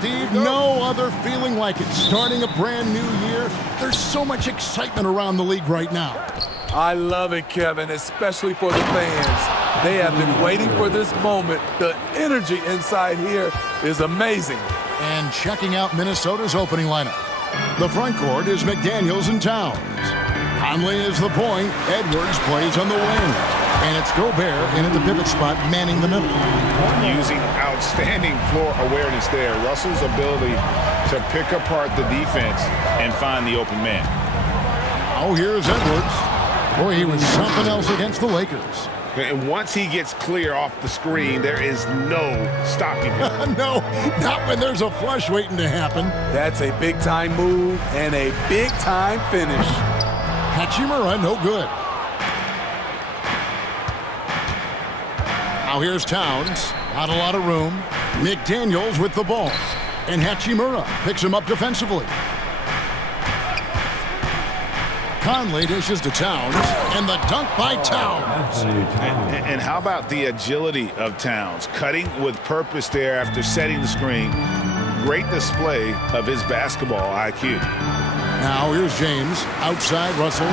Steve. No other feeling like it. Starting a brand new year, there's so much excitement around the league right now. I love it, Kevin, especially for the fans. They have been waiting for this moment. The energy inside here is amazing. And checking out Minnesota's opening lineup. The front court is McDaniels and Towns. Conley is the point. Edwards plays on the wing. And it's Gobert in at the pivot spot, manning the middle. Using outstanding floor awareness there. Russell's ability to pick apart the defense and find the open man. Oh, here's Edwards. Boy, he was something else against the Lakers. And once he gets clear off the screen, there is no stopping him. No, not when there's a flush waiting to happen. That's a big-time move and a big-time finish. Hachimura, no good. Now here's Towns. Not a lot of room. McDaniels with the ball. And Hachimura picks him up defensively. Conley dishes to Towns, and the dunk by Towns. And how about the agility of Towns? Cutting with purpose there after setting the screen. Great display of his basketball IQ. Now here's James, outside Russell.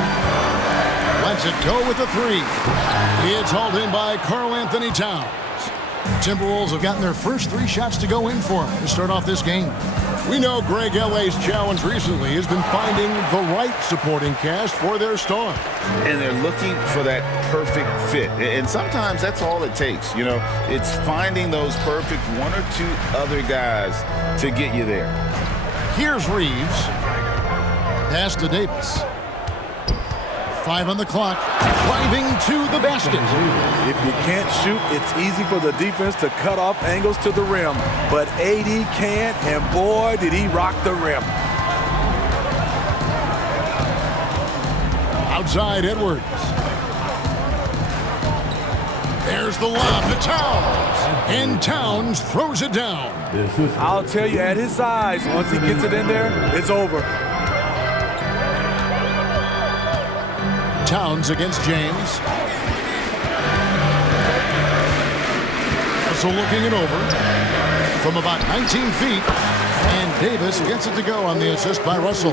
Lets it go with the three. It's hauled in by Karl Anthony Towns. Timberwolves have gotten their first 3 shots to go in for him to start off this game. We know Greg L.A.'s challenge recently has been finding the right supporting cast for their stars. And they're looking for that perfect fit. And sometimes that's all it takes. You know, it's finding those perfect 1 or 2 other guys to get you there. Here's Reeves. Pass to Davis. 5 on the clock. Driving to the basket. If you can't shoot, it's easy for the defense to cut off angles to the rim. But AD can, and boy, did he rock the rim. Outside Edwards. There's the lob to Towns. And Towns throws it down. I'll tell you, at his size, once he gets it in there, it's over. Towns against James. Russell looking it over from about 19 feet. And Davis gets it to go on the assist by Russell.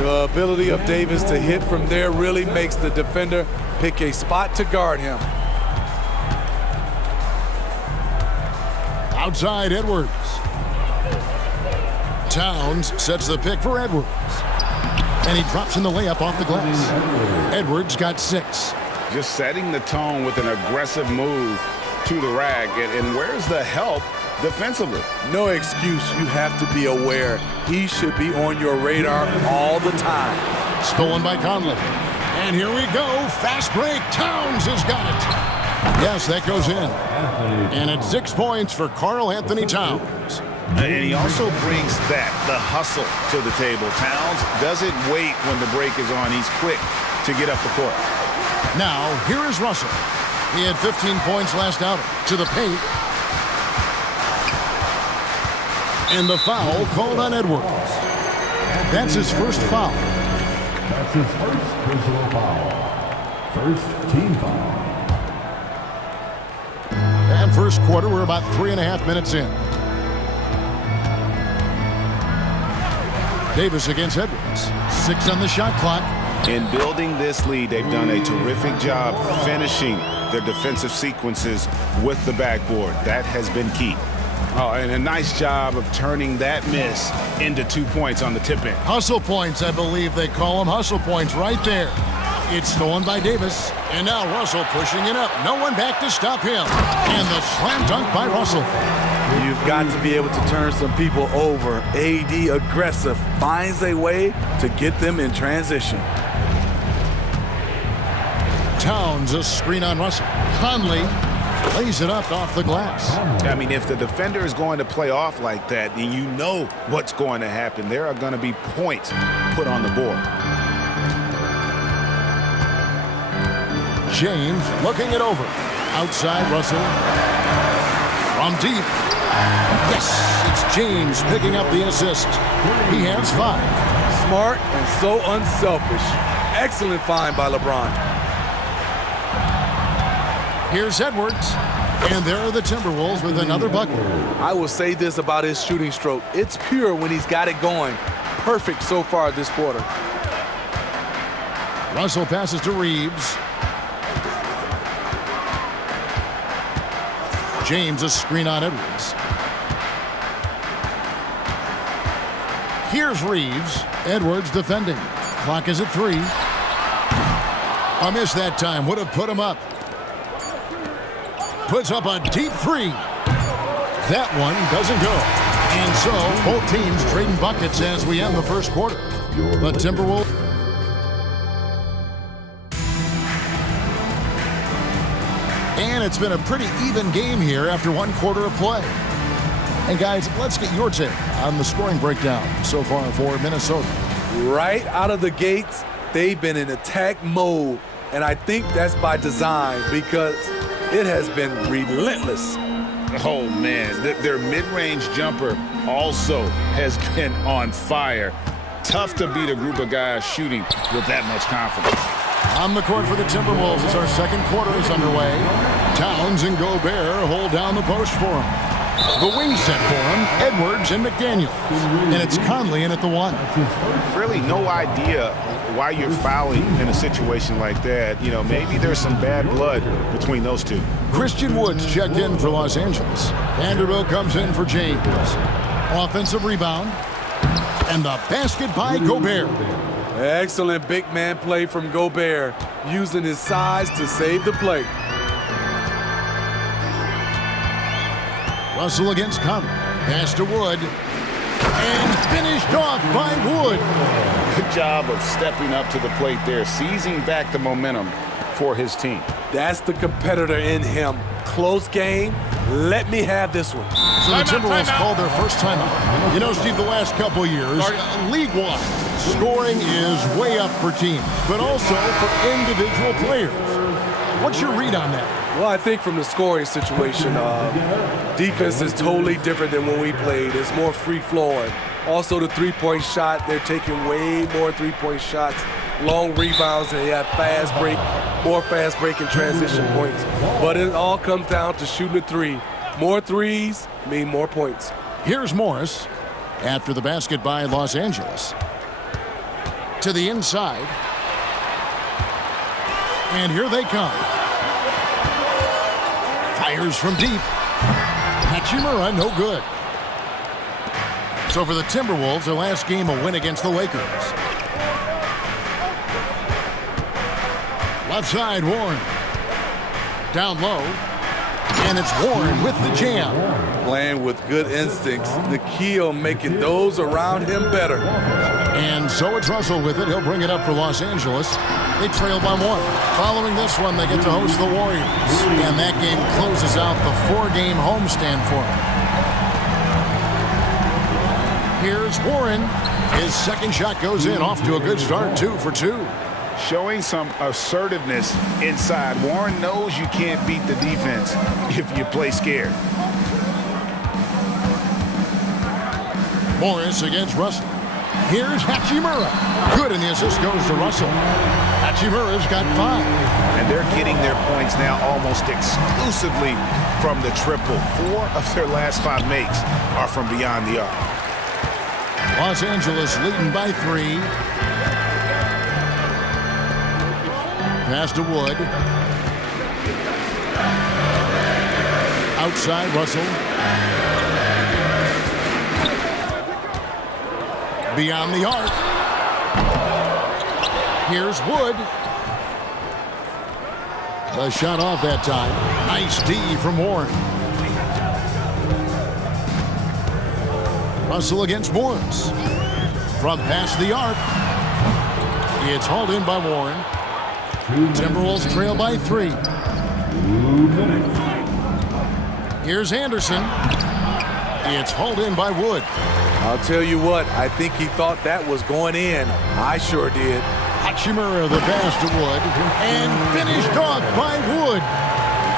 The ability of Davis to hit from there really makes the defender pick a spot to guard him. Outside Edwards. Towns sets the pick for Edwards. And he drops in the layup off the glass. Edwards got 6. Just setting the tone with an aggressive move to the rack. And where's the help defensively? No excuse. You have to be aware. He should be on your radar all the time. Stolen by Conley. And here we go. Fast break. Towns has got it. Yes, that goes in. And it's 6 points for Karl Anthony Towns. And he also brings the hustle to the table. Towns doesn't wait when the break is on. He's quick to get up the court. Now, here is Russell. He had 15 points last outing. To the paint. And the foul called on Edwards. That's his first foul. That's his first personal foul. First team foul. And first quarter, we're about 3.5 minutes in. Davis against Edwards. 6 on the shot clock. In building this lead, they've done a terrific job finishing their defensive sequences with the backboard. That has been key. Oh, and a nice job of turning that miss into 2 points on the tip-in. Hustle points, I believe they call them. Hustle points right there. It's stolen by Davis. And now Russell pushing it up. No one back to stop him. And the slam dunk by Russell. You've got to be able to turn some people over. AD aggressive, finds a way to get them in transition. Towns, a screen on Russell. Conley lays it up off the glass. I mean, if the defender is going to play off like that, then you know what's going to happen. There are going to be points put on the board. James looking it over. Outside Russell. From deep. Yes, it's James picking up the assist. He has 5. Smart and so unselfish. Excellent find by LeBron. Here's Edwards. And there are the Timberwolves with another bucket. I will say this about his shooting stroke. It's pure when he's got it going. Perfect so far this quarter. Russell passes to Reeves. James a screen on Edwards. Here's Reeves. Edwards defending. Clock is at 3. A miss that time. Would have put him up. Puts up a deep 3. That one doesn't go. And so, both teams trading buckets as we end the first quarter. The Timberwolves. And it's been a pretty even game here after one quarter of play. And guys, let's get your take on the scoring breakdown so far for Minnesota. Right out of the gates, they've been in attack mode. And I think that's by design because it has been relentless. Oh, man. Their mid-range jumper also has been on fire. Tough to beat a group of guys shooting with that much confidence. On the court for the Timberwolves as our second quarter is underway. Towns and Gobert hold down the post for him. The wing set for him, Edwards and McDaniel. And it's Conley in at the 1. Really no idea why you're fouling in a situation like that. You know, maybe there's some bad blood between those two. Christian Woods checked in for Los Angeles. Vanderbilt comes in for James. Offensive rebound. And the basket by Gobert. Excellent big man play from Gobert, using his size to save the play. Russell against Conley. Pass to Wood. And finished off by Wood. Good job of stepping up to the plate there, seizing back the momentum for his team. That's the competitor in him. Close game. Let me have this one. So the Timberwolves called their first timeout. You know, Steve, the last couple years, league-wide, scoring is way up for teams, but also for individual players. What's your read on that? Well, I think from the scoring situation, defense is totally different than when we played. It's more free-flowing. Also, the three-point shot, they're taking way more three-point shots, long rebounds, and they have fast break, more fast break and transition points. But it all comes down to shooting a 3. More threes mean more points. Here's Morris after the basket by Los Angeles. To the inside. And here they come. Fires from deep. Hachimura, no good. So for the Timberwolves, their last game a win against the Lakers. Left side, Warren. Down low. And it's Warren with the jam. Playing with good instincts. The key on making those around him better. And so it's Russell with it. He'll bring it up for Los Angeles. They trail by 1. Following this one, they get to host the Warriors. And that game closes out the 4-game homestand for them. Here's Warren. His second shot goes in. Off to a good start, 2 for 2. Showing some assertiveness inside. Warren knows you can't beat the defense if you play scared. Morris against Russell. Here's Hachimura. Good, and the assist goes to Russell. Hachimura's got 5. And they're getting their points now almost exclusively from the triple. 4 of their last 5 makes are from beyond the arc. Los Angeles leading by 3. Pass to Wood. Outside, Russell. Beyond the arc. Here's Wood. The shot off that time. Nice D from Warren. Russell against Morris. From past the arc. It's hauled in by Warren. Timberwolves trail by 3. Here's Anderson. It's hauled in by Wood. I'll tell you what, I think he thought that was going in. I sure did. Hachimura the pass to Wood. And finished off by Wood.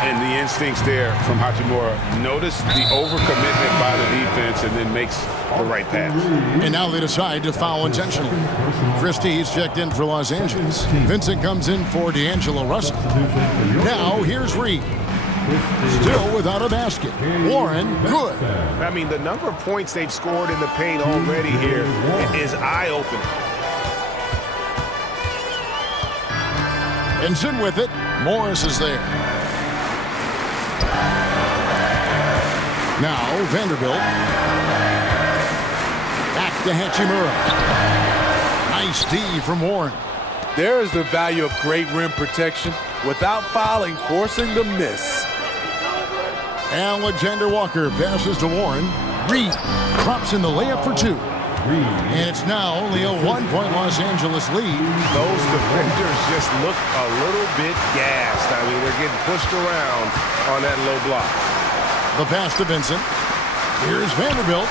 And the instincts there from Hachimura. Notice the overcommitment by the defense and then makes the right pass. And now they decide to foul intentionally. Christie's checked in for Los Angeles. Vincent comes in for D'Angelo Russell. Now here's Reed. Still without a basket. Warren, good. I mean, the number of points they've scored in the paint already here is eye-opening. Benson with it. Morris is there. Now Vanderbilt. Back to Hachimura. Nice D from Warren. There is the value of great rim protection without fouling, forcing the miss. Alexander Walker passes to Warren. Reed drops in the layup for two. And it's now only a 1-point Los Angeles lead. Those defenders just look a little bit gassed. I mean, they're getting pushed around on that low block. The pass to Vincent. Here's Vanderbilt.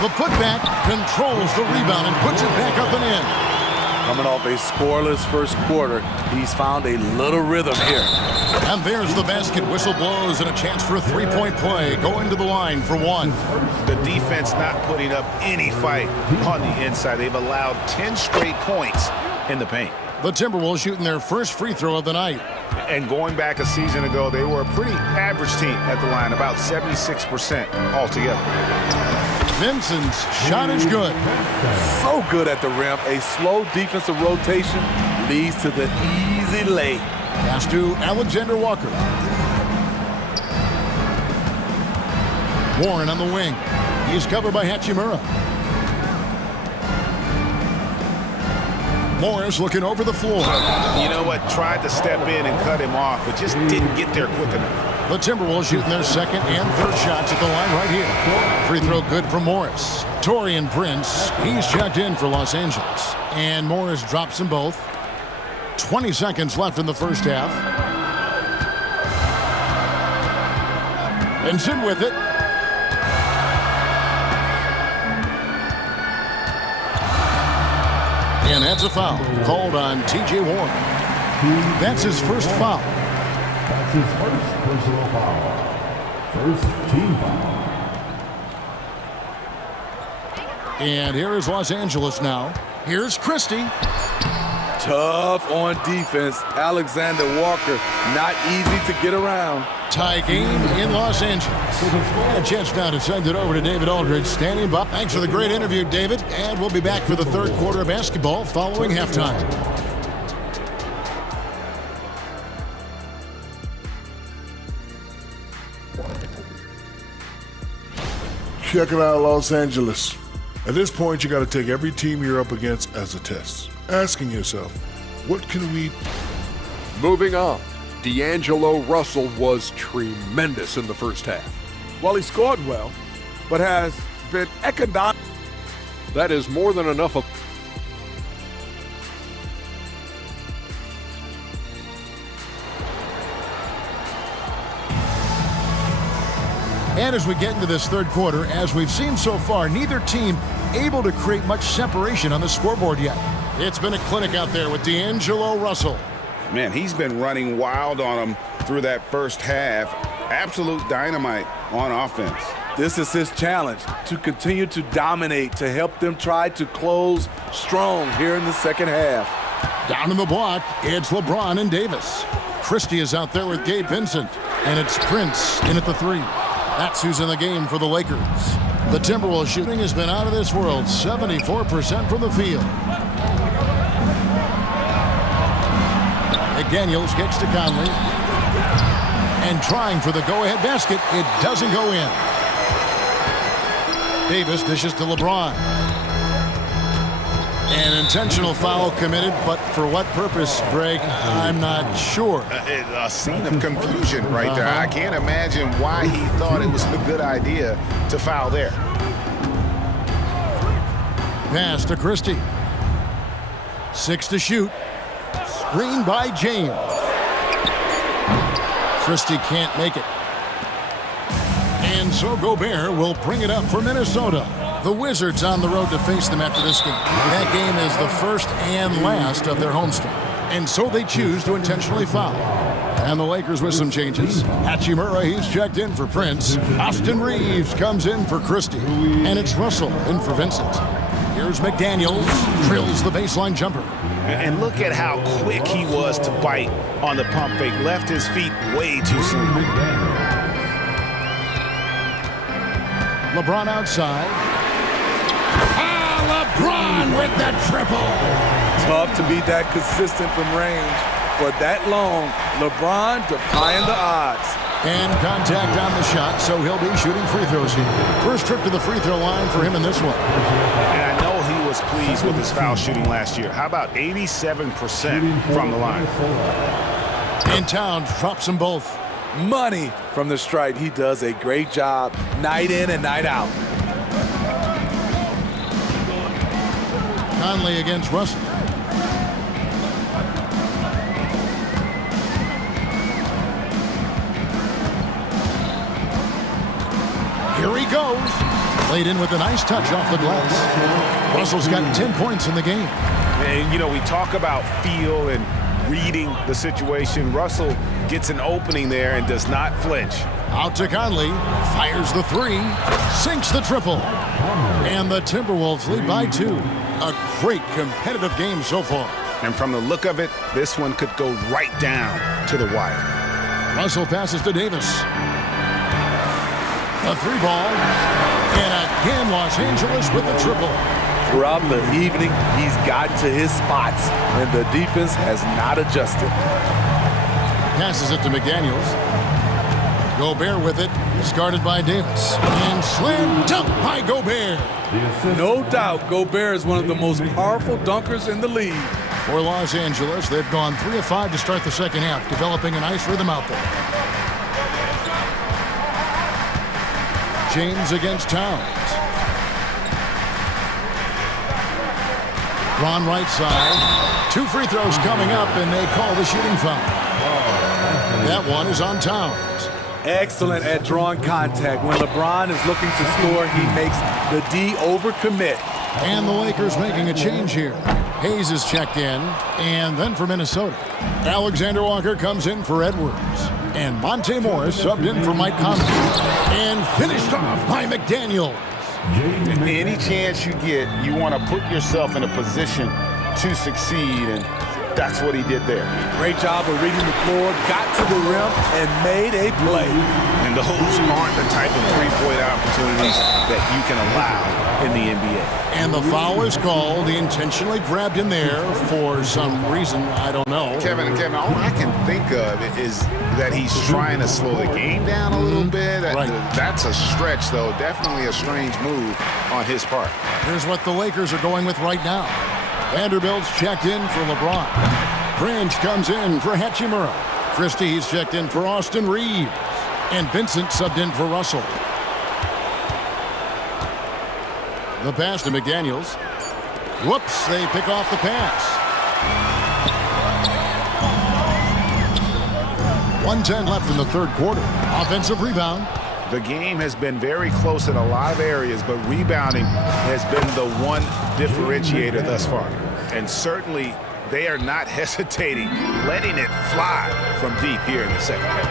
The putback controls the rebound and puts it back up and in. Coming off a scoreless first quarter, he's found a little rhythm here. And there's the basket. Whistle blows and a chance for a three-point play. Going to the line for one. The defense not putting up any fight on the inside. They've allowed 10 straight points in the paint. The Timberwolves shooting their first free throw of the night. And going back a season ago, they were a pretty average team at the line, about 76% altogether. Vincent's shot is good. So good at the rim. A slow defensive rotation leads to the easy lay. Pass to Alexander Walker. Warren on the wing. He's covered by Hachimura. Morris looking over the floor. You know what? Tried to step in and cut him off, but just didn't get there quick enough. The Timberwolves shooting their second and third shots at the line right here. Free throw good for Morris. Torian Prince, he's checked in for Los Angeles. And Morris drops them both. 20 seconds left in the first half. Benson with it. And that's a foul called on T.J. Warren. That's his first foul. That's his first personal foul. First team foul. And here is Los Angeles now. Here's Christie. Tough on defense. Alexander Walker, not easy to get around. Tie game in Los Angeles. A chance now to send it over to David Aldridge, standing by. Thanks for the great interview, David. And we'll be back for the third quarter of basketball following halftime. Check it out, Los Angeles. At this point, you got to take every team you're up against as a test. Asking yourself, what can we... Moving on. D'Angelo Russell was tremendous in the first half. Well, he scored well, but has been economic. That is more than enough of... And as we get into this third quarter, as we've seen so far, neither team able to create much separation on the scoreboard yet. It's been a clinic out there with D'Angelo Russell. Man, he's been running wild on them through that first half. Absolute dynamite on offense. This is his challenge, to continue to dominate, to help them try to close strong here in the second half. Down in the block, it's LeBron and Davis. Christie is out there with Gabe Vincent, and it's Prince in at the three. That's who's in the game for the Lakers. The Timberwolves shooting has been out of this world, 74% from the field. McDaniels gets to Conley. And trying for the go-ahead basket, it doesn't go in. Davis dishes to LeBron. An intentional foul committed, but for what purpose, Greg? I'm not sure. A scene of confusion right there. I can't imagine why he thought it was a good idea to foul there. Pass to Christie. 6 to shoot. Screen by James. Christie can't make it. And so Gobert will bring it up for Minnesota. The Wizards on the road to face them after this game. That game is the first and last of their homestand. And so they choose to intentionally foul. And the Lakers with some changes. Hachimura, he's checked in for Prince. Austin Reeves comes in for Christie. And it's Russell in for Vincent. Here's McDaniels. Drills the baseline jumper. And look at how quick he was to bite on the pump fake. Left his feet way too soon. LeBron outside. LeBron with the triple. Tough to be that consistent from range for that long. LeBron defying the odds. And contact on the shot, so he'll be shooting free throws here. First trip to the free throw line for him in this one. And I know he was pleased with his foul shooting last year. How about 87% from the line? And Towns drops them both. Money from the stripe. He does a great job night in and night out. Conley against Russell. Here he goes. Played in with a nice touch off the glass. Russell's got 10 points in the game. And, you know, we talk about feel and reading the situation. Russell gets an opening there and does not flinch. Out to Conley. Fires the three. Sinks the triple. And the Timberwolves lead by 2. A great competitive game so far. And from the look of it, this one could go right down to the wire. Russell passes to Davis. A 3-ball. And again, Los Angeles with the triple. Throughout the evening, he's gotten to his spots, and the defense has not adjusted. Passes it to McDaniels. Gobert with it. He's guarded by Davis. And slam dunk by Gobert. No doubt, Gobert is one of the most powerful dunkers in the league. For Los Angeles, they've gone 3 of 5 to start the second half, developing a nice rhythm out there. James against Towns. Ron right side. 2 free throws coming up, and they call the shooting foul. That one is on Towns. Excellent at drawing contact. When LeBron is looking to score, he makes the D overcommit. And the Lakers making a change here. Hayes is checked in, and then for Minnesota. Alexander Walker comes in for Edwards. And Monte Morris subbed in for Mike Conley. And finished off by McDaniels. Any chance you get, you want to put yourself in a position to succeed, and that's what he did there. Great job of reading the floor, got to the rim, and made a play. And those aren't the type of three-point opportunities that you can allow in the NBA. And the foul is called. He intentionally grabbed him there for some reason. I don't know. Kevin, all I can think of is that he's trying to slow the game down a little bit. Right. That's a stretch, though. Definitely a strange move on his part. Here's what the Lakers are going with right now. Vanderbilt's checked in for LeBron. Prince comes in for Hachimura. Christie's checked in for Austin Reeves. And Vincent subbed in for Russell. The pass to McDaniels. Whoops, they pick off the pass. 1:10 left in the third quarter. Offensive rebound. The game has been very close in a lot of areas, but rebounding has been the one differentiator thus far. And certainly, they are not hesitating, letting it fly from deep here in the second half.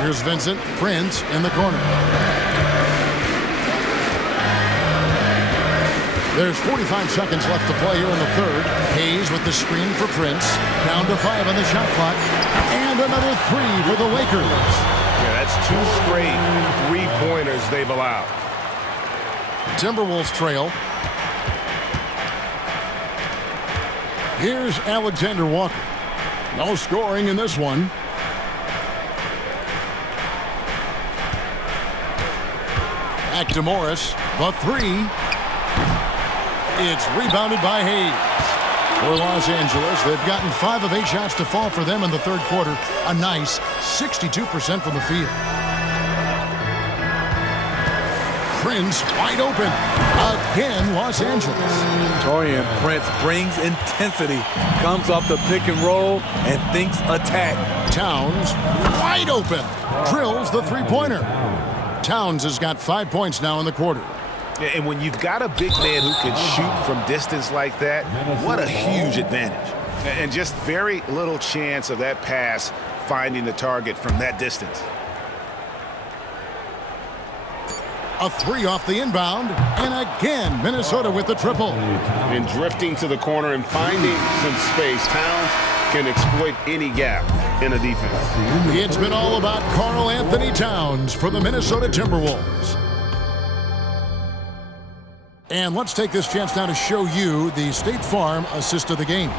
Here's Vincent. Prince in the corner. There's 45 seconds left to play here in the third. Hayes with the screen for Prince. Down to 5 on the shot clock. And another 3 for the Lakers. Yeah, that's 2 straight three-pointers they've allowed. Timberwolves trail. Here's Alexander Walker. No scoring in this one. Back to Morris. The 3. It's rebounded by Hayes. For Los Angeles, they've gotten 5 of 8 shots to fall for them in the third quarter. A nice 62% from the field. Prince wide open. Again, Los Angeles. Torian Prince brings intensity, comes off the pick and roll, and thinks attack. Towns wide open. Drills the three-pointer. Towns has got 5 points now in the quarter. And when you've got a big man who can shoot from distance like that, what a huge advantage. And just very little chance of that pass finding the target from that distance. A three off the inbound. And again, Minnesota with the triple. And drifting to the corner and finding some space. Towns can exploit any gap in a defense. It's been all about Karl Anthony Towns for the Minnesota Timberwolves. And let's take this chance now to show you the State Farm assist of the game.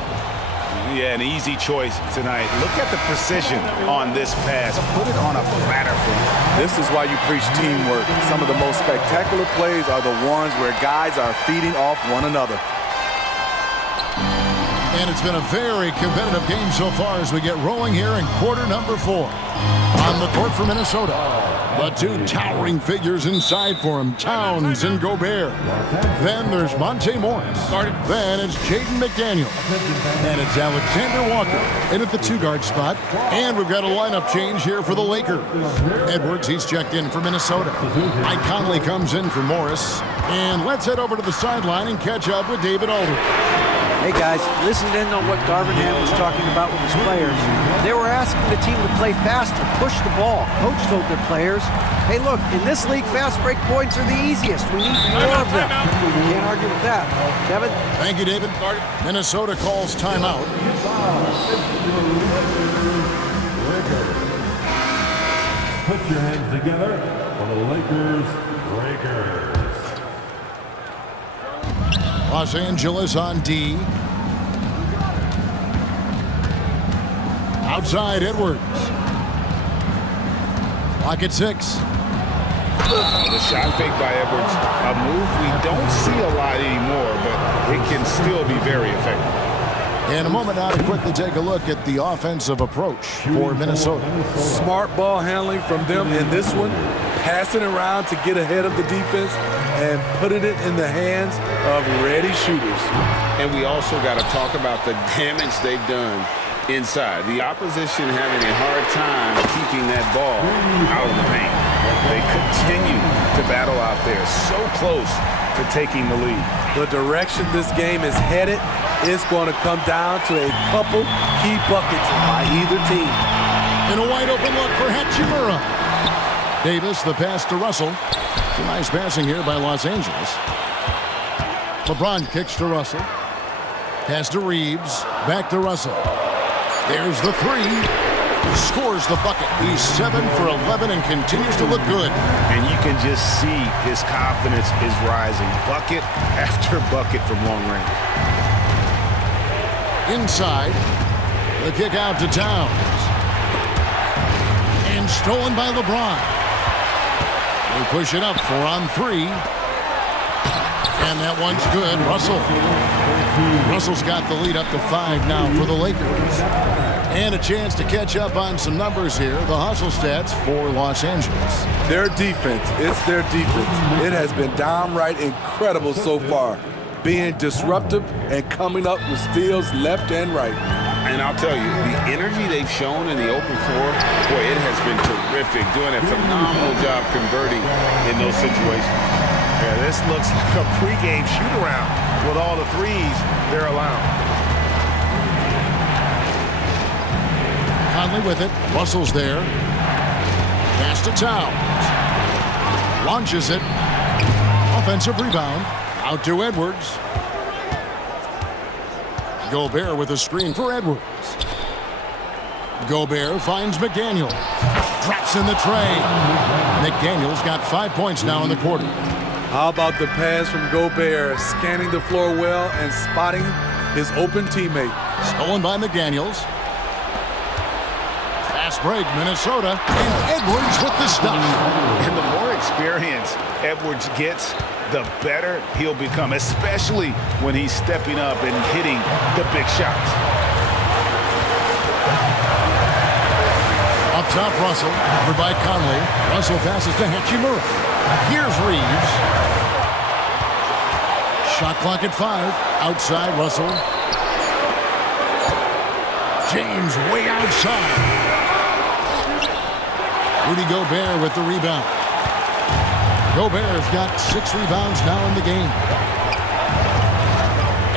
Yeah, an easy choice tonight. Look at the precision on this pass. Put it on a platter for him. This is why you preach teamwork. Some of the most spectacular plays are the ones where guys are feeding off one another. And it's been a very competitive game so far as we get rolling here in quarter number 4. On the court for Minnesota, the two towering figures inside for him, Towns and Gobert. Then there's Monte Morris. Then it's Jaden McDaniel. And it's Alexander Walker in at the two-guard spot. And we've got a lineup change here for the Lakers. Edwards, he's checked in for Minnesota. Mike Conley comes in for Morris. And let's head over to the sideline and catch up with David Aldridge. Hey guys, listened in on what Darvin Ham was talking about with his players. They were asking the team to play faster, push the ball. Coach told their players, hey look, in this league, fast break points are the easiest. We need more of them. Can't argue with that. Kevin? Thank you, David. Minnesota calls timeout. Put your hands together for the Lakers. Los Angeles on D. Outside, Edwards. Clock at 6. The shot fake by Edwards, a move we don't see a lot anymore, but it can still be very effective. In a moment now to quickly take a look at the offensive approach for Minnesota. Smart ball handling from them in this one. Passing around to get ahead of the defense and putting it in the hands of ready shooters. And we also got to talk about the damage they've done inside. The opposition having a hard time keeping that ball out of the paint. They continue to battle out there, so close to taking the lead. The direction this game is headed is going to come down to a couple key buckets by either team. In a wide open look for Hachimura. Davis, the pass to Russell. Some nice passing here by Los Angeles. LeBron kicks to Russell. Pass to Reeves. Back to Russell. There's the three. Scores the bucket. He's 7 for 11 and continues to look good. And you can just see his confidence is rising. Bucket after bucket from long range. Inside. The kick out to Towns. And stolen by LeBron. They push it up 4 on 3. And that one's good. Russell's got the lead up to 5 now for the Lakers. And a chance to catch up on some numbers here. The hustle stats for Los Angeles. Their defense, it's their defense. It has been downright incredible so far. Being disruptive and coming up with steals left and right. And I'll tell you, the energy they've shown in the open floor, boy, it has been terrific. Doing a phenomenal job converting in those situations. Yeah, this looks like a pregame shoot-around with all the threes they're allowing. Conley with it. Russell's there. Pass to Towns. Launches it. Offensive rebound. Out to Edwards. Gobert with a screen for Edwards. Gobert finds McDaniel. Drops in the tray. McDaniel's got 5 points now in the quarter. How about the pass from Gobert, scanning the floor well and spotting his open teammate. Stolen by McDaniels. Fast break, Minnesota. And Edwards with the stuff. And the more experience Edwards gets, the better he'll become, especially when he's stepping up and hitting the big shots. Up top, Russell, over by Conley. Russell passes to Hachimura. Here's Reeves. Shot clock at 5. Outside, Russell. James way outside. Rudy Gobert with the rebound. Gobert's got 6 rebounds now in the game.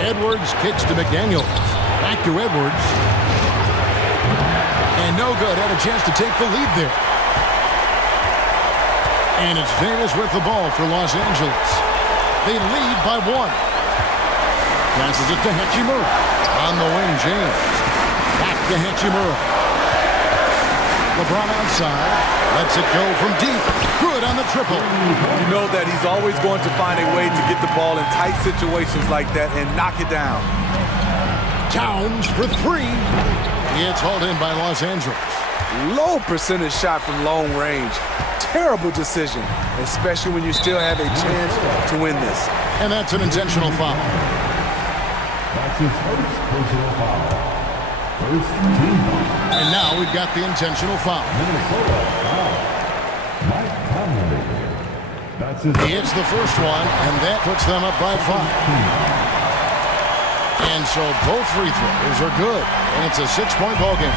Edwards kicks to McDaniels. Back to Edwards. And no good. Had a chance to take the lead there. And it's Davis with the ball for Los Angeles. They lead by 1. Passes it to Hachimura. On the wing, James. Back to Hachimura. LeBron outside. Lets it go from deep. Good on the triple. You know that he's always going to find a way to get the ball in tight situations like that and knock it down. Towns for 3. It's hauled in by Los Angeles. Low percentage shot from long range. Terrible decision, especially when you still have a chance to win this. And that's an intentional foul. That's his first personal foul. First team foul. And now we've got the intentional foul. Minnesota foul. Mike Conley. That's his He hits the first one, and that puts them up by 5. And so both free throws are good, and it's a 6-point ball game.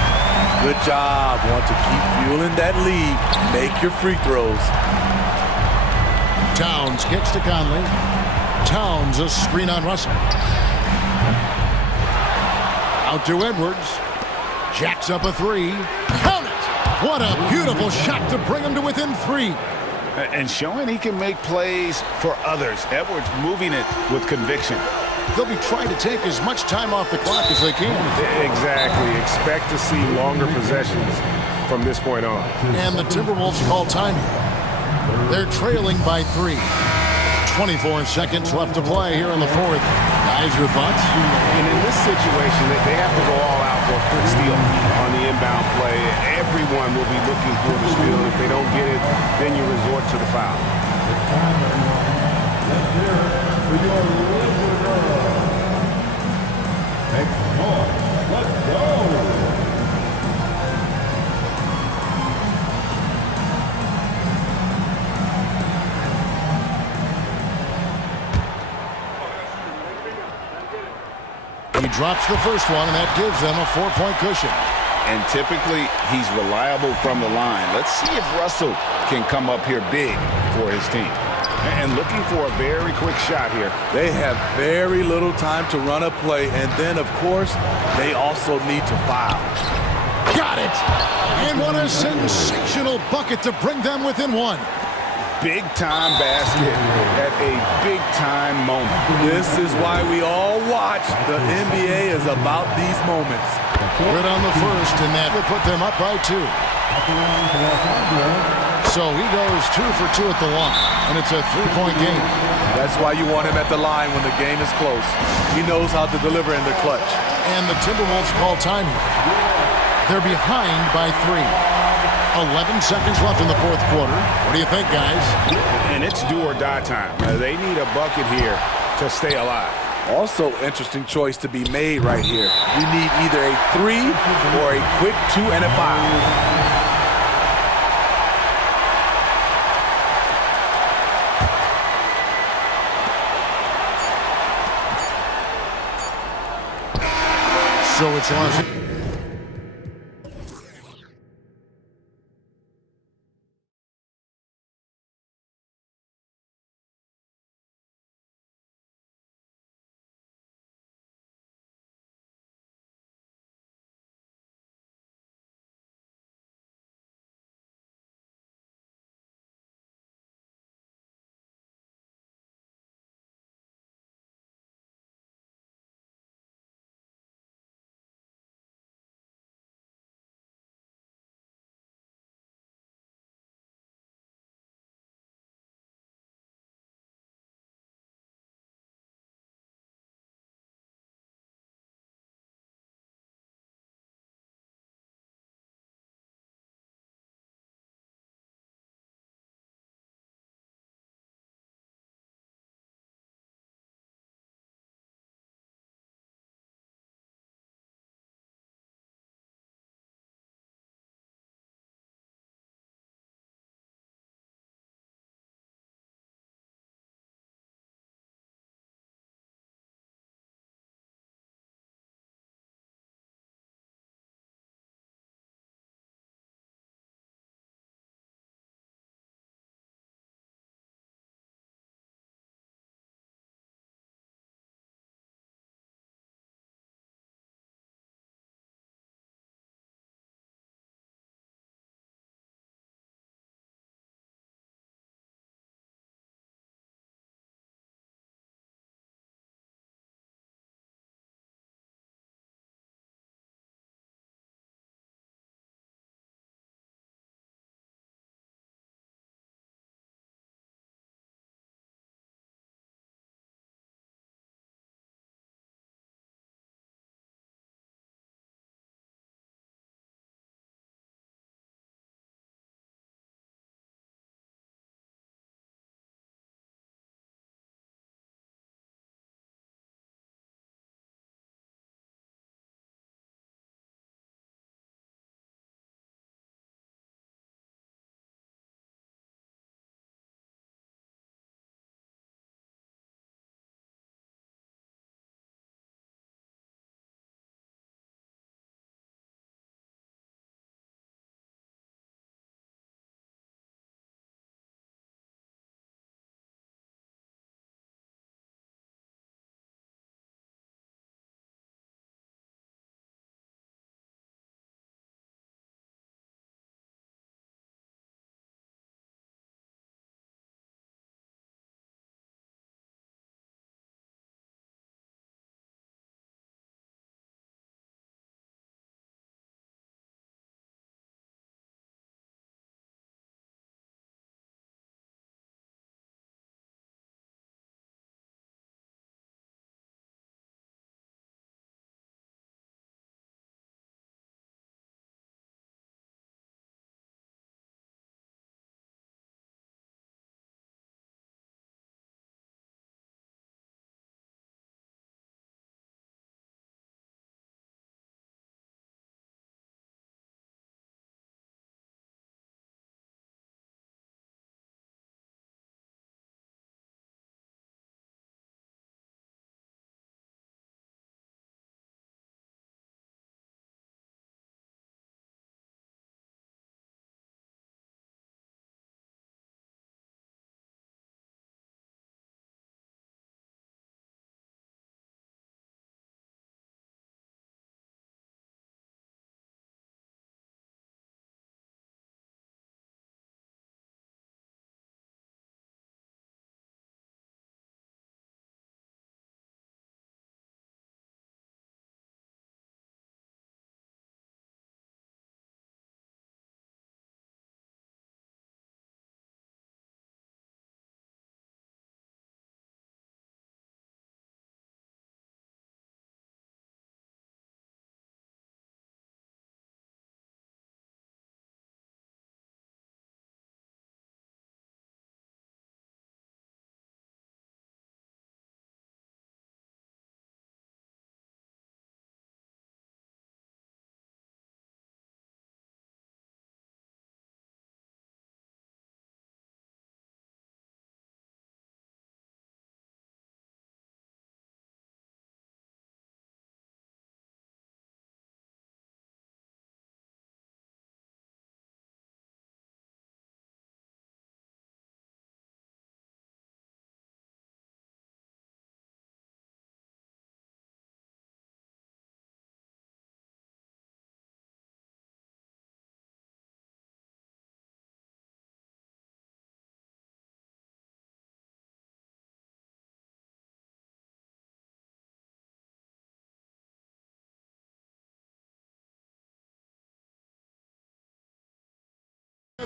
Good job. Want to keep fueling that lead. Make your free throws. Towns gets to Conley. Towns a screen on Russell. Out to Edwards. Jacks up a 3. Count it! What a beautiful shot to bring him to within 3. And showing he can make plays for others. Edwards moving it with conviction. They'll be trying to take as much time off the clock as they can. Exactly. Expect to see longer possessions from this point on. And the Timberwolves call time. They're trailing by 3. 24 seconds left to play here in the 4th. Guys, your thoughts? And in this situation, they have to go all out for a quick steal on the inbound play. Everyone will be looking for the steal. If they don't get it, then you resort to the foul. Let's go. He drops the first one, and that gives them a 4-point cushion. And typically, he's reliable from the line. Let's see if Russell can come up here big for his team. And looking for a very quick shot here. They have very little time to run a play, and then, of course, they also need to foul. Got it! And what a sensational bucket to bring them within 1. Big-time basket at a big-time moment. This is why we all watch. The NBA is about these moments. Good on the first, and that would put them up by 2. So he goes 2 for 2 at the line, and it's a 3-point game. That's why you want him at the line when the game is close. He knows how to deliver in the clutch. And the Timberwolves call time here. They're behind by 3. 11 seconds left in the 4th quarter. What do you think, guys? And it's do or die time. They need a bucket here to stay alive. Also, interesting choice to be made right here. You need either a 3 or a quick 2 and a 5. So it's Los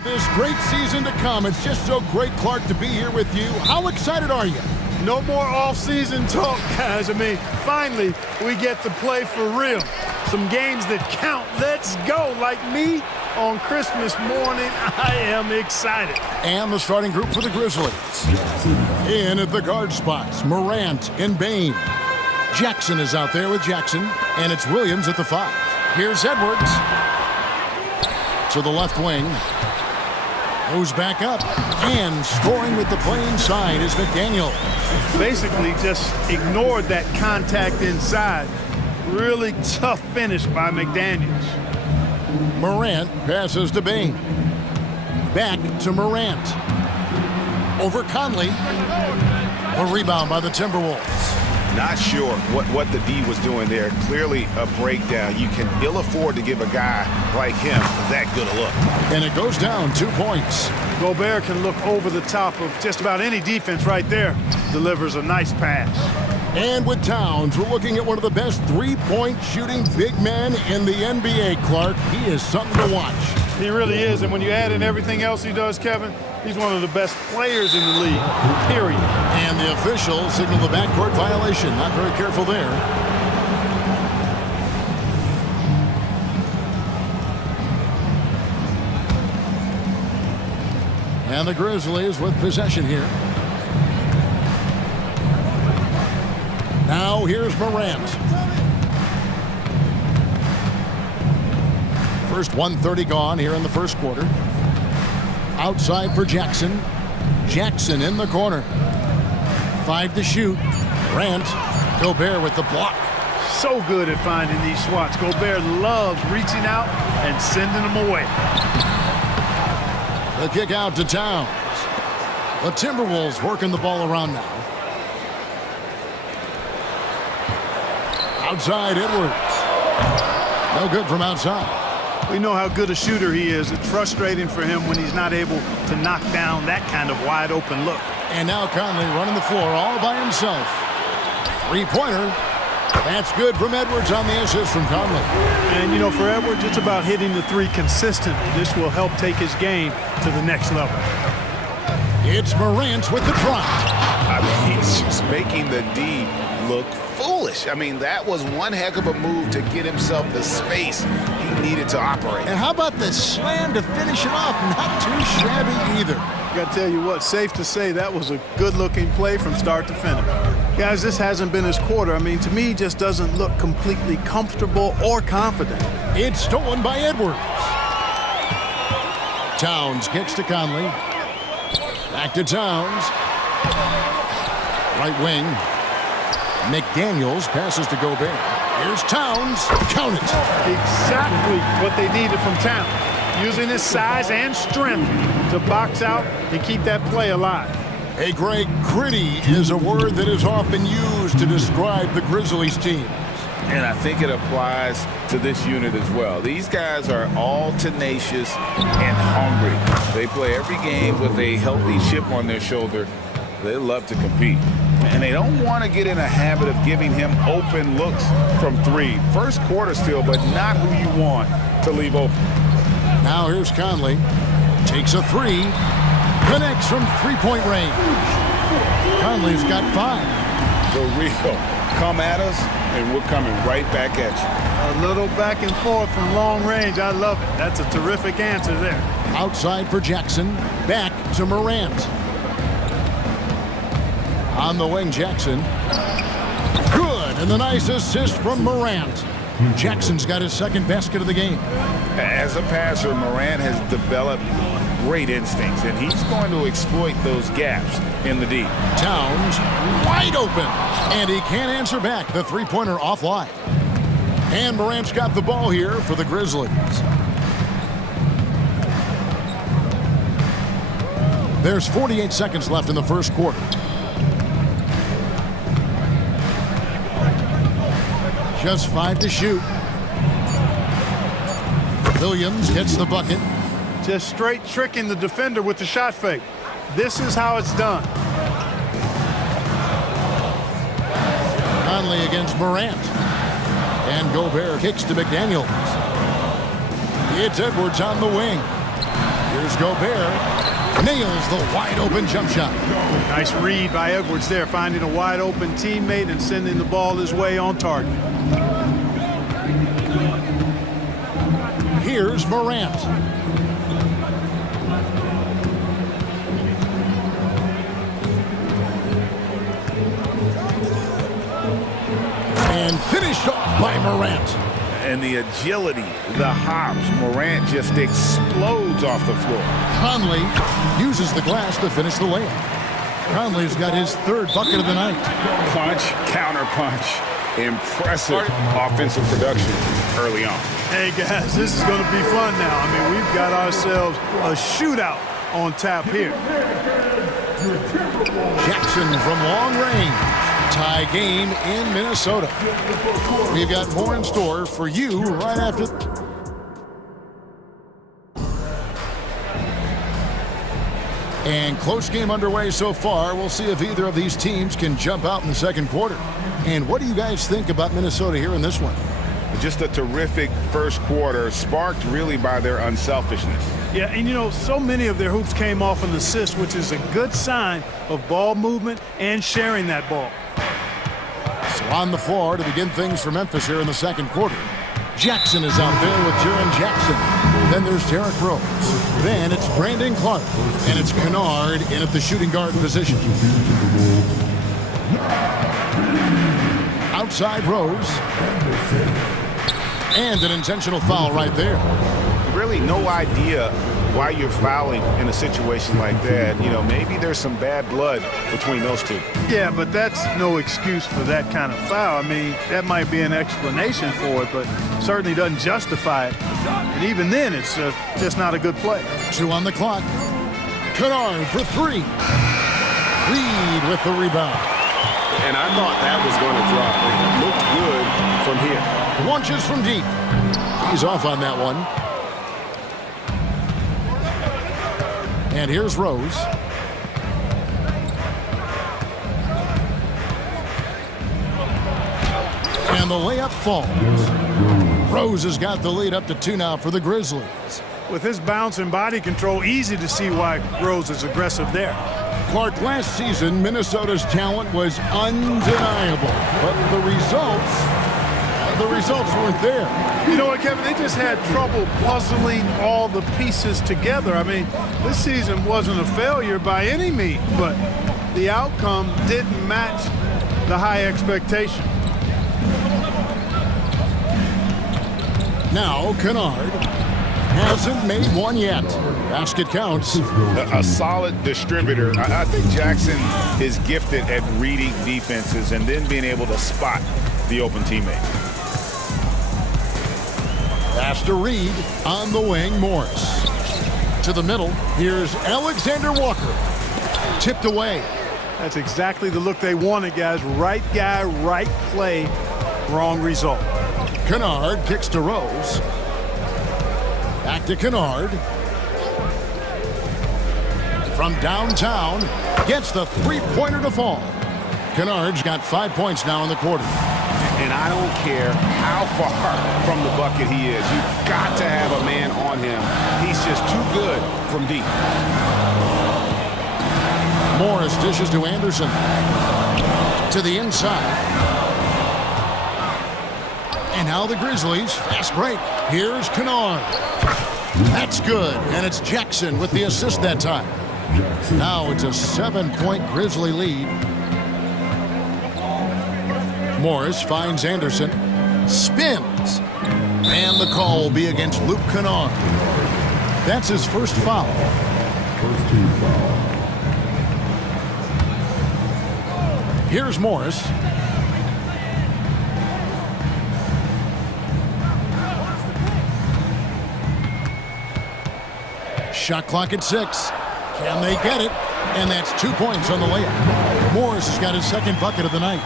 This great season to come. It's just so great, Clark, to be here with you. How excited are you? No more off-season talk, guys. I mean, finally, we get to play for real. Some games that count. Let's go. Like me on Christmas morning, I am excited. And the starting group for the Grizzlies. In at the guard spots, Morant and Bain. Jackson is out there with Jackson, and it's Williams at the 5. Here's Edwards. To the left wing. Goes back up. And scoring with the play inside is McDaniel. Basically just ignored that contact inside. Really tough finish by McDaniels. Morant passes to Bain. Back to Morant. Over Conley. A rebound by the Timberwolves. Not sure what the D was doing there. Clearly a breakdown. You can ill afford to give a guy like him that good a look. And it goes down 2 points. Gobert can look over the top of just about any defense right there. Delivers a nice pass. And with Towns, we're looking at one of the best three-point shooting big men in the NBA, Clark. He is something to watch. He really is, and when you add in everything else he does, Kevin, he's one of the best players in the league, period. And the official signaled the backcourt violation. Not very careful there. And the Grizzlies with possession here. Now here's Morant. First 1:30 gone here in the first quarter. Outside for Jackson. Jackson in the corner. 5 to shoot. Morant. Gobert with the block. So good at finding these swats. Gobert loves reaching out and sending them away. The kick out to Towns. The Timberwolves working the ball around now. Outside Edwards. No good from outside. We know how good a shooter he is. It's frustrating for him when he's not able to knock down that kind of wide open look. And now Conley running the floor all by himself. Three-pointer. That's good from Edwards on the assist from Conley. And, you know, for Edwards, it's about hitting the three consistently. This will help take his game to the next level. It's Morant with the drop. I mean, he's just making the D look foolish. I mean, that was one heck of a move to get himself the space he needed to operate. And how about the slam to finish it off? Not too shabby either. Got to tell you what, safe to say that was a good-looking play from start to finish. Guys, this hasn't been his quarter. I mean, to me, he just doesn't look completely comfortable or confident. It's stolen by Edwards. Towns kicks to Conley. Back to Towns. Right wing. McDaniels passes to Gobert. Here's Towns. Count it. Exactly what they needed from Towns. Using his size and strength to box out and keep that play alive. Hey, Greg, gritty is a word that is often used to describe the Grizzlies team. And I think it applies to this unit as well. These guys are all tenacious and hungry. They play every game with a healthy chip on their shoulder. They love to compete. And they don't want to get in a habit of giving him open looks from three. First quarter still, but not who you want to leave open. Now here's Conley. Takes a three. Connects from three-point range. Conley's got 5. The real. Come at us, and we're coming right back at you. A little back and forth from long range. I love it. That's a terrific answer there. Outside for Jackson. Back to Morant. On the wing, Jackson. Good, and the nice assist from Morant. Jackson's got his second basket of the game. As a passer, Morant has developed great instincts, and he's going to exploit those gaps in the D. Towns wide open, and he can't answer back. The three-pointer offline. And Morant's got the ball here for the Grizzlies. There's 48 seconds left in the first quarter. Just 5 to shoot. Williams gets the bucket. Just straight tricking the defender with the shot fake. This is how it's done. Conley against Morant. And Gobert kicks to McDaniels. It's Edwards on the wing. Here's Gobert. Nails the wide-open jump shot. Nice read by Edwards there, finding a wide-open teammate and sending the ball his way on target. Here's Morant. And finished off by Morant. And the agility, the hops, Morant just explodes off the floor. Conley uses the glass to finish the layup. Conley's got his third bucket of the night. Punch, counter punch. Impressive offensive production early on. Hey, guys, this is going to be fun now. I mean, we've got ourselves a shootout on tap here. Jackson from long range. Tie game in Minnesota. We've got more in store for you right after. And close game underway so far. We'll see if either of these teams can jump out in the second quarter. And what do you guys think about Minnesota here in this one? Just a terrific first quarter, sparked really by their unselfishness. Yeah, and you know, so many of their hoops came off an assist, which is a good sign of ball movement and sharing that ball. So on the floor to begin things for Memphis here in the second quarter. Jackson is out there with Jaren Jackson. Then there's Derrick Rose. Then it's Brandon Clark. And it's Kennard in at the shooting guard position. Outside Rose. And an intentional foul right there. Really no idea why you're fouling in a situation like that. You know, maybe there's some bad blood between those two. Yeah, but that's no excuse for that kind of foul. I mean, that might be an explanation for it, but certainly doesn't justify it. And even then, it's just not a good play. 2 on the clock. Kennard for 3. Reed with the rebound. And I thought that was going to drop. It looked good from here. Launches from deep. He's off on that one. And here's Rose. And the layup falls. Rose has got the lead up to 2 now for the Grizzlies. With his bounce and body control, easy to see why Rose is aggressive there. Clark, last season, Minnesota's talent was undeniable, but the results weren't there. You know what, Kevin? They just had trouble puzzling all the pieces together. I mean, this season wasn't a failure by any means, but the outcome didn't match the high expectation. Now, Kennard hasn't made one yet. Basket counts. A solid distributor. I think Jackson is gifted at reading defenses and then being able to spot the open teammate. Pass to Reed on the wing. Morris to the middle. Here's Alexander Walker. Tipped away. That's exactly the look they wanted, guys. Right guy, right play, wrong result. Kennard kicks to Rose. Back to Kennard. From downtown, gets the three-pointer to fall. Kennard's got 5 points now in the quarter. And I don't care how far from the bucket he is. You've got to have a man on him. He's just too good from deep. Morris dishes to Anderson. To the inside. And now the Grizzlies, fast break. Here's Kennard. That's good, and it's Jackson with the assist that time. Now it's a 7-point Grizzly lead. Morris finds Anderson, spins, and the call will be against Luke Kennard. That's his first foul. First team foul. Here's Morris. Shot clock at 6. Can they get it? And that's 2 points on the layup. Morris has got his second bucket of the night.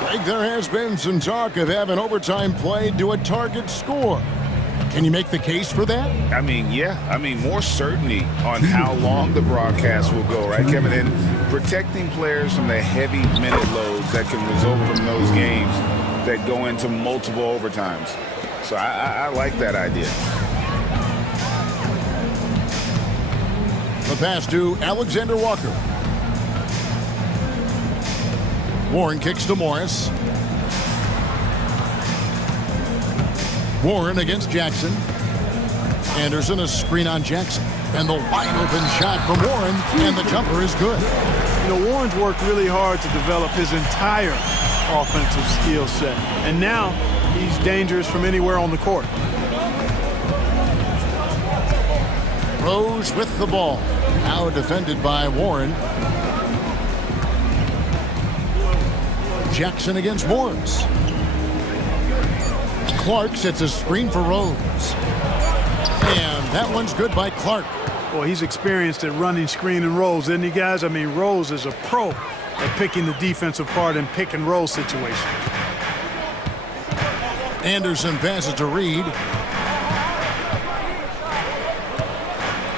Greg, there has been some talk of having overtime played to a target score. Can you make the case for that? I mean, yeah. I mean, more certainty on how long the broadcast will go, right, Kevin? And protecting players from the heavy minute loads that can result from those games that go into multiple overtimes. So I like that idea. The pass to Alexander Walker. Warren kicks to Morris. Warren against Jackson. Anderson, a screen on Jackson. And the wide open shot from Warren, and the jumper is good. You know, Warren's worked really hard to develop his entire offensive skill set. And now he's dangerous from anywhere on the court. Rose with the ball. Now defended by Warren. Jackson against Morris. Clark sets a screen for Rose. And that one's good by Clark. Boy, he's experienced at running screen and rolls, isn't he, guys? I mean, Rose is a pro at picking the defensive part in pick and roll situations. Anderson passes to Reed.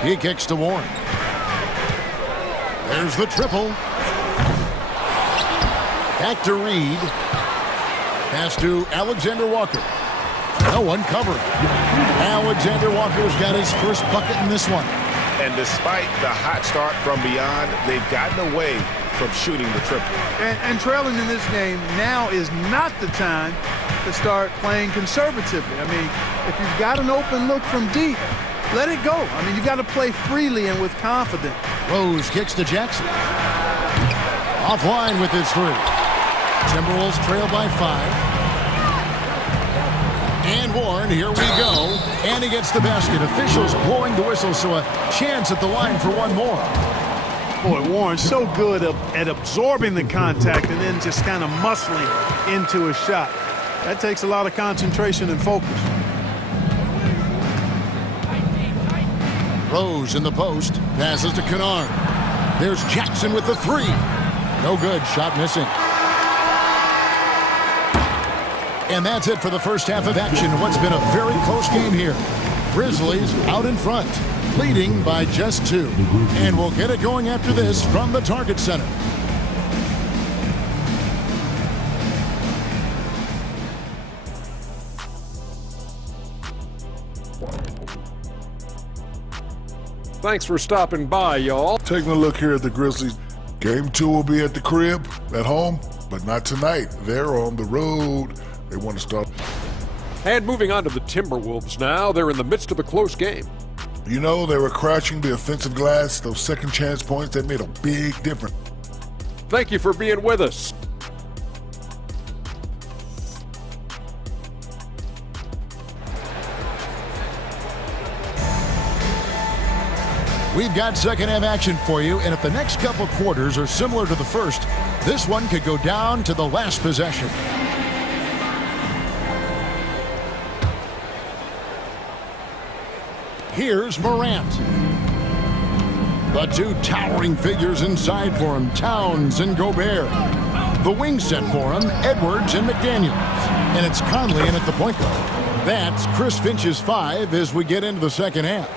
He kicks to Warren. There's the triple. Back to Reed. Pass to Alexander Walker. No one covering. Alexander Walker's got his first bucket in this one. And despite the hot start from beyond, they've gotten away from shooting the triple. And trailing in this game now is not the time to start playing conservatively. I mean, if you've got an open look from deep, let it go. I mean, you've got to play freely and with confidence. Rose kicks to Jackson. Offline with his three. Timberwolves trail by 5. And Warren, here we go. And he gets the basket. Officials blowing the whistle, so a chance at the line for one more. Boy, Warren's so good at absorbing the contact and then just kind of muscling into a shot. That takes a lot of concentration and focus. Rose in the post. Passes to Kennard. There's Jackson with the three. No good. Shot missing. And that's it for the first half of action. What's been a very close game here. Grizzlies out in front, leading by just 2. And we'll get it going after this from the Target Center. Thanks for stopping by, y'all. Taking a look here at the Grizzlies. Game 2 will be at the crib, at home, but not tonight. They're on the road. They want to start. And moving on to the Timberwolves now. They're in the midst of a close game. You know, they were crashing the offensive glass. Those second chance points, that made a big difference. Thank you for being with us. We've got second half action for you, and if the next couple quarters are similar to the first, this one could go down to the last possession. Here's Morant. The two towering figures inside for him, Towns and Gobert. The wing set for him, Edwards and McDaniels. And it's Conley in at the point guard. That's Chris Finch's 5 as we get into the second half.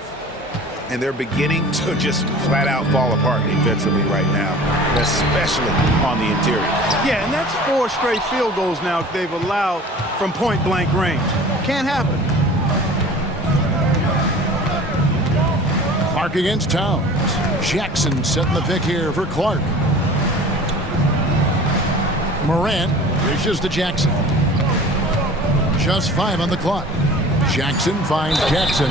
And they're beginning to just flat out fall apart defensively right now, especially on the interior. Yeah, and that's 4 straight field goals now they've allowed from point-blank range. Can't happen. Clark against Towns. Jackson setting the pick here for Clark. Morant dishes to Jackson. Just 5 on the clock. Jackson finds Jackson.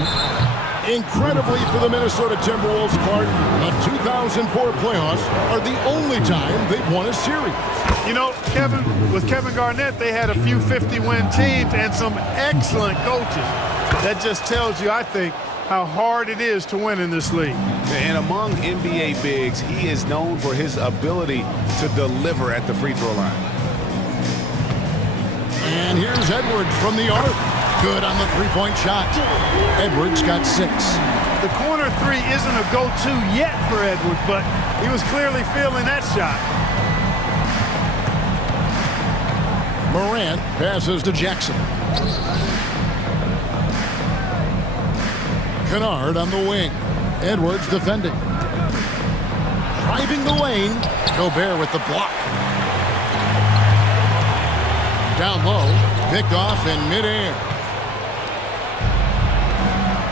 Incredibly for the Minnesota Timberwolves, Clark, the 2004 playoffs are the only time they've won a series. You know, Kevin, with Kevin Garnett, they had a few 50-win teams and some excellent coaches. That just tells you, I think, how hard it is to win in this league. And among NBA bigs, he is known for his ability to deliver at the free throw line. And here's Edwards from the arc. Good on the three-point shot. Edwards got 6. The corner 3 isn't a go-to yet for Edwards, but he was clearly feeling that shot. Morant passes to Jackson. Kennard on the wing. Edwards defending. Driving the lane. Gobert with the block. Down low. Picked off in midair.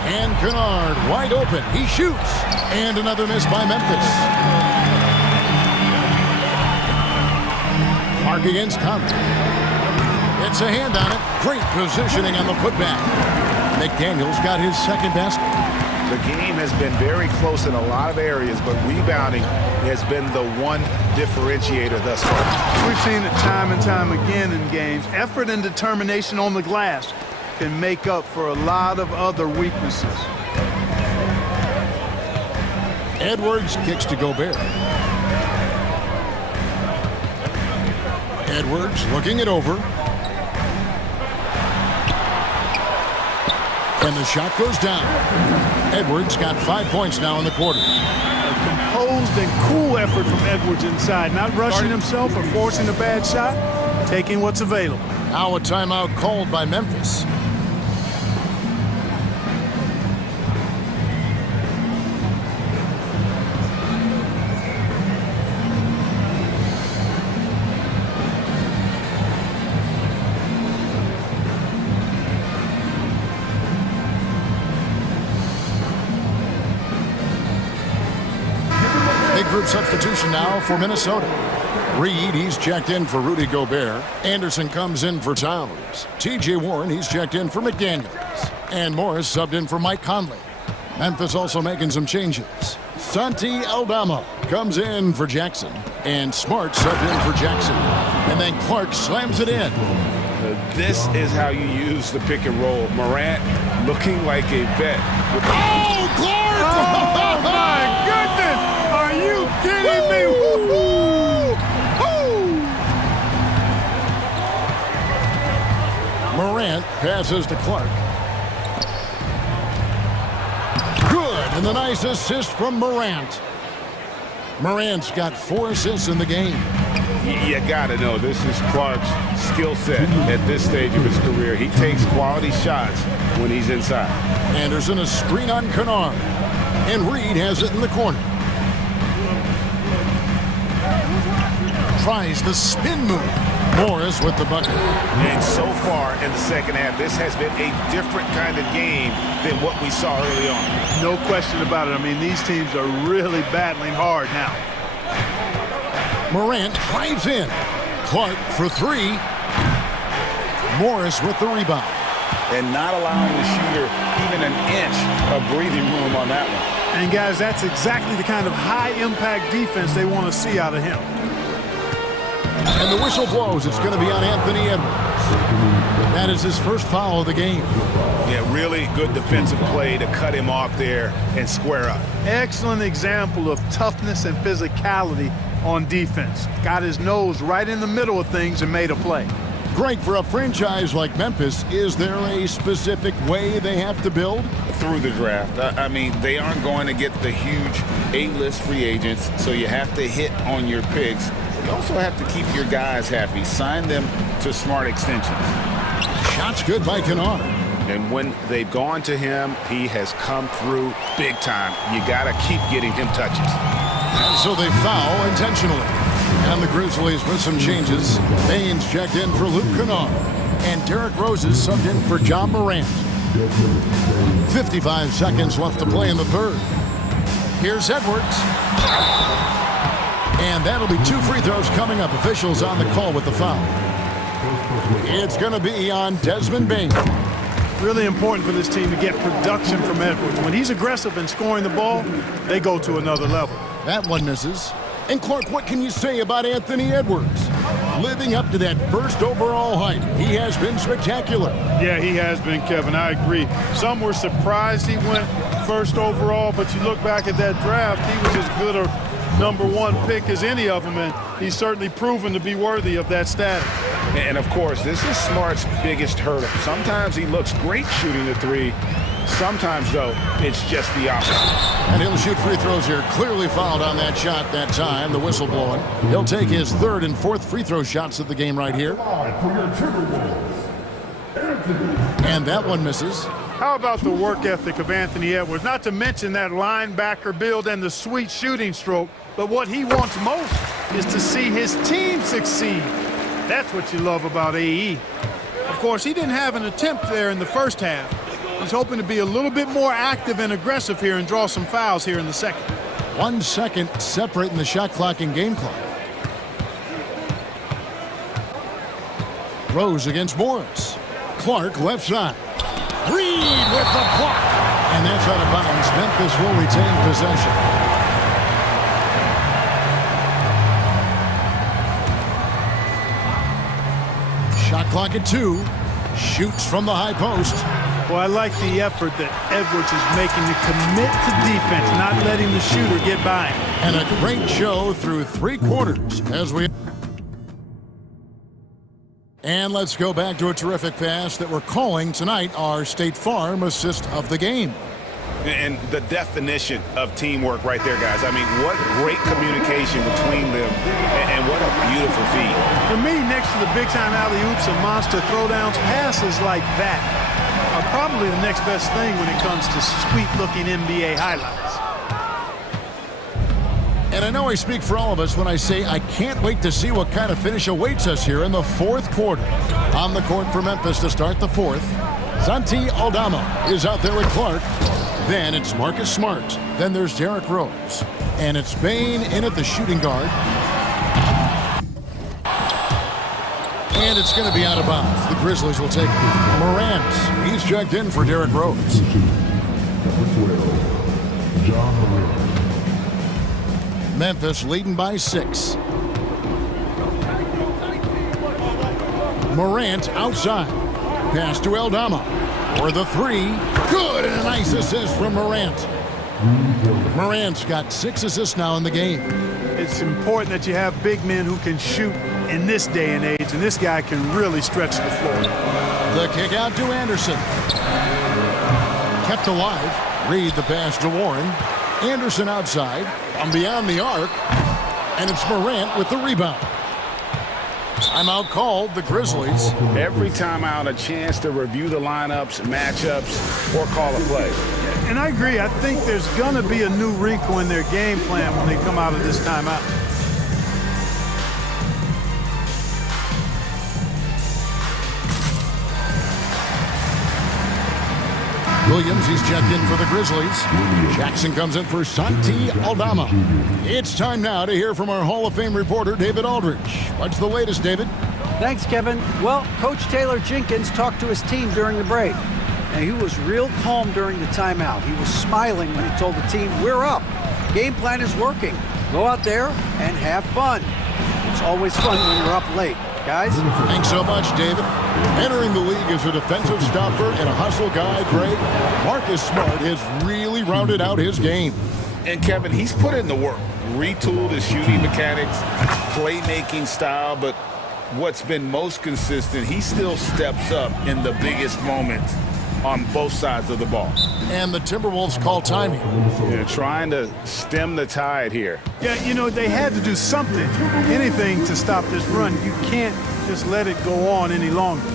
And Kennard wide open. He shoots. And another miss by Memphis. Clark against Conley. It's a hand on it. Great positioning on the putback. McDaniel's got his second basket. The game has been very close in a lot of areas, but rebounding has been the one differentiator thus far. We've seen it time and time again in games. Effort and determination on the glass can make up for a lot of other weaknesses. Edwards kicks to Gobert. Edwards looking it over. And the shot goes down. Edwards got 5 points now in the quarter. A composed and cool effort from Edwards inside. Not rushing himself or forcing a bad shot. Taking what's available. Now a timeout called by Memphis. Group substitution now for Minnesota. Reed, he's checked in for Rudy Gobert. Anderson comes in for Towns. T.J. Warren, he's checked in for McDaniels. And Morris subbed in for Mike Conley. Memphis also making some changes. Santi Aldama comes in for Jackson. And Smart subbed in for Jackson. And then Clark slams it in. This is how you use the pick and roll. Morant looking like a vet. Oh, Clark! Oh, my goodness! Are you kidding me? Woo-hoo! Morant passes to Clark. Good, and the nice assist from Morant. Morant's got 4 assists in the game. You gotta know, this is Clark's skill set at this stage of his career. He takes quality shots when he's inside. Anderson a screen on Kennard. And Reed has it in the corner. Tries the spin move. Morris with the bucket. And so far in the second half, this has been a different kind of game than what we saw early on. No question about it. I mean, these teams are really battling hard now. Morant drives in. Clark for 3. Morris with the rebound. And not allowing the shooter even an inch of breathing room on that one. And guys, that's exactly the kind of high-impact defense they want to see out of him. And the whistle blows. It's going to be on Anthony Edwards. That is his first foul of the game. Yeah, really good defensive play to cut him off there and square up. Excellent example of toughness and physicality on defense. Got his nose right in the middle of things and made a play. Greg, for a franchise like Memphis, is there a specific way they have to build? Through the draft. I mean, they aren't going to get the huge A-list free agents, so you have to hit on your picks. You also have to keep your guys happy. Sign them to smart extensions. Shot's good by Kennard. And when they've gone to him, he has come through big time. You got to keep getting him touches. And so they foul intentionally. And the Grizzlies with some changes. Baines checked in for Luke Kennard. And Derrick Rose is subbed in for John Morant. 55 seconds left to play in the third. Here's Edwards. And that'll be 2 free throws coming up. Officials on the call with the foul. It's going to be on Desmond Bain. Really important for this team to get production from Edwards. When he's aggressive and scoring the ball, they go to another level. That one misses. And Clark, what can you say about Anthony Edwards? Living up to that first overall hype, he has been spectacular. Yeah, he has been, Kevin. I agree. Some were surprised he went first overall, but you look back at that draft, he was as good a #1 pick as any of them, and he's certainly proven to be worthy of that status. And, of course, this is Smart's biggest hurdle. Sometimes he looks great shooting the 3. Sometimes, though, it's just the opposite. And he'll shoot free throws here. Clearly fouled on that shot that time. The whistle blowing. He'll take his 3rd and 4th free throw shots of the game right here. And that one misses. How about the work ethic of Anthony Edwards? Not to mention that linebacker build and the sweet shooting stroke. But what he wants most is to see his team succeed. That's what you love about AE. Of course, he didn't have an attempt there in the first half, He's hoping to be a little bit more active and aggressive here and draw some fouls here in the second. 1 second separating the shot clock and game clock. Rose against Morris. Clark left side. Reed with the block. And that's out of bounds. Memphis will retain possession. Shot clock at 2. Shoots from the high post. Well, I like the effort that Edwards is making to commit to defense, not letting the shooter get by him. And a great show through 3 quarters as we... And let's go back to a terrific pass that we're calling tonight our State Farm assist of the game. And the definition of teamwork right there, guys. I mean, what great communication between them, and what a beautiful feed. For me, next to the big-time alley-oops and monster throwdowns, passes like that are probably the next best thing when it comes to sweet-looking NBA highlights. And I know I speak for all of us when I say I can't wait to see what kind of finish awaits us here in the 4th quarter. On the court for Memphis to start the 4th, Santi Aldama is out there with Clark. Then it's Marcus Smart. Then there's Derrick Rose. And it's Bain in at the shooting guard. And it's going to be out of bounds. The Grizzlies will take Morant. He's checked in for Derrick Rose. Number 12, John Morant. Memphis leading by 6. Morant outside. Pass to Aldama. For the 3. Good, and a nice assist from Morant. Morant's got 6 assists now in the game. It's important that you have big men who can shoot in this day and age, and this guy can really stretch the floor. The kick out to Anderson. Kept alive. Reed the pass to Warren. Anderson outside from beyond the arc, and it's Morant with the rebound. Timeout called, the Grizzlies. Every timeout, a chance to review the lineups, matchups, or call a play. And I agree. I think there's going to be a new wrinkle in their game plan when they come out of this timeout. Williams, he's checked in for the Grizzlies. Jackson comes in for Santi Aldama. It's time now to hear from our Hall of Fame reporter, David Aldridge. What's the latest, David? Thanks, Kevin. Well, Coach Taylor Jenkins talked to his team during the break, and he was real calm during the timeout. He was smiling when he told the team, we're up. Game plan is working. Go out there and have fun. It's always fun when you're up late. Guys? Thanks so much, David. Entering the league as a defensive stopper and a hustle guy, Greg, Marcus Smart has really rounded out his game. And Kevin, he's put in the work, retooled his shooting mechanics, playmaking style, but what's been most consistent, he still steps up in the biggest moments on both sides of the ball. And the Timberwolves call timing. They're trying to stem the tide here. Yeah, you know, they had to do something, anything to stop this run. You can't just let it go on any longer.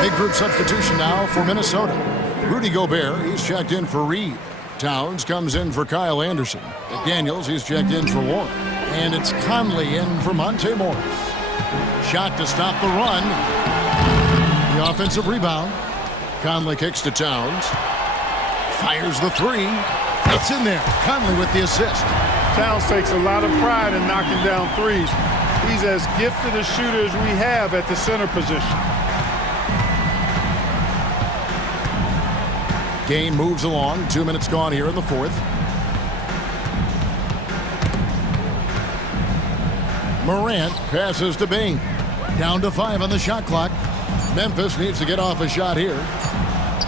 Big group substitution now for Minnesota. Rudy Gobert, he's checked in for Reed. Towns comes in for Kyle Anderson. McDaniels, he's checked in for Warren. And it's Conley in for Monte Morris. Shot to stop the run. The offensive rebound. Conley kicks to Towns. Fires the 3. It's in there. Conley with the assist. Towns takes a lot of pride in knocking down threes. He's as gifted a shooter as we have at the center position. Game moves along. 2 minutes gone here in the 4th. Morant passes to Bain. Down to 5 on the shot clock. Memphis needs to get off a shot here.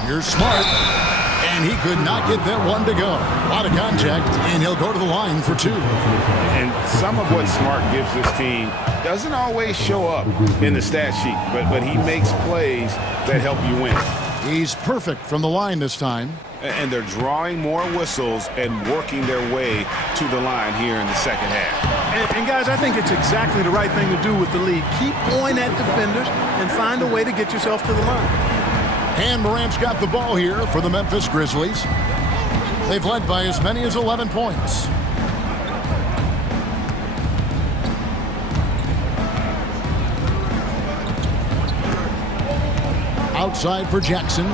Here's Smart. And he could not get that one to go. A lot of contact, and he'll go to the line for 2. And some of what Smart gives this team doesn't always show up in the stat sheet, but he makes plays that help you win. He's perfect from the line this time. And they're drawing more whistles and working their way to the line here in the second half. And guys, I think it's exactly the right thing to do with the lead. Keep going at defenders and find a way to get yourself to the line. And Morant's got the ball here for the Memphis Grizzlies. They've led by as many as 11 points. outside for Jackson.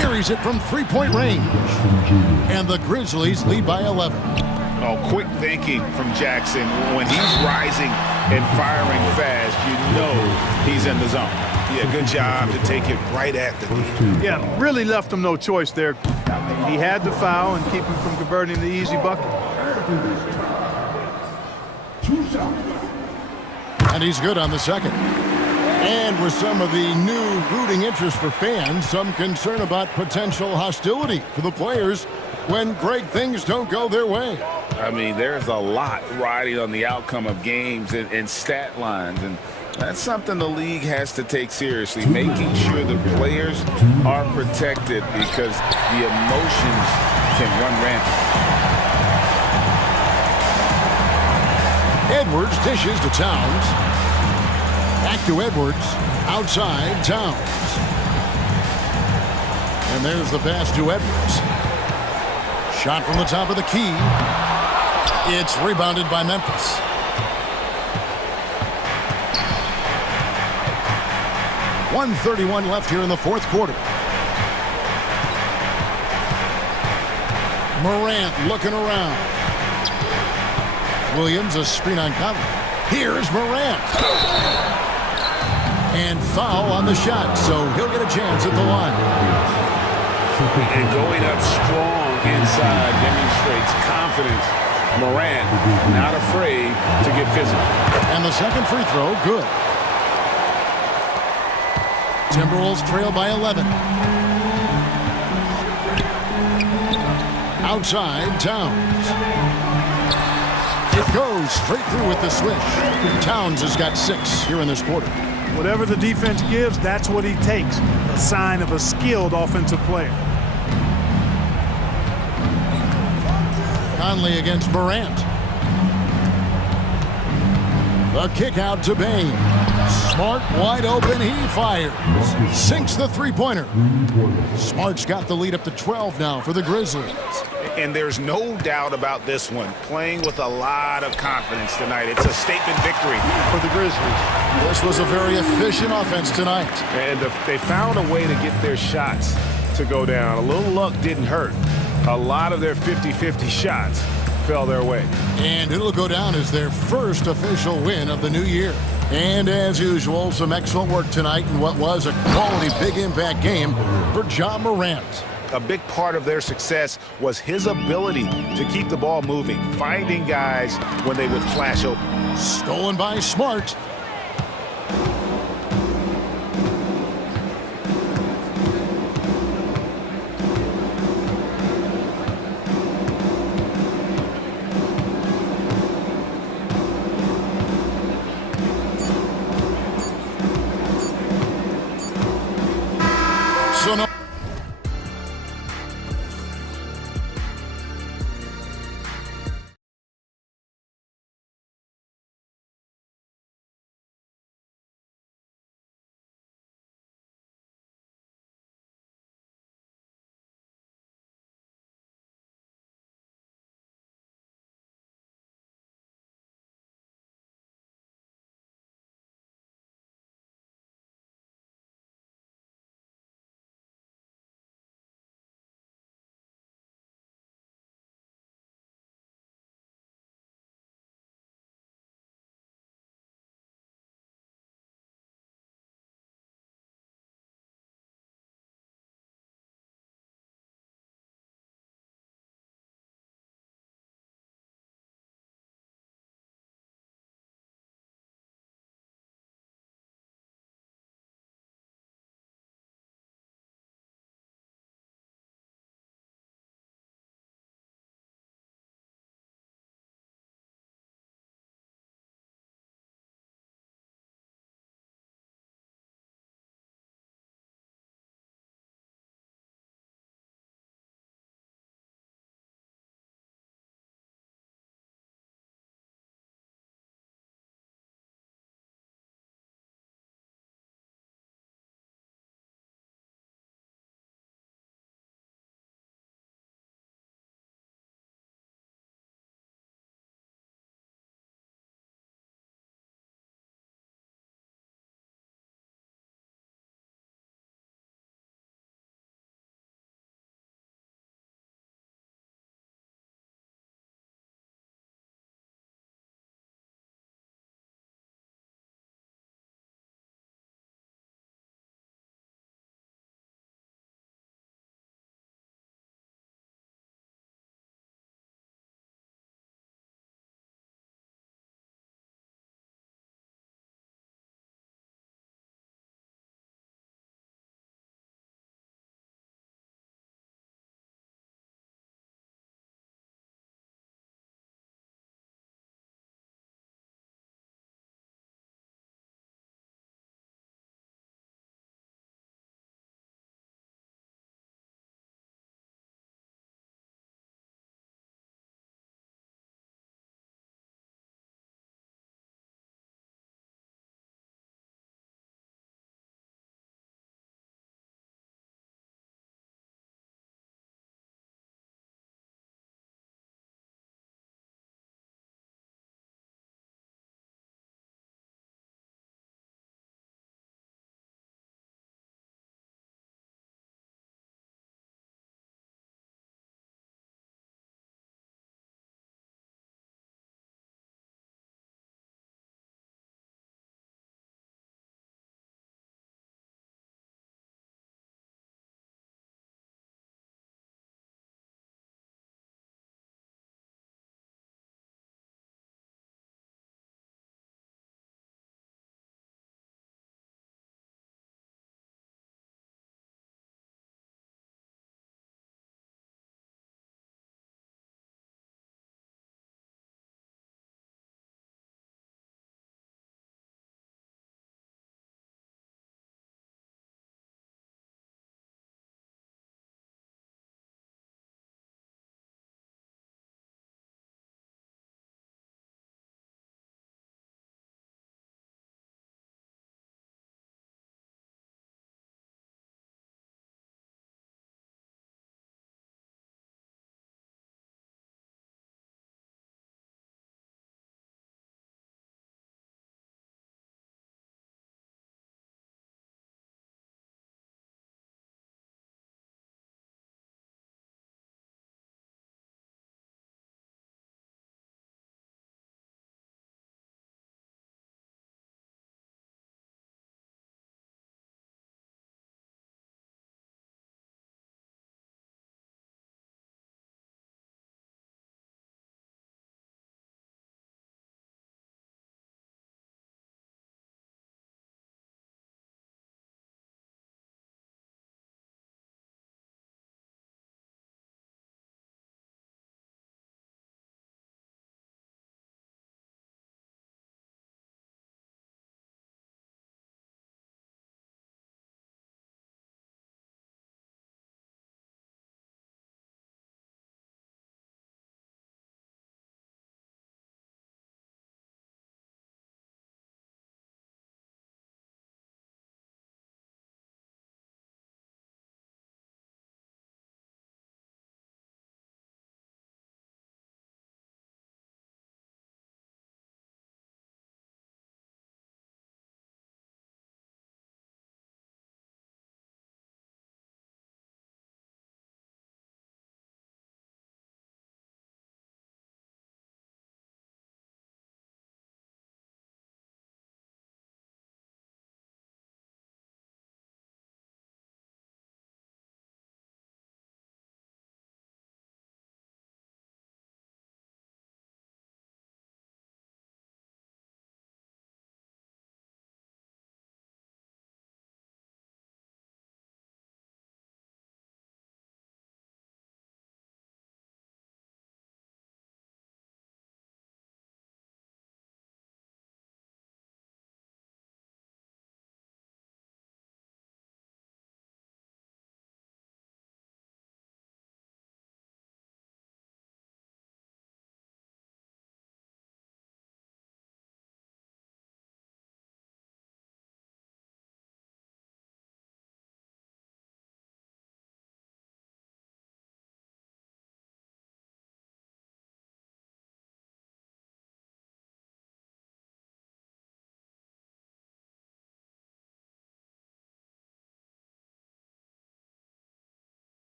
Buries it from three-point range. And the Grizzlies lead by 11. Oh, quick thinking from Jackson. When he's rising and firing fast, you know he's in the zone. Yeah, good job to take it right at the knee. Yeah, really left him no choice there. He had to foul and keep him from converting the easy bucket. And he's good on the second. And with some of the new rooting interest for fans, some concern about potential hostility for the players when great things don't go their way. I mean, there's a lot riding on the outcome of games and stat lines, and that's something the league has to take seriously, making sure the players are protected because the emotions can run rampant. Edwards dishes to Towns. Back to Edwards. Outside, Towns. And there's the pass to Edwards. Shot from the top of the key. It's rebounded by Memphis. .131 left here in the fourth quarter. Morant looking around. Williams, a screen on Conley. Here's Morant. And foul on the shot, so he'll get a chance at the line. And going up strong inside demonstrates confidence. Morant not afraid to get physical. And the second free throw, good. Timberwolves trail by 11. Outside, Towns. It goes straight through with the switch. Towns has got 6 here in this quarter. Whatever the defense gives, that's what he takes. A sign of a skilled offensive player. Conley against Morant. The kick out to Bain. Smart wide open, he fires. Sinks the three-pointer. Smart's got the lead up to 12 now for the Grizzlies. And there's no doubt about this one. Playing with a lot of confidence tonight. It's a statement victory for the Grizzlies. This was a very efficient offense tonight. And they found a way to get their shots to go down. A little luck didn't hurt. A lot of their 50-50 shots fell their way. And it'll go down as their first official win of the new year. And as usual, some excellent work tonight in what was a quality big impact game for Ja Morant. A big part of their success was his ability to keep the ball moving, finding guys when they would flash open. Stolen by Smart. So no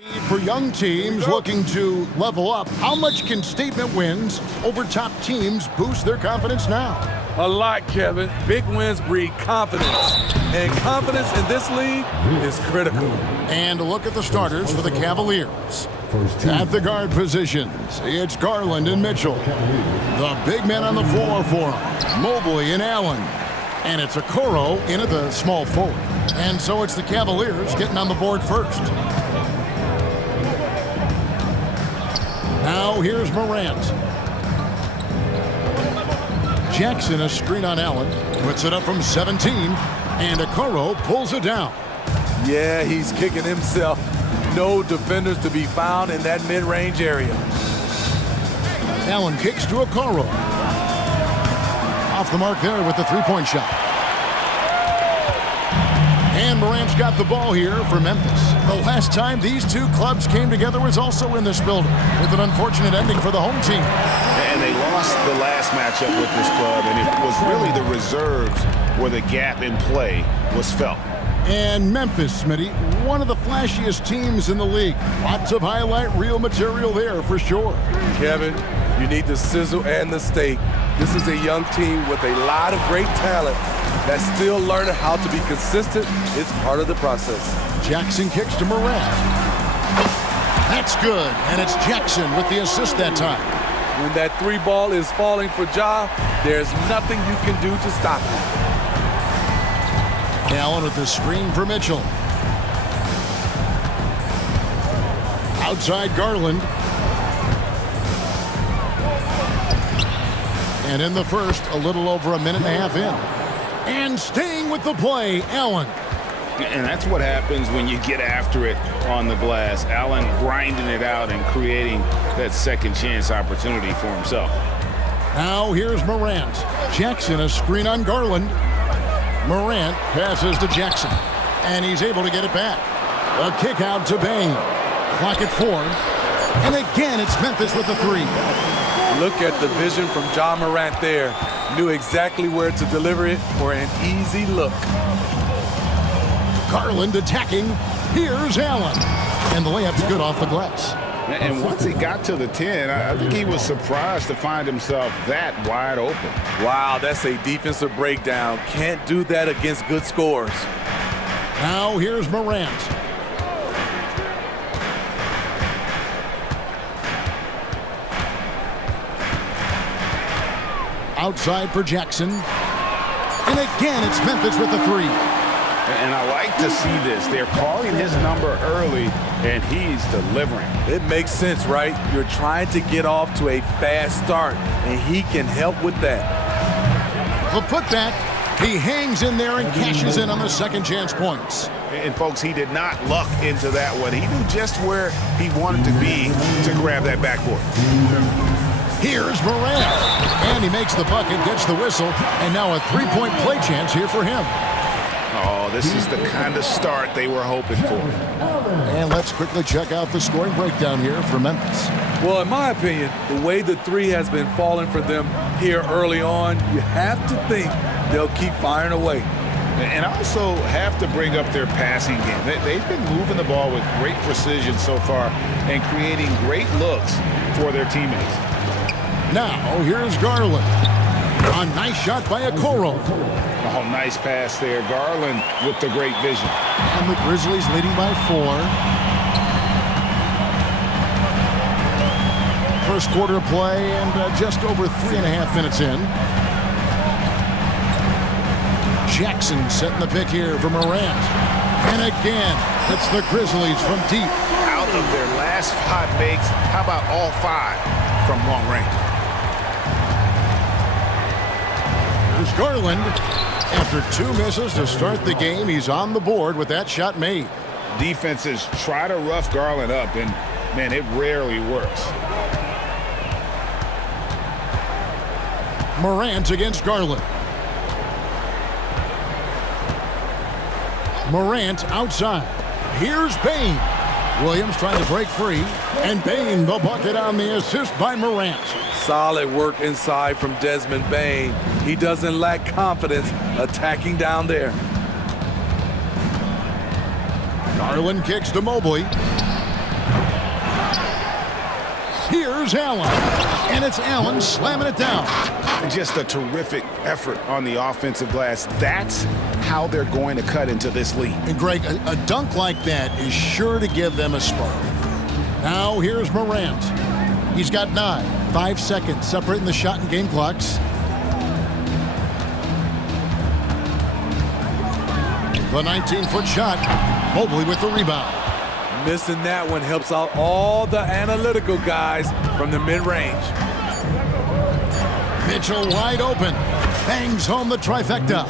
For young teams looking to level up, how much can statement wins over top teams boost their confidence now? A lot, Kevin. Big wins breed confidence. And confidence in this league is critical. And a look at the starters for the Cavaliers. At the guard positions, it's Garland and Mitchell. The big men on the floor for them, Mobley and Allen. And it's Okoro in at the small forward. And so it's the Cavaliers getting on the board first. Now here's Morant. Jackson a screen on Allen. Puts it up from 17. And Okoro pulls it down. Yeah, he's kicking himself. No defenders to be found in that mid-range area. Allen kicks to Okoro. Off the mark there with the three-point shot. And Morant's got the ball here for Memphis. The last time these two clubs came together was also in this building, with an unfortunate ending for the home team. And they lost the last matchup with this club, and it was really the reserves where the gap in play was felt. And Memphis, Smitty, one of the flashiest teams in the league. Lots of highlight reel material there for sure. Kevin, you need the sizzle and the steak. This is a young team with a lot of great talent that's still learning how to be consistent. It's part of the process. Jackson kicks to Morant. That's good, and it's Jackson with the assist that time. When that three ball is falling for Ja, there's nothing you can do to stop it. Allen with the screen for Mitchell. Outside Garland. And in the first, a little over a minute and a half in. And staying with the play, Allen. And that's what happens when you get after it on the glass. Allen grinding it out and creating that second chance opportunity for himself. Now here's Morant. Jackson a screen on Garland. Morant passes to Jackson, and he's able to get it back. A kick out to Bain. Clock at 4. And again, it's Memphis with the three. Look at the vision from Ja Morant there. Knew exactly where to deliver it for an easy look. Garland attacking. Here's Allen. And the layup's good off the glass. And once he got to the 10, I think he was surprised to find himself that wide open. Wow, that's a defensive breakdown. Can't do that against good scores. Now here's Morant. Outside for Jackson. And again, it's Memphis with the three. And I like to see this. They're calling his number early, and he's delivering. It makes sense, right? You're trying to get off to a fast start, and he can help with that. The putback, he hangs in there and cashes in on the second chance points. And folks, he did not luck into that one. He knew just where he wanted to be to grab that backboard. Here's Morant. And he makes the bucket, gets the whistle, and now a three-point play chance here for him. Oh, this is the kind of start they were hoping for. And let's quickly check out the scoring breakdown here for Memphis. Well, in my opinion, the way the three has been falling for them here early on, you have to think they'll keep firing away. And also have to bring up their passing game. They've been moving the ball with great precision so far and creating great looks for their teammates. Now, here's Garland. A nice shot by Okoro. Oh, nice pass there. Garland with the great vision. And the Grizzlies leading by 4. First quarter play and just over 3.5 minutes in. Jackson setting the pick here for Morant. And again, it's the Grizzlies from deep. Out of their last 5 makes, how about all 5 from long range? Here's Garland. After 2 misses to start the game, he's on the board with that shot made. Defenses try to rough Garland up, and, man, it rarely works. Morant against Garland. Morant outside. Here's Bain. Williams trying to break free. And Bain the bucket on the assist by Morant. Solid work inside from Desmond Bain. He doesn't lack confidence attacking down there. Garland kicks to Mobley. Here's Allen. And it's Allen slamming it down. Just a terrific effort on the offensive glass. That's how they're going to cut into this lead. And Greg, a dunk like that is sure to give them a spark. Now here's Morant. He's got 9. 5 seconds separating the shot and game clocks. The 19-foot shot. Mobley with the rebound. Missing that one helps out all the analytical guys from the mid-range. Mitchell wide open. Bangs home the trifecta.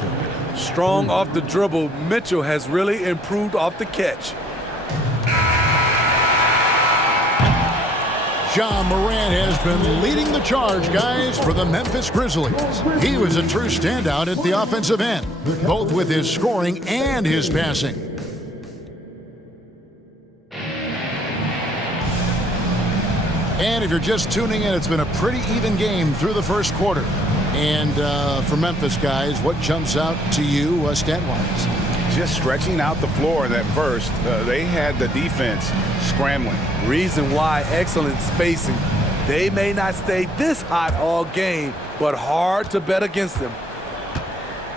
Strong off the dribble. Mitchell has really improved off the catch. Ja Morant has been leading the charge, guys, for the Memphis Grizzlies. He was a true standout at the offensive end, both with his scoring and his passing. And if you're just tuning in, it's been a pretty even game through the first quarter. And for Memphis, guys, what jumps out to you stat-wise? Just stretching out the floor in that first. They had the defense scrambling. Reason why, excellent spacing. They may not stay this hot all game, but hard to bet against them.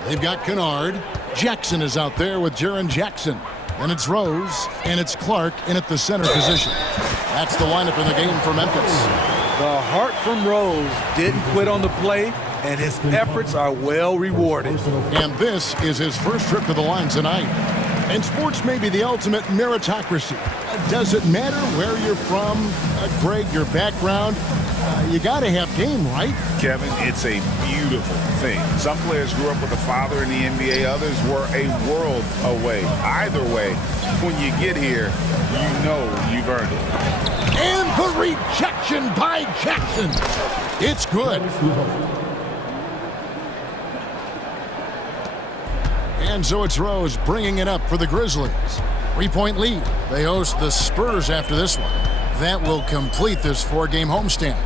They've got Kennard. Jackson is out there with Jaren Jackson. And it's Rose, and it's Clark in at the center position. That's the lineup in the game for Memphis. The heart from Rose didn't quit on the play, and his efforts are well rewarded. And this is his first trip to the line tonight. And sports may be the ultimate meritocracy. Does it matter where you're from, Greg, your background? You got to have game, right? Kevin, it's a beautiful thing. Some players grew up with a father in the NBA. Others were a world away. Either way, when you get here, you know you've earned it. And the rejection by Jackson. It's good. And so it's Rose bringing it up for the Grizzlies. 3-point lead. They host the Spurs after this one. That will complete this 4-game homestand.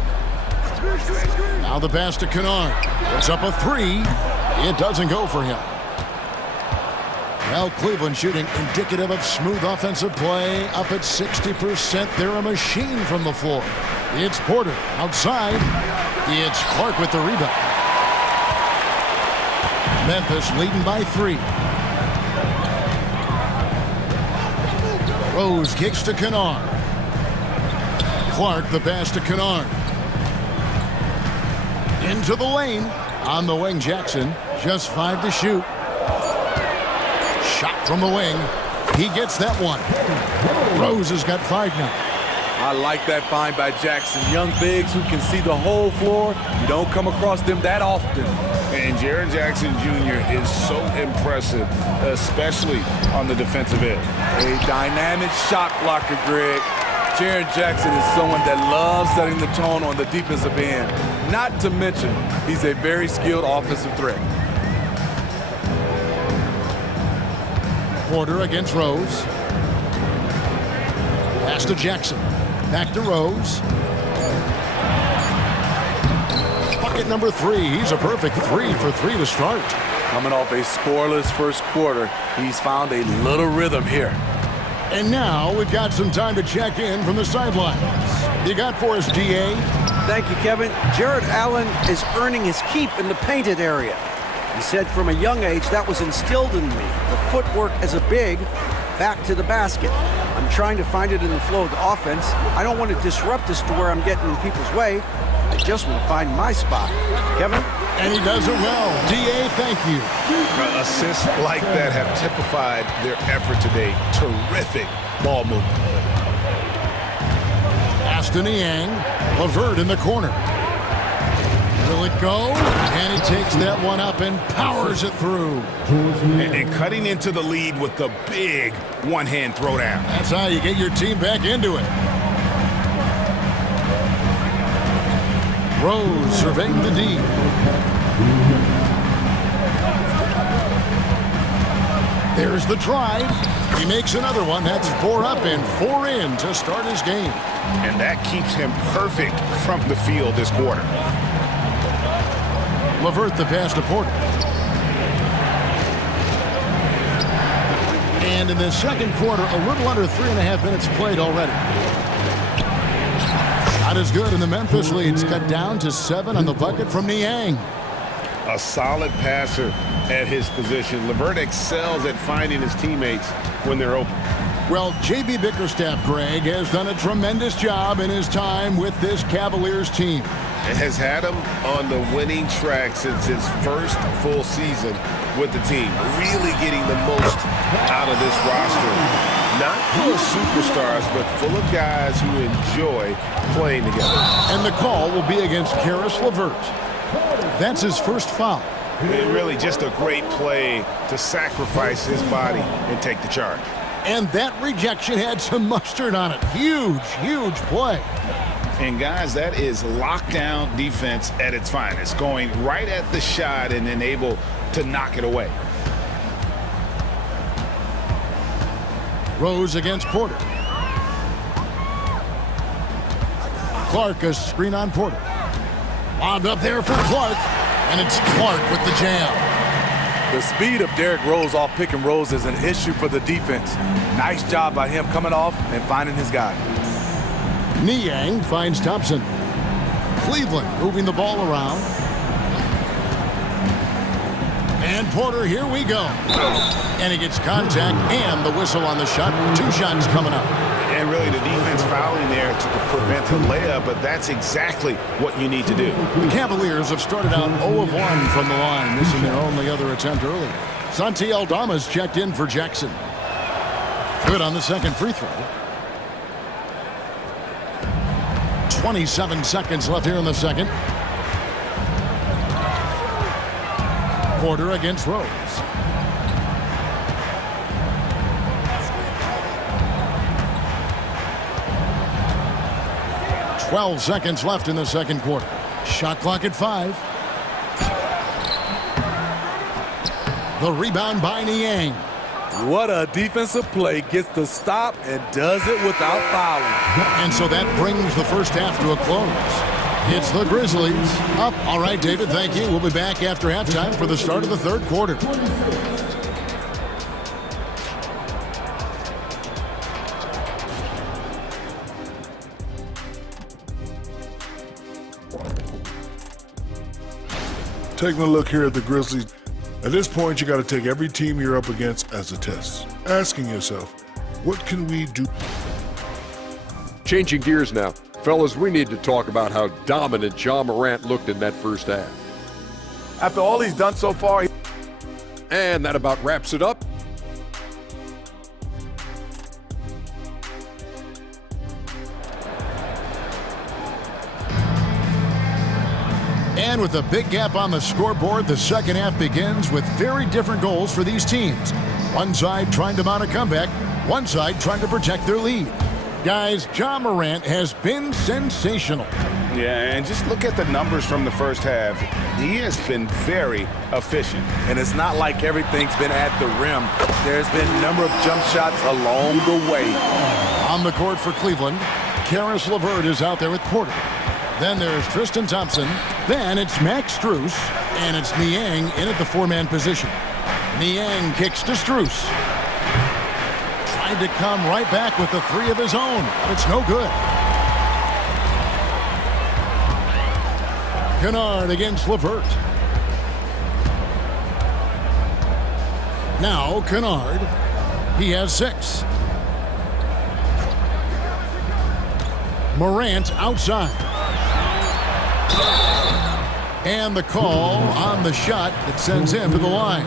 Now the pass to Kennard. It's up a 3. It doesn't go for him. Well, Cleveland shooting indicative of smooth offensive play. Up at 60%. They're a machine from the floor. It's Porter outside. It's Clark with the rebound. Memphis leading by 3. Rose kicks to Kennard. Clark the pass to Kennard. Into the lane. On the wing, Jackson. Just 5 to shoot. Shot from the wing. He gets that one. Rose has got 5 now. I like that find by Jackson. Young bigs who can see the whole floor. You don't come across them that often. And Jaren Jackson Jr. is so impressive, especially on the defensive end. A dynamic shot blocker, Greg. Jaren Jackson is someone that loves setting the tone on the defensive end. Not to mention, he's a very skilled offensive threat. Porter against Rose. Pass to Jackson. Back to Rose. Bucket number 3. He's a perfect 3 for 3 to start. Coming off a scoreless first quarter, he's found a little rhythm here. And now we've got some time to check in from the sidelines. You got for us, DA? Thank you, Kevin. Jared Allen is earning his keep in the painted area. He said from a young age that was instilled in me. The footwork as a big, back to the basket. I'm trying to find it in the flow of the offense. I don't want to disrupt this to where I'm getting in people's way. I just want to find my spot. Kevin? And he does it well. DA, thank you. Assists like that have typified their effort today. Terrific ball movement. Aston Yang. LeVert in the corner. Will it go? And he takes that one up and powers it through. And cutting into the lead with the big one-hand throwdown. That's how you get your team back into it. Rose surveying the D. There's the drive. He makes another one. That's 4 up and 4 in to start his game. And that keeps him perfect from the field this quarter. LeVert the pass to Porter. And in the second quarter, a little under 3.5 minutes played already. Not as good, and the Memphis lead's cut down to 7 on the bucket from Niang. A solid passer at his position. LeVert excels at finding his teammates when they're open. Well, J.B. Bickerstaff, Greg, has done a tremendous job in his time with this Cavaliers team. Has had him on the winning track since his first full season with the team. Really getting the most out of this roster. Not full of superstars, but full of guys who enjoy playing together. And the call will be against Caris LeVert. That's his first foul. And really just a great play to sacrifice his body and take the charge. And that rejection had some mustard on it. Huge, huge play. And guys, that is lockdown defense at its finest. Going right at the shot and then able to knock it away. Rose against Porter. Clark, a screen on Porter. Lobbed up there for Clark, and it's Clark with the jam. The speed of Derrick Rose off pick and rolls is an issue for the defense. Nice job by him coming off and finding his guy. Niang finds Thompson. Cleveland moving the ball around. And Porter, here we go. And he gets contact and the whistle on the shot. 2 shots coming up. And really the defense fouling there to prevent the layup, but that's exactly what you need to do. The Cavaliers have started out 0 of 1 from the line, missing their only other attempt early. Santi Aldama's checked in for Jackson. Good on the second free throw. 27 seconds left here in the second. Porter against Rose. "12 seconds left in the second quarter. Shot clock at 5. The rebound by Niang. What a defensive play. Gets the stop and does it without fouling. And so that brings the first half to a close. It's the Grizzlies up. All right, David, thank you. We'll be back after halftime for the start of the third quarter. Taking a look here at the Grizzlies. At this point, you got to take every team you're up against as a test. Asking yourself, what can we do? Changing gears now. Fellas, we need to talk about how dominant Ja Morant looked in that first half. After all he's done so far. And that about wraps it up. And with a big gap on the scoreboard, the second half begins with very different goals for these teams. One side trying to mount a comeback, one side trying to protect their lead. Guys, Ja Morant has been sensational. Yeah, and just look at the numbers from the first half. He has been very efficient. And it's not like everything's been at the rim. There's been a number of jump shots along the way. On the court for Cleveland, Caris LeVert is out there with Porter. Then there's Tristan Thompson. Then it's Max Strus. And it's Niang in at the 4-man position. Niang kicks to Strus. Tried to come right back with the 3 of his own, but it's no good. Kennard against LeVert. Now Kennard. He has 6. Morant outside. And the call on the shot that sends him to the line.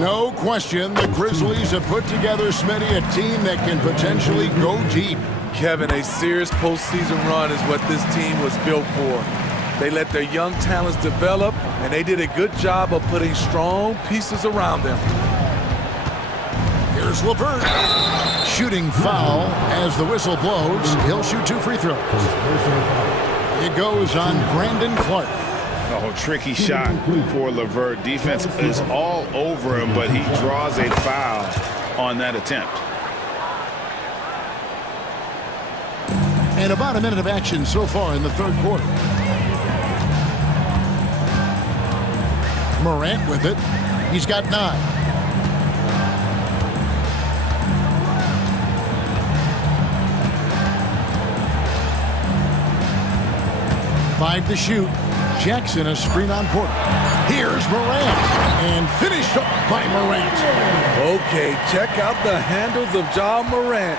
No question, the Grizzlies have put together, Smitty, a team that can potentially go deep. Kevin, a serious postseason run is what this team was built for. They let their young talents develop, and they did a good job of putting strong pieces around them. Here's LeVert. Shooting foul as the whistle blows. He'll shoot 2 free throws. It goes on Brandon Clark. Oh, tricky shot for LeVert. Defense is all over him, but he draws a foul on that attempt. And about a minute of action so far in the third quarter. Morant with it. He's got 9. 5 to shoot. Jackson a screen on Porter. Here's Morant. And finished off by Morant. Okay, check out the handles of Ja Morant.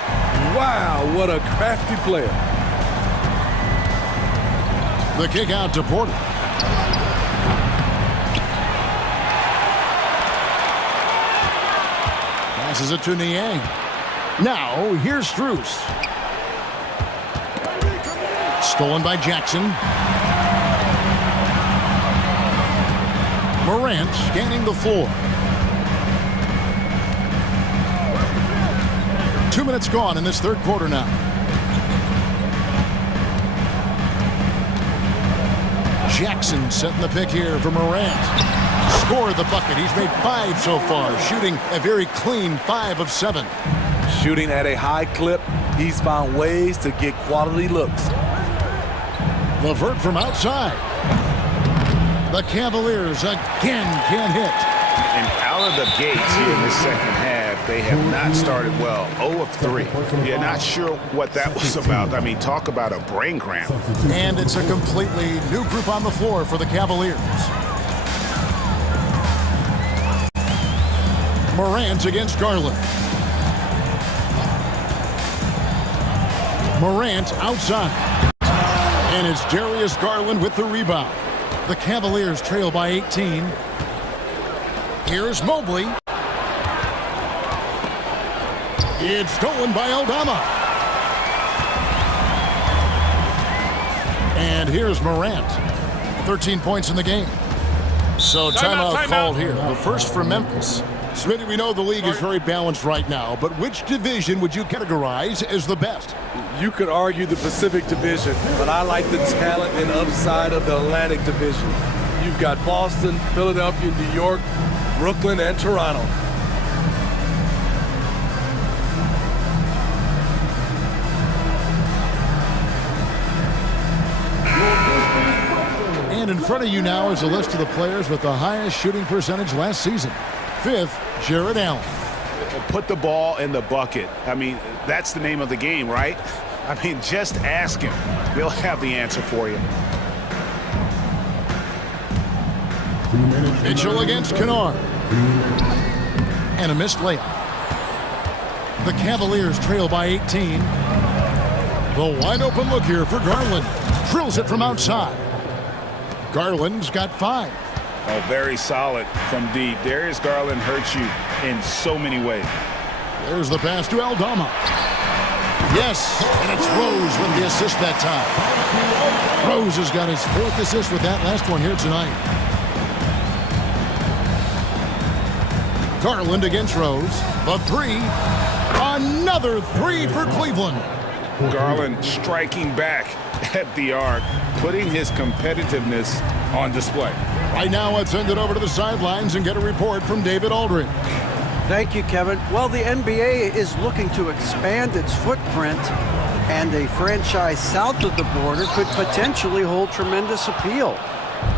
Wow, what a crafty player. The kick out to Porter. Passes it to Niang. Now, here's Strus. Stolen by Jackson. Morant scanning the floor. 2 minutes gone in this third quarter now. Jackson setting the pick here for Morant. Scored the bucket. He's made 5 so far, shooting a very clean 5 of 7. Shooting at a high clip, he's found ways to get quality looks. LeVert from outside. The Cavaliers again can't hit. And out of the gates here in the second half, they have not started well. 0 of 3. You're not sure what that was about. I mean, talk about a brain cramp. And it's a completely new group on the floor for the Cavaliers. Morant against Garland. Morant outside. And it's Darius Garland with the rebound. The Cavaliers trail by 18. Here's Mobley. It's stolen by Aldama. And here's Morant. 13 points in the game. So timeout called here. The first for Memphis. Smitty, we know the league is very balanced right now, but which division would you categorize as the best? You could argue the Pacific Division, but I like the talent and upside of the Atlantic Division. You've got Boston, Philadelphia, New York, Brooklyn, and Toronto. And in front of you now is a list of the players with the highest shooting percentage last season. 5th, Jared Allen. Put the ball in the bucket. I mean, that's the name of the game, right? I mean, just ask him. He'll have the answer for you. Mitchell against Kennard. And a missed layup. The Cavaliers trail by 18. The wide open look here for Garland. Drills it from outside. Garland's got 5. Oh, very solid from deep. Darius Garland hurts you in so many ways. There's the pass to Aldama. Yes, and it's Rose with the assist that time. Rose has got his 4th assist with that last one here tonight. Garland against Rose. The 3. Another 3 for Cleveland. Garland striking back at the arc, putting his competitiveness on display. Right now, let's send it over to the sidelines and get a report from David Aldridge. Thank you, Kevin. Well, the NBA is looking to expand its footprint, and a franchise south of the border could potentially hold tremendous appeal.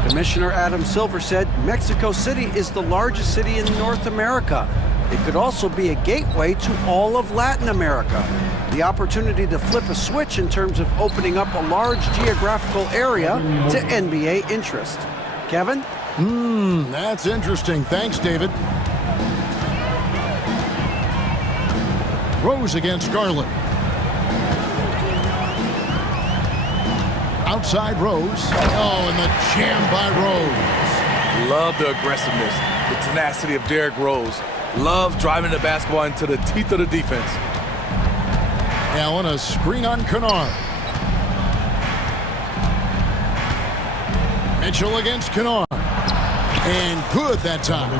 Commissioner Adam Silver said Mexico City is the largest city in North America. It could also be a gateway to all of Latin America. The opportunity to flip a switch in terms of opening up a large geographical area to NBA interest. Kevin? That's interesting. Thanks, David. Rose against Garland. Outside Rose. Oh, and the jam by Rose. Love the aggressiveness, the tenacity of Derrick Rose. Love driving the basketball into the teeth of the defense. Allen, a screen on Kennard. Mitchell against Kennard. And good that time.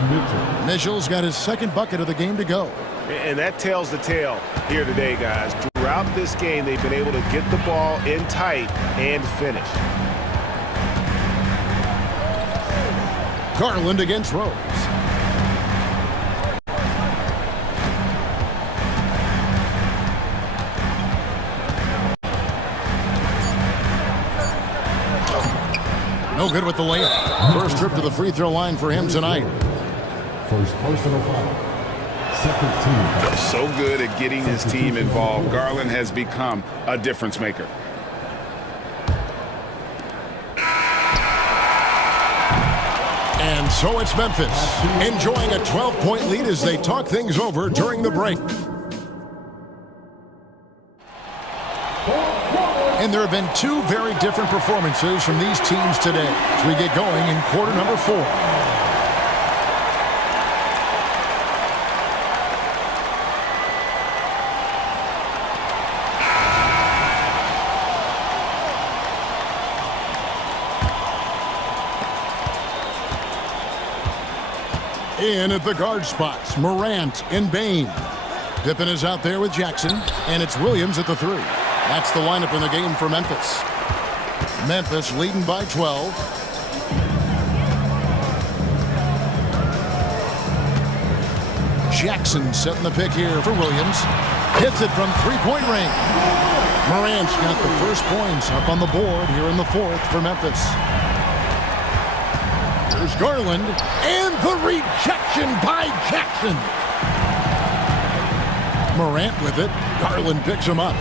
Mitchell's got his 2nd bucket of the game to go. And that tells the tale here today, guys. Throughout this game, they've been able to get the ball in tight and finish. Garland against Rose. No good with the layup. First trip to the free throw line for him tonight. First personal foul. Second team. So good at getting his team involved. Garland has become a difference maker. So it's Memphis enjoying a 12-point lead as they talk things over during the break. And there have been two very different performances from these teams today as we get going in quarter number 4. In at the guard spots, Morant and Bain. Pippen is out there with Jackson, and it's Williams at the 3. That's the lineup in the game for Memphis. Memphis leading by 12. Jackson setting the pick here for Williams. Hits it from three-point range. Morant's got the first points up on the board here in the 4th for Memphis. There's Garland, and the rejection by Jackson. Morant with it. Garland picks him up.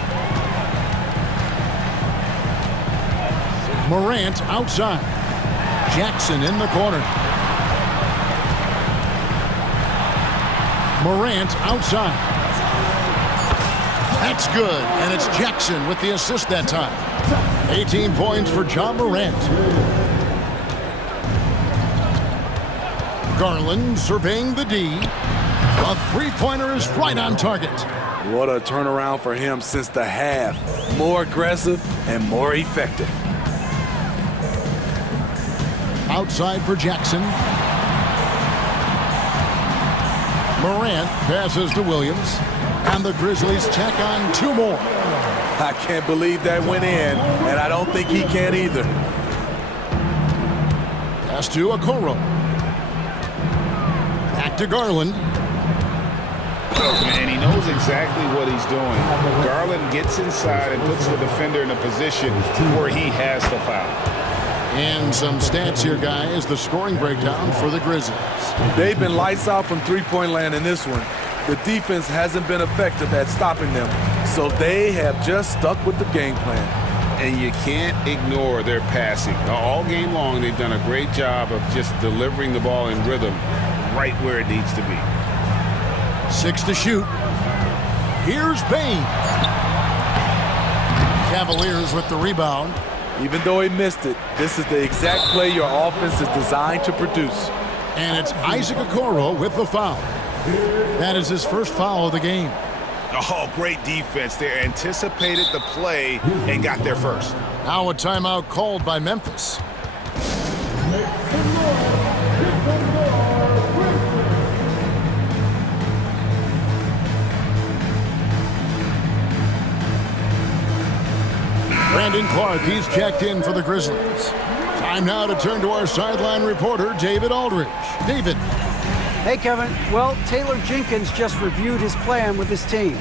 Morant outside. Jackson in the corner. Morant outside. That's good, and it's Jackson with the assist that time. 18 points for John Morant. Garland surveying the D. A three-pointer is right on target. What a turnaround for him since the half. More aggressive and more effective. Outside for Jackson. Morant passes to Williams. And the Grizzlies tack on 2 more. I can't believe that went in, and I don't think he can either. Pass to Okoro. Back to Garland. Man, he knows exactly what he's doing. Garland gets inside and puts the defender in a position where he has the foul. And some stats here, guys. The scoring breakdown for the Grizzlies. They've been lights out from three-point land in this one. The defense hasn't been effective at stopping them, so they have just stuck with the game plan. And you can't ignore their passing. All game long, they've done a great job of just delivering the ball in rhythm right where it needs to be. 6 to shoot. Here's Bain. Cavaliers with the rebound. Even though he missed it, this is the exact play your offense is designed to produce. And it's Isaac Okoro with the foul. That is his first foul of the game. Oh, great defense. They anticipated the play and got there first. Now a timeout called by Memphis. Brandon Clark, he's checked in for the Grizzlies. Time now to turn to our sideline reporter, David Aldridge. David. Hey, Kevin. Well, Taylor Jenkins just reviewed his plan with his team.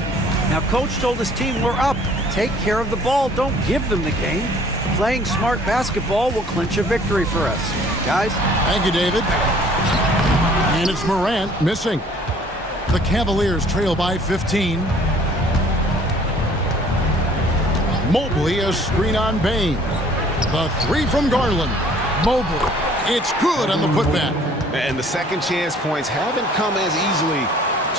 Now, Coach told his team, we're up. Take care of the ball. Don't give them the game. Playing smart basketball will clinch a victory for us. Guys? Thank you, David. And it's Morant missing. The Cavaliers trail by 15. Mobley, a screen on Bain. The 3 from Garland. Mobley. It's good on the putback. And the second chance points haven't come as easily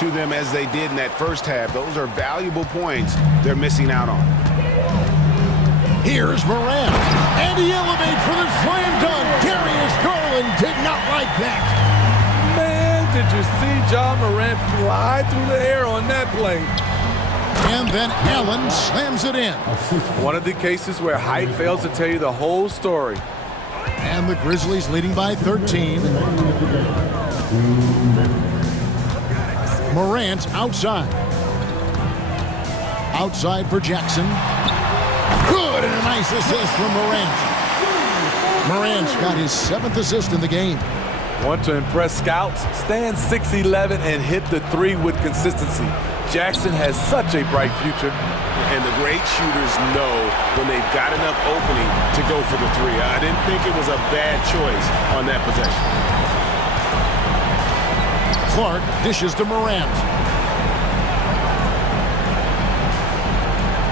to them as they did in that first half. Those are valuable points they're missing out on. Here's Morant. And he elevates for the slam dunk. Darius Garland did not like that. Man, did you see John Morant fly through the air on that play? And then Allen slams it in. One of the cases where height fails to tell you the whole story. And the Grizzlies leading by 13. Morant outside. Outside for Jackson. Good, and a nice assist from Morant. Morant's got his 7th assist in the game. Want to impress scouts? Stand 6'11" and hit the 3 with consistency. Jackson has such a bright future. And the great shooters know when they've got enough opening to go for the 3. I didn't think it was a bad choice on that possession. Clark dishes to Morant.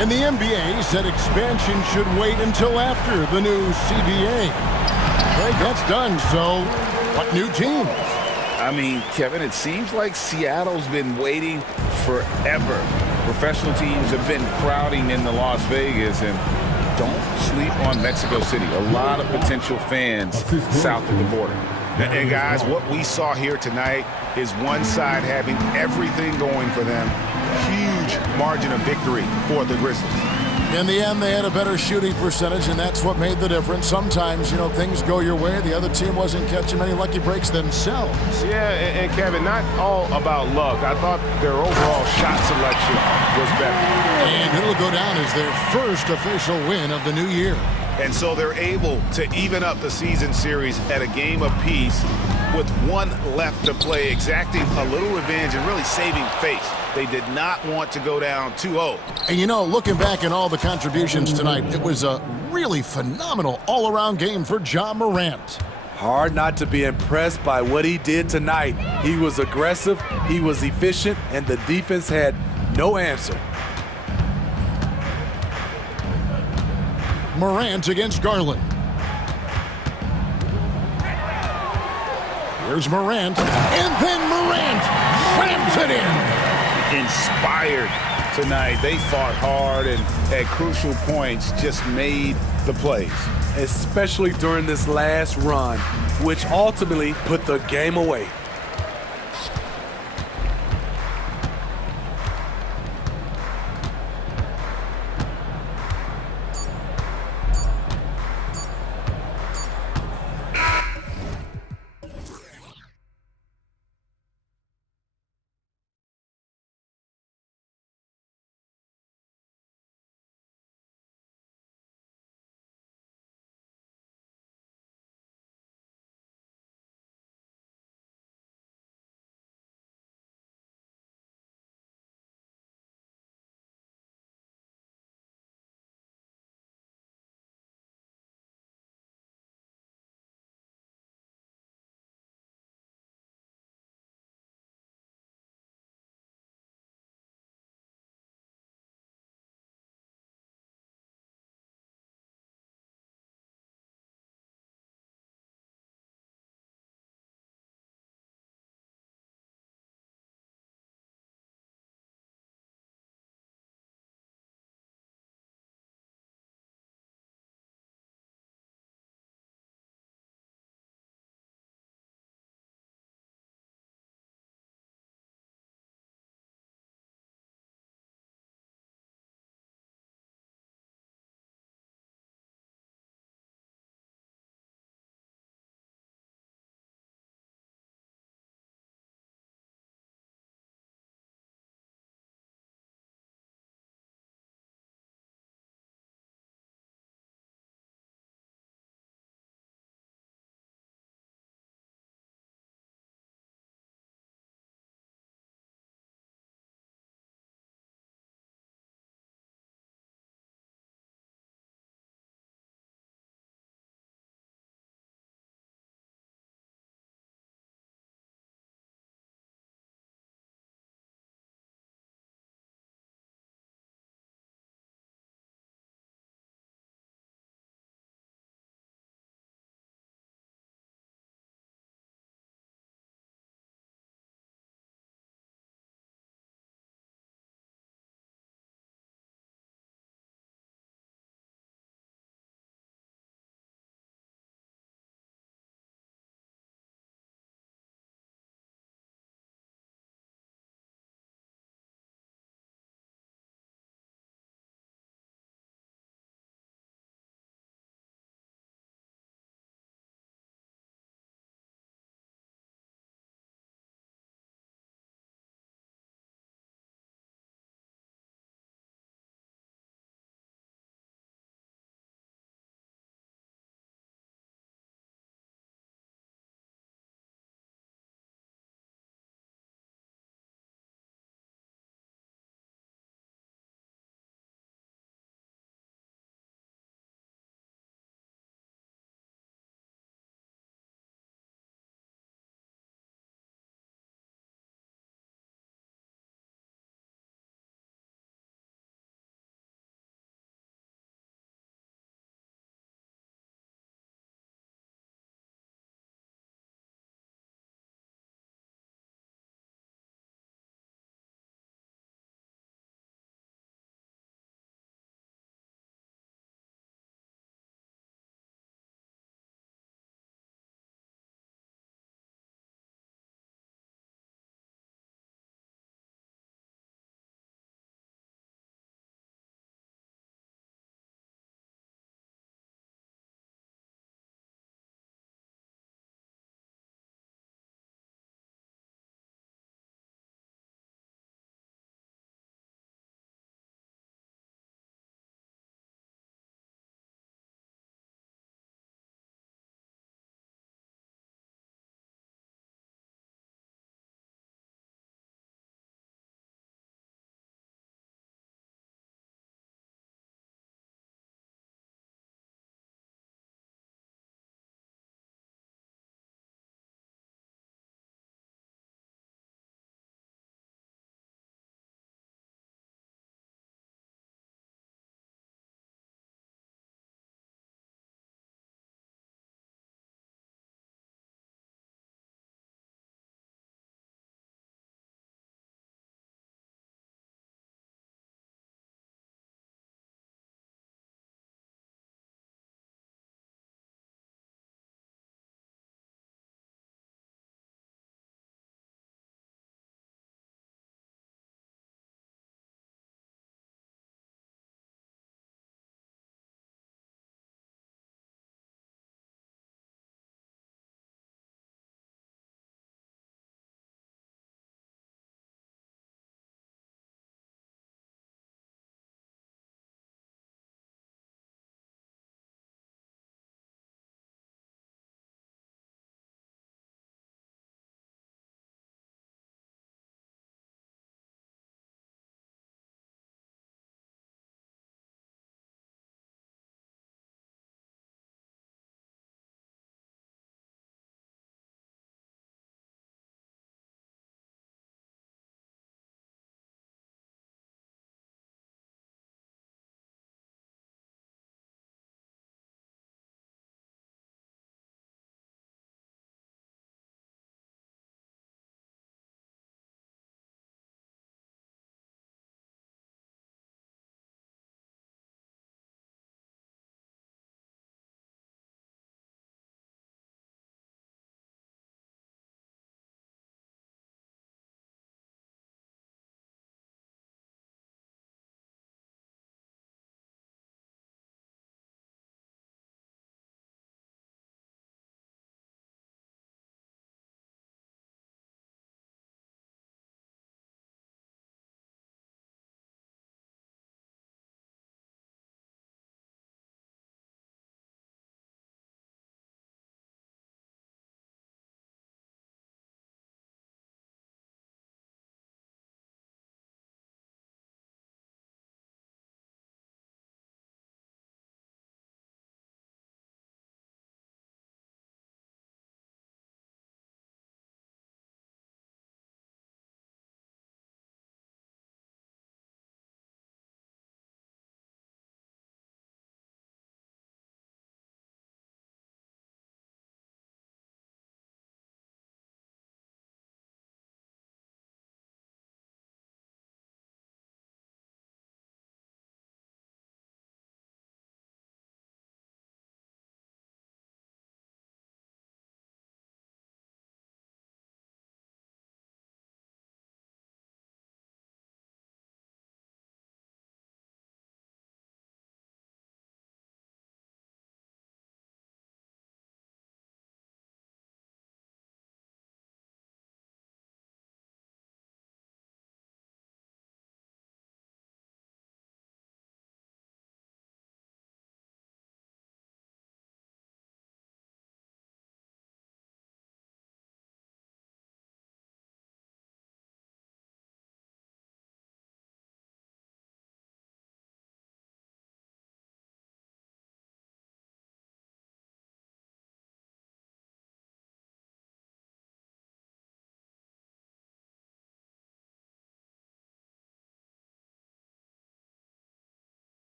And the NBA said expansion should wait until after the new CBA. Right, that's done, so What new teams? I mean, Kevin, it seems like Seattle's been waiting forever. Professional teams have been crowding into Las Vegas, and don't sleep on Mexico City. A lot of potential fans south of the border. And guys, what we saw here tonight is one side having everything going for them. Huge margin of victory for the Grizzlies. In the end, they had a better shooting percentage, and that's what made the difference. Sometimes, you know, things go your way. The other team wasn't catching many lucky breaks themselves. Yeah, and Kevin, not all about luck. I thought their overall shot selection was better. And it'll go down as their first official win of the new year. And so they're able to even up the season series at a game apiece with one left to play, exacting a little revenge and really saving face. They did not want to go down 2-0. And you know, looking back at all the contributions tonight, it was a really phenomenal all-around game for Ja Morant. Hard not to be impressed by what he did tonight. He was aggressive, he was efficient, and the defense had no answer. Morant against Garland. Here's Morant, and then Morant slams it in. Inspired tonight. They fought hard and at crucial points just made the plays. Especially during this last run, which ultimately put the game away.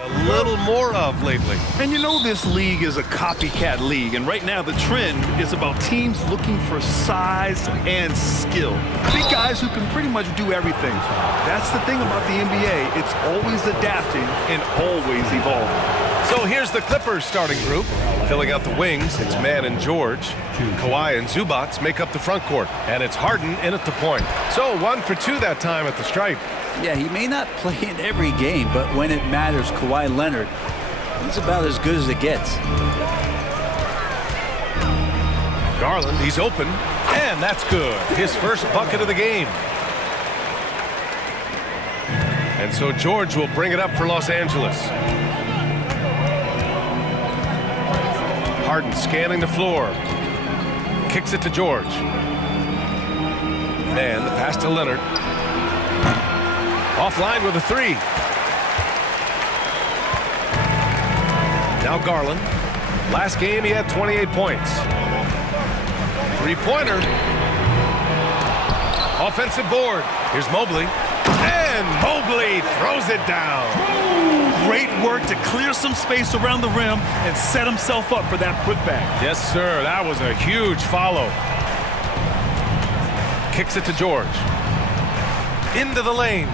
A little more of lately. And you know this league is a copycat league, and right now the trend is about teams looking for size and skill. Big guys who can pretty much do everything. That's the thing about the NBA. It's always adapting and always evolving. So here's the Clippers starting group. Filling out the wings, it's Mann and George. Kawhi and Zubats make up the front court. And it's Harden in at the point. So 1 for 2 that time at the stripe. Yeah, he may not play in every game, but when it matters, Kawhi Leonard, he's about as good as it gets. Garland, he's open, and that's good. His first bucket of the game. And so George will bring it up for Los Angeles. Harden scanning the floor. Kicks it to George. And the pass to Leonard. Offline with a 3. Now Garland. Last game he had 28 points. 3-pointer. Offensive board. Here's Mobley. And Mobley throws it down. Great work to clear some space around the rim and set himself up for that putback. Yes, sir. That was a huge follow. Kicks it to George. Into the lane.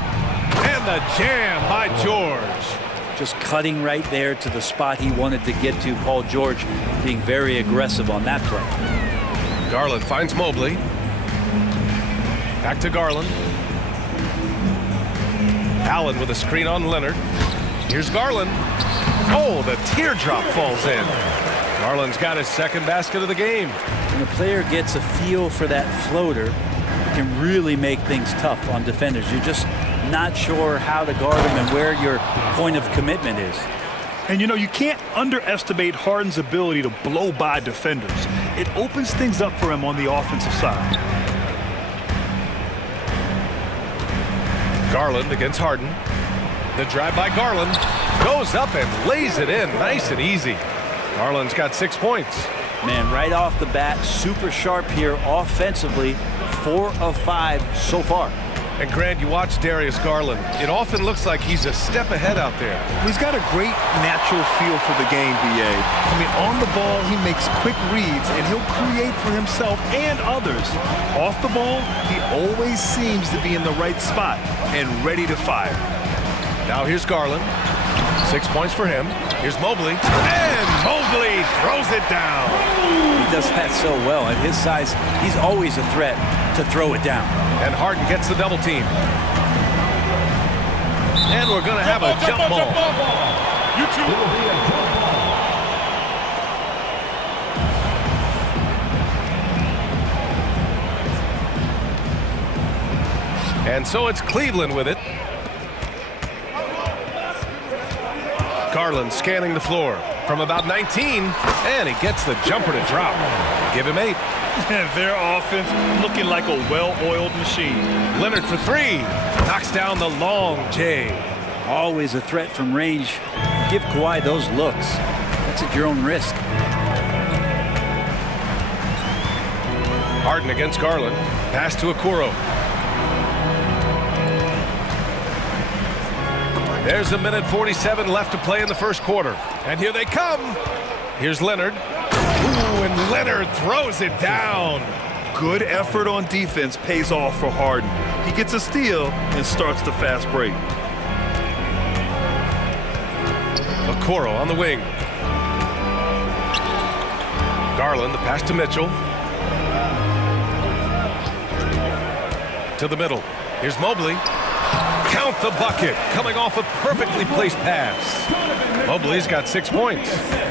And the jam by George. Just cutting right there to the spot he wanted to get to. Paul George being very aggressive on that play. Garland finds Mobley. Back to Garland. Allen with a screen on Leonard. Here's Garland. Oh, the teardrop falls in. Garland's got his second basket of the game. When a player gets a feel for that floater, it can really make things tough on defenders. You're just not sure how to guard them and where your point of commitment is. And you know, you can't underestimate Harden's ability to blow by defenders. It opens things up for him on the offensive side. Garland against Harden. The drive by Garland goes up and lays it in nice and easy. Garland's got 6 points. Man, right off the bat, super sharp here offensively. 4 of 5 so far. And Grant, you watch Darius Garland. It often looks like he's a step ahead out there. He's got a great natural feel for the game, B.A. I mean, on the ball, he makes quick reads, and he'll create for himself and others. Off the ball, he always seems to be in the right spot and ready to fire. Now here's Garland. 6 points for him. Here's Mobley. And Mobley throws it down. He does that so well. At his size, he's always a threat to throw it down. And Harden gets the double team. And we're going to have a jump ball. You two. It will be a jump ball. And so it's Cleveland with it. Garland scanning the floor from about 19, and he gets the jumper to drop. Give him 8. Their offense looking like a well-oiled machine. Leonard for 3. Knocks down the long J. Always a threat from range. Give Kawhi those looks. That's at your own risk. Harden against Garland. Pass to Okoro. There's a minute 47 left to play in the first quarter. And here they come. Here's Leonard. Ooh, and Leonard throws it down. Good effort on defense pays off for Harden. He gets a steal and starts the fast break. Okoro on the wing. Garland, the pass to Mitchell. To the middle. Here's Mobley. Count the bucket, coming off a perfectly placed pass. Mobley's got 6 points.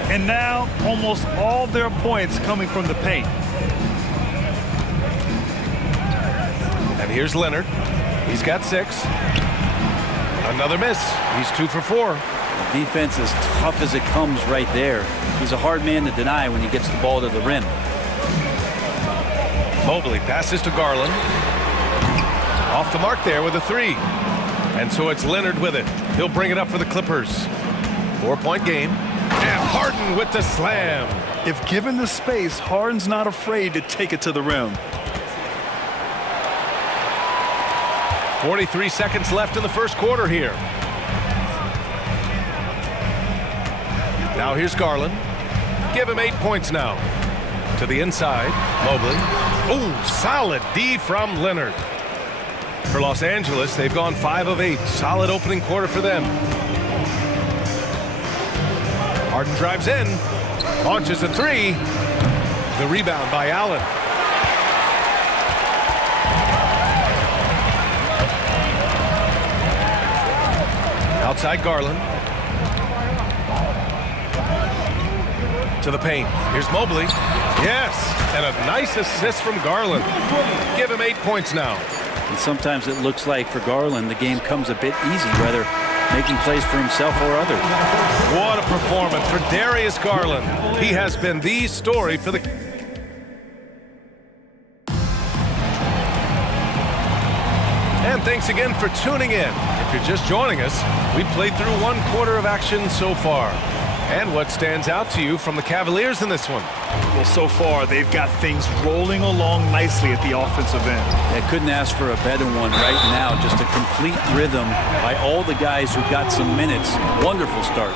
And now, almost all their points coming from the paint. And here's Leonard. He's got 6. Another miss. He's 2 for 4. Defense as tough as it comes right there. He's a hard man to deny when he gets the ball to the rim. Mobley passes to Garland. Off the mark there with a 3. And so it's Leonard with it. He'll bring it up for the Clippers. 4-point game. And Harden with the slam. If given the space, Harden's not afraid to take it to the rim. 43 seconds left in the first quarter here. Now here's Garland. Give him 8 points now. To the inside, Mobley. Oh, solid D from Leonard. For Los Angeles, they've gone 5 of 8. Solid opening quarter for them. Harden drives in, launches a 3. The rebound by Allen. Outside Garland. To the paint. Here's Mobley. Yes, and a nice assist from Garland. Give him 8 points now. And sometimes it looks like for Garland the game comes a bit easy, whether making plays for himself or others. What a performance for Darius Garland. He has been the story for the... And thanks again for tuning in. If you're just joining us, we played through 1 quarter of action so far. And what stands out to you from the Cavaliers in this one? Well, so far, they've got things rolling along nicely at the offensive end. They couldn't ask for a better one right now. Just a complete rhythm by all the guys who got some minutes. Wonderful start.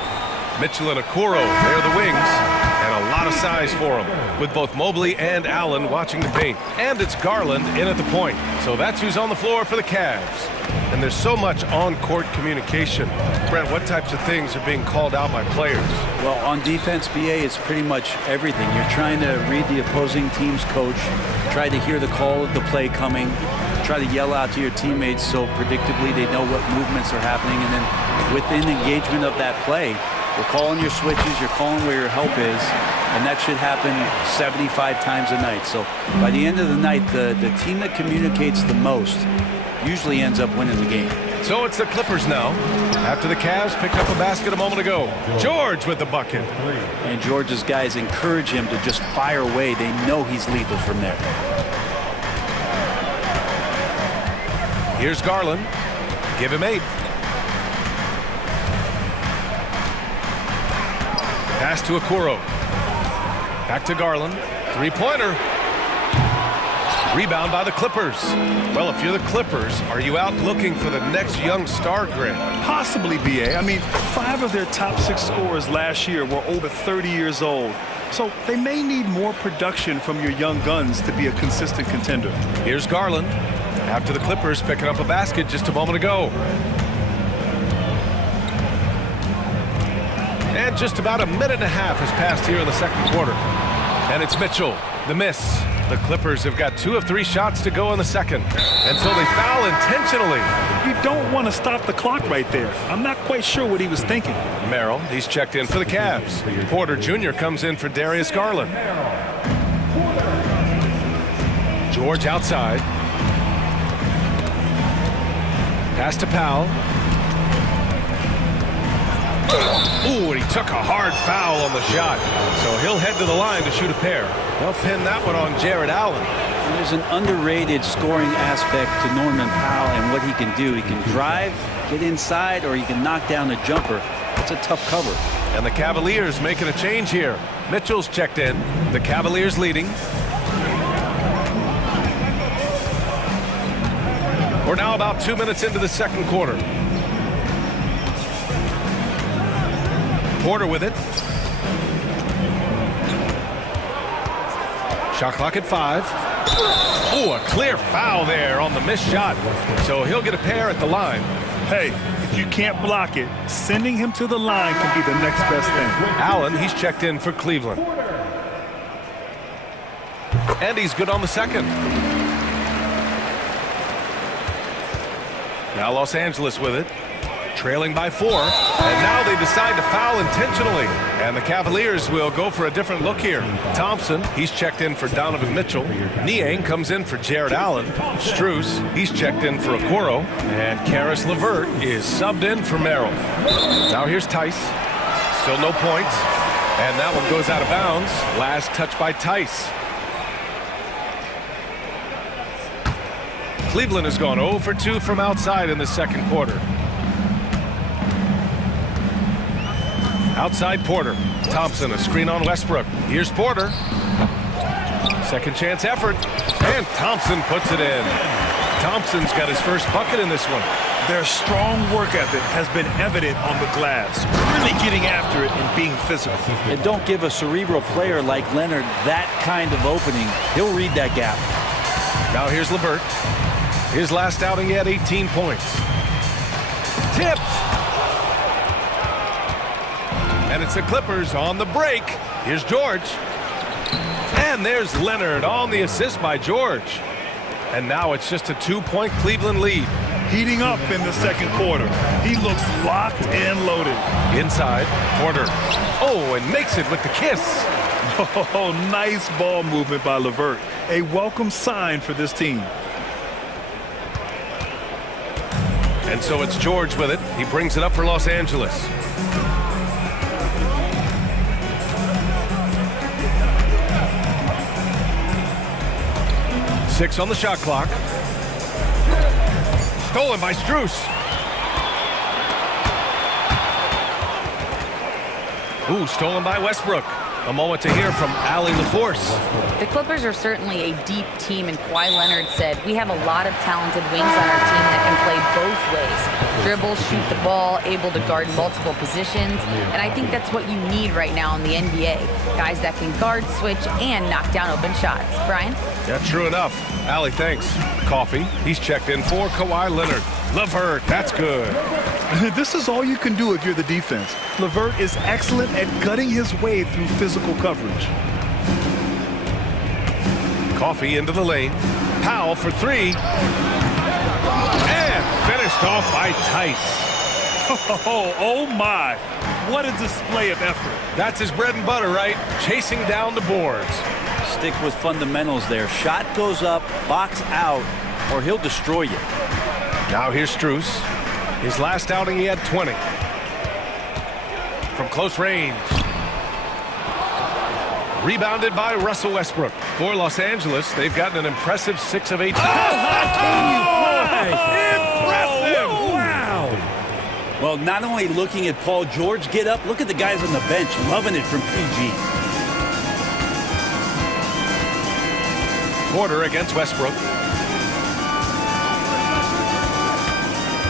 Mitchell and Okoro, they're the wings. And a lot of size for them, with both Mobley and Allen watching the paint. And it's Garland in at the point. So that's who's on the floor for the Cavs. And there's so much on-court communication. Brent, what types of things are being called out by players? Well, on defense, BA, it's pretty much everything. You're trying to read the opposing team's coach, try to hear the call of the play coming, try to yell out to your teammates so predictably they know what movements are happening. And then within engagement of that play, you're calling your switches, you're calling where your help is, and that should happen 75 times a night. So by the end of the night, the team that communicates the most usually ends up winning the game. So it's the Clippers now, after the Cavs picked up a basket a moment ago. George with the bucket. And George's guys encourage him to just fire away. They know he's lethal from there. Here's Garland. Give him 8. Pass to Okoro. Back to Garland. 3-pointer. Rebound by the Clippers. Well, if you're the Clippers, are you out looking for the next young star grid? Possibly, BA. I mean, 5 of their top 6 scorers last year were over 30 years old. So they may need more production from your young guns to be a consistent contender. Here's Garland. After the Clippers picking up a basket just a moment ago. And just about a minute and a half has passed here in the second quarter. And it's Mitchell, the miss. The Clippers have got 2 of 3 shots to go in the second. And so they foul intentionally. You don't want to stop the clock right there. I'm not quite sure what he was thinking. Merrill, he's checked in for the Cavs. Porter Jr. comes in for Darius Garland. George outside. Pass to Powell. Ooh, and he took a hard foul on the shot. So he'll head to the line to shoot a pair. They'll pin that one on Jared Allen. There's an underrated scoring aspect to Norman Powell and what he can do. He can drive, get inside, or he can knock down a jumper. It's a tough cover. And the Cavaliers making a change here. Mitchell's checked in. The Cavaliers leading. We're now about 2 minutes into the second quarter. Porter with it. Shot clock at 5. Oh, a clear foul there on the missed shot. So he'll get a pair at the line. Hey, if you can't block it, sending him to the line can be the next best thing. Allen, he's checked in for Cleveland. And he's good on the second. Now Los Angeles with it. Trailing by 4, and now they decide to foul intentionally. And the Cavaliers will go for a different look here. Thompson, he's checked in for Donovan Mitchell. Niang comes in for Jared Allen. Strus, he's checked in for Okoro. And Karis LeVert is subbed in for Merrill. Now here's Tice. Still no points. And that one goes out of bounds. Last touch by Tice. Cleveland has gone 0 for 2 from outside in the second quarter. Outside Porter. Thompson, a screen on Westbrook. Here's Porter. Second chance effort. And Thompson puts it in. Thompson's got his first bucket in this one. Their strong work ethic has been evident on the glass, really getting after it and being physical. And don't give a cerebral player like Leonard that kind of opening. He'll read that gap. Now here's LeVert. His last outing, he had 18 points. Tipped! And it's the Clippers on the break. Here's George. And there's Leonard on the assist by George. And now it's just a 2-point Cleveland lead. Heating up in the second quarter. He looks locked and loaded. Inside, Porter. Oh, and makes it with the kiss. Oh, nice ball movement by LeVert. A welcome sign for this team. And so it's George with it. He brings it up for Los Angeles. Six on the shot clock. Stolen by Strus. Ooh, stolen by Westbrook. A moment to hear from Allie LaForce. The Clippers are certainly a deep team, and Kawhi Leonard said, we have a lot of talented wings on our team that can play both ways. Dribble, shoot the ball, able to guard multiple positions, and I think that's what you need right now in the NBA. Guys that can guard, switch, and knock down open shots. Brian? Yeah, true enough. Allie, thanks. Coffee, he's checked in for Kawhi Leonard. LeVert, that's good. This is all you can do if you're the defense. LeVert is excellent at gutting his way through physical coverage. Coffee into the lane. Powell for three. And finished off by Tice. Oh my. What a display of effort. That's his bread and butter, right? Chasing down the boards. Stick with fundamentals there. Shot goes up, box out, or he'll destroy you. Now here's Strus. His last outing, he had 20. From close range. Rebounded by Russell Westbrook. For Los Angeles, they've gotten an impressive 6 of 8. Impressive! Wow! Well, not only looking at Paul George get up, look at the guys on the bench loving it from PG. Porter against Westbrook.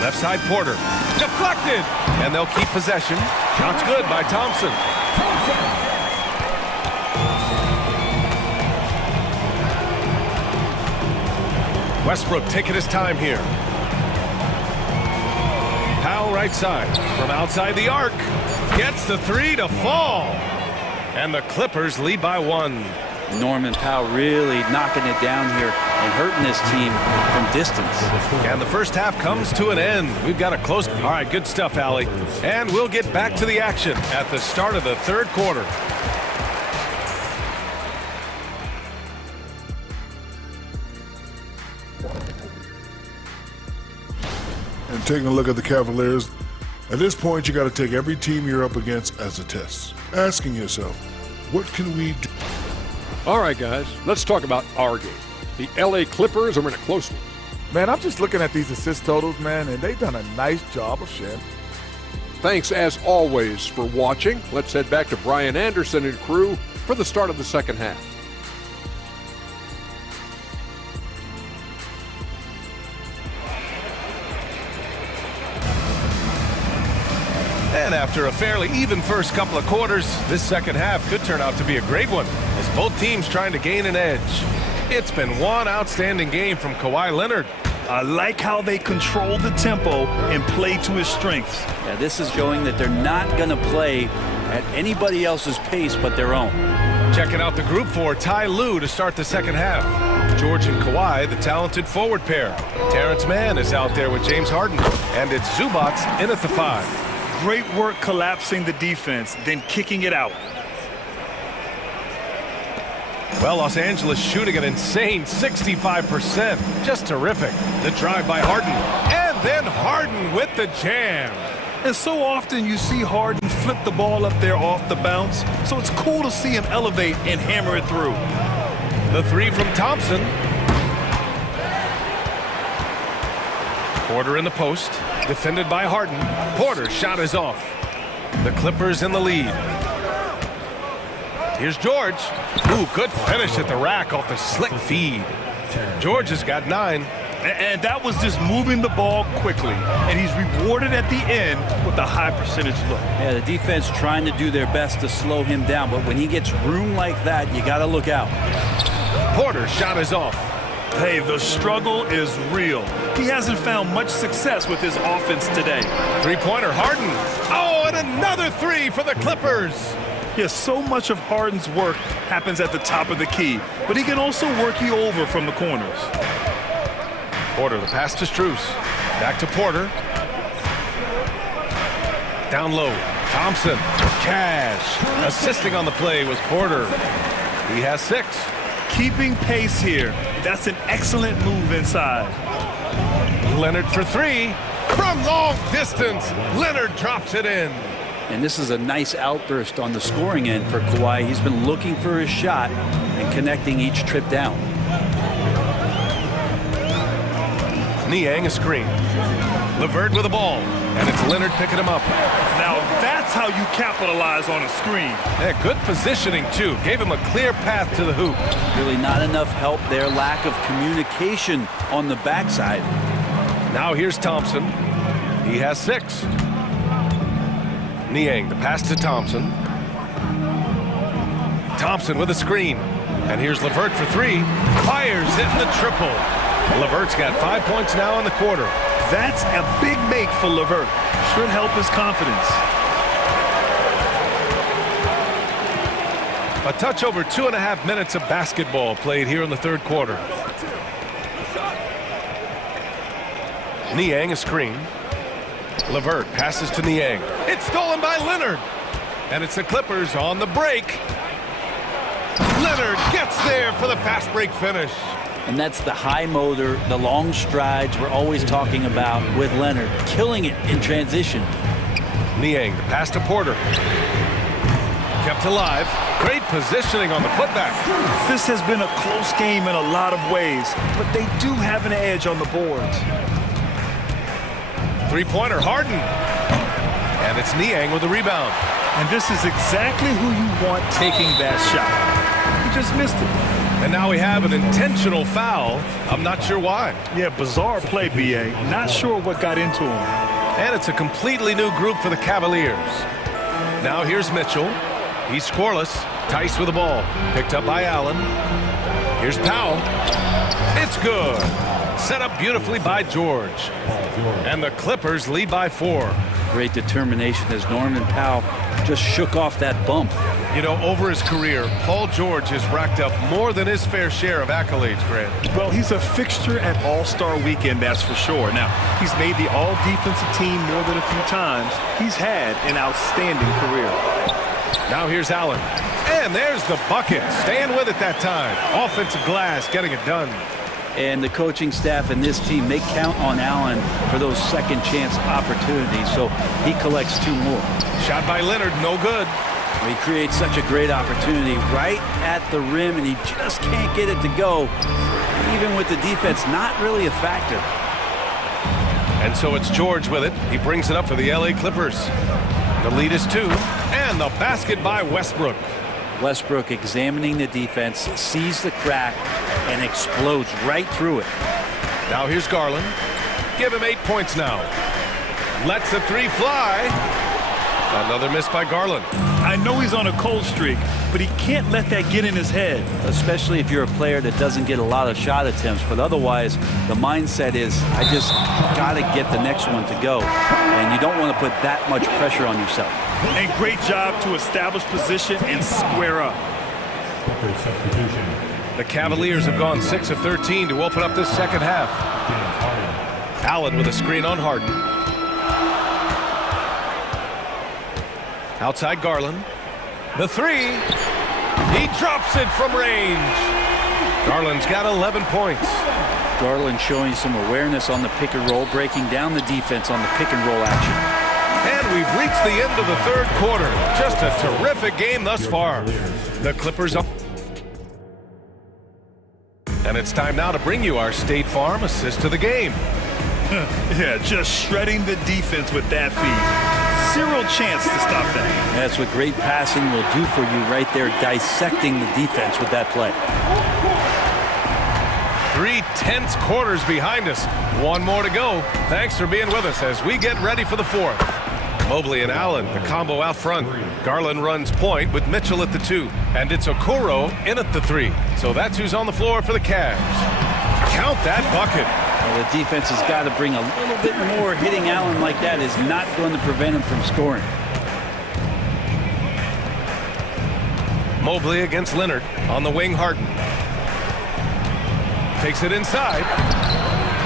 Left side Porter. Deflected! And they'll keep possession. Shot's good by Thompson. Westbrook taking his time here. Powell right side. From outside the arc. Gets the three to fall. And the Clippers lead by 1. Norman Powell really knocking it down here and hurting this team from distance. And the first half comes to an end. We've got a close. All right, good stuff, Allie. And we'll get back to the action at the start of the third quarter. And taking a look at the Cavaliers, at this point you got to take every team you're up against as a test, asking yourself, what can we do? All right, guys, let's talk about our game. The LA Clippers are in a close one. Man, I'm just looking at these assist totals, man, and they've done a nice job of sharing. Thanks, as always, for watching. Let's head back to Brian Anderson and crew for the start of the second half. And after a fairly even first couple of quarters, this second half could turn out to be a great one, as both teams trying to gain an edge. It's been one outstanding game from Kawhi Leonard. I like how they control the tempo and play to his strengths. Yeah, this is showing that they're not going to play at anybody else's pace but their own. Checking out the group for Ty Lue to start the second half. George and Kawhi, the talented forward pair. Terrence Mann is out there with James Harden. And it's Zubac in at the 5. Great work collapsing the defense, then kicking it out. Well, Los Angeles shooting an insane 65%. Just terrific. The drive by Harden. And then Harden with the jam. And so often you see Harden flip the ball up there off the bounce, so it's cool to see him elevate and hammer it through. The 3 from Thompson. Porter in the post. Defended by Harden. Porter's shot is off. The Clippers in the lead. Here's George. Ooh, good finish at the rack off the slick feed. George has got 9. And that was just moving the ball quickly. And he's rewarded at the end with a high percentage look. Yeah, the defense trying to do their best to slow him down, but when he gets room like that, you got to look out. Porter's shot is off. Hey, the struggle is real. He hasn't found much success with his offense today. Three-pointer, Harden. Oh, and another three for the Clippers. Yes, so much of Harden's work happens at the top of the key, but he can also work you over from the corners. Porter, the pass to Strus. Back to Porter. Down low, Thompson. Cash. Assisting on the play was Porter. He has 6. Keeping pace here. That's an excellent move inside. Leonard for 3. From long distance, Leonard drops it in. And this is a nice outburst on the scoring end for Kawhi. He's been looking for his shot and connecting each trip down. Niang a screen. LeVert with the ball. And it's Leonard picking him up. Now that's how you capitalize on a screen. Yeah, good positioning, too. Gave him a clear path to the hoop. Really not enough help there. Lack of communication on the backside. Now here's Thompson. He has 6. Niang, the pass to Thompson. Thompson with a screen. And here's LeVert for 3. Fires in the triple. LeVert's got 5 points now in the quarter. That's a big make for LeVert. Should help his confidence. A touch over 2.5 minutes of basketball played here in the third quarter. Niang a screen. LeVert passes to Niang. It's stolen by Leonard. And it's the Clippers on the break. Leonard gets there for the fast break finish. And that's the high motor, the long strides we're always talking about with Leonard. Killing it in transition. Niang, the pass to Porter. Kept alive. Great positioning on the putback. This has been a close game in a lot of ways, but they do have an edge on the boards. Three-pointer, Harden. And it's Niang with the rebound. And this is exactly who you want taking that shot. He just missed it. And now we have an intentional foul. I'm not sure why. Yeah, bizarre play, B.A. Not sure what got into him. And it's a completely new group for the Cavaliers. Now here's Mitchell. He's scoreless. Tice with the ball. Picked up by Allen. Here's Powell. It's good. Set up beautifully by George. And the Clippers lead by 4. Great determination as Norman Powell just shook off that bump. You know, over his career, Paul George has racked up more than his fair share of accolades, Grant. Well, he's a fixture at All-Star Weekend, that's for sure. Now, he's made the All-Defensive Team more than a few times. He's had an outstanding career. Now here's Allen. And there's the bucket. Staying with it that time. Offensive glass, getting it done. And the coaching staff and this team, they count on Allen for those second chance opportunities, so he collects 2 more. Shot by Leonard, no good. He creates such a great opportunity right at the rim, and he just can't get it to go. Even with the defense, not really a factor. And so it's George with it. He brings it up for the LA Clippers. The lead is 2, and the basket by Westbrook. Westbrook examining the defense, sees the crack, and explodes right through it. Now here's Garland. Give him 8 points now. Lets the 3 fly. Another miss by Garland. I know he's on a cold streak, but he can't let that get in his head. Especially if you're a player that doesn't get a lot of shot attempts, but otherwise the mindset is, I just got to get the next one to go. And you don't want to put that much pressure on yourself. And great job to establish position and square up. The Cavaliers have gone 6 of 13 to open up this second half. Allen with a screen on Harden. Outside Garland. The 3. He drops it from range. Garland's got 11 points. Garland showing some awareness on the pick and roll, breaking down the defense on the pick and roll action. And we've reached the end of the third quarter. Just a terrific game thus far. The Clippers up. And it's time now to bring you our State Farm assist of the game. Yeah, just shredding the defense with that feed. Zero chance to stop that. That's what great passing will do for you right there, dissecting the defense with that play. 3 tense quarters behind us. One more to go. Thanks for being with us as we get ready for the fourth. Mobley and Allen, the combo out front. Garland runs point with Mitchell at the 2. And it's Okoro in at the 3. So that's who's on the floor for the Cavs. Count that bucket. Well, the defense has got to bring a little bit more. Hitting Allen like that is not going to prevent him from scoring. Mobley against Leonard on the wing. Harden takes it inside.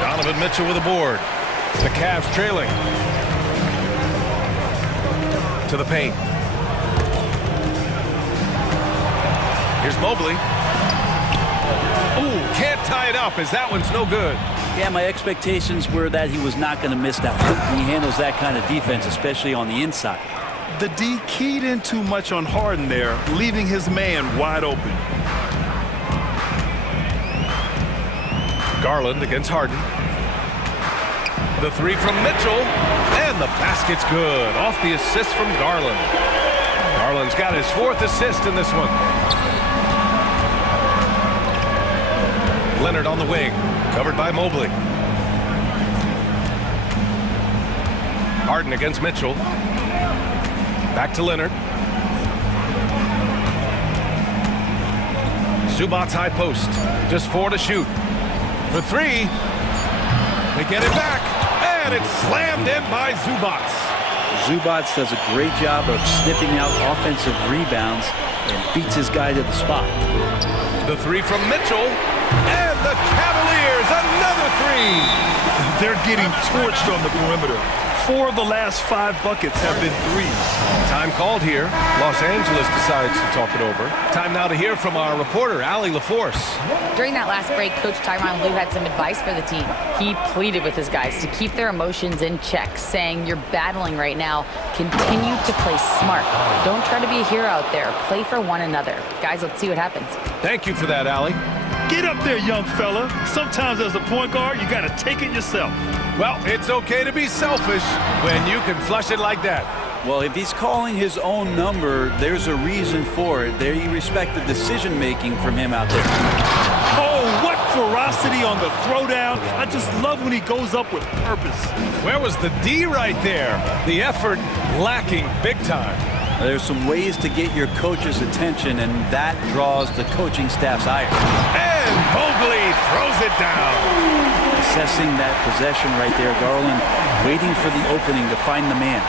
Donovan Mitchell with a board. The Cavs trailing to the paint. Here's Mobley. Ooh, can't tie it up as that one's no good. Yeah, my expectations were that he was not going to miss that one. He handles that kind of defense, especially on the inside. The D keyed in too much on Harden there, leaving his man wide open. Garland against Harden. The 3 from Mitchell, and the basket's good. Off the assist from Garland. Garland's got his 4th assist in this one. Leonard on the wing, covered by Mobley. Harden against Mitchell. Back to Leonard. Zubac's high post. Just 4 to shoot. For 3. They get it back. And it's slammed in by Zubac. Zubac does a great job of sniffing out offensive rebounds and beats his guy to the spot. The 3 from Mitchell. And the Cavaliers, another 3. They're getting torched on the perimeter. 4 of the last 5 buckets have been threes. Time called here. Los Angeles decides to talk it over. Time now to hear from our reporter, Allie LaForce. During that last break, Coach Tyronn Lue had some advice for the team. He pleaded with his guys to keep their emotions in check, saying, you're battling right now. Continue to play smart. Don't try to be a hero out there. Play for one another. Guys, let's see what happens. Thank you for that, Allie. Get up there, young fella. Sometimes as a point guard, you got to take it yourself. Well, it's okay to be selfish when you can flush it like that. Well, if he's calling his own number, there's a reason for it. There you respect the decision-making from him out there. Oh, what ferocity on the throwdown. I just love when he goes up with purpose. Where was the D right there? The effort lacking big time. There's some ways to get your coach's attention, and that draws the coaching staff's ire. And Mobley throws it down. Assessing that possession right there, Garland waiting for the opening to find the man.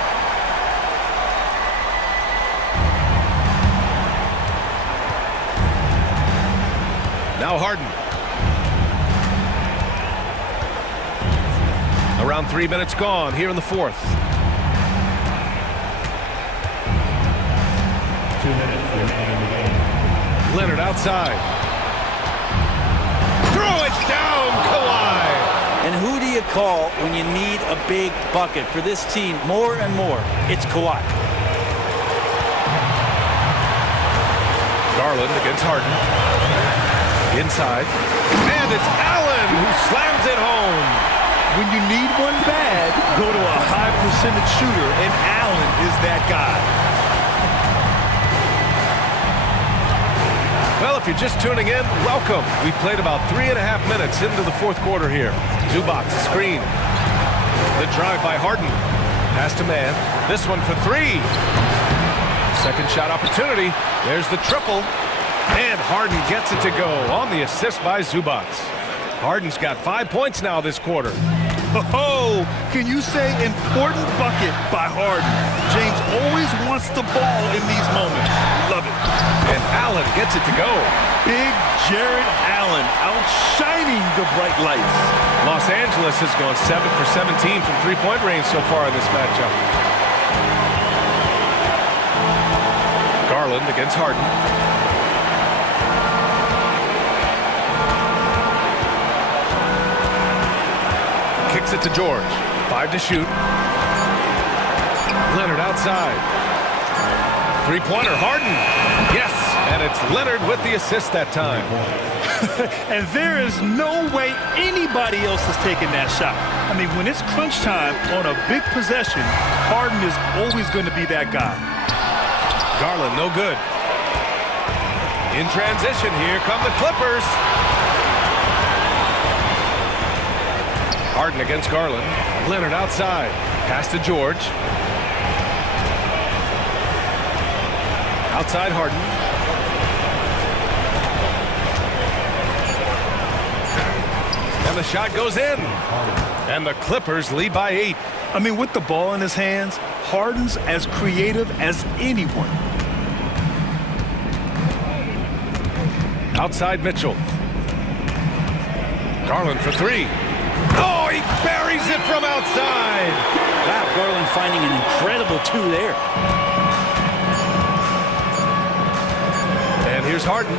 Now Harden. Around 3 minutes gone here in the 4th. 2 minutes remaining in the game. Leonard outside. Throw it down, Kawhi. And who do you call when you need a big bucket? For this team, more and more, it's Kawhi. Garland against Harden. Inside. And it's Allen who slams it home. When you need one bad, go to a high percentage shooter, and Allen is that guy. Well, if you're just tuning in, welcome. We played about 3.5 minutes into the 4th quarter here. Zubac, screen. The drive by Harden. Pass to man. This one for 3. Second shot opportunity. There's the triple. And Harden gets it to go on the assist by Zubac. Harden's got 5 points now this quarter. Oh, can you say important bucket by Harden? James always wants the ball in these moments. Love it. And Allen gets it to go. Big Jared Allen outshining the bright lights. Los Angeles has gone 7 for 17 from three-point range so far in this matchup. Garland against Harden. Kicks it to George. 5 to shoot. Leonard outside. Three-pointer, Harden. Yes, and it's Leonard with the assist that time. And there is no way anybody else is taking that shot. I mean, when it's crunch time on a big possession, Harden is always going to be that guy. Garland, no good. In transition, here come the Clippers. Harden against Garland. Leonard outside. Pass to George. Outside Harden. And the shot goes in. And the Clippers lead by 8. I mean, with the ball in his hands, Harden's as creative as anyone. Outside Mitchell. Garland for 3. Oh, he buries it from outside. Wow, Garland finding an incredible 2 there. And here's Harden.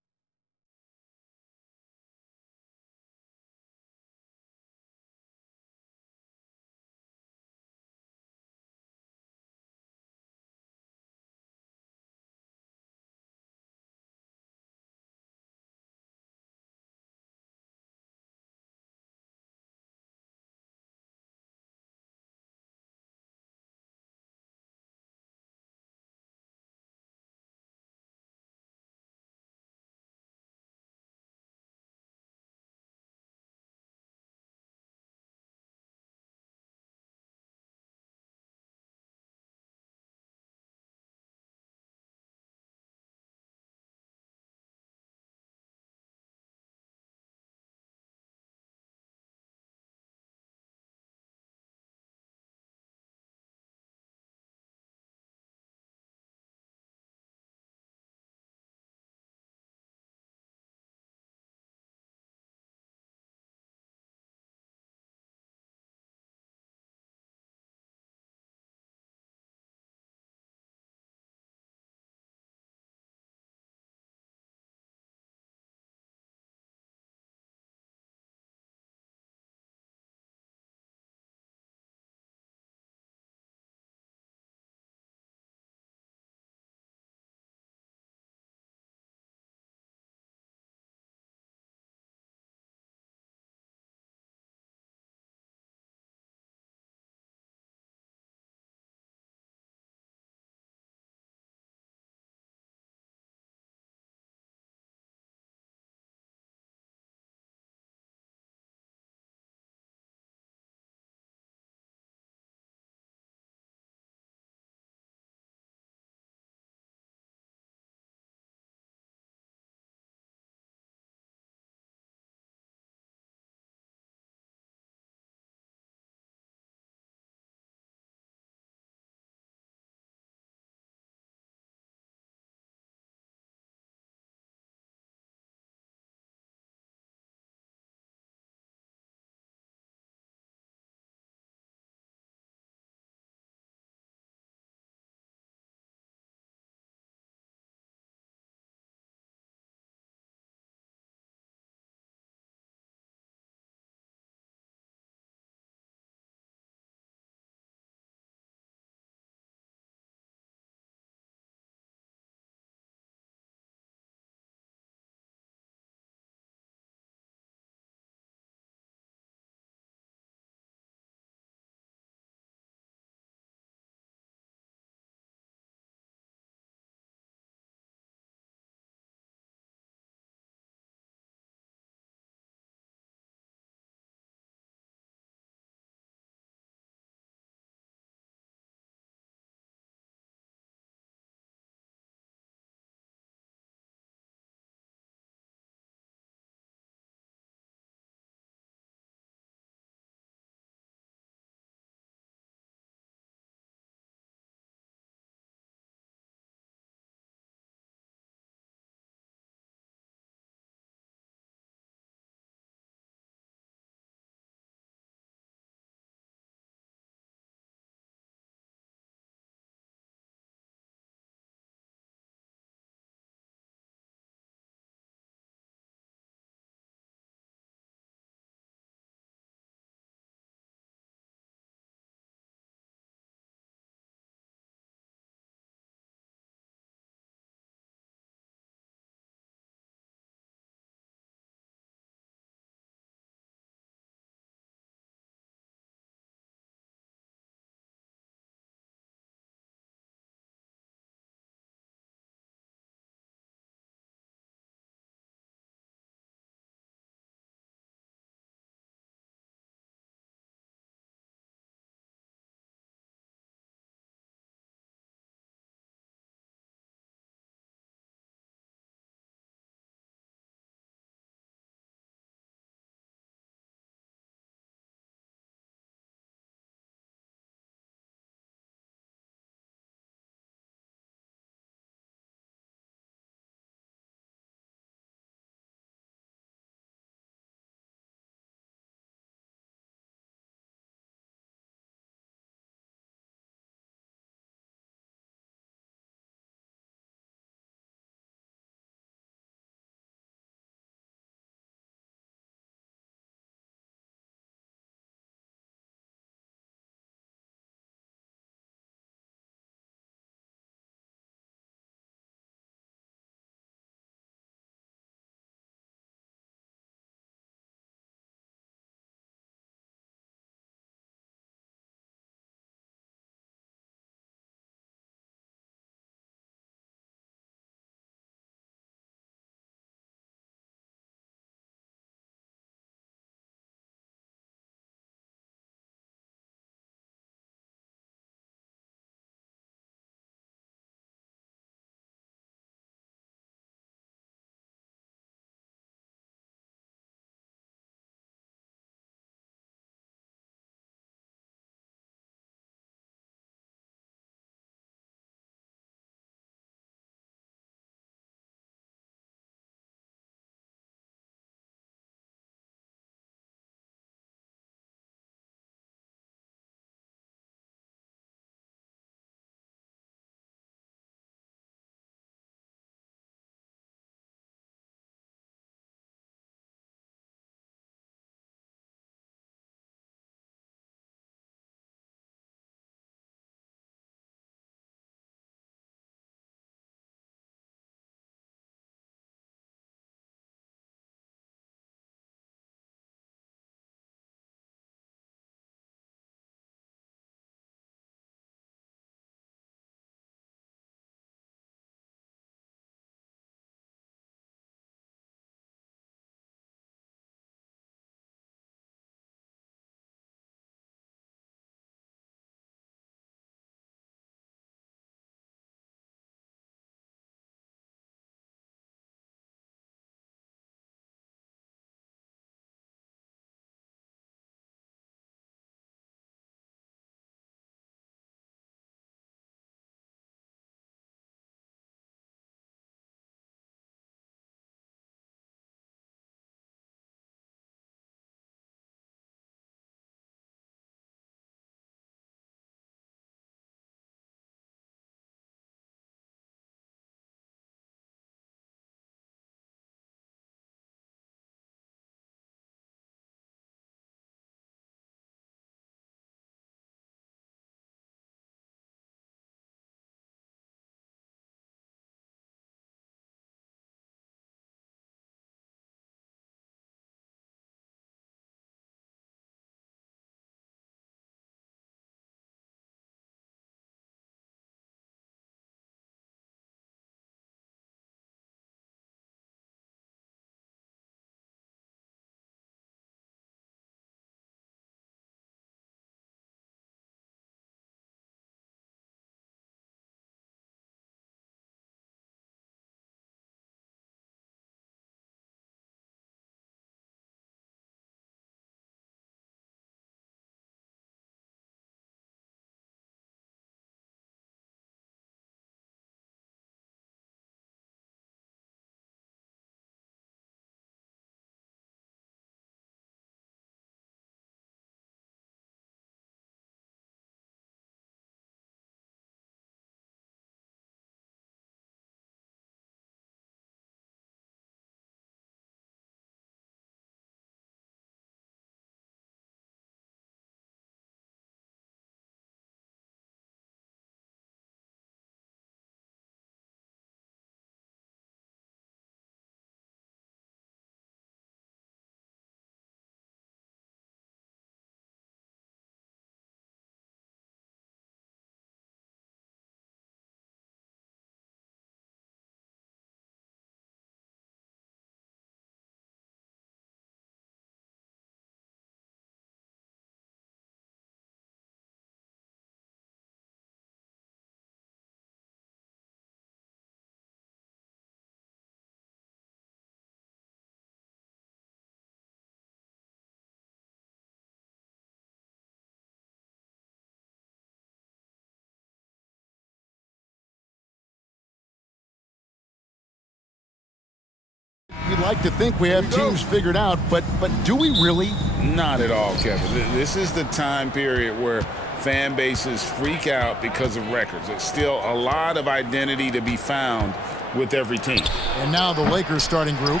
like to think we have teams figured out, but do we really? Not at all, Kevin. This is the time period where fan bases freak out because of records. It's still a lot of identity to be found with every team. And now the Lakers starting group.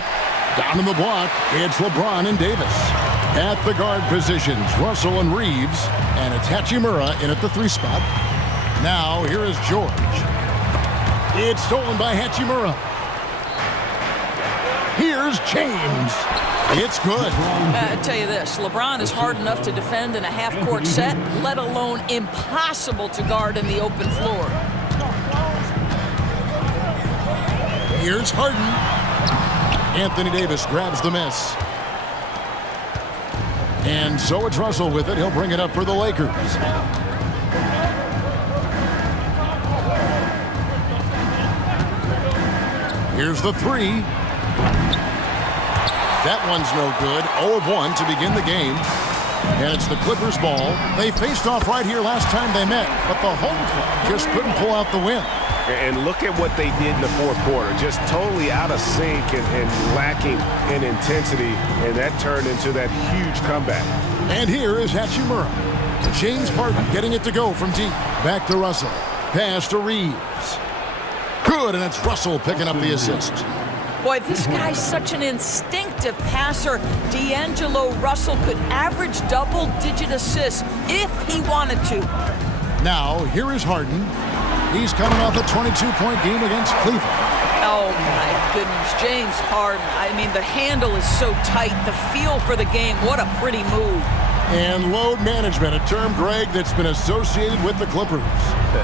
Down in the block, it's LeBron and Davis. At the guard positions, Russell and Reeves. And it's Hachimura in at the 3 spot. Now, here is George. It's stolen by Hachimura. Here's James. It's good. I tell you this, LeBron is hard enough to defend in a half-court set, let alone impossible to guard in the open floor. Here's Harden. Anthony Davis grabs the miss. And so it's Russell with it. He'll bring it up for the Lakers. Here's the 3. That one's no good. 0 of 1 to begin the game. And it's the Clippers' ball. They faced off right here last time they met, but the home club just couldn't pull out the win. And look at what they did in the fourth quarter. Just totally out of sync and lacking in intensity, and that turned into that huge comeback. And here is Hachimura. James Harden getting it to go from deep. Back to Russell. Pass to Reeves. Good, and it's Russell picking up the assist. Boy, this guy's such an instinctive passer. D'Angelo Russell could average double-digit assists if he wanted to. Now, here is Harden. He's coming off a 22-point game against Cleveland. Oh, my goodness. James Harden. I mean, the handle is so tight. The feel for the game. What a pretty move. And load management, a term, Greg, that's been associated with the Clippers.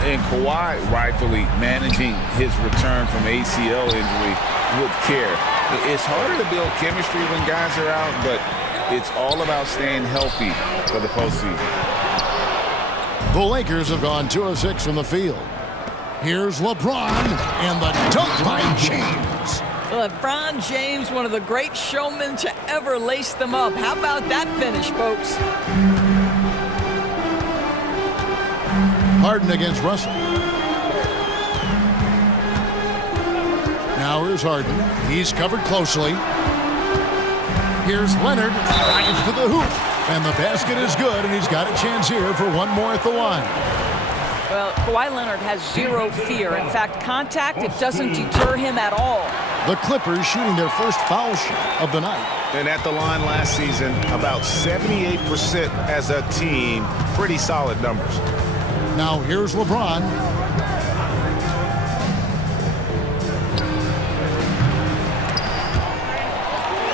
And Kawhi rightfully managing his return from ACL injury with care. It's harder to build chemistry when guys are out, but it's all about staying healthy for the postseason. The Lakers have gone 2 of 6 from the field. Here's LeBron and the dunk by James. LeBron James, one of the great showmen to ever lace them up. How about that finish, folks? Harden against Russell. Now here's Harden. He's covered closely. Here's Leonard. Drives to the hoop. And the basket is good, and he's got a chance here for one more at the line. Well, Kawhi Leonard has zero fear. In fact, contact, it doesn't deter him at all. The Clippers shooting their first foul shot of the night. And at the line last season, about 78% as a team. Pretty solid numbers. Now here's LeBron.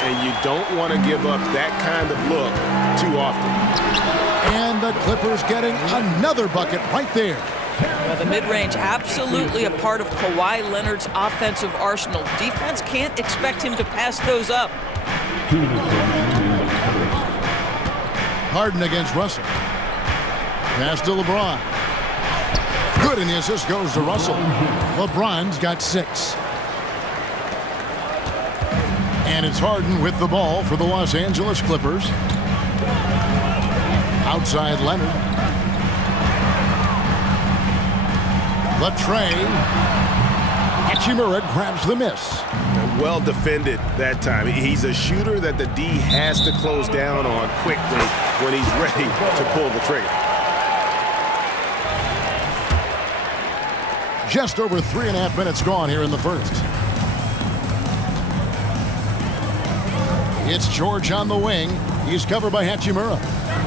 And you don't want to give up that kind of look too often. And the Clippers getting another bucket right there. Well, the mid-range absolutely a part of Kawhi Leonard's offensive arsenal. Defense can't expect him to pass those up. Harden against Russell. Pass to LeBron. Good, and the assist goes to Russell. LeBron's got 6. And it's Harden with the ball for the Los Angeles Clippers. Outside Leonard. The tray. Hachimura grabs the miss. Well defended that time. He's a shooter that the D has to close down on quickly when he's ready to pull the trigger. Just over 3.5 minutes gone here in the first. It's George on the wing. He's covered by Hachimura.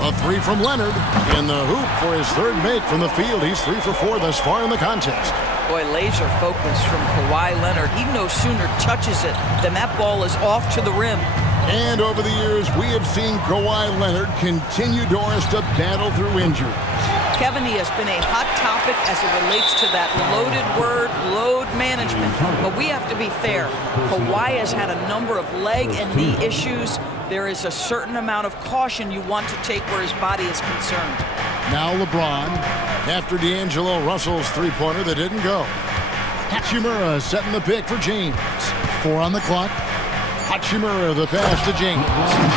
A 3 from Leonard in the hoop for his third make from the field. He's 3 for 4 thus far in the contest. Boy, laser focus from Kawhi Leonard. He no sooner touches it than that ball is off to the rim. And over the years, we have seen Kawhi Leonard continue, Doris, to battle through injuries. Kevin, he has been a hot topic as it relates to that loaded word, load management. But we have to be fair. Kawhi has had a number of leg and knee issues. There is a certain amount of caution you want to take where his body is concerned. Now LeBron, after D'Angelo Russell's three-pointer that didn't go. Hachimura setting the pick for James. 4 on the clock. Hachimura, the pass to James.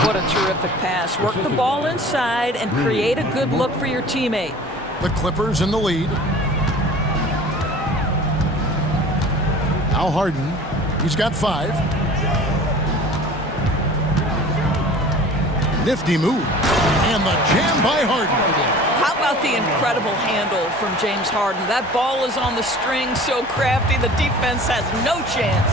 What a terrific pass. Work the ball inside and create a good look for your teammate. The Clippers in the lead. Now Harden. He's got 5. Nifty move. And the jam by Harden. How about the incredible handle from James Harden? That ball is on the string, so crafty, the defense has no chance.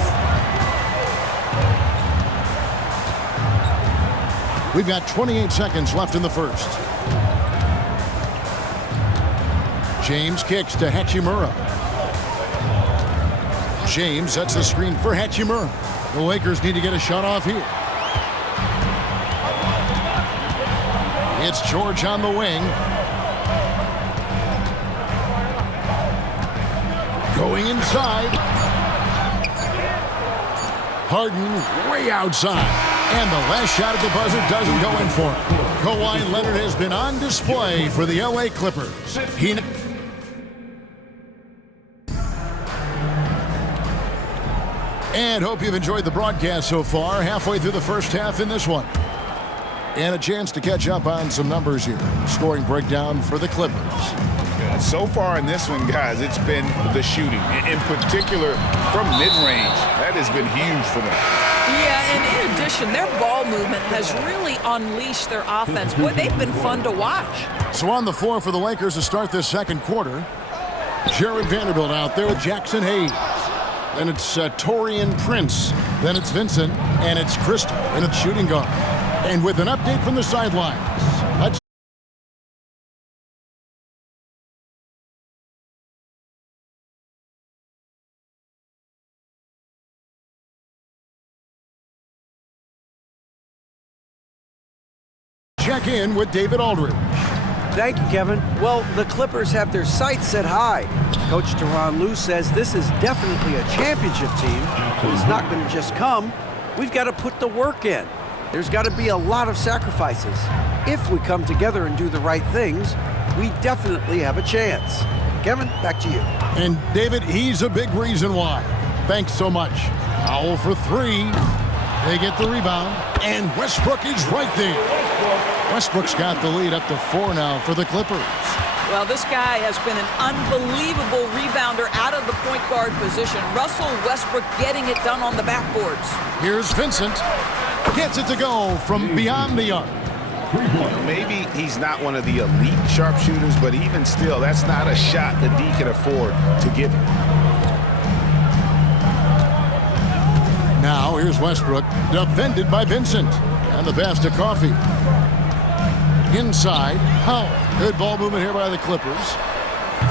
We've got 28 seconds left in the first. James kicks to Hachimura. James sets the screen for Hachimura. The Lakers need to get a shot off here. It's George on the wing. Going inside. Harden way outside. And the last shot at the buzzer doesn't go in for him. Kawhi Leonard has been on display for the LA Clippers. And hope you've enjoyed the broadcast so far. Halfway through the first half in this one. And a chance to catch up on some numbers here. Scoring breakdown for the Clippers. So far in this one, guys, it's been the shooting. In particular, from mid-range. That has been huge for them. Yeah, and in addition, their ball movement has really unleashed their offense. Boy, they've been fun to watch. So on the floor for the Lakers to start this second quarter, Jared Vanderbilt out there with Jackson Hayes. Then it's Taurean Prince. Then it's Vincent. And it's Crystal. And it's shooting guard. And with an update from the sidelines, let's check in with David Aldridge. Thank you, Kevin. Well, the Clippers have their sights set high. Coach Tyronn Lue says this is definitely a championship team. It's not going to just come. We've got to put the work in. There's got to be a lot of sacrifices. If we come together and do the right things, we definitely have a chance. Kevin, back to you. And David, he's a big reason why. Thanks so much. Powell for three. They get the rebound. And Westbrook is right there. Westbrook's got the lead up to 4 now for the Clippers. Well, this guy has been an unbelievable rebounder out of the point guard position. Russell Westbrook getting it done on the backboards. Here's Vincent. Gets it to go from beyond the arc. Maybe he's not one of the elite sharpshooters, but even still, that's not a shot that D can afford to give him. Now here's Westbrook, defended by Vincent. And the pass to Coffey. Inside, Powell. Good ball movement here by the Clippers.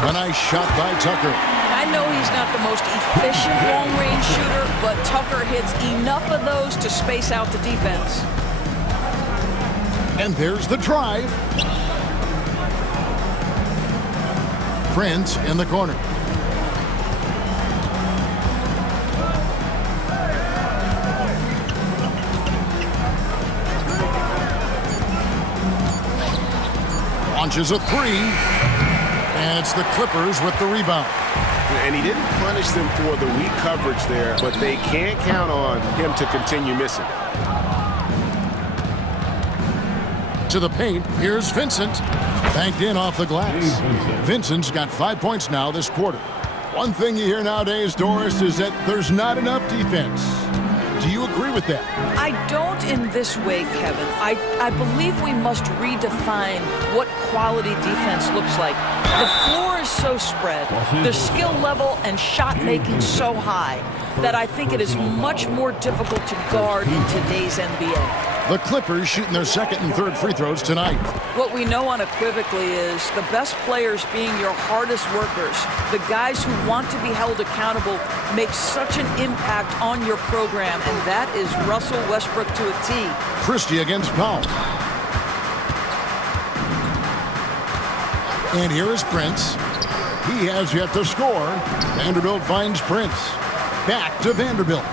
A nice shot by Tucker. I know he's not the most efficient long-range shooter, but Tucker hits enough of those to space out the defense. And there's the drive. Prince in the corner. Launches a three. And it's the Clippers with the rebound. And he didn't punish them for the weak coverage there, but they can't count on him to continue missing. To the paint, here's Vincent. Banked in off the glass. Vincent's got 5 points now this quarter. One thing you hear nowadays, Doris, is that there's not enough defense. Do you agree with that? I don't in this way, Kevin. I believe we must redefine what quality defense looks like. The floor is so spread, the skill level and shot making so high that I think it is much more difficult to guard in today's NBA. The Clippers shooting their second and third free throws tonight. What we know unequivocally is the best players being your hardest workers, the guys who want to be held accountable, make such an impact on your program, and that is Russell Westbrook to a T. Christie against Powell. And here is Prince. He has yet to score. Vanderbilt finds Prince. Back to Vanderbilt.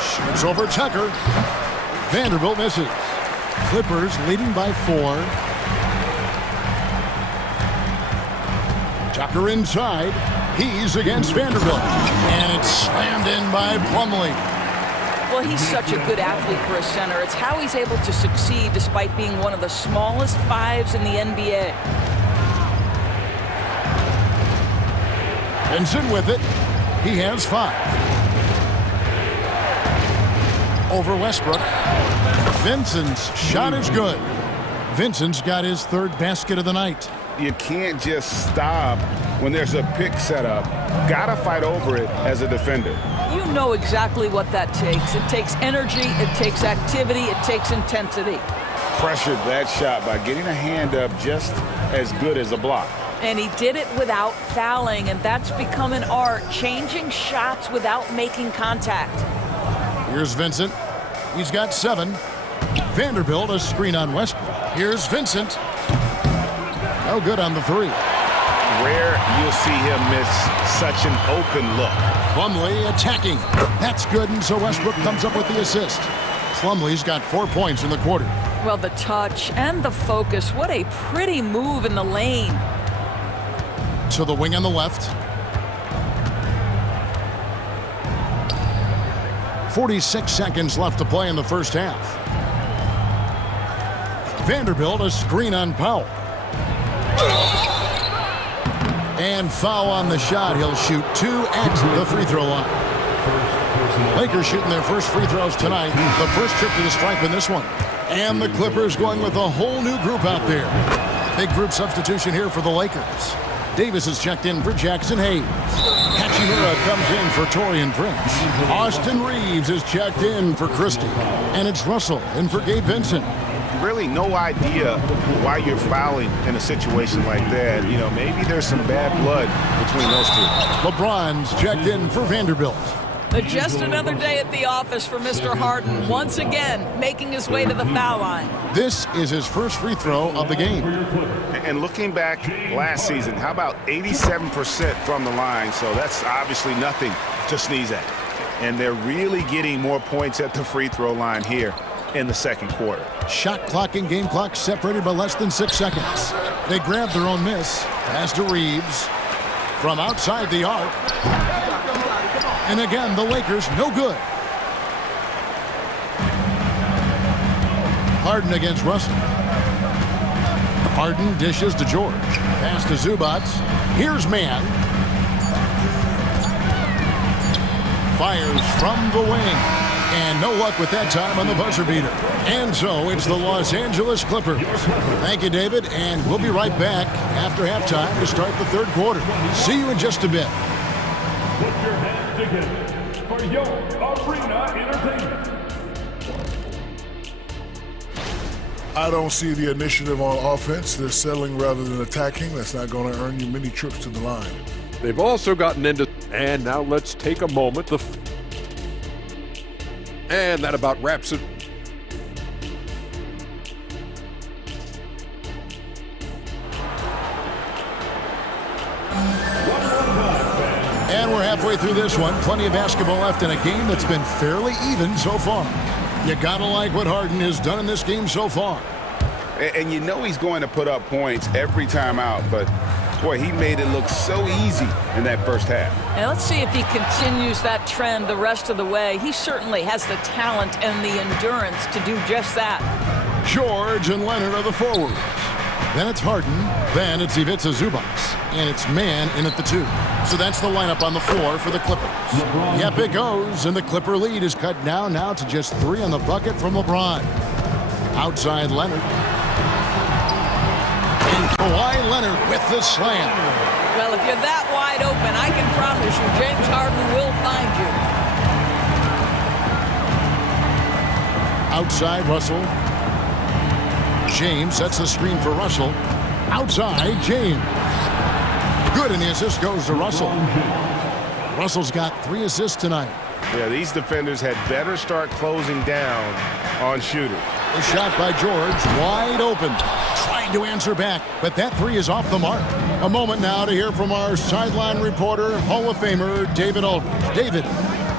Shoots over Tucker. Vanderbilt misses. Clippers leading by 4. Tucker inside. He's against Vanderbilt. And it's slammed in by Plumlee. Well, he's such a good athlete for a center. It's how he's able to succeed despite being one of the smallest fives in the NBA. Benson with it. He has 5. Over Westbrook. Vincent's shot is good. Vincent's got his third basket of the night. You can't just stop when there's a pick set up. Gotta fight over it as a defender. You know exactly what that takes. It takes energy, it takes activity, it takes intensity. Pressured that shot by getting a hand up just as good as a block. And he did it without fouling, and that's become an art, changing shots without making contact. Here's Vincent. He's got 7. Vanderbilt, a screen on Westbrook. Here's Vincent. No good on the 3. Rare you'll see him miss such an open look. Plumlee attacking. That's good, and so Westbrook comes up with the assist. Plumlee's got 4 points in the quarter. Well, the touch and the focus, what a pretty move in the lane. To the wing on the left. 46 seconds left to play in the first half. Vanderbilt, a screen on Powell. And foul on the shot. He'll shoot 2 at the free throw line. Lakers shooting their first free throws tonight. The first trip to the stripe in this one. And the Clippers going with a whole new group out there. Big group substitution here for the Lakers. Davis is checked in for Jackson Hayes. Hachimura comes in for Taurean Prince. Austin Reeves is checked in for Christie. And it's Russell in for Gabe Vincent. Really no idea why you're fouling in a situation like that. You know, maybe there's some bad blood between those two. LeBron's checked in for Vanderbilt. Just another day at the office for Mr. Harden, once again making his way to the foul line. This is his first free throw of the game. And looking back last season, how about 87% from the line? So that's obviously nothing to sneeze at. And they're really getting more points at the free throw line here in the second quarter. Shot clock and game clock separated by less than 6 seconds. They grab their own miss. Pass to Reeves from outside the arc. And again, the Lakers no good. Harden against Russell. Harden dishes to George. Pass to Zubac. Here's Mann. Fires from the wing. And no luck with that time on the buzzer beater. And so it's the Los Angeles Clippers. Thank you, David. And we'll be right back after halftime to start the third quarter. See you in just a bit. Put your hands together for your arena entertainment. I don't see the initiative on offense. They're settling rather than attacking. That's not going to earn you many trips to the line. They've also gotten into... And now let's take a moment. And that about wraps it. And we're halfway through this one. Plenty of basketball left in a game that's been fairly even so far. You gotta like what Harden has done in this game so far. And you know he's going to put up points every time out, but boy, he made it look so easy in that first half. And let's see if he continues that trend the rest of the way. He certainly has the talent and the endurance to do just that. George and Leonard are the forwards. Then it's Harden. Then it's Ivica Zubac. And it's Mann in at the 2. So that's the lineup on the floor for the Clippers. Yep, it goes. And the Clipper lead is cut down now to just 3 on the bucket from LeBron. Outside Leonard. And Kawhi Leonard with the slam. Well, if you're that wide open, I can promise you James Harden will find you. Outside Russell. James sets the screen for Russell. Outside James. Good, and the assist goes to Russell. Russell's got 3 assists tonight. Yeah, these defenders had better start closing down on shooters. A shot by George, wide open. Trying to answer back, but that 3 is off the mark. A moment now to hear from our sideline reporter, Hall of Famer David Aldridge. David.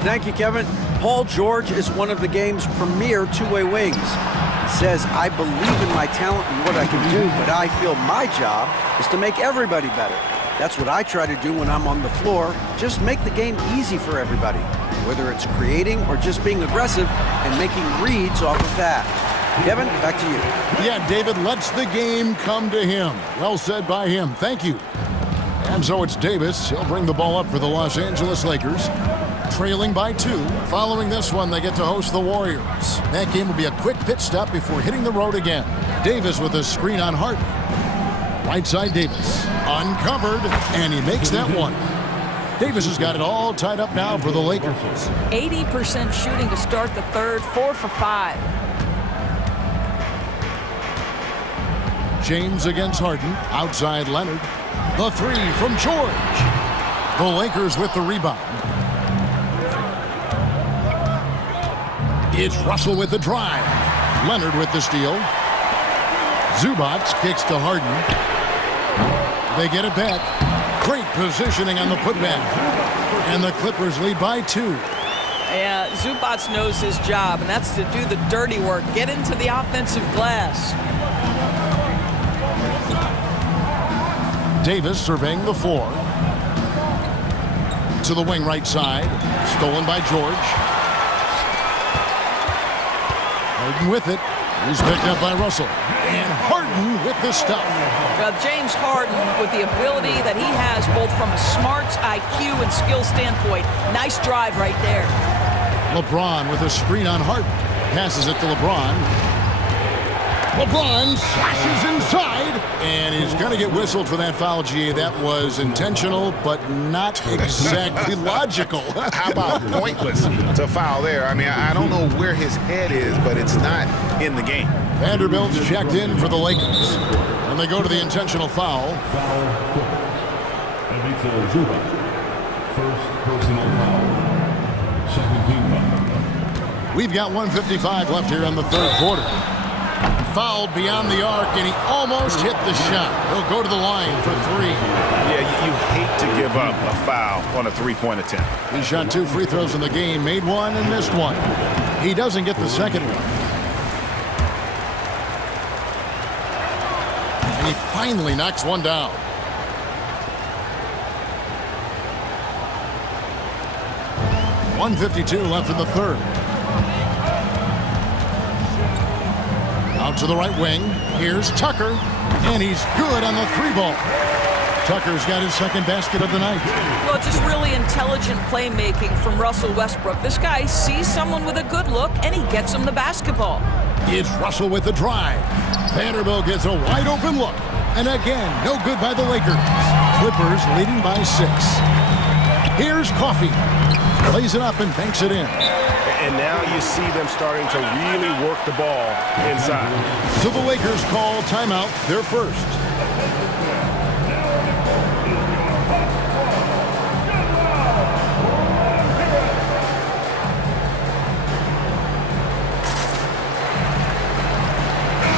Thank you, Kevin. Paul George is one of the game's premier two-way wings. He says, I believe in my talent and what I can do, but I feel my job is to make everybody better. That's what I try to do when I'm on the floor. Just make the game easy for everybody, whether it's creating or just being aggressive and making reads off of that. Kevin, back to you. Yeah, David lets the game come to him. Well said by him. Thank you. And so it's Davis. He'll bring the ball up for the Los Angeles Lakers. trailing by 2. Following this one, they get to host the Warriors. That game will be a quick pit stop before hitting the road again. Davis with a screen on Harden. Right side Davis, uncovered, and he makes that one. Davis has got it all tied up now for the Lakers. 80% shooting to start the third, 4 for 5. James against Harden, outside Leonard. The 3 from George. The Lakers with the rebound. It's Russell with the drive. Leonard with the steal. Zubac kicks to Harden. They get it back. Great positioning on the putback. And the Clippers lead by 2. Yeah, Zubac knows his job, and that's to do the dirty work. Get into the offensive glass. Davis surveying the floor. To the wing right side. Stolen by George. Harden with it. He's picked up by Russell. And Harden with the stuff. James Harden, with the ability that he has both from a smarts, IQ, and skill standpoint. Nice drive right there. LeBron with a screen on Harden. Passes it to LeBron. LeBron slashes inside. And he's going to get whistled for that foul, GA. That was intentional, but not exactly logical. How about pointless to foul there? I mean, I don't know where his head is, but it's not in the game. Vanderbilt's checked in for the Lakers. And they go to the intentional foul. And it's a Zubac. First personal foul. Second team foul. We've got 1:55 left here in the third quarter. Fouled beyond the arc, and he almost hit the shot. He'll go to the line for 3. Yeah, you hate to give up a foul on a three-point attempt. He shot 2 free throws in the game, made 1 and missed 1. He doesn't get the second one. And he finally knocks one down. .152 left in the third. Out to the right wing. Here's Tucker. And he's good on the 3-ball. Tucker's got his second basket of the night. Well, just really intelligent playmaking from Russell Westbrook. This guy sees someone with a good look, and he gets him the basketball. It's Russell with the drive. Vanderbilt gets a wide open look. And again, no good by the Lakers. Clippers leading by 6. Here's Coffey. Lays it up and banks it in. And now you see them starting to really work the ball inside. So the Lakers call timeout, their first.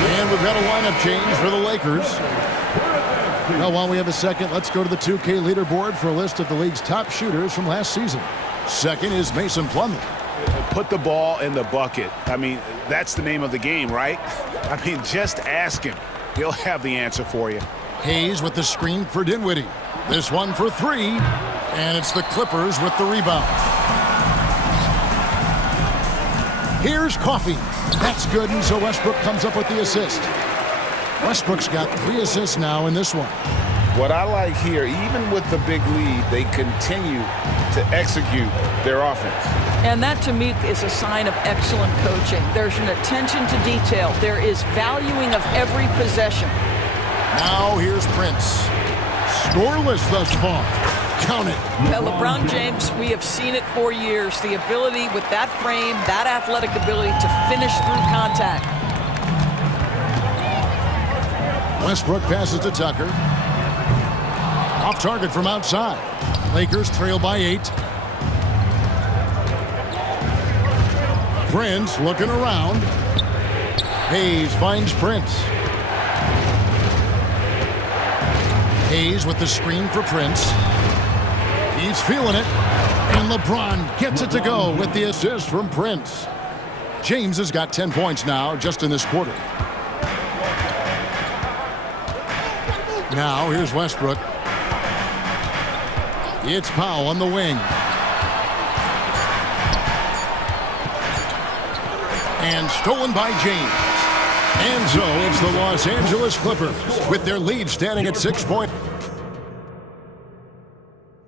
And we've got a lineup change for the Lakers. Now, while we have a second, let's go to the 2K leaderboard for a list of the league's top shooters from last season. Second is Mason Plumlee. Put the ball in the bucket. I mean, that's the name of the game, right? I mean, just ask him. He'll have the answer for you. Hayes with the screen for Dinwiddie. This one for 3, and it's the Clippers with the rebound. Here's Coffey. That's good, and so Westbrook comes up with the assist. Westbrook's got 3 assists now in this one. What I like here, even with the big lead, they continue to execute their offense. And that, to me, is a sign of excellent coaching. There's an attention to detail. There is valuing of every possession. Now here's Prince. Scoreless thus far. Count it. Well, LeBron James, we have seen it for years. The ability with that frame, that athletic ability to finish through contact. Westbrook passes to Tucker. Off target from outside. Lakers trail by 8. Prince looking around. Hayes finds Prince. Hayes with the screen for Prince. He's feeling it. And LeBron gets it to go with the assist from Prince. James has got 10 points now just in this quarter. Now here's Westbrook. It's Powell on the wing. And stolen by James. And so it's the Los Angeles Clippers with their lead standing at 6 points.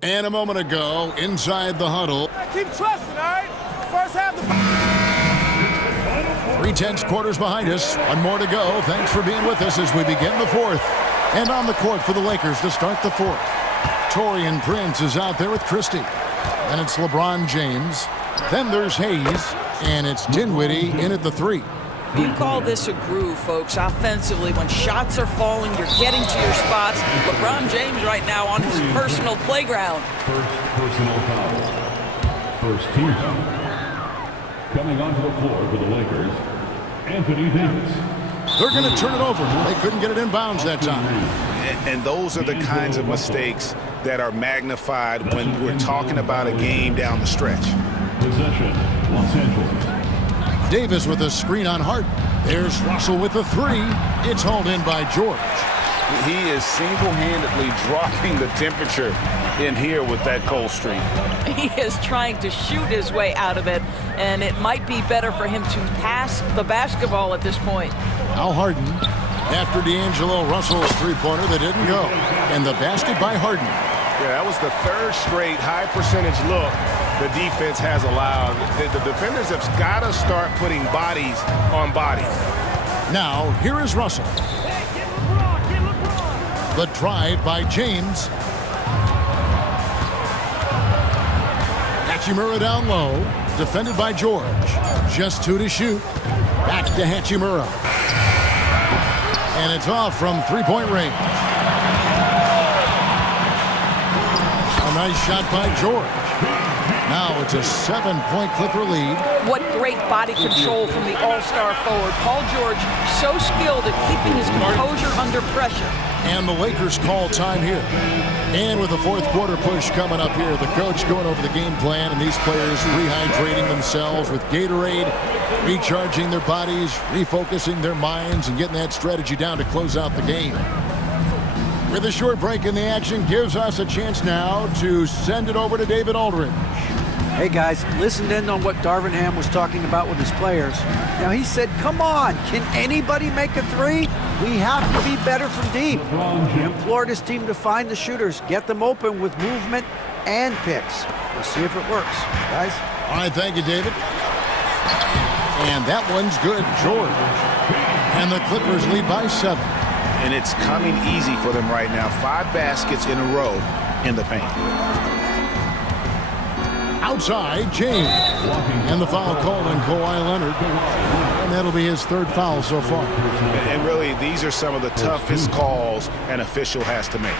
And a moment ago, inside the huddle. Keep trusting, all right? First half. 3/10 quarters behind us. One more to go. Thanks for being with us as we begin the fourth. And on the court for the Lakers to start the fourth. Taurean Prince is out there with Christie. And it's LeBron James. Then there's Hayes. And it's Dinwiddie in at the 3. You call this a groove, folks. Offensively, when shots are falling, you're getting to your spots. LeBron James right now on his personal playground. First personal foul. First team foul. Coming onto the floor for the Lakers, Anthony Davis. They're going to turn it over. They couldn't get it in bounds that time. And those are the kinds of mistakes that are magnified when we're talking about a game down the stretch. Possession, Los Angeles. Davis with a screen on Harden. There's Russell with the 3. It's hauled in by George. He is single-handedly dropping the temperature in here with that cold streak. He is trying to shoot his way out of it, and it might be better for him to pass the basketball at this point. Now Harden, after D'Angelo Russell's three-pointer that didn't go. And the basket by Harden. Yeah, that was the third straight high-percentage look the defense has allowed. The defenders have got to start putting bodies on bodies. Now, here is Russell. The drive by James. Hachimura down low. Defended by George. Just 2 to shoot. Back to Hachimura. And it's off from three-point range. A nice shot by George. Now it's a 7-point Clipper lead. What great body control from the all-star forward. Paul George, so skilled at keeping his composure under pressure. And the Lakers call time here. And with the fourth quarter push coming up here, the coach going over the game plan and these players rehydrating themselves with Gatorade, recharging their bodies, refocusing their minds, and getting that strategy down to close out the game. With a short break in the action, gives us a chance now to send it over to David Aldridge. Hey guys, listen in on what Darvin Ham was talking about with his players. Now he said, come on, can anybody make a 3? We have to be better from deep. He implored his team to find the shooters, get them open with movement and picks. We'll see if it works, guys. All right, thank you, David. And that one's good, George. And the Clippers lead by 7. And it's coming easy for them right now. 5 baskets in a row in the paint. Outside, James. And the foul called on Kawhi Leonard. And that'll be his 3rd foul so far. And really, these are some of the toughest calls an official has to make.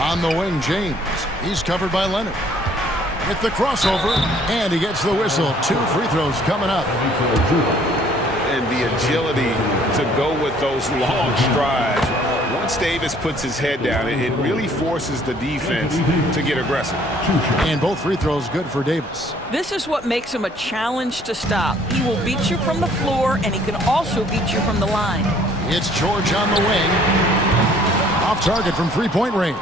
On the wing, James. He's covered by Leonard. With the crossover, and he gets the whistle. 2 free throws coming up. And the agility to go with those long strides. Once Davis puts his head down, it really forces the defense to get aggressive. And both free throws good for Davis. This is what makes him a challenge to stop. He will beat you from the floor, and he can also beat you from the line. It's George on the wing. Off target from three-point range.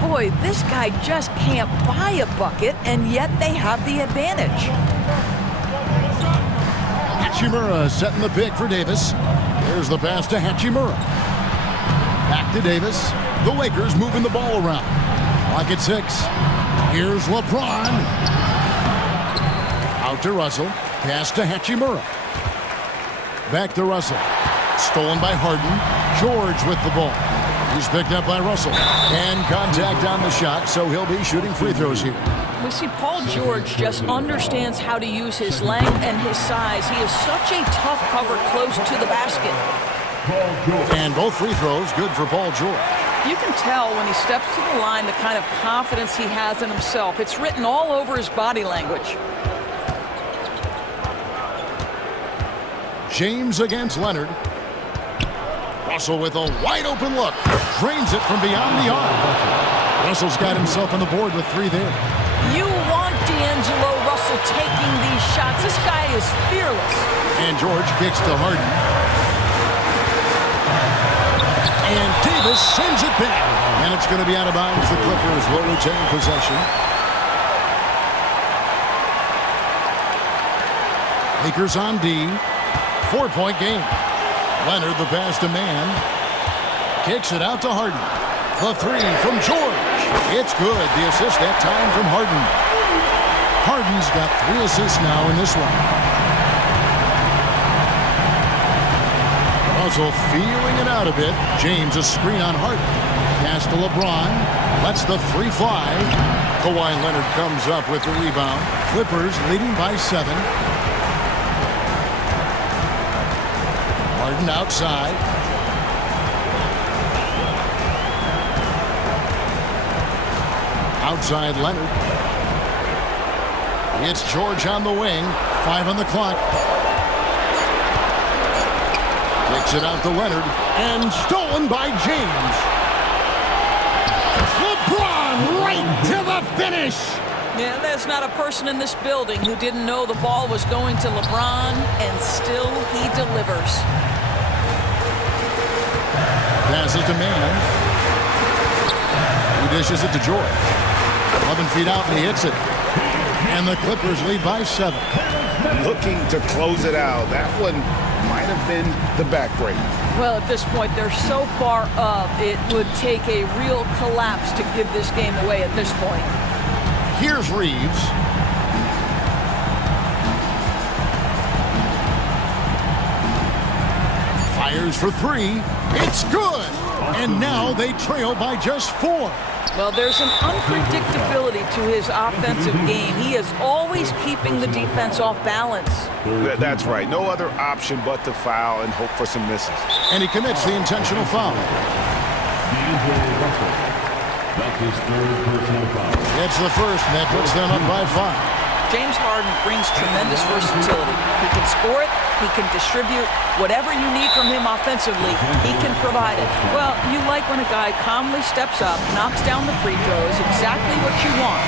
Boy, this guy just can't buy a bucket, and yet they have the advantage. Hachimura setting the pick for Davis. There's the pass to Hachimura. Back to Davis. The Lakers moving the ball around. Clock at 6. Here's LeBron. Out to Russell. Pass to Hachimura. Back to Russell. Stolen by Harden. George with the ball. He's picked up by Russell. And contact on the shot, so he'll be shooting free throws here. We see Paul George just understands how to use his length and his size. He is such a tough cover close to the basket. And both free throws good for Paul George. You can tell when he steps to the line the kind of confidence he has in himself. It's written all over his body language. James against Leonard. Russell with a wide open look. Drains it from beyond the arc. Russell's got himself on the board with 3 there. You want D'Angelo Russell taking these shots. This guy is fearless. And George kicks to Harden. And Davis sends it back. And it's going to be out of bounds. The Clippers will retain possession. Lakers on D. 4-point game. Leonard the pass to man. Kicks it out to Harden. The three from George. It's good. The assist that time from Harden. Harden's got 3 assists now in this one. Russell feeling it out a bit. James a screen on Harden. Pass to LeBron. Lets the three fly. Kawhi Leonard comes up with the rebound. Clippers leading by 7. Harden outside. Outside Leonard. It's George on the wing. 5 on the clock. Kicks it out to Leonard. And stolen by James. LeBron right to the finish. Yeah, there's not a person in this building who didn't know the ball was going to LeBron, and still he delivers. Passes to man. He dishes it to George. 11 feet out, and he hits it. And the Clippers lead by 7. Looking to close it out. That one might have been the backbreak. Well, at this point, they're so far up, it would take a real collapse to give this game away at this point. Here's Reeves. Fires for 3. It's good. And now they trail by just 4. Well, there's an unpredictability to his offensive game. He is always keeping the defense off balance. That's right. No other option but to foul and hope for some misses. And he commits the intentional foul. That's his 3rd personal foul. It's the first, and that puts them up by 5. James Harden brings tremendous versatility. He can score it, he can distribute. Whatever you need from him offensively, he can provide it. Well, you like when a guy calmly steps up, knocks down the free throws, exactly what you want.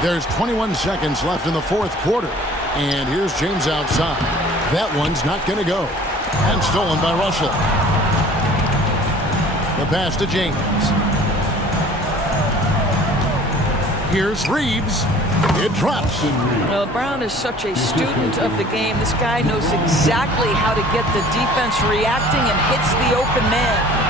There's 21 seconds left in the 4th quarter. And here's James outside. That one's not going to go. And stolen by Russell. The pass to James. Here's Reeves. It drops. Well, Brown is such a student of the game. This guy knows exactly how to get the defense reacting and hits the open man.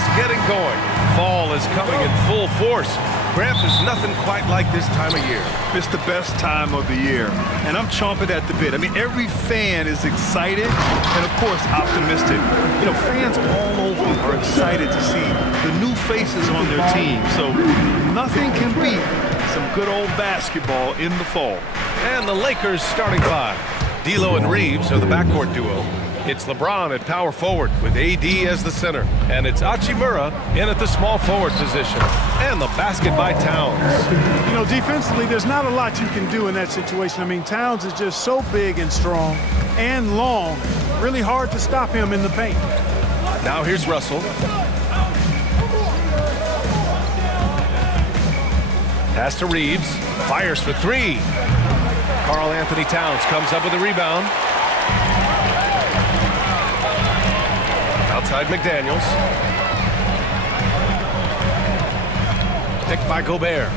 just getting going. Fall is coming in full force. Grant, there's nothing quite like this time of year. It's the best time of the year, and I'm chomping at the bit. I mean, every fan is excited and, of course, optimistic. You know, fans all over are excited to see the new faces on their team, so nothing can beat some good old basketball in the fall. And the Lakers starting five. D'Lo and Reeves are the backcourt duo. It's LeBron at power forward with AD as the center. And it's Hachimura in at the small forward position. And the basket by Towns. You know, defensively, there's not a lot you can do in that situation. I mean, Towns is just so big and strong and long. Really hard to stop him in the paint. Now here's Russell. Pass to Reeves. Fires for three. Karl Anthony Towns comes up with a rebound. Outside McDaniels. Picked by Gobert.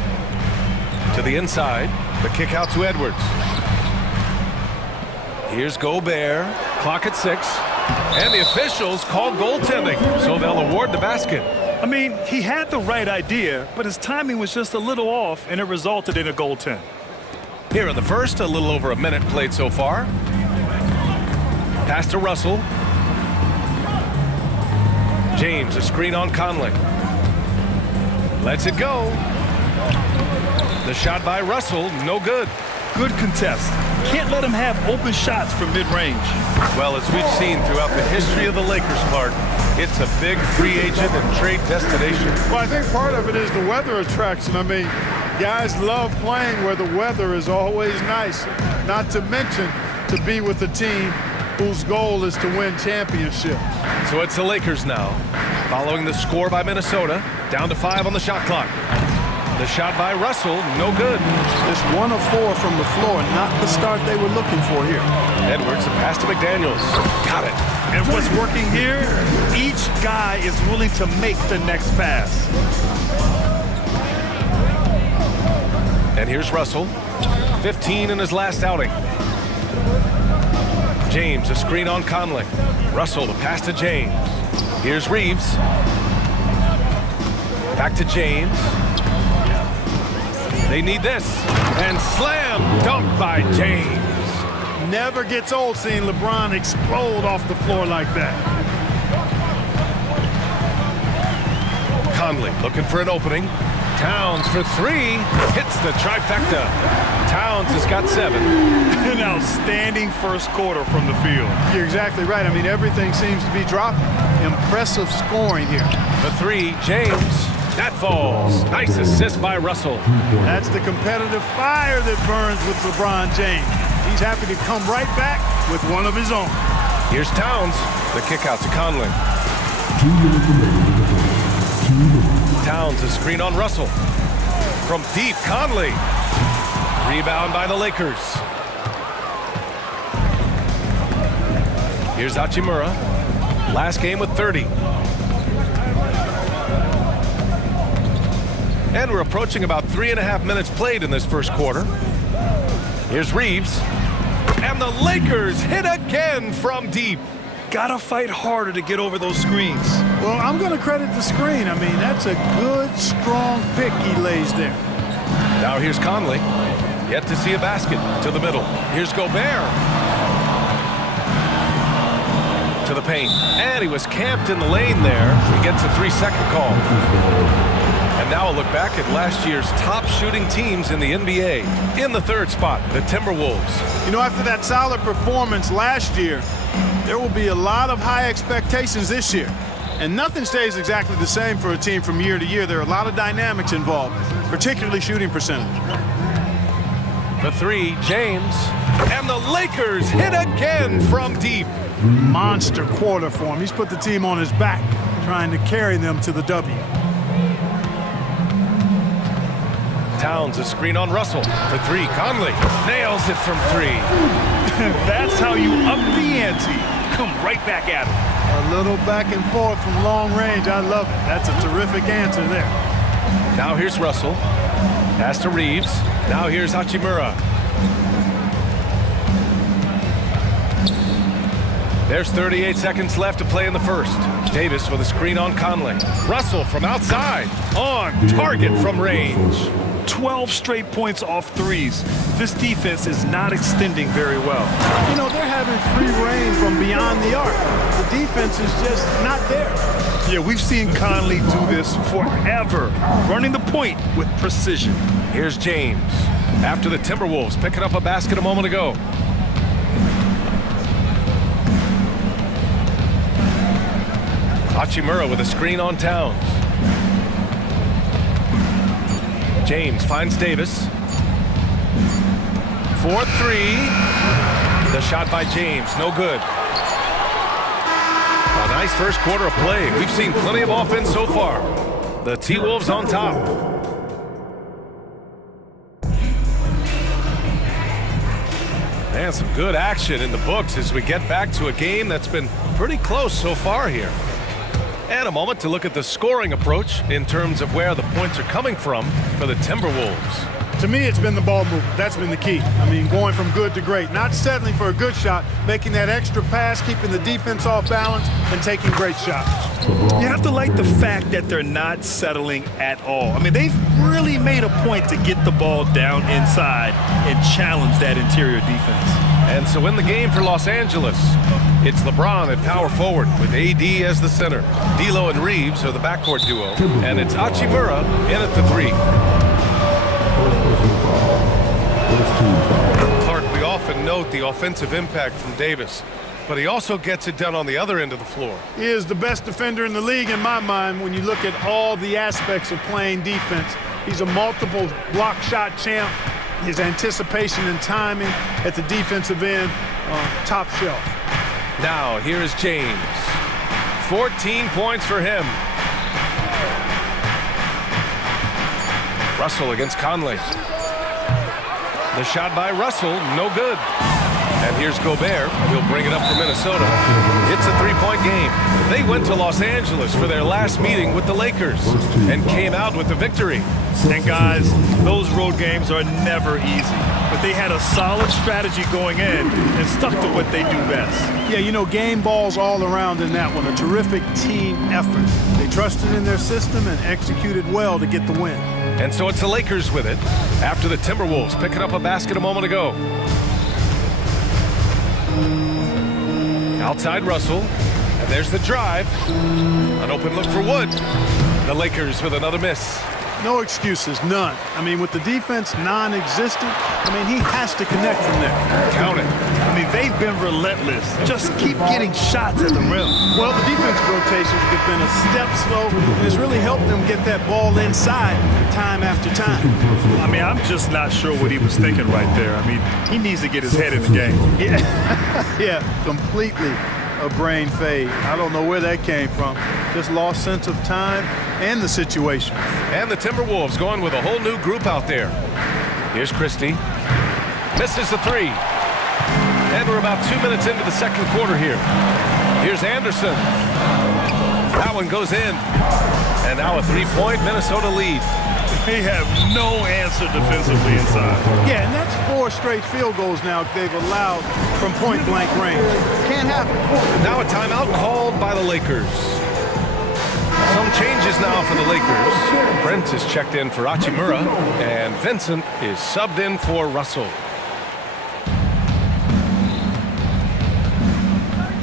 To the inside. The kick out to Edwards. Here's Gobert. Clock at 6. And the officials called goaltending, so they'll award the basket. I mean, he had the right idea, but his timing was just a little off, and it resulted in a goaltend. Here in the first, a little over a minute played so far. Pass to Russell. James, a screen on Conley. Lets it go. The shot by Russell, no good. Good contest. Can't let him have open shots from mid-range. Well, as we've seen throughout the history of the Lakers, Clark, it's a big free agent and trade destination. Well, I think part of it is the weather attraction. I mean, guys love playing where the weather is always nice. Not to mention to be with a team whose goal is to win championships. So it's the Lakers now, following the score by Minnesota, down to 5 on the shot clock. The shot by Russell, no good. Just 1 of 4 from the floor, not the start they were looking for here. Edwards, the pass to McDaniels. Got it. And what's working here, each guy is willing to make the next pass. And here's Russell, 15 in his last outing. James, a screen on Conley. Russell, the pass to James. Here's Reeves. Back to James. They need this. And slam dunk by James. Never gets old seeing LeBron explode off the floor like that. Conley looking for an opening. Towns for 3. Hits the trifecta. Towns has got 7. An outstanding first quarter from the field. You're exactly right. I mean, everything seems to be dropping. Impressive scoring here. The 3, James. That falls. Nice assist by Russell. That's the competitive fire that burns with LeBron James. He's happy to come right back with one of his own. Here's Towns. The kick out to Conley. Towns, a screen on Russell. From deep, Conley. Rebound by the Lakers. Here's Hachimura. Last game with 30. And we're approaching about 3.5 minutes played in this first quarter. Here's Reeves. And the Lakers hit again from deep. Gotta fight harder to get over those screens. Well, I'm going to credit the screen. I mean, that's a good, strong pick he lays there. Now here's Conley. Yet to see a basket. To the middle. Here's Gobert. To the paint. And he was camped in the lane there. He gets a 3-second call. And now a look back at last year's top shooting teams in the NBA. In the 3rd spot, the Timberwolves. You know, after that solid performance last year, there will be a lot of high expectations this year. And nothing stays exactly the same for a team from year to year. There are a lot of dynamics involved, particularly shooting percentage. The 3, James. And the Lakers hit again from deep. Monster quarter for him. He's put the team on his back, trying to carry them to the W. Towns, a screen on Russell. For 3, Conley nails it from 3. That's how you up the ante. Come right back at him. A little back and forth from long range. I love it. That's a terrific answer there. Now here's Russell. Pass to Reeves. Now here's Hachimura. There's 38 seconds left to play in the first. Davis with a screen on Conley. Russell from outside, on target from range. 12 straight points off threes. This defense is not extending very well. You know, they're having free reign from beyond the arc. The defense is just not there. Yeah, we've seen Conley do this forever, running the point with precision. Here's James, after the Timberwolves picking up a basket a moment ago. Hachimura with a screen on Towns. James finds Davis. 4-3. The shot by James, no good. A nice first quarter of play. We've seen plenty of offense so far. The T-Wolves on top. And some good action in the books as we get back to a game that's been pretty close so far here. And a moment to look at the scoring approach in terms of where the points are coming from for the Timberwolves. To me, it's been the ball movement. That's been the key. I mean, going from good to great. Not settling for a good shot, making that extra pass, keeping the defense off balance, and taking great shots. You have to like the fact that they're not settling at all. I mean, they've really made a point to get the ball down inside and challenge that interior defense. And so in the game for Los Angeles, it's LeBron at power forward with AD as the center. D'Lo and Reeves are the backcourt duo. And it's Hachimura in at the three. Clark, we often note the offensive impact from Davis, but he also gets it done on the other end of the floor. He is the best defender in the league in my mind when you look at all the aspects of playing defense. He's a multiple block shot champ. His anticipation and timing at the defensive end, top shelf. Now, here is James. 14 points for him. Russell against Conley. The shot by Russell, no good. And here's Gobert. He'll bring it up for Minnesota. It's a three-point game. They went to Los Angeles for their last meeting with the Lakers and came out with the victory. And guys, those road games are never easy. But they had a solid strategy going in and stuck to what they do best. Yeah, you know, game balls all around in that one. A terrific team effort. They trusted in their system and executed well to get the win. And so it's the Lakers with it after the Timberwolves picking up a basket a moment ago. Outside Russell, and there's the drive. An open look for Wood. The Lakers with another miss. No excuses, none. I mean, with the defense non-existent, I mean, he has to connect from there. Count it. I mean, they've been relentless. Just keep getting shots at the rim. Well, the defensive rotations have been a step slow, and it's really helped them get that ball inside time after time. I mean, I'm just not sure what he was thinking right there. I mean, he needs to get his head in the game. Yeah, completely a brain fade. I don't know where that came from. Just lost sense of time and the situation. And the Timberwolves going with a whole new group out there. Here's Christie. Misses the three. And we're about 2 minutes into the second quarter here. Here's Anderson. That one goes in. And now a three-point Minnesota lead. They have no answer defensively inside. Yeah, and that's 4 straight field goals now they've allowed from point-blank range. Can't happen. Now a timeout called by the Lakers. Some changes now for the Lakers. Brent is checked in for Hachimura, and Vincent is subbed in for Russell.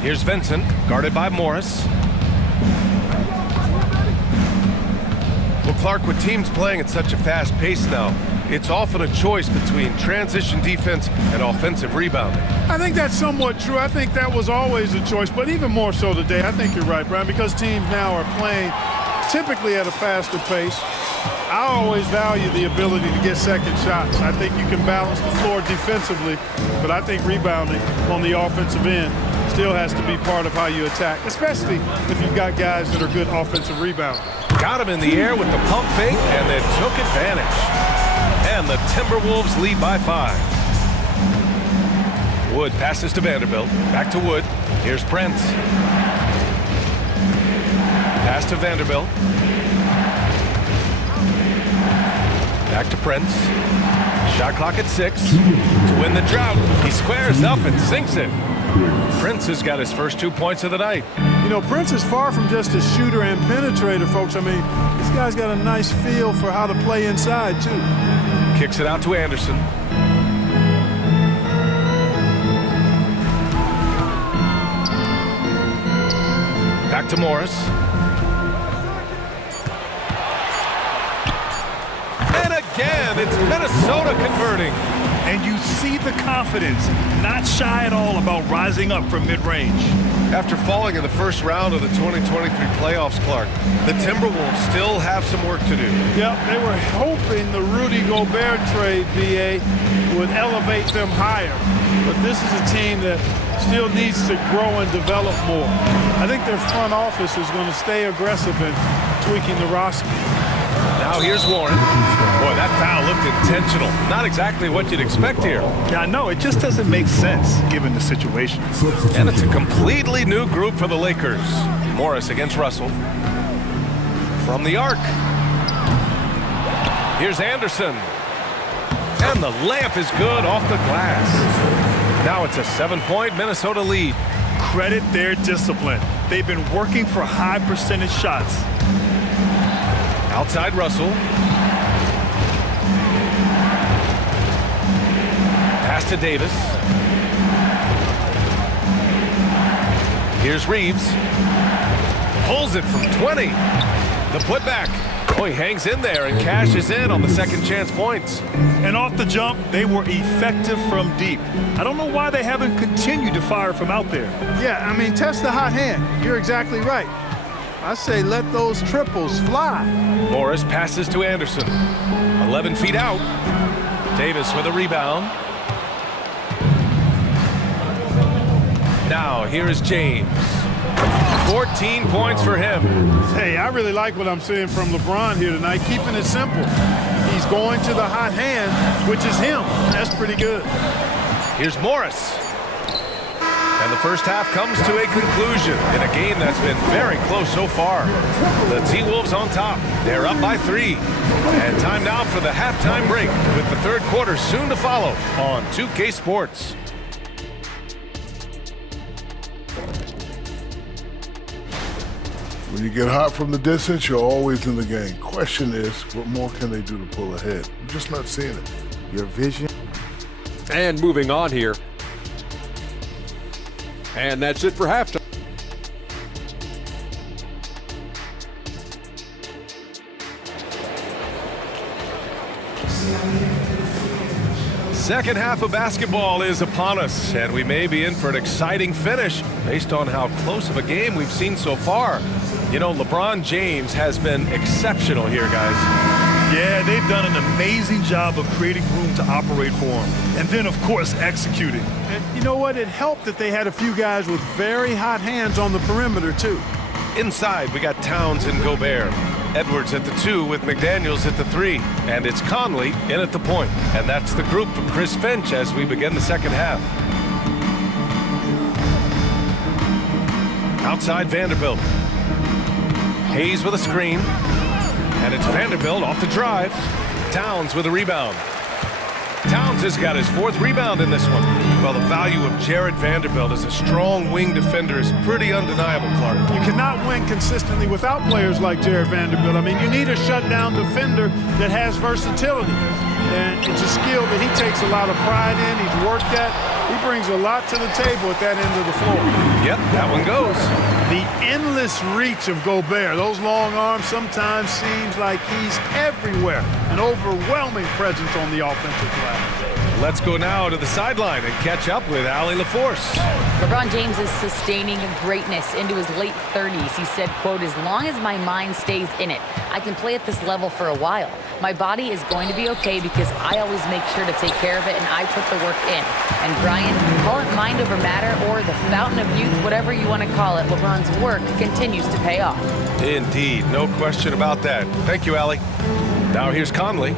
Here's Vincent, guarded by Morris. Well, Clark, with teams playing at such a fast pace now, it's often a choice between transition defense and offensive rebounding. I think that's somewhat true. I think that was always a choice, but even more so today. I think you're right, Brian, because teams now are playing typically at a faster pace. I always value the ability to get second shots. I think you can balance the floor defensively, but I think rebounding on the offensive end still has to be part of how you attack, especially if you've got guys that are good offensive rebounders. Got him in the air with the pump fake and then took advantage. And the Timberwolves lead by 5. Wood passes to Vanderbilt. Back to Wood. Here's Brent. Pass to Vanderbilt. Back to Prince. Shot clock at 6. To win the drought, he squares up and sinks it. Prince has got his first 2 points of the night. You know, Prince is far from just a shooter and penetrator, folks. I mean, this guy's got a nice feel for how to play inside, too. Kicks it out to Anderson. Back to Morris. And again, it's Minnesota converting. And you see the confidence, not shy at all about rising up from mid-range. After falling in the first round of the 2023 playoffs, Clark, the Timberwolves still have some work to do. Yep, they were hoping the Rudy Gobert trade, BA, would elevate them higher. But this is a team that still needs to grow and develop more. I think their front office is going to stay aggressive in tweaking the roster. Now here's Warren. Boy, that foul looked intentional. Not exactly what you'd expect here. Yeah, I know. It just doesn't make sense given the situation. And it's a completely new group for the Lakers. Morris against Russell. From the arc. Here's Anderson. And the layup is good off the glass. Now it's a 7-point Minnesota lead. Credit their discipline. They've been working for high percentage shots. Outside Russell. Pass to Davis. Here's Reeves. Pulls it from 20. The putback. Oh, he hangs in there and cashes in on the second chance points. And off the jump, they were effective from deep. I don't know why they haven't continued to fire from out there. Yeah, I mean, test the hot hand. You're exactly right. I say let those triples fly. Morris passes to Anderson. 11 feet out. Davis with a rebound. Now here is James. 14 points for him. Hey, I really like what I'm seeing from LeBron here tonight, keeping it simple. He's going to the hot hand, which is him. That's pretty good. Here's Morris. And the first half comes to a conclusion in a game that's been very close so far. The T-Wolves on top. They're up by 3. And time now for the halftime break with the third quarter soon to follow on 2K Sports. When you get hot from the distance, you're always in the game. Question is, what more can they do to pull ahead? I'm just not seeing it. Your vision. And moving on here. And that's it for halftime. Second half of basketball is upon us, and we may be in for an exciting finish based on how close of a game we've seen so far. You know, LeBron James has been exceptional here, guys. Yeah, they've done an amazing job of creating room to operate for him. And then, of course, executing. And you know what? It helped that they had a few guys with very hot hands on the perimeter, too. Inside, we got Towns and Gobert. Edwards at the 2 with McDaniels at the 3. And it's Conley in at the point. And that's the group from Chris Finch as we begin the second half. Outside Vanderbilt. Hayes with a screen. And it's Vanderbilt off the drive. Towns with a rebound. Towns has got his 4th rebound in this one. Well, the value of Jared Vanderbilt as a strong wing defender is pretty undeniable, Clark. You cannot win consistently without players like Jared Vanderbilt. I mean, you need a shutdown defender that has versatility. And it's a skill that he takes a lot of pride in. He's worked at. He brings a lot to the table at that end of the floor. Yep, that one goes. The endless reach of Gobert. Those long arms sometimes seems like he's everywhere. An overwhelming presence on the offensive glass. Let's go now to the sideline and catch up with Allie LaForce. LeBron James is sustaining greatness into his late 30s. He said, quote, "As long as my mind stays in it, I can play at this level for a while. My body is going to be okay because I always make sure to take care of it and I put the work in." And Brian, call it mind over matter or the fountain of youth, whatever you want to call it, LeBron's work continues to pay off. Indeed, no question about that. Thank you, Allie. Now here's Conley.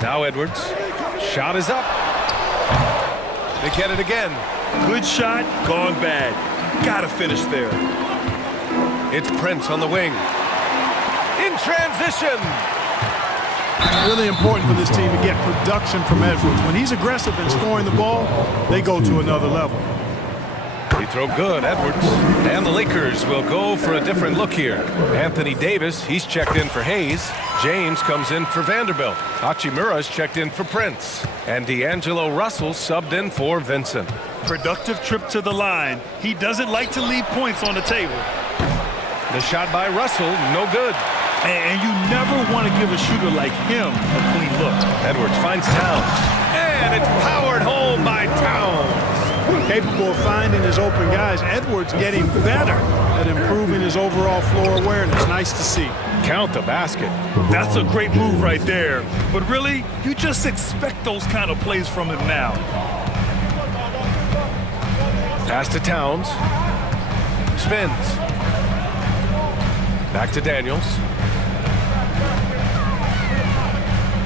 Now Edwards. Shot is up. They get it again. Good shot, gone bad. Gotta finish there. It's Prince on the wing. In transition. Really important for this team to get production from Edwards. When he's aggressive and scoring the ball, they go to another level. He throw good, Edwards. And the Lakers will go for a different look here. Anthony Davis, he's checked in for Hayes. James comes in for Vanderbilt. Hachimura's checked in for Prince. And D'Angelo Russell subbed in for Vincent. Productive trip to the line. He doesn't like to leave points on the table. The shot by Russell, no good. And you never want to give a shooter like him a clean look. Edwards finds Towns. And it's powered home by Towns. Capable of finding his open guys. Edwards getting better at improving his overall floor awareness. Nice to see. Count the basket. That's a great move right there. But really, you just expect those kind of plays from him now. Pass to Towns. Spins. Back to Daniels.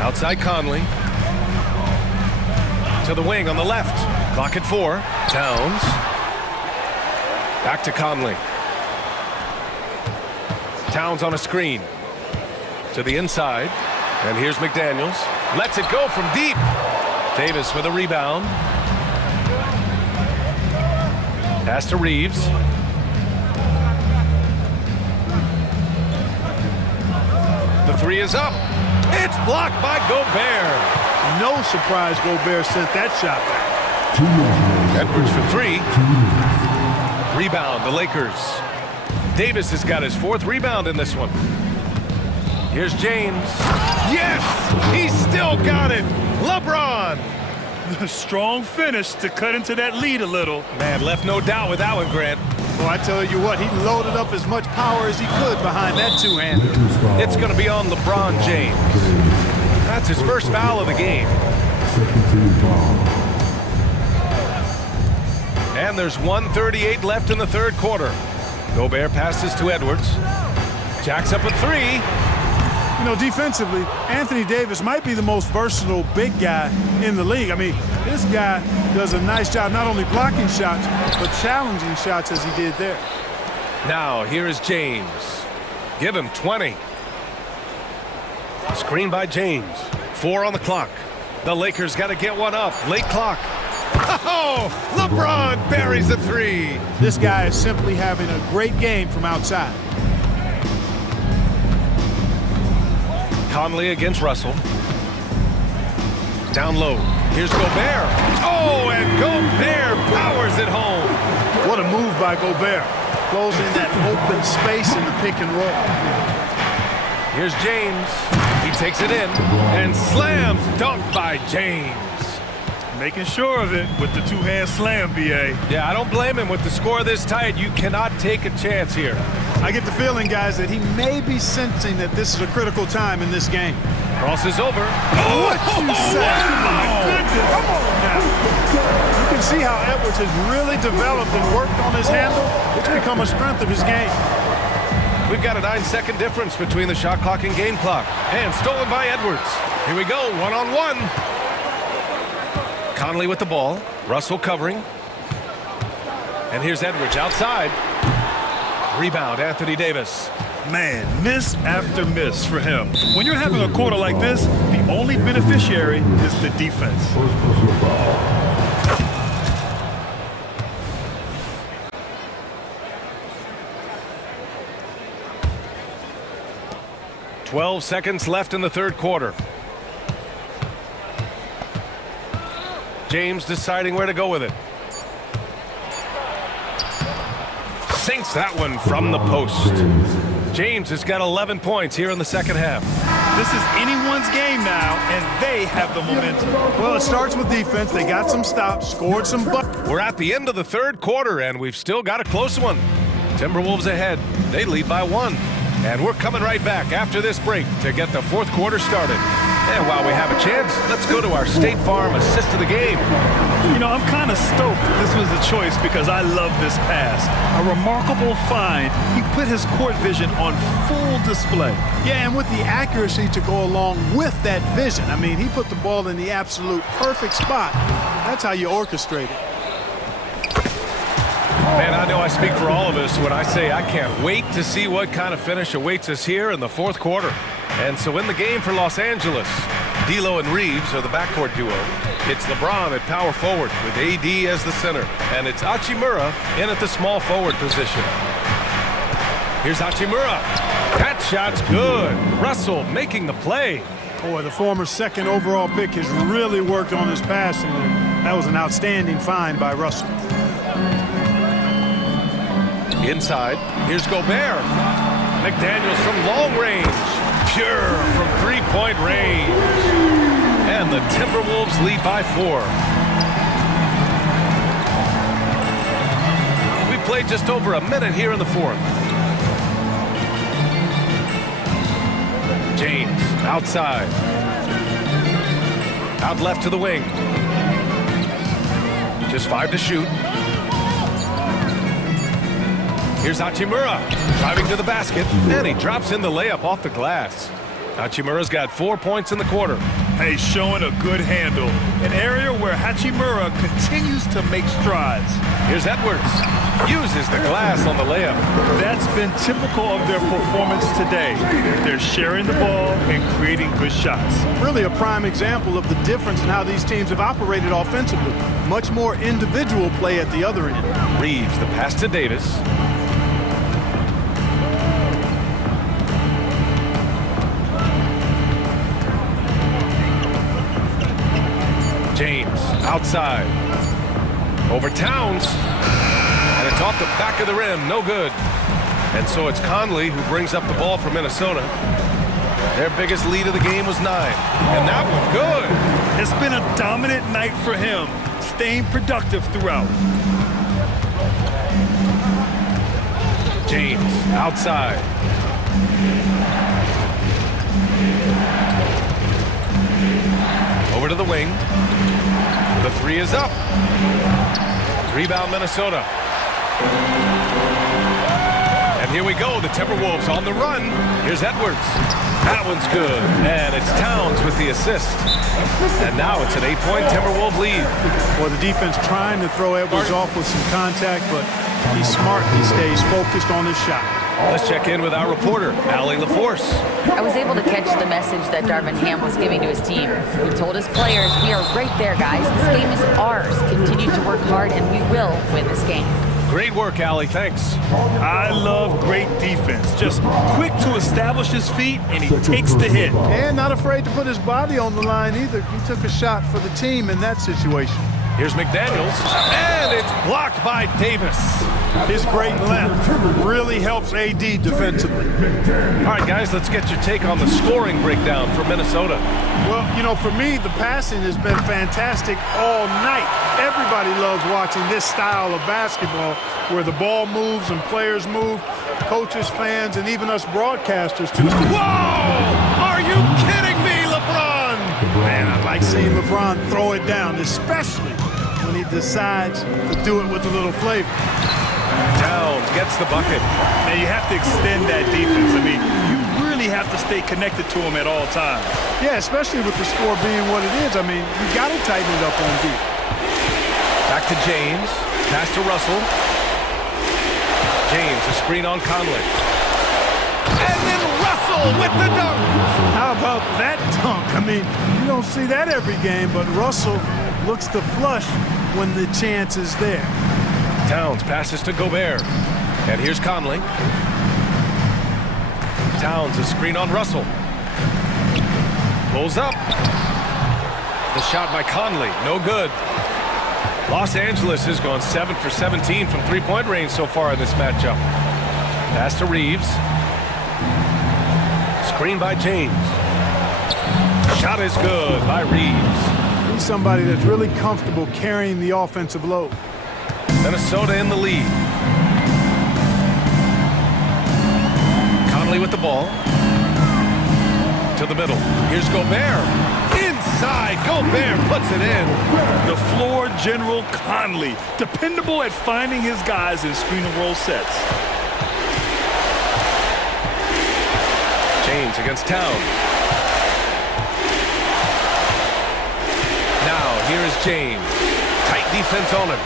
Outside Conley. To the wing on the left. Clock at 4. Towns. Back to Conley. Towns on a screen. To the inside. And here's McDaniels. Lets it go from deep. Davis with a rebound. Pass to Reeves. The three is up. It's blocked by Gobert. No surprise Gobert sent that shot back. Edwards for 3. Rebound, the Lakers. Davis has got his 4th rebound in this one. Here's James. Yes! He's still got it! LeBron! The strong finish to cut into that lead a little. Man, left no doubt with that one, Grant. Well, I tell you what, he loaded up as much power as he could behind that two-hander. It's going to be on LeBron James. That's his first foul of the game. And there's 1:38 left in the third quarter. Gobert passes to Edwards. Jacks up a 3. You know, defensively, Anthony Davis might be the most versatile big guy in the league. I mean, this guy does a nice job not only blocking shots, but challenging shots as he did there. Now, here is James. Give him 20. Screen by James. 4 on the clock. The Lakers got to get one up. Late clock. Oh, LeBron buries a 3. This guy is simply having a great game from outside. Conley against Russell. Down low. Here's Gobert. Oh, and Gobert powers it home. What a move by Gobert. Closing that open space in the pick and roll. Here's James. He takes it in. And slam dunk by James. Making sure of it with the two-hand slam, B.A. Yeah, I don't blame him. With the score this tight, you cannot take a chance here. I get the feeling, guys, that he may be sensing that this is a critical time in this game. Crosses over. Oh, what you say? My goodness. Come on now. You can see how Edwards has really developed and worked on his handle. It's become a strength of his game. We've got a 9-second difference between the shot clock and game clock. And stolen by Edwards. Here we go, one-on-one. Conley with the ball. Russell covering. And here's Edwards outside. Rebound, Anthony Davis. Man, miss after miss for him. When you're having a quarter like this, the only beneficiary is the defense. 12 seconds left in the third quarter. James deciding where to go with it. Sinks that one from the post. James has got 11 points here in the second half. This is anyone's game now, and they have the momentum. Well, it starts with defense. They got some stops, scored some buckets. We're at the end of the third quarter, and we've still got a close one. Timberwolves ahead. They lead by 1. And we're coming right back after this break to get the fourth quarter started. And while we have a chance, let's go to our State Farm assist of the game. You know, I'm kind of stoked that this was a choice because I love this pass. A remarkable find. He put his court vision on full display. Yeah, and with the accuracy to go along with that vision. I mean, he put the ball in the absolute perfect spot. That's how you orchestrate it. Man, I know I speak for all of us when I say I can't wait to see what kind of finish awaits us here in the fourth quarter. And so in the game for Los Angeles, D'Lo and Reeves are the backcourt duo. It's LeBron at power forward with AD as the center. And it's Hachimura in at the small forward position. Here's Hachimura. That shot's good. Russell making the play. Boy, the former second overall pick has really worked on his passing. And that was an outstanding find by Russell. Inside, here's Gobert. McDaniels from long range. Pure from three-point range. And the Timberwolves lead by 4. We played just over a minute here in the fourth. James, outside. Out left to the wing. Just 5 to shoot. Here's Hachimura, driving to the basket, and he drops in the layup off the glass. Hachimura's got 4 points in the quarter. Hey, showing a good handle. An area where Hachimura continues to make strides. Here's Edwards. Uses the glass on the layup. That's been typical of their performance today. They're sharing the ball and creating good shots. Really a prime example of the difference in how these teams have operated offensively. Much more individual play at the other end. Reeves, the pass to Davis. James, outside. Over Towns. And it's off the back of the rim. No good. And so it's Conley who brings up the ball for Minnesota. Their biggest lead of the game was 9. And that one good. It's been a dominant night for him, staying productive throughout. James, outside. Over to the wing. The 3 is up. Rebound Minnesota. And here we go, the Timberwolves on the run. Here's Edwards. That one's good. And it's Towns with the assist. And now it's an 8-point Timberwolves lead. Well, the defense trying to throw Edwards off with some contact, but he's smart. He stays focused on his shot. Let's check in with our reporter, Allie LaForce. I was able to catch the message that Darvin Ham was giving to his team. He told his players, we are right there, guys. This game is ours. Continue to work hard, and we will win this game. Great work, Allie. Thanks. I love great defense. Just quick to establish his feet, and he takes the hit. And not afraid to put his body on the line either. He took a shot for the team in that situation. Here's McDaniels, and it's blocked by Davis. His great length really helps AD defensively. All right, guys, let's get your take on the scoring breakdown for Minnesota. Well, you know, for me, the passing has been fantastic all night. Everybody loves watching this style of basketball where the ball moves and players move, coaches, fans, and even us broadcasters too. Whoa! Are you kidding me, LeBron? Man, I like seeing LeBron throw it down, especially when he decides to do it with a little flavor. Towns gets the bucket. And you have to extend that defense. I mean, you really have to stay connected to him at all times. Yeah, especially with the score being what it is. I mean, you got to tighten it up on deep. Back to James. Pass to Russell. James, a screen on Conley. And then Russell with the dunk. How about that dunk? I mean, you don't see that every game, but Russell looks to flush when the chance is there. Towns passes to Gobert. And here's Conley. Towns, a screen on Russell. Pulls up. The shot by Conley, no good. Los Angeles has gone 7 for 17 from three-point range so far in this matchup. Pass to Reeves. Screen by James. Shot is good by Reeves. He's somebody that's really comfortable carrying the offensive load. Minnesota in the lead. Conley with the ball. To the middle. Here's Gobert. Inside. Gobert puts it in. The floor general Conley. Dependable at finding his guys in screen and roll sets. James against Towns. Now, here is James. Tight defense on him.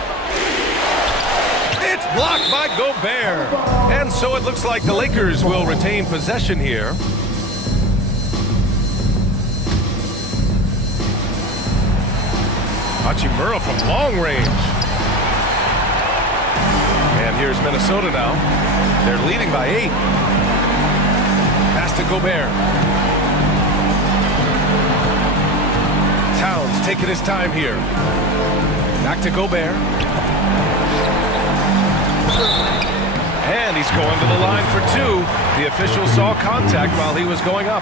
It's blocked by Gobert. And so it looks like the Lakers will retain possession here. Hachimura from long range. And here's Minnesota now. They're leading by 8. Pass to Gobert. Towns taking his time here. Back to Gobert. And he's going to the line for 2. The official saw contact while he was going up.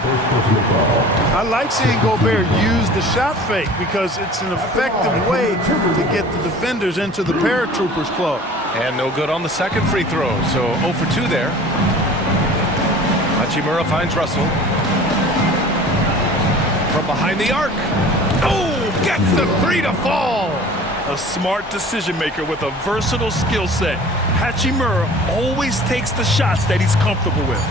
I like seeing Gobert use the shot fake because it's an effective way to get the defenders into the paratroopers club. And no good on the second free throw, so 0 for 2 there. Hachimura finds Russell. From behind the arc. Oh, gets the 3 to fall. A smart decision maker with a versatile skill set. Hachimura always takes the shots that he's comfortable with.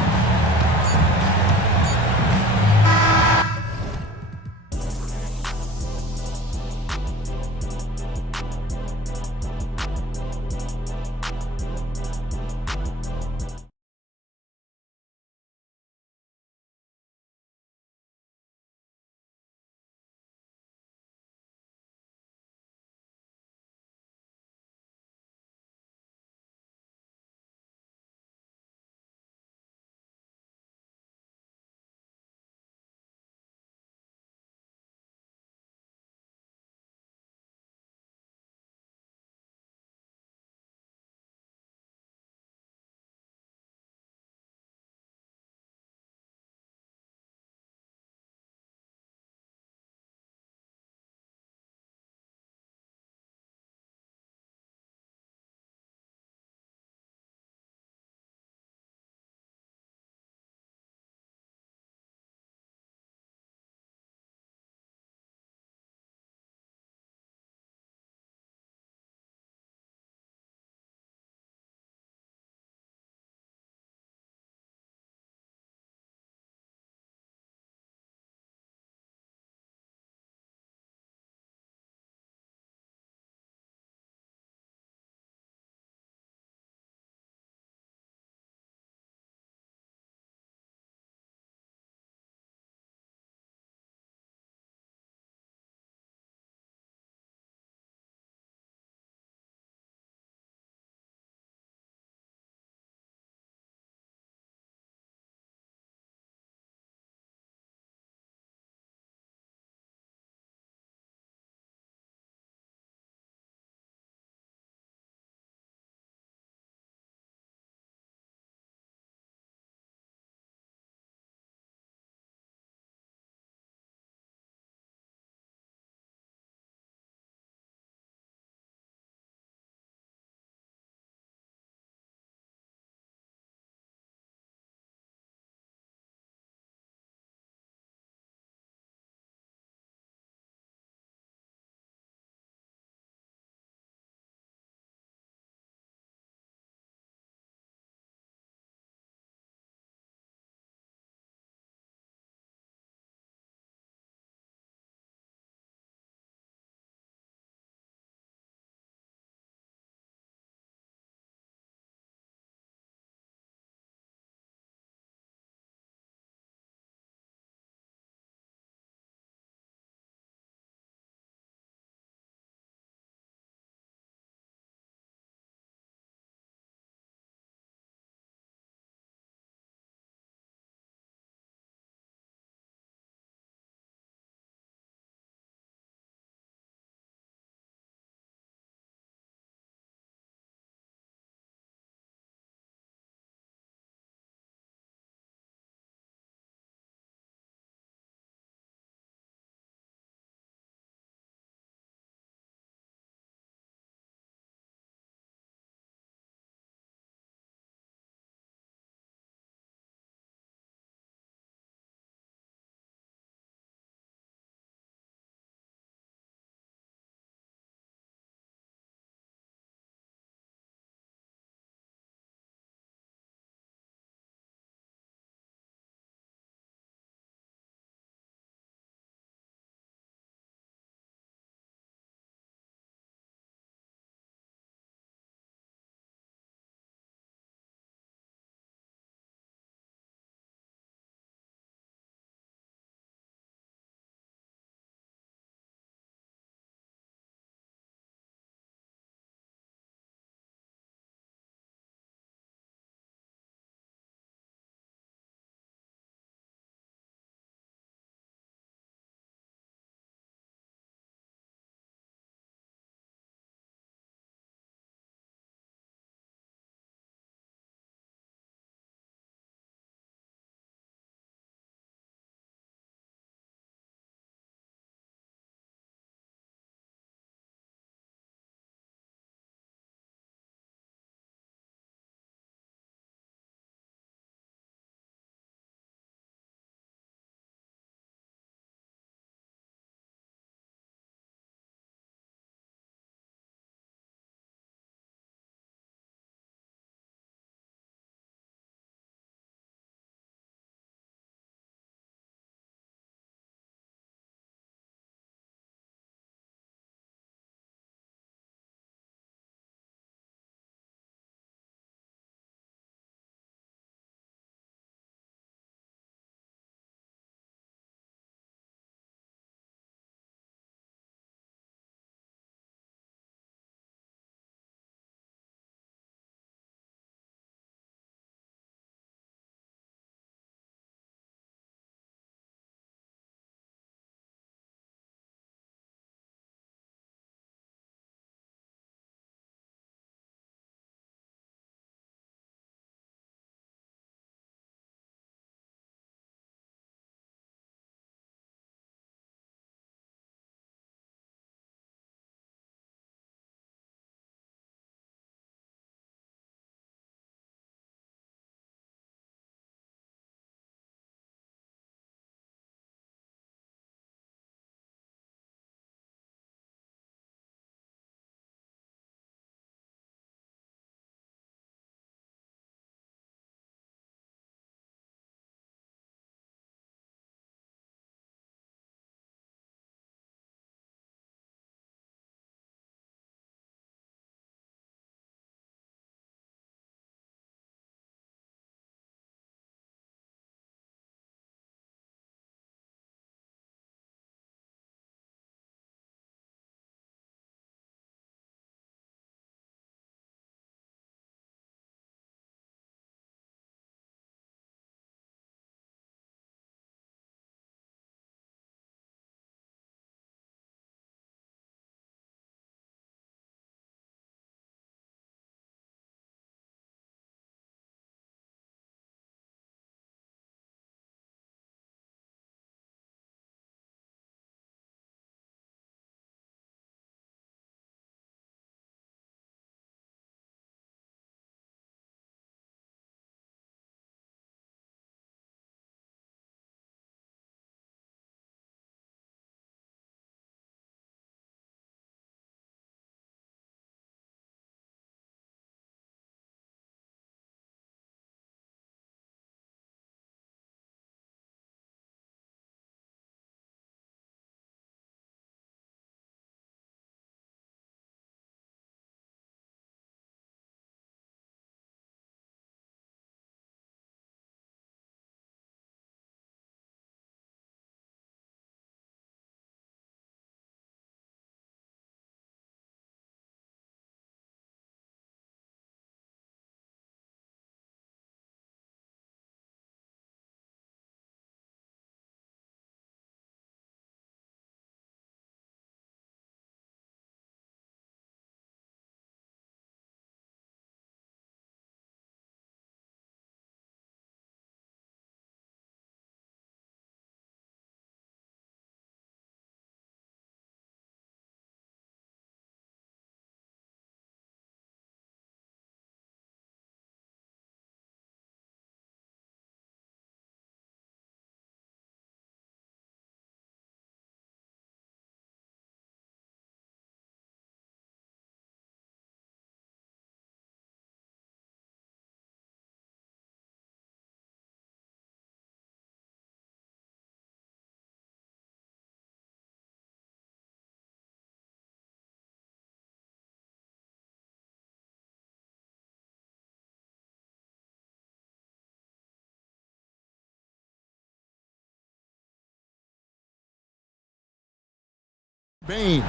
Bain.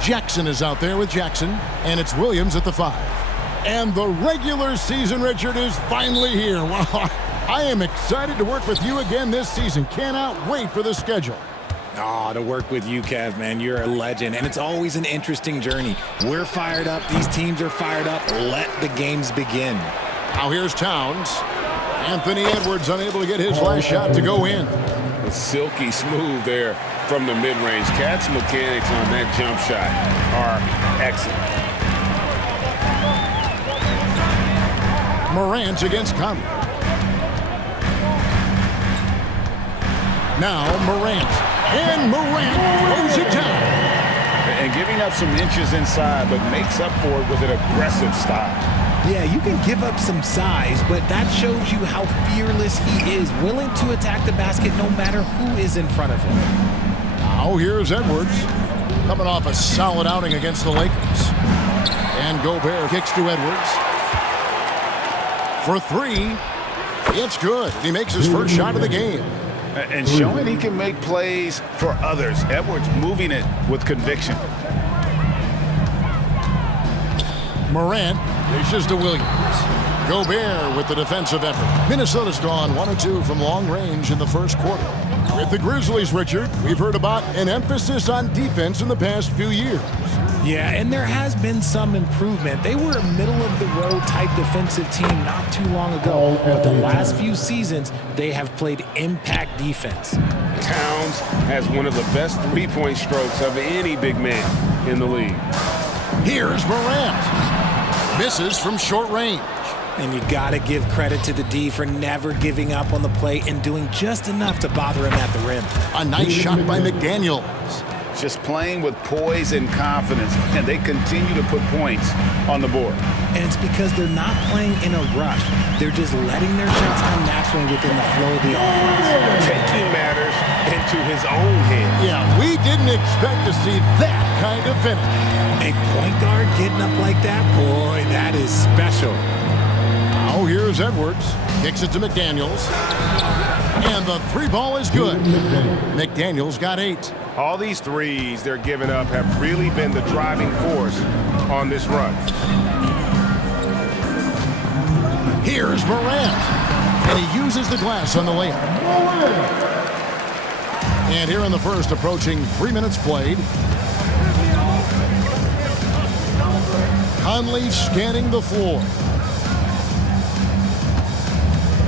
Jackson is out there with Jackson, and it's Williams at the 5. And the regular season, Richard, is finally here. Wow, I am excited to work with you again this season. Cannot wait for the schedule. Oh, to work with you, Kev, man. You're a legend, and it's always an interesting journey. We're fired up. These teams are fired up. Let the games begin. Now here's Towns. Anthony Edwards unable to get his last shot to go in. It's silky smooth there from the mid-range. Cat's mechanics on that jump shot are excellent. Morant against Conley. Now Morant. And Morant throws it down. And giving up some inches inside, but makes up for it with an aggressive style. Yeah, you can give up some size, but that shows you how fearless he is, willing to attack the basket no matter who is in front of him. Now here's Edwards, coming off a solid outing against the Lakers. And Gobert kicks to Edwards. For 3, it's good. He makes his first shot of the game. And showing he can make plays for others. Edwards moving it with conviction. Morant dishes to Williams. Gobert with the defensive effort. Minnesota's gone 1 of 2 from long range in the first quarter. With the Grizzlies, Richard, we've heard about an emphasis on defense in the past few years. Yeah, and there has been some improvement. They were a middle-of-the-road type defensive team not too long ago, but the last few seasons, they have played impact defense. Towns has one of the best three-point strokes of any big man in the league. Here's Morant. Misses from short range. And you got to give credit to the D for never giving up on the play and doing just enough to bother him at the rim. A nice shot by McDaniels. Just playing with poise and confidence, and they continue to put points on the board. And it's because they're not playing in a rush. They're just letting their shots come naturally within the flow of the offense. Taking matters into his own hands. Yeah, we didn't expect to see that kind of finish. A point guard getting up like that, boy, that is special. Now here's Edwards. Kicks it to McDaniels. And the 3 ball is good. McDaniels got 8. All these threes they're giving up have really been the driving force on this run. Here's Morant. And he uses the glass on the layup. And here in the first, approaching 3 minutes played. Conley scanning the floor.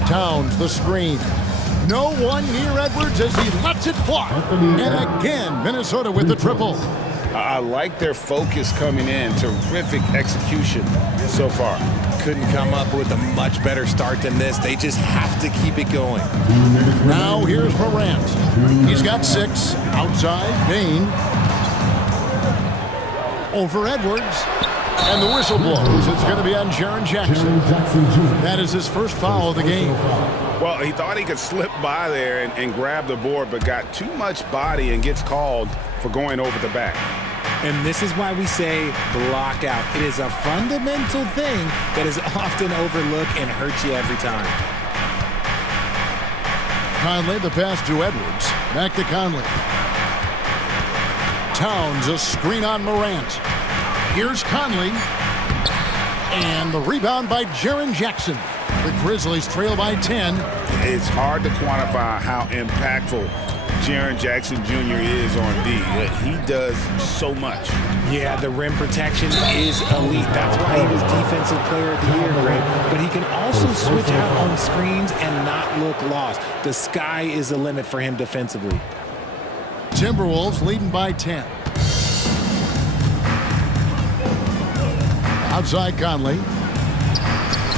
Towns the screen. No one near Edwards as he lets it fly. And again, Minnesota with the triple. I like their focus coming in. Terrific execution so far. Couldn't come up with a much better start than this. They just have to keep it going. Now here's Morant. He's got 6. Outside, Bain. Over Edwards. And the whistle blows. It's going to be on Jaren Jackson. That is his first foul of the game. Well, he thought he could slip by there and grab the board, but got too much body and gets called for going over the back. And this is why we say block out. It is a fundamental thing that is often overlooked and hurts you every time. Conley, the pass to Edwards. Back to Conley. Towns, a screen on Morant. Here's Conley. And the rebound by Jaren Jackson. The Grizzlies trail by 10. It's hard to quantify how impactful Jaren Jackson Jr. is on D. He does so much. Yeah, the rim protection is elite. That's why he was Defensive Player of the Year, Greg. But he can also switch out on screens and not look lost. The sky is the limit for him defensively. Timberwolves leading by 10. Outside Conley.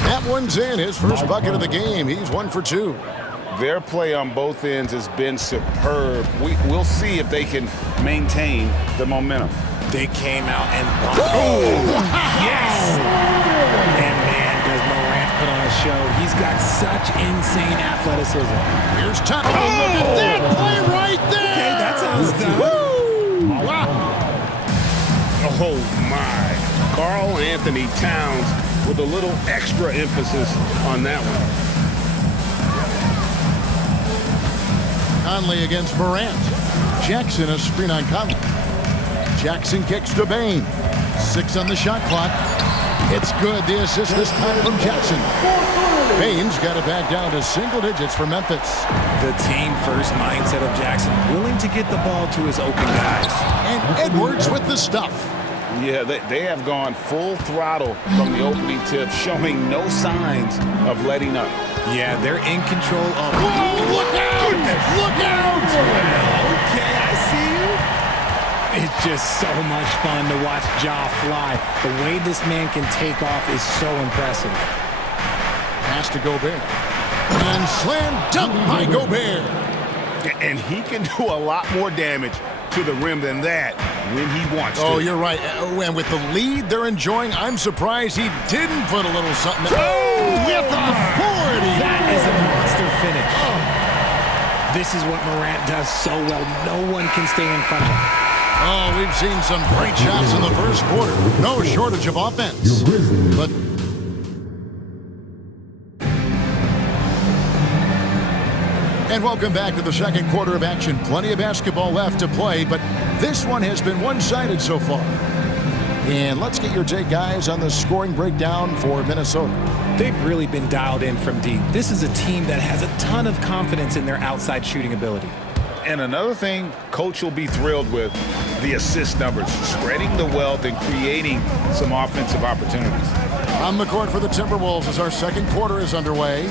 That one's in. His first bucket of the game. He's 1 for 2. Their play on both ends has been superb. We'll see if they can maintain the momentum. They came out and... Oh! Yes! And man, does Morant put on a show. He's got such insane athleticism. Here's Tucker. Oh, look at that play right there! Okay, that's how it's done. Woo! Wow! Oh, my. Karl Anthony Towns with a little extra emphasis on that one. Conley against Morant. Jackson a screen on Conley. Jackson kicks to Bain. 6 on the shot clock. It's good. The assist this time from Jackson. Bain's got it back down to single digits for Memphis. The team-first mindset of Jackson, willing to get the ball to his open guys. And Edwards with the stuff. Yeah, they have gone full throttle from the opening tip, showing no signs of letting up. Yeah, they're in control of... Whoa, look out! Look out! Okay, I see you. It's just so much fun to watch Ja fly. The way this man can take off is so impressive. Pass to Gobert. And slam dunk by Gobert. And he can do a lot more damage to the rim than that when he wants to. Oh, you're right. And with the lead they're enjoying, I'm surprised he didn't put a little something. Oh, with authority! That is a monster finish. Oh. This is what Morant does so well. No one can stay in front of him. Oh, we've seen some great shots in the first quarter. No shortage of offense. But and welcome back to the second quarter of action. Plenty of basketball left to play, but this one has been one-sided so far. And let's get your take, guys, on the scoring breakdown for Minnesota. They've really been dialed in from deep. This is a team that has a ton of confidence in their outside shooting ability. And another thing Coach will be thrilled with, the assist numbers, spreading the wealth and creating some offensive opportunities. On the court for the Timberwolves as our second quarter is underway.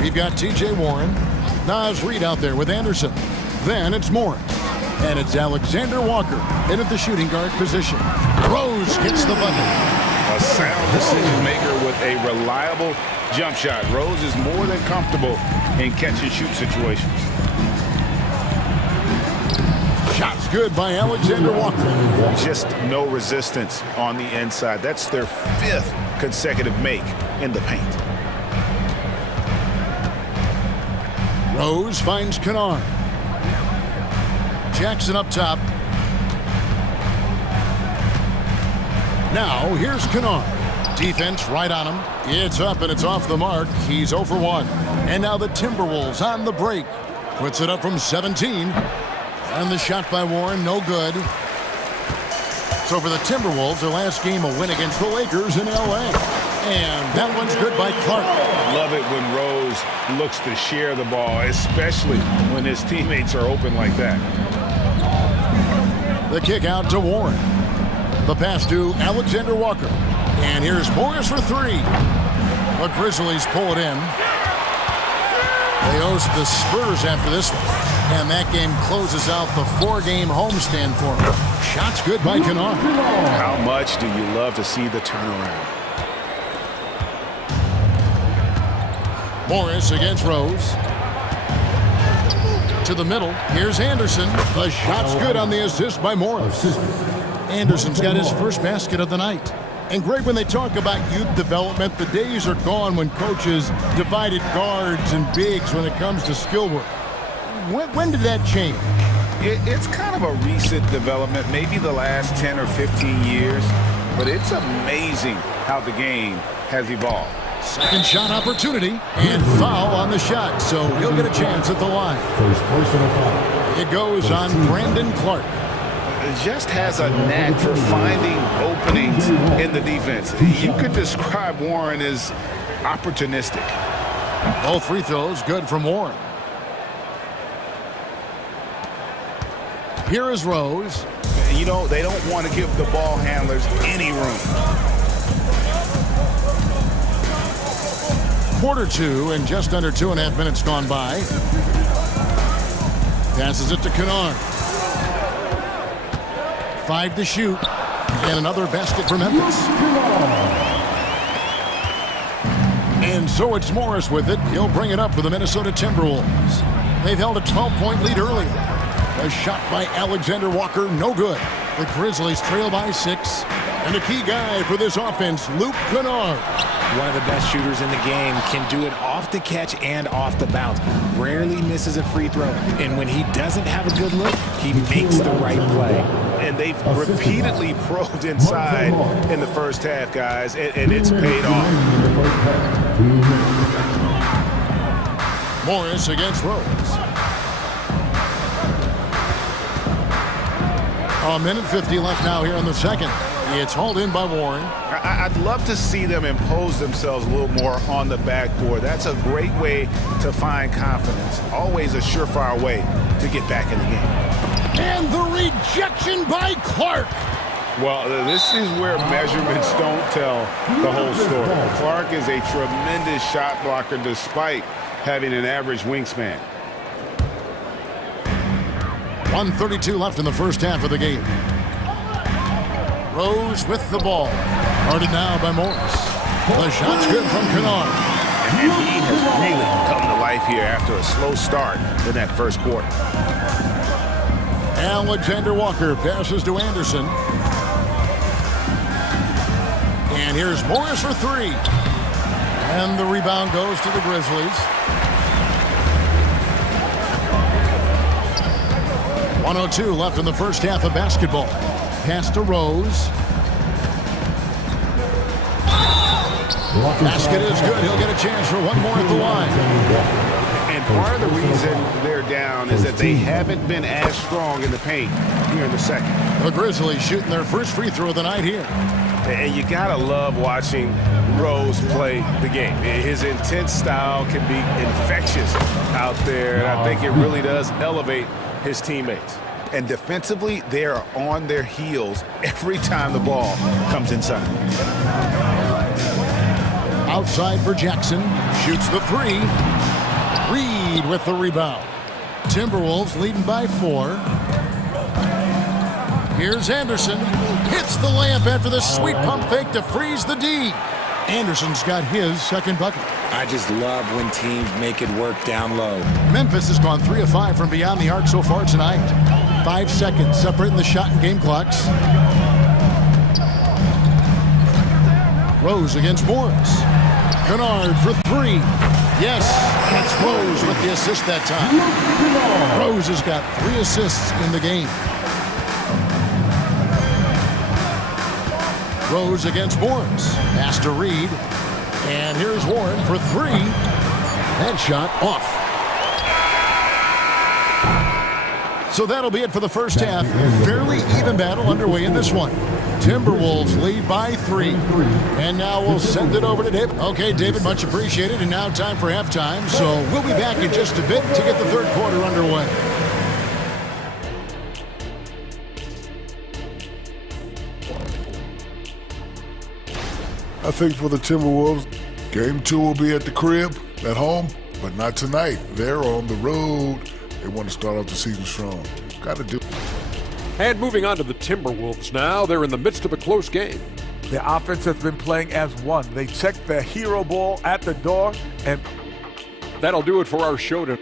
We've got T.J. Warren, Naz Reid out there with Anderson. Then it's Morris. And it's Alexander Walker in at the shooting guard position. Rose gets the bucket. A sound decision maker with a reliable jump shot. Rose is more than comfortable in catch-and-shoot situations. Shots good by Alexander Walker. Just no resistance on the inside. That's their 5th consecutive make in the paint. Rose finds Kennard. Jackson up top. Now here's Kennard. Defense right on him. It's up and it's off the mark. He's 0 for 1. And now the Timberwolves on the break. Puts it up from 17. And the shot by Warren, no good. So for the Timberwolves, their last game a win against the Lakers in L.A. And that one's good by Clark. Love it when Rose looks to share the ball, especially when his teammates are open like that. The kick out to Warren. The pass to Alexander Walker. And here's Morris for 3. The Grizzlies pull it in. They host the Spurs after this one. And that game closes out the 4-game homestand for them. Shots good by Kennard. How much do you love to see the turnaround? Morris against Rose. To the middle. Here's Anderson. The shot's good on the assist by Morris. Anderson's got his first basket of the night. And Greg, when they talk about youth development, the days are gone when coaches divided guards and bigs when it comes to skill work. When did that change? It's kind of a recent development, maybe the last 10 or 15 years, but it's amazing how the game has evolved. Second shot opportunity and foul on the shot, so he'll get a chance at the line. First personal foul. It goes on Brandon Clark. Just has a knack for finding openings in the defense. You could describe Warren as opportunistic. Both free throws good from Warren. Here is Rose. You know, they don't want to give the ball handlers any room. Quarter 2 and just under 2.5 minutes gone by. Passes it to Kennard. 5 to shoot. And another basket for Memphis. And so it's Morris with it. He'll bring it up for the Minnesota Timberwolves. They've held a 12-point lead earlier. A shot by Alexander Walker, no good. The Grizzlies trail by 6. And a key guy for this offense, Luke Kennard. One of the best shooters in the game, can do it off the catch and off the bounce. Rarely misses a free throw. And when he doesn't have a good look, he makes the right play. And they've repeatedly probed inside in the first half, guys, and it's paid off. Morris against Rose. A minute 50 left now here in the second. It's hauled in by Warren. I'd love to see them impose themselves a little more on the backboard. That's a great way to find confidence. Always a surefire way to get back in the game. And the rejection by Clark. Well, this is where measurements don't tell the whole story. Clark is a tremendous shot blocker despite having an average wingspan. 1:32 left in the first half of the game. Rose with the ball. Guarded now by Morris. The shot's good from Kennard. And he has really come to life here after a slow start in that first quarter. Alexander Walker passes to Anderson. And here's Morris for three. And the rebound goes to the Grizzlies. 1:02 left in the first half of basketball. Pass to Rose. Basket is good. He'll get a chance for one more at the line. And part of the reason they're down is that they haven't been as strong in the paint here in the second. The Grizzlies shooting their first free throw of the night here. And you gotta love watching Rose play the game. His intense style can be infectious out there, and I think it really does elevate his teammates. And defensively, they are on their heels every time the ball comes inside. Outside for Jackson. Shoots the three. Reed with the rebound. Timberwolves leading by 4. Here's Anderson. Hits the layup after the sweet pump fake to freeze the D. Anderson's got his second bucket. I just love when teams make it work down low. Memphis has gone 3 of 5 from beyond the arc so far tonight. 5 seconds separating the shot and game clocks. Rose against Morris. Kennard for 3. Yes, that's Rose with the assist that time. Rose has got 3 assists in the game. Rose against Morris. Pass to Reed. And here's Warren for 3. That shot off. So that'll be it for the first half. Fairly even battle underway in this one. Timberwolves lead by 3. And now we'll send it over to David. Okay, David, much appreciated. And now time for halftime. So we'll be back in just a bit to get the third quarter underway. I think for the Timberwolves, game 2 will be at the crib, at home, but not tonight. They're on the road. They want to start off the season strong. Got to do. And moving on to the Timberwolves now. They're in the midst of a close game. The offense has been playing as one. They checked the hero ball at the door, and that'll do it for our show tonight.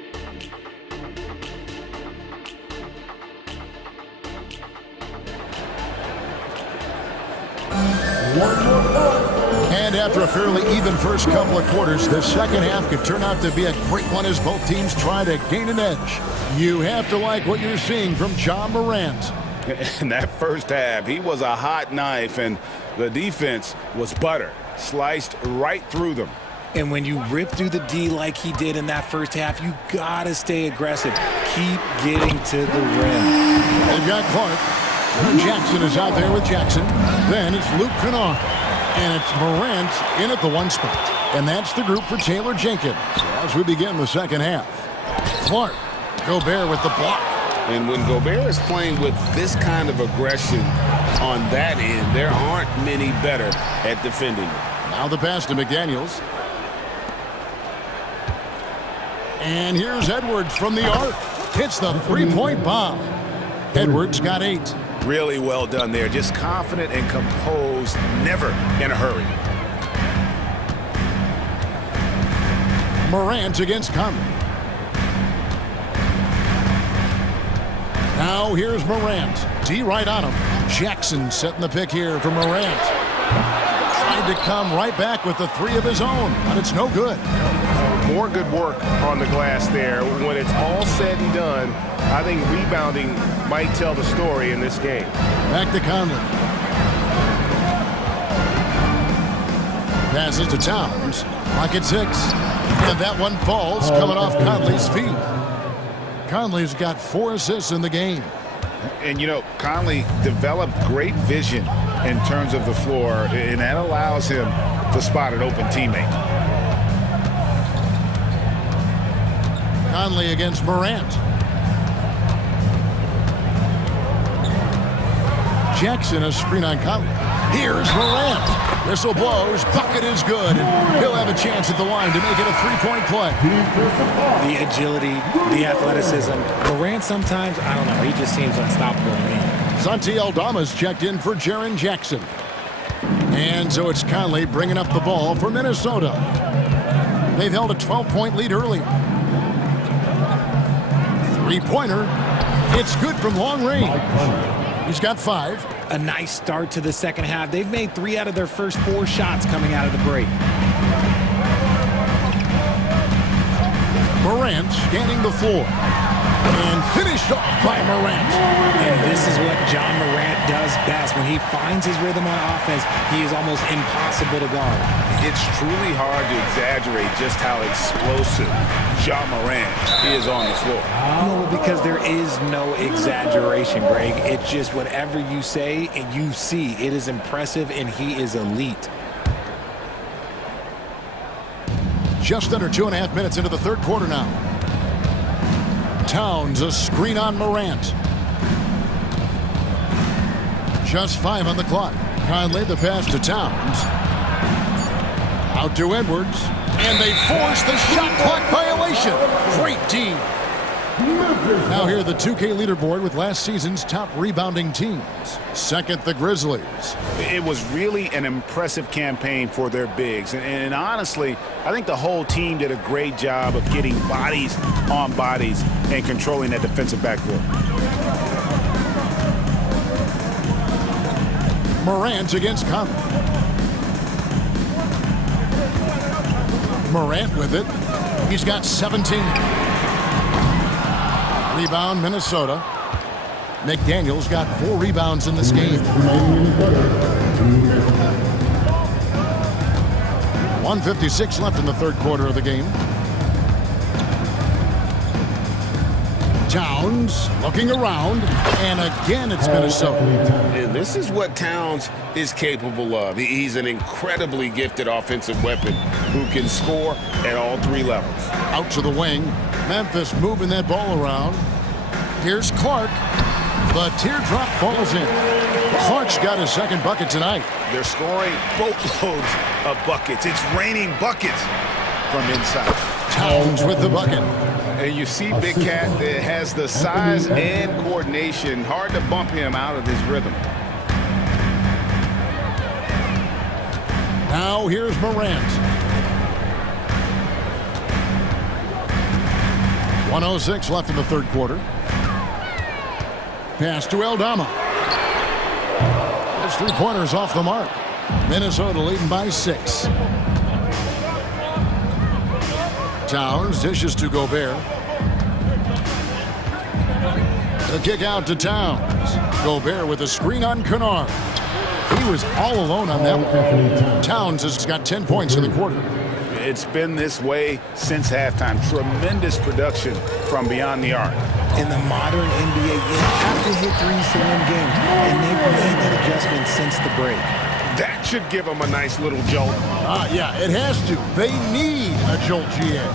And after a fairly even first couple of quarters, the second half could turn out to be a great one as both teams try to gain an edge. You have to like what you're seeing from John Morant. In that first half, he was a hot knife, and the defense was butter, sliced right through them. And when you rip through the D like he did in that first half, you gotta stay aggressive. Keep getting to the rim. They've got Clark. Jackson is out there with Jackson. Then it's Luke Kennard. And it's Morant in at the 1 spot. And that's the group for Taylor Jenkins as we begin the second half. Clark. Gobert with the block. And when Gobert is playing with this kind of aggression on that end, there aren't many better at defending it. Now the pass to McDaniels. And here's Edwards from the arc. Hits the three-point bomb. Edwards got 8. Really well done there. Just confident and composed, never in a hurry. Morant against Conley. Now here's Morant. D right on him. Jackson setting the pick here for Morant. Tried to come right back with the 3 of his own, but it's no good. More good work on the glass there. When it's all said and done, I think rebounding might tell the story in this game. Back to Conley. Passes to Towns. Clock at 6. And that one falls coming off Conley's feet. Conley's got 4 assists in the game. And, you know, Conley developed great vision in terms of the floor, and that allows him to spot an open teammate. Conley against Morant. Jackson, a screen on Conley. Here's Morant. Whistle blows. Bucket is good. And he'll have a chance at the line to make it a three-point play. The agility, the athleticism. Morant sometimes, I don't know, he just seems unstoppable to me. Santi Aldama's checked in for Jaren Jackson. And so it's Conley bringing up the ball for Minnesota. They've held a 12-point lead earlier. Three-pointer. It's good from long range. He's got 5. A nice start to the second half. They've made 3 out of their first 4 shots coming out of the break. Morant scanning the floor. And finished off by Morant. And this is what John Morant does best. When he finds his rhythm on offense, he is almost impossible to guard. It's truly hard to exaggerate just how explosive John Morant is on the floor. No, because there is no exaggeration, Greg. It's just whatever you say and you see. It is impressive, and he is elite. Just under 2.5 minutes into the third quarter now. Towns, a screen on Morant. Just 5 on the clock. Conley, the pass to Towns. Out to Edwards. And they force the shot clock violation. Great team. Now here the 2K leaderboard with last season's top rebounding teams. Second, the Grizzlies. It was really an impressive campaign for their bigs. And honestly, I think the whole team did a great job of getting bodies on bodies and controlling that defensive backcourt. Morant against Conley. Morant with it. He's got 17. Rebound, Minnesota. McDaniel's got 4 rebounds in this game. 1:56 left in the third quarter of the game. Towns looking around, and again it's Minnesota. And this is what Towns is capable of. He's an incredibly gifted offensive weapon who can score at all 3 levels. Out to the wing. Memphis moving that ball around. Here's Clark. The teardrop falls in. Clark's got his second bucket tonight. They're scoring boatloads of buckets. It's raining buckets from inside. Towns with the bucket. And you see Big Cat that has the size and coordination. Hard to bump him out of his rhythm. Now here's Morant. 1:06 left in the third quarter. Pass to Aldama. His 3-pointers off the mark. Minnesota leading by 6. Towns dishes to Gobert. The kick out to Towns. Gobert with a screen on Kennard. He was all alone on that one. Towns has got 10 points in the quarter. It's been this way since halftime. Tremendous production from beyond the arc. In the modern NBA, you have to hit threes to win games, and they've made that adjustment since the break. That should give them a nice little jolt. Yeah, it has to. They need a jolt, GA.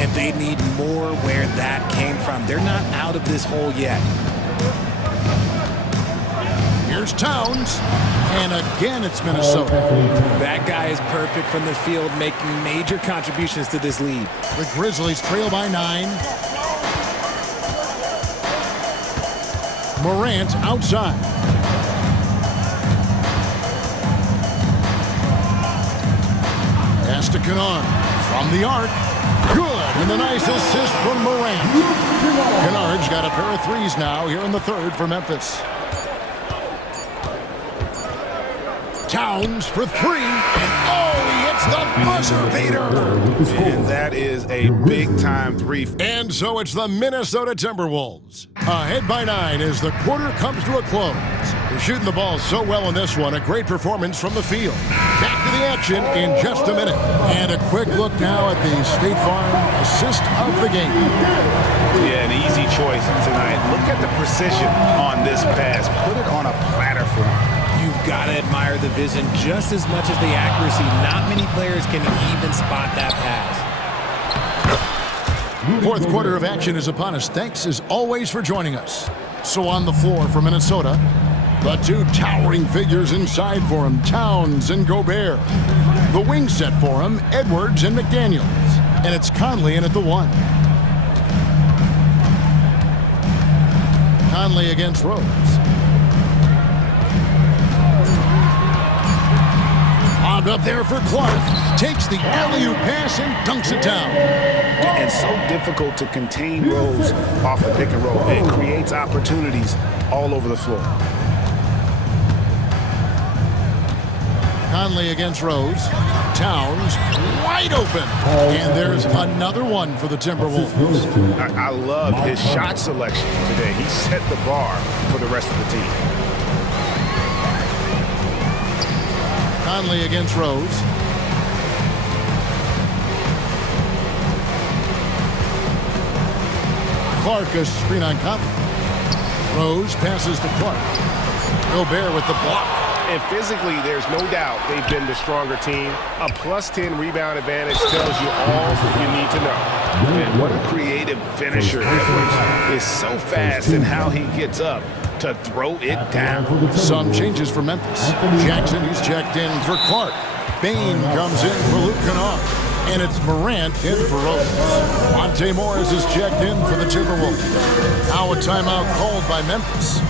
And they need more where that came from. They're not out of this hole yet. Here's Towns, and again it's Minnesota. That guy is perfect from the field, making major contributions to this lead. The Grizzlies trail by 9. Morant outside. Pass to Kennard from the arc. Good, and the nice assist from Morant. Kennard's got a pair of threes now here in the third for Memphis. Towns for 3, and he hits the buzzer beater. And that is a big-time 3. And so it's the Minnesota Timberwolves. Ahead by 9 as the quarter comes to a close. They're shooting the ball so well in this one. A great performance from the field. Back to the action in just a minute. And a quick look now at the State Farm assist of the game. Yeah, an easy choice tonight. Look Look at the precision on this pass. Put it on a platter for him. You've got to admire the vision just as much as the accuracy. Not many players can even spot that pass. Fourth quarter of action is upon us. Thanks as always for joining us. So on the floor for Minnesota, the two towering figures inside for him, Towns and Gobert. The wing set for him, Edwards and McDaniels. And it's Conley in at the one. Conley against Rose. Bobbed up there for Clark. Takes the alley-oop pass and dunks it down. And so difficult to contain Rose off the pick and roll. It creates opportunities all over the floor. Conley against Rose. Towns wide open. And there's another one for the Timberwolves. I love his shot selection today. He set the bar for the rest of the team. Conley against Rose. Clark a screen on Conley. Rose passes to Clark. Gobert with the block. And physically, there's no doubt they've been the stronger team. A +10 rebound advantage tells you all you need to know. And what a creative finisher. Edwards is so fast in how he gets up to throw it down. Some changes for Memphis. Jackson is checked in for Clark. Bain comes in for Luke Kennard. And it's Morant in for Rose. Monte Morris is checked in for the Timberwolves. Now a timeout called by Memphis.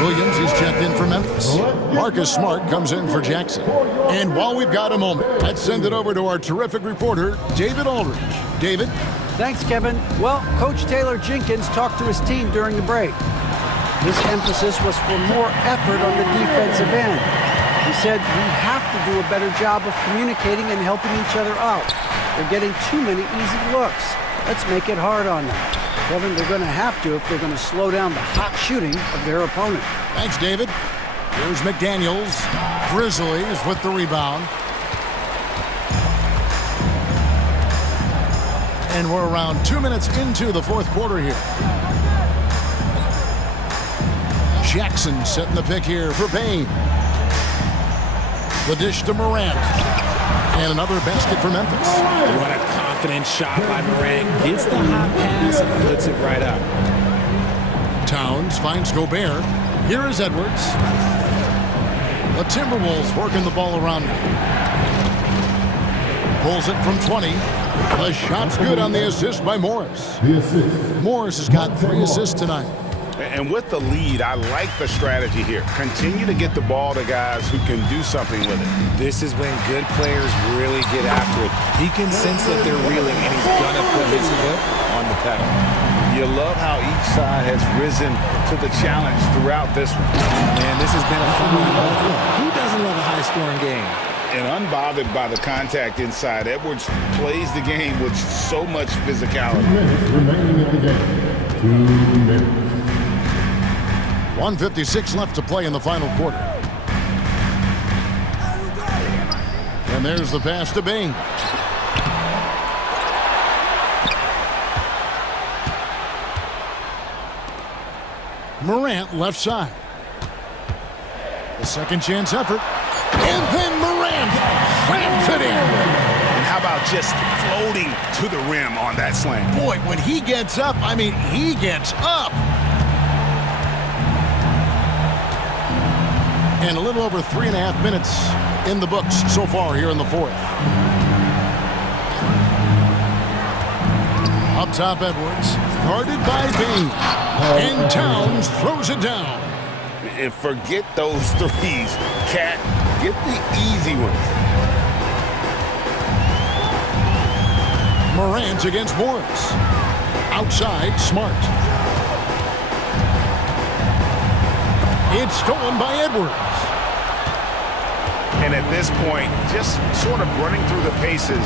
Williams is checked in for Memphis. Marcus Smart comes in for Jackson. And while we've got a moment, let's send it over to our terrific reporter, David Aldridge. David? Thanks, Kevin. Well, Coach Taylor Jenkins talked to his team during the break. His emphasis was for more effort on the defensive end. He said, we have to do a better job of communicating and helping each other out. They're getting too many easy looks. Let's make it hard on them. Kevin, they're going to have to if they're going to slow down the hot shooting of their opponent. Thanks, David. Here's McDaniels. Grizzlies with the rebound. And we're around 2 minutes into the fourth quarter here. Jackson setting the pick here for Bain. The dish to Morant. And another basket for Memphis. What a confident shot by Morant. Gets the hot pass and puts it right up. Towns finds Gobert. Here is Edwards. The Timberwolves working the ball around now. Pulls it from 20. The shot's good on the assist by Morris. Morris has got 3 assists tonight. And with the lead, I like the strategy here. Continue to get the ball to guys who can do something with it. This is when good players really get after it. He can sense that they're reeling, and he's going to put his foot on the pedal. You love how each side has risen to the challenge throughout this one. Man, this has been a fun one. Who doesn't love a high-scoring game? And unbothered by the contact inside, Edwards plays the game with so much physicality. 2 minutes remaining in the game. 2 minutes. 1:56 left to play in the final quarter. And there's the pass to Bain. Morant left side. The second chance effort. And then Morant slams it in. And how about just floating to the rim on that slam? Boy, when he gets up, I mean, he gets up. And a little over 3.5 minutes in the books so far here in the fourth. Up top, Edwards, guarded by Bain. And Towns throws it down. And forget those threes, Cat. Get the easy ones. Morant against Morris. Outside, Smart. It's stolen by Edwards. And at this point, just sort of running through the paces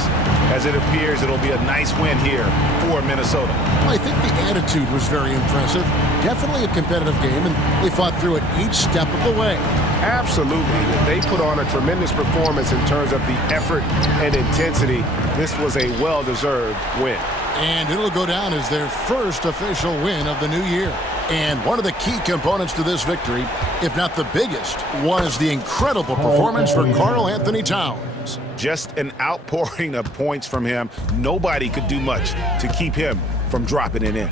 as it appears it'll be a nice win here for Minnesota. I think the attitude was very impressive. Definitely a competitive game, and they fought through it each step of the way. Absolutely. They put on a tremendous performance in terms of the effort and intensity. This was a well-deserved win. And it'll go down as their first official win of the new year. And one of the key components to this victory, if not the biggest, was the incredible performance for Karl Anthony Towns. Just an outpouring of points from him. Nobody could do much to keep him from dropping it in.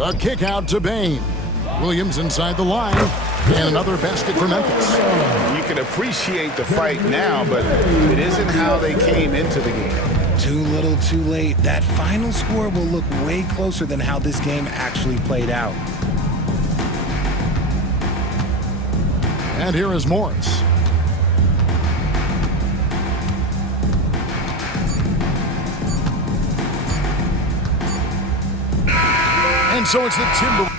A kick out to Bain. Williams inside the line. And another basket for Memphis. You can appreciate the fight now, but it isn't how they came into the game. Too little, too late. That final score will look way closer than how this game actually played out. And here is Morris. And so it's the Timberwolves.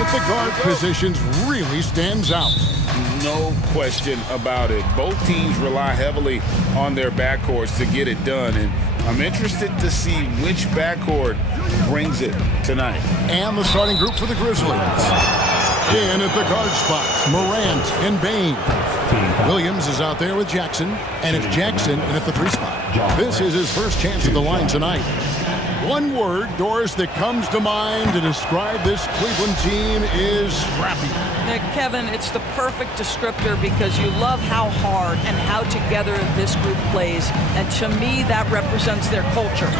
at the guard positions really stands out. No question about it. Both teams rely heavily on their backcourts to get it done, and I'm interested to see which backcourt brings it tonight. And the starting group for the Grizzlies. In at the guard spots, Morant and Bain. Williams is out there with Jackson, and it's Jackson in at the 3 spot. This is his first chance at the line tonight. One word, Doris, that comes to mind to describe this Cleveland team is scrappy. Kevin, it's the perfect descriptor because you love how hard and how together this group plays, and to me that represents their culture.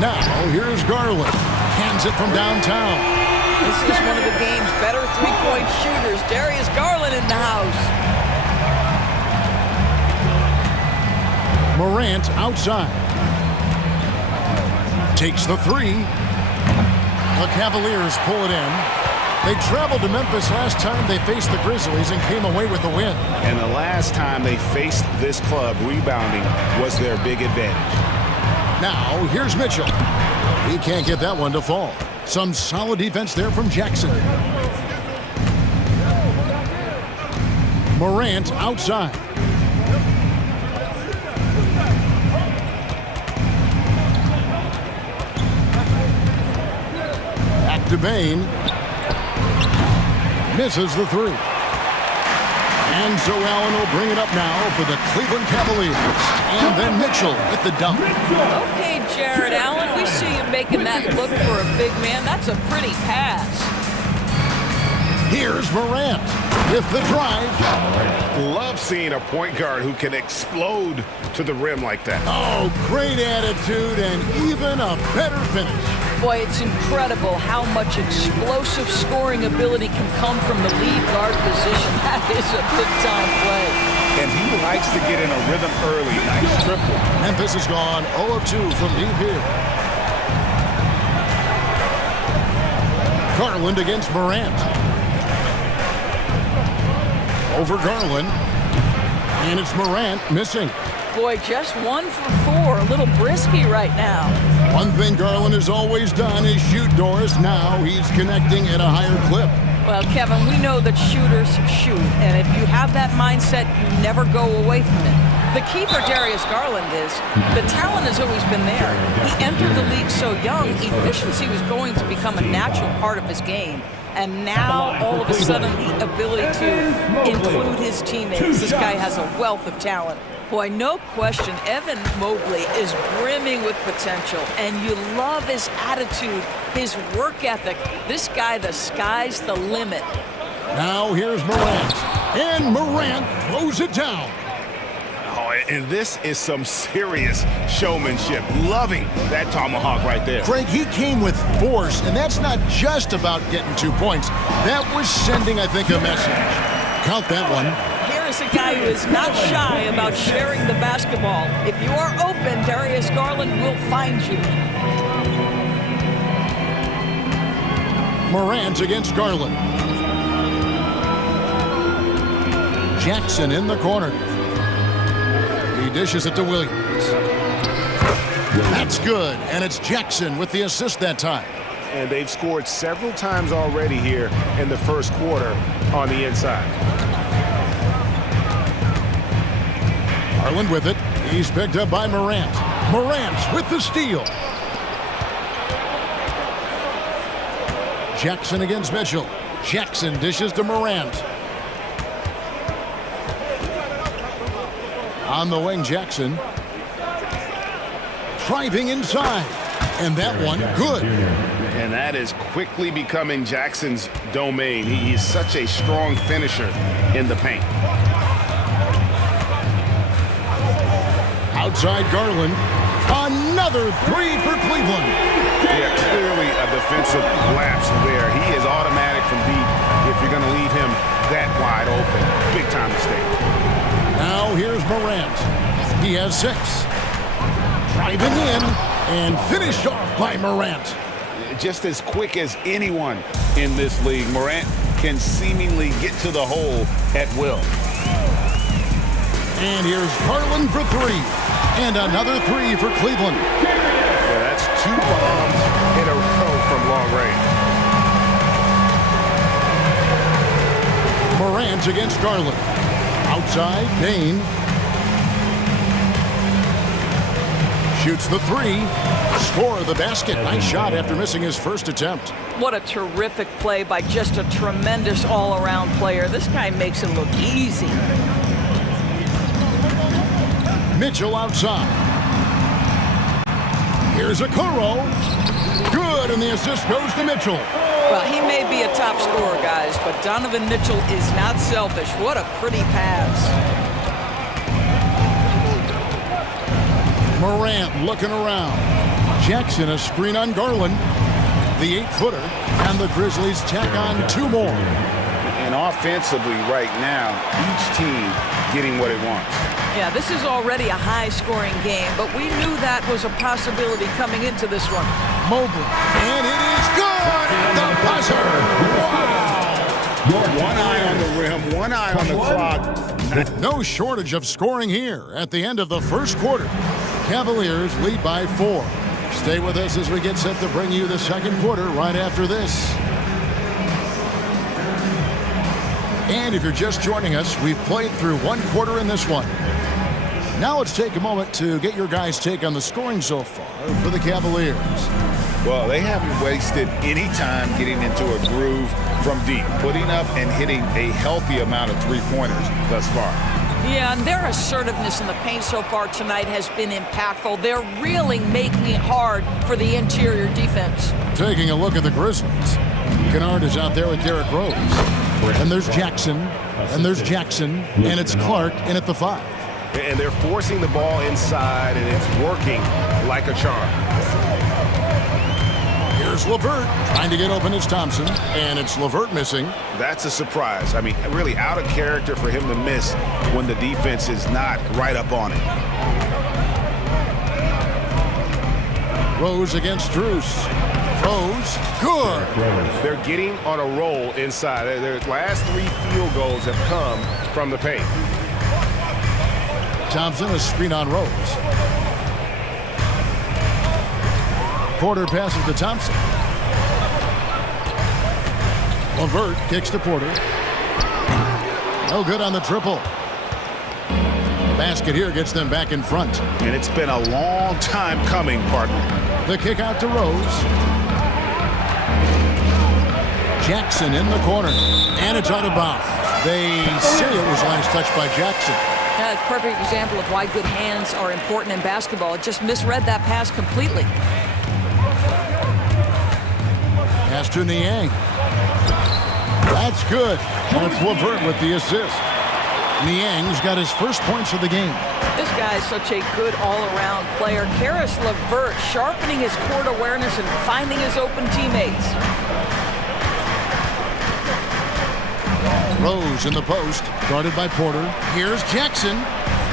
Now, here's Garland. Hands it from downtown. This is one of the game's better three-point shooters. Darius Garland in the house. Morant outside. Takes the 3. The Cavaliers pull it in. They traveled to Memphis last time they faced the Grizzlies and came away with a win. And the last time they faced this club, rebounding was their big advantage. Now, here's Mitchell. He can't get that one to fall. Some solid defense there from Jackson. Morant outside. Back to Bain. Misses the 3. And so Allen will bring it up now for the Cleveland Cavaliers. And then Mitchell with the dunk. Okay, Jared Allen, we see you making that look for a big man. That's a pretty pass. Here's Morant with the drive. Love seeing a point guard who can explode to the rim like that. Oh, great attitude and even a better finish. Boy, it's incredible how much explosive scoring ability can come from the lead guard position. That is a big-time play. And he likes to get in a rhythm early. Nice triple. Memphis has gone 0 of 2 from deep here. Garland against Morant. Over Garland. And it's Morant missing. Boy, just 1 for 4. A little brisky right now. One thing Garland has always done is shoot, Doris. Now he's connecting at a higher clip. Well, Kevin, we know that shooters shoot, and if you have that mindset, you never go away from it. The key for Darius Garland is the talent has always been there. He entered the league so young, efficiency was going to become a natural part of his game. And now, all of a sudden, the ability to include his teammates. This guy has a wealth of talent. Boy, no question, Evan Mobley is brimming with potential, and you love his attitude, his work ethic. This guy, the sky's the limit. Now here's Morant, and Morant throws it down. Oh, and this is some serious showmanship. Loving that tomahawk right there. Craig, he came with force, and that's not just about getting 2 points. That was sending, I think, a message. Count that one. Is a guy who is not shy about sharing the basketball. If you are open, Darius Garland will find you. Morant against Garland. Jackson in the corner. He dishes it to Williams. That's good, and it's Jackson with the assist that time. And they've scored several times already here in the first quarter on the inside. Garland with it. He's picked up by Morant. Morant with the steal. Jackson against Mitchell. Jackson dishes to Morant. On the wing, Jackson. Driving inside. And that one, good. And that is quickly becoming Jackson's domain. He is such a strong finisher in the paint. Outside Garland. Another 3 for Cleveland. Yeah, clearly a defensive lapse there. He is automatic from deep if you're going to leave him that wide open. Big time mistake. Now here's Morant. He has 6. Driving in and finished off by Morant. Just as quick as anyone in this league, Morant can seemingly get to the hole at will. And here's Garland for 3. And another 3 for Cleveland. Yeah, that's 2 bombs in a row from long range. Morant against Garland. Outside, Dane. Shoots the three. Score the basket. Nice shot after missing his first attempt. What a terrific play by just a tremendous all-around player. This guy makes it look easy. Mitchell outside. Here's a Okoro. Good, and the assist goes to Mitchell. Well, he may be a top scorer, guys, but Donovan Mitchell is not selfish. What a pretty pass. Morant looking around. Jackson a screen on Garland. The 8-footer, and the Grizzlies tack on 2 more. And offensively right now, each team getting what it wants. Yeah, this is already a high-scoring game, but we knew that was a possibility coming into this one. Mobley, and it is good! The buzzer! Wow! One eye on the rim, one eye on the clock. No shortage of scoring here at the end of the first quarter. Cavaliers lead by 4. Stay with us as we get set to bring you the second quarter right after this. And if you're just joining us, we've played through 1 quarter in this one. Now let's take a moment to get your guys' take on the scoring so far for the Cavaliers. Well, they haven't wasted any time getting into a groove from deep, putting up and hitting a healthy amount of three-pointers thus far. Yeah, and their assertiveness in the paint so far tonight has been impactful. They're really making it hard for the interior defense. Taking a look at the Grizzlies. Kennard is out there with Derrick Rose. And there's Jackson, and there's Jackson, and it's Clark in at the 5. And they're forcing the ball inside, and it's working like a charm. Here's LeVert trying to get open as Thompson, and it's LeVert missing. That's a surprise. I mean, really out of character for him to miss when the defense is not right up on it. Rose against Strus. Rose, good. They're getting on a roll inside. Their last 3 field goals have come from the paint. Thompson, a screen on Rose. Porter passes to Thompson. LeVert kicks to Porter. No good on the triple. Basket here gets them back in front. And it's been a long time coming, partner. The kick out to Rose. Jackson in the corner. And it's out of bounds. They say it was last touched by Jackson. Yeah, it's a perfect example of why good hands are important in basketball. It just misread that pass completely. Pass to Niang. That's good. And it's LeVert with the assist. Niang's got his first points of the game. This guy is such a good all-around player. Karis LeVert sharpening his court awareness and finding his open teammates. Rose in the post, guarded by Porter. Here's Jackson.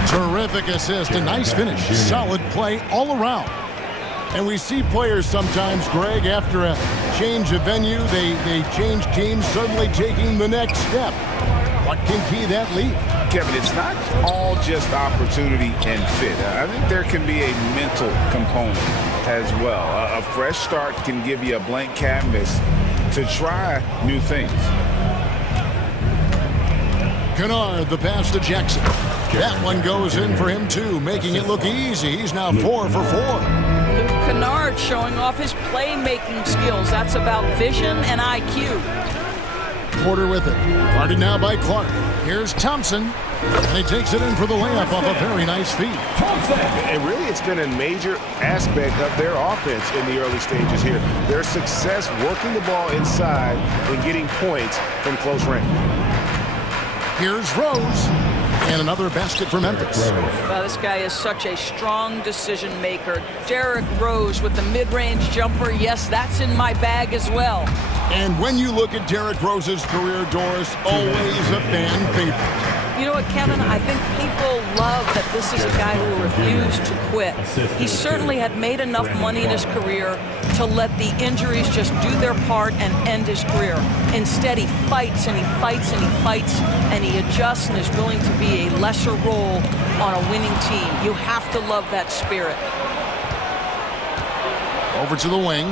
Terrific assist, a nice finish. Solid play all around. And we see players sometimes, Greg, after a change of venue, they change teams, suddenly taking the next step. What can key that lead? Kevin, it's not all just opportunity and fit. I think there can be a mental component as well. A fresh start can give you a blank canvas to try new things. Kennard, the pass to Jackson. That one goes in for him, too, making it look easy. He's now 4 for 4. Kennard showing off his playmaking skills. That's about vision and IQ. Porter with it. Guarded now by Clark. Here's Thompson. And he takes it in for the layup off a very nice feed. And really, it's been a major aspect of their offense in the early stages here. Their success working the ball inside and getting points from close range. Here's Rose. And another basket for Memphis. Well, this guy is such a strong decision maker. Derrick Rose with the mid-range jumper. Yes, that's in my bag as well. And when you look at Derrick Rose's career, Doris, always a fan favorite. You know what, Kevin? I think people love that this is a guy who refused to quit. He certainly had made enough money in his career to let the injuries just do their part and end his career. Instead, he fights and he fights and he fights and he adjusts and is willing to be a lesser role on a winning team. You have to love that spirit. Over to the wing.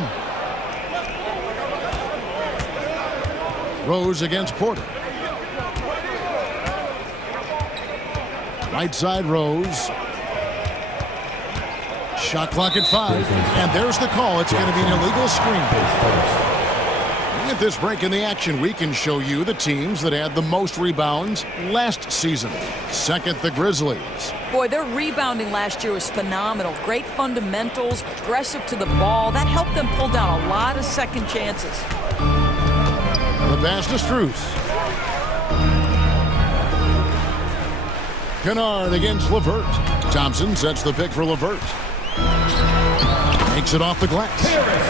Rose against Porter. Right side Rose. Shot clock at 5. And there's the call. It's going to be an illegal screen. At this break in the action, we can show you the teams that had the most rebounds last season. Second, the Grizzlies. Boy, their rebounding last year was phenomenal. Great fundamentals, aggressive to the ball. That helped them pull down a lot of second chances. The pass to Strus. Kennard against LeVert. Thompson sets the pick for LeVert. Takes it off the glass.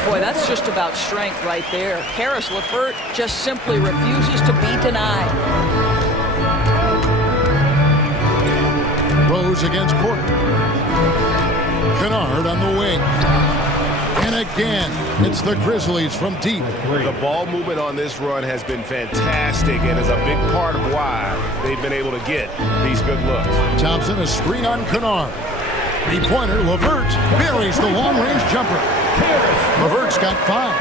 Boy, that's just about strength right there. Harris LeVert just simply refuses to be denied. Rose against Porter. Kennard on the wing. And again, it's the Grizzlies from deep. The ball movement on this run has been fantastic and is a big part of why they've been able to get these good looks. Thompson, a screen on Kennard. Three-pointer, LeVert buries the long-range jumper. LeVert's got 5.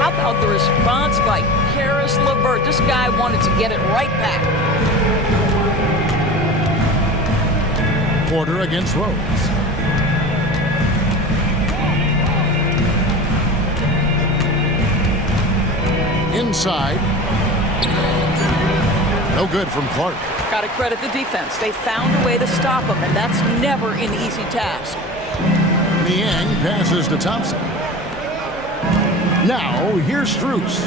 How about the response by Harris LeVert? This guy wanted to get it right back. Porter against Rose. Inside. No good from Clark. Got to credit the defense. They found a way to stop him, and that's never an easy task. Niang passes to Thompson. Now, here's Strus.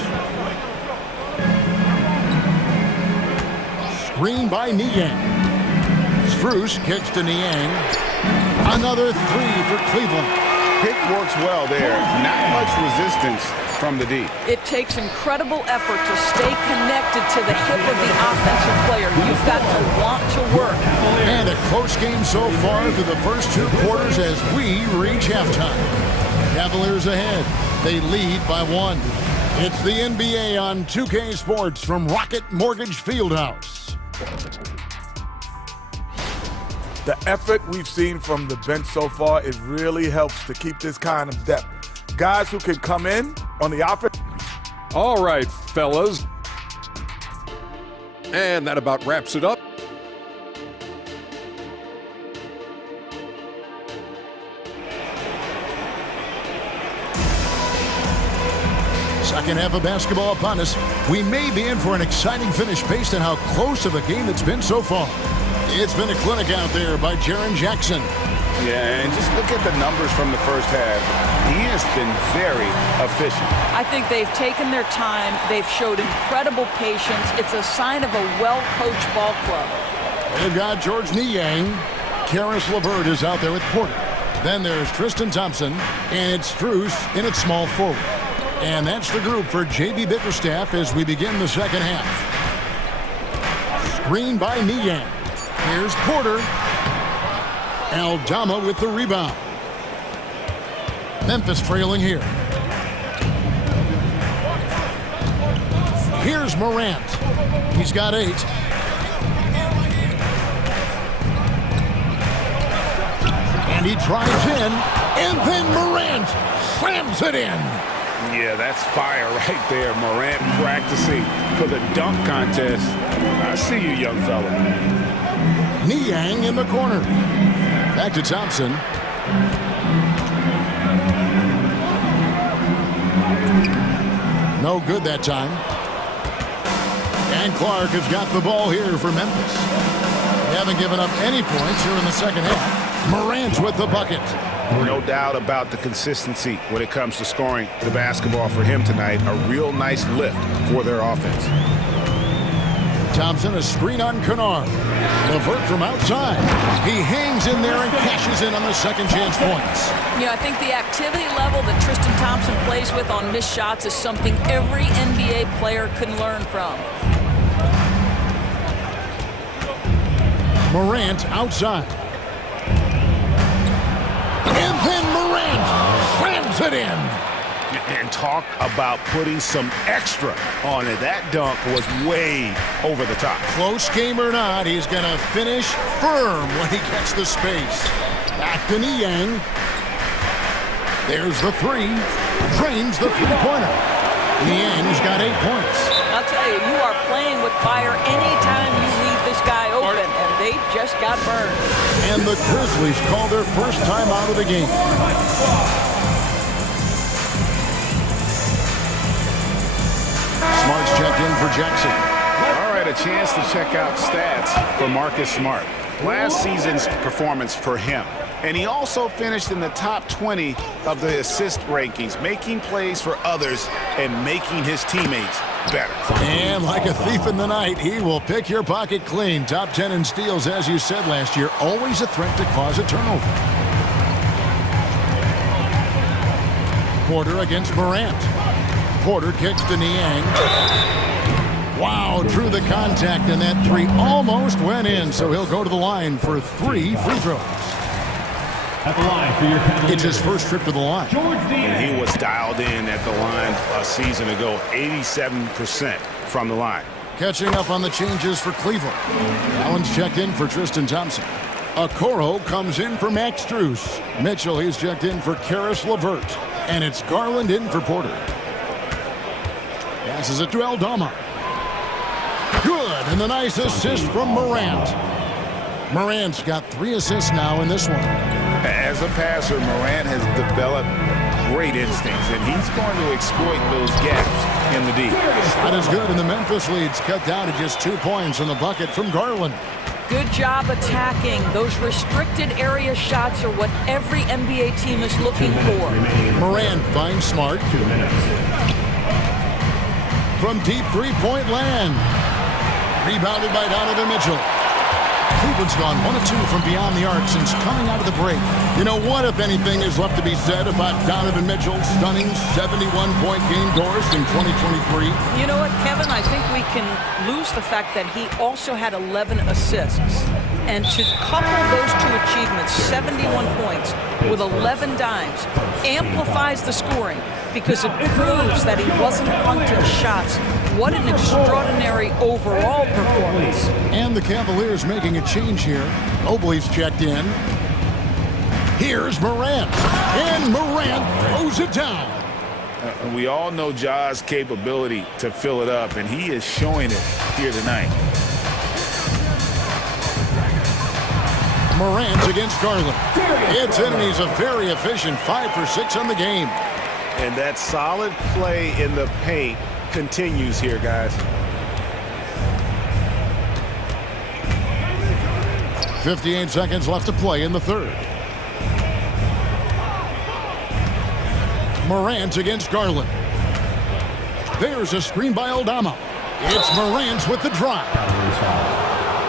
Screen by Niang. Strus kicks to Niang. Another 3 for Cleveland. Pick works well there. Not much resistance from the deep. It takes incredible effort to stay connected to the hip of the offensive player. You've got to want to work. And a close game so far through the first 2 quarters as we reach halftime. Cavaliers ahead. They lead by 1. It's the NBA on 2K Sports from Rocket Mortgage Fieldhouse. The effort we've seen from the bench so far, it really helps to keep this kind of depth. Guys who can come in on the offense. All right, fellas. And that about wraps it up. Second half of basketball upon us. We may be in for an exciting finish based on how close of a game it's been so far. It's been a clinic out there by Jaren Jackson. Yeah, and just look at the numbers from the first half. He has been very efficient. I think they've taken their time. They've showed incredible patience. It's a sign of a well-coached ball club. They've got George Niang. Karis LeVert is out there with Porter. Then there's Tristan Thompson, and it's Strus in at small forward. And that's the group for J.B. Bickerstaff as we begin the second half. Screen by Niang. Here's Porter. Aldama with the rebound. Memphis trailing here. Here's Morant. He's got 8. And he drives in, and then Morant slams it in. Yeah, that's fire right there. Morant practicing for the dunk contest. I see you, young fella. Niang in the corner. Back to Thompson. No good that time. And Clark has got the ball here for Memphis. They haven't given up any points here in the second half. Morant with the bucket. No doubt about the consistency when it comes to scoring the basketball for him tonight. A real nice lift for their offense. Thompson, a screen on Kennard. LeVert from outside. He hangs in there and cashes in on the second chance points. Yeah, I think the activity level that Tristan Thompson plays with on missed shots is something every NBA player can learn from. Morant outside. And then Morant slams it in. And talk about putting some extra on it. That dunk was way over the top. Close game or not, he's going to finish firm when he gets the space. Back to Niang. There's the 3. Drains the three-pointer. Niang's got 8 points. I'll tell you, you are playing with fire anytime you lead this guy open, and they just got burned. And the Grizzlies call their first time out of the game. Smart's checked in for Jackson. All right, a chance to check out stats for Marcus Smart. Last season's performance for him. And he also finished in the top 20 of the assist rankings, making plays for others and making his teammates better. And like a thief in the night, he will pick your pocket clean. Top 10 in steals, as you said last year, always a threat to cause a turnover. Porter against Morant. Porter kicks to Niang. Wow, drew the contact, and that three almost went in, so he'll go to the line for 3 free throws. At the line for your Cavaliers. It's his first trip to the line. And he was dialed in at the line a season ago, 87% from the line. Catching up on the changes for Cleveland. Allen's checked in for Tristan Thompson. Okoro comes in for Max Strus. Mitchell, he's checked in for Karis LeVert. And it's Garland in for Porter. Passes it to Aldama. Good, and the nice assist from Morant. Morant's got 3 assists now in this one. As a passer, Morant has developed great instincts, and he's going to exploit those gaps in the D. That is good, and the Memphis lead's cut down to just 2 points on the bucket from Garland. Good job attacking. Those restricted area shots are what every NBA team is looking for. Morant finds Smart. 2 minutes. From deep three-point land. Rebounded by Donovan Mitchell. Cleveland's gone 1 of 2 from beyond the arc since coming out of the break. You know what, if anything, is left to be said about Donovan Mitchell's stunning 71-point game, Doris, in 2023? You know what, Kevin? I think we can lose the fact that he also had 11 assists. And to couple those 2 achievements, 71 points with 11 dimes, amplifies the scoring because it proves that he wasn't punting shots. What an extraordinary overall performance. And the Cavaliers making a change here. Mobley's checked in. Here's Morant. And Morant throws it down. We all know Ja's capability to fill it up, and he is showing it here tonight. Morant against Garland. It's in, and he's a very efficient 5 for 6 on the game. And that solid play in the paint continues here, guys. 58 seconds left to play in the third. Morant against Garland. There's a screen by Aldama. It's Morant with the drive.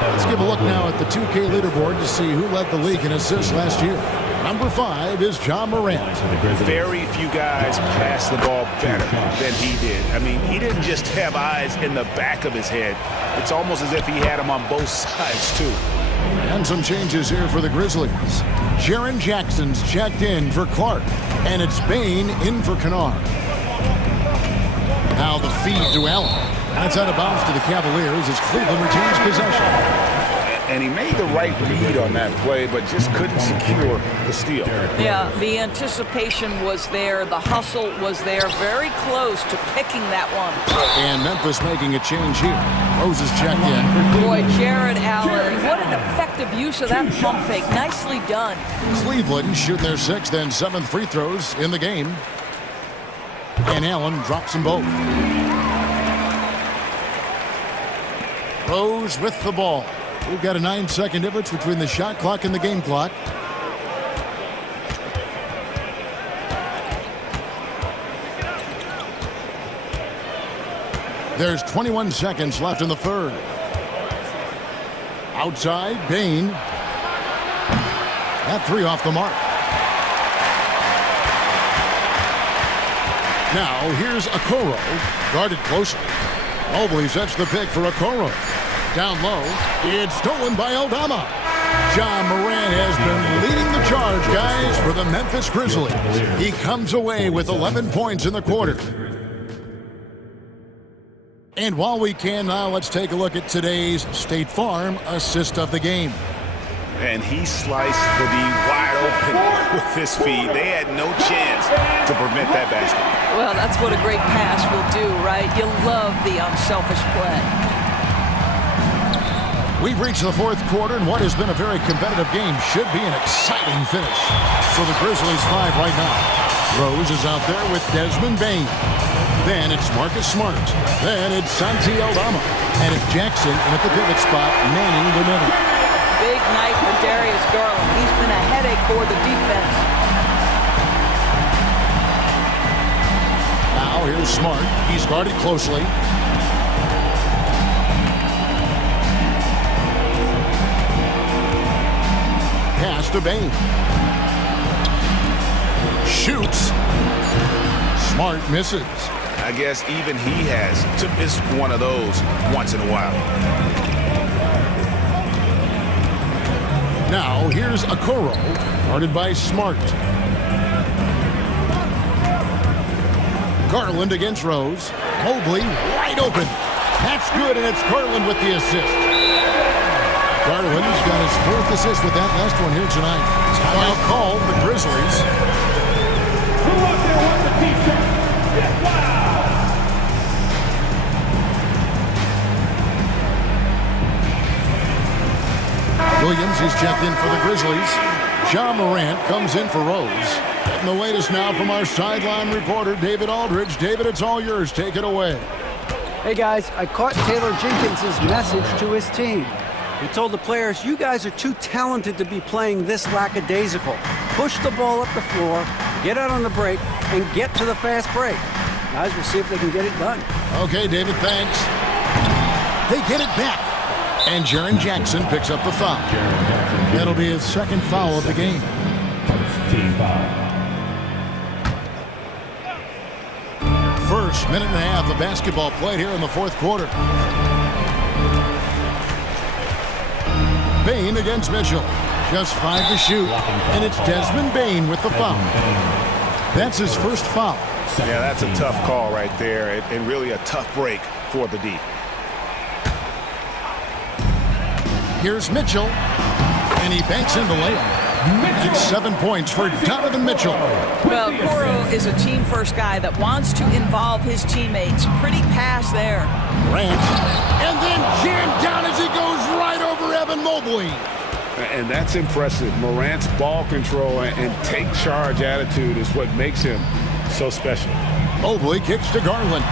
Let's give a look now at the 2K leaderboard to see who led the league in assists last year. Number 5 is Ja Morant. Very few guys pass the ball better than he did. I mean, he didn't just have eyes in the back of his head. It's almost as if he had them on both sides, too. And some changes here for the Grizzlies. Jaren Jackson's checked in for Clark. And it's Bain in for Kennard. Now the feed to Allen. That's out of bounds to the Cavaliers as Cleveland retains possession. And he made the right read on that play, but just couldn't secure the steal. Yeah, the anticipation was there. The hustle was there. Very close to picking that one. And Memphis making a change here. Rose is checked in. Boy, Jared Allen, what an effective use of that pump fake. Nicely done. Cleveland shooting their 6th and 7th free throws in the game. And Allen drops them both. Rose with the ball. We've got a 9-second difference between the shot clock and the game clock. There's 21 seconds left in the third. Outside, Bain. That 3 off the mark. Now here's Okoro, guarded closely. Mobley sets the pick for Okoro. Down low, it's stolen by Aldama. Ja Morant has been leading the charge, guys, for the Memphis Grizzlies. He comes away with 11 points in the quarter. And while we can now, let's take a look at today's State Farm assist of the game. And he sliced the D wide open with his feed. They had no chance to prevent that basket. Well, that's what a great pass will do, right? You love the unselfish play. We've reached the fourth quarter, and what has been a very competitive game should be an exciting finish. So the Grizzlies 5 right now. Rose is out there with Desmond Bane. Then it's Marcus Smart. Then it's Santi Aldama. And it's Jackson at the pivot spot, manning the middle. Big night for Darius Garland. He's been a headache for the defense. Now here's Smart. He's guarded closely. Pass to Bane. Shoots. Smart misses. I guess even he has to miss one of those once in a while. Now here's Okoro, guarded by Smart. Garland against Rose. Mobley wide open. That's good, and it's Garland with the assist. Garland's got his fourth assist with that last one here tonight. Timeout called the Grizzlies. Who up there wants a t-shirt? Get wild! Williams is checked in for the Grizzlies. Ja Morant comes in for Rose. And the latest now from our sideline reporter, David Aldridge. David, it's all yours. Take it away. Hey guys, I caught Taylor Jenkins' message to his team. He told the players, you guys are too talented to be playing this lackadaisical. Push the ball up the floor, get out on the break, and get to the fast break. Guys, we'll see if they can get it done. Okay, David, thanks. They get it back. And Jaren Jackson picks up the foul. That'll be his second foul of the game. Team foul. First minute and a half of basketball played here in the fourth quarter. Bane against Mitchell. Just 5 to shoot. And it's Desmond Bane with the foul. That's his first foul. Yeah, that's a tough call right there, and really a tough break for the D. Here's Mitchell. And he banks in the layup. It's 7 points for Donovan Mitchell. Well, Okoro is a team-first guy that wants to involve his teammates. Pretty pass there. Grant. And then jammed down as he goes right over Evan Mobley. And that's impressive. Morant's ball control and take charge attitude is what makes him so special. Mobley kicks to Garland.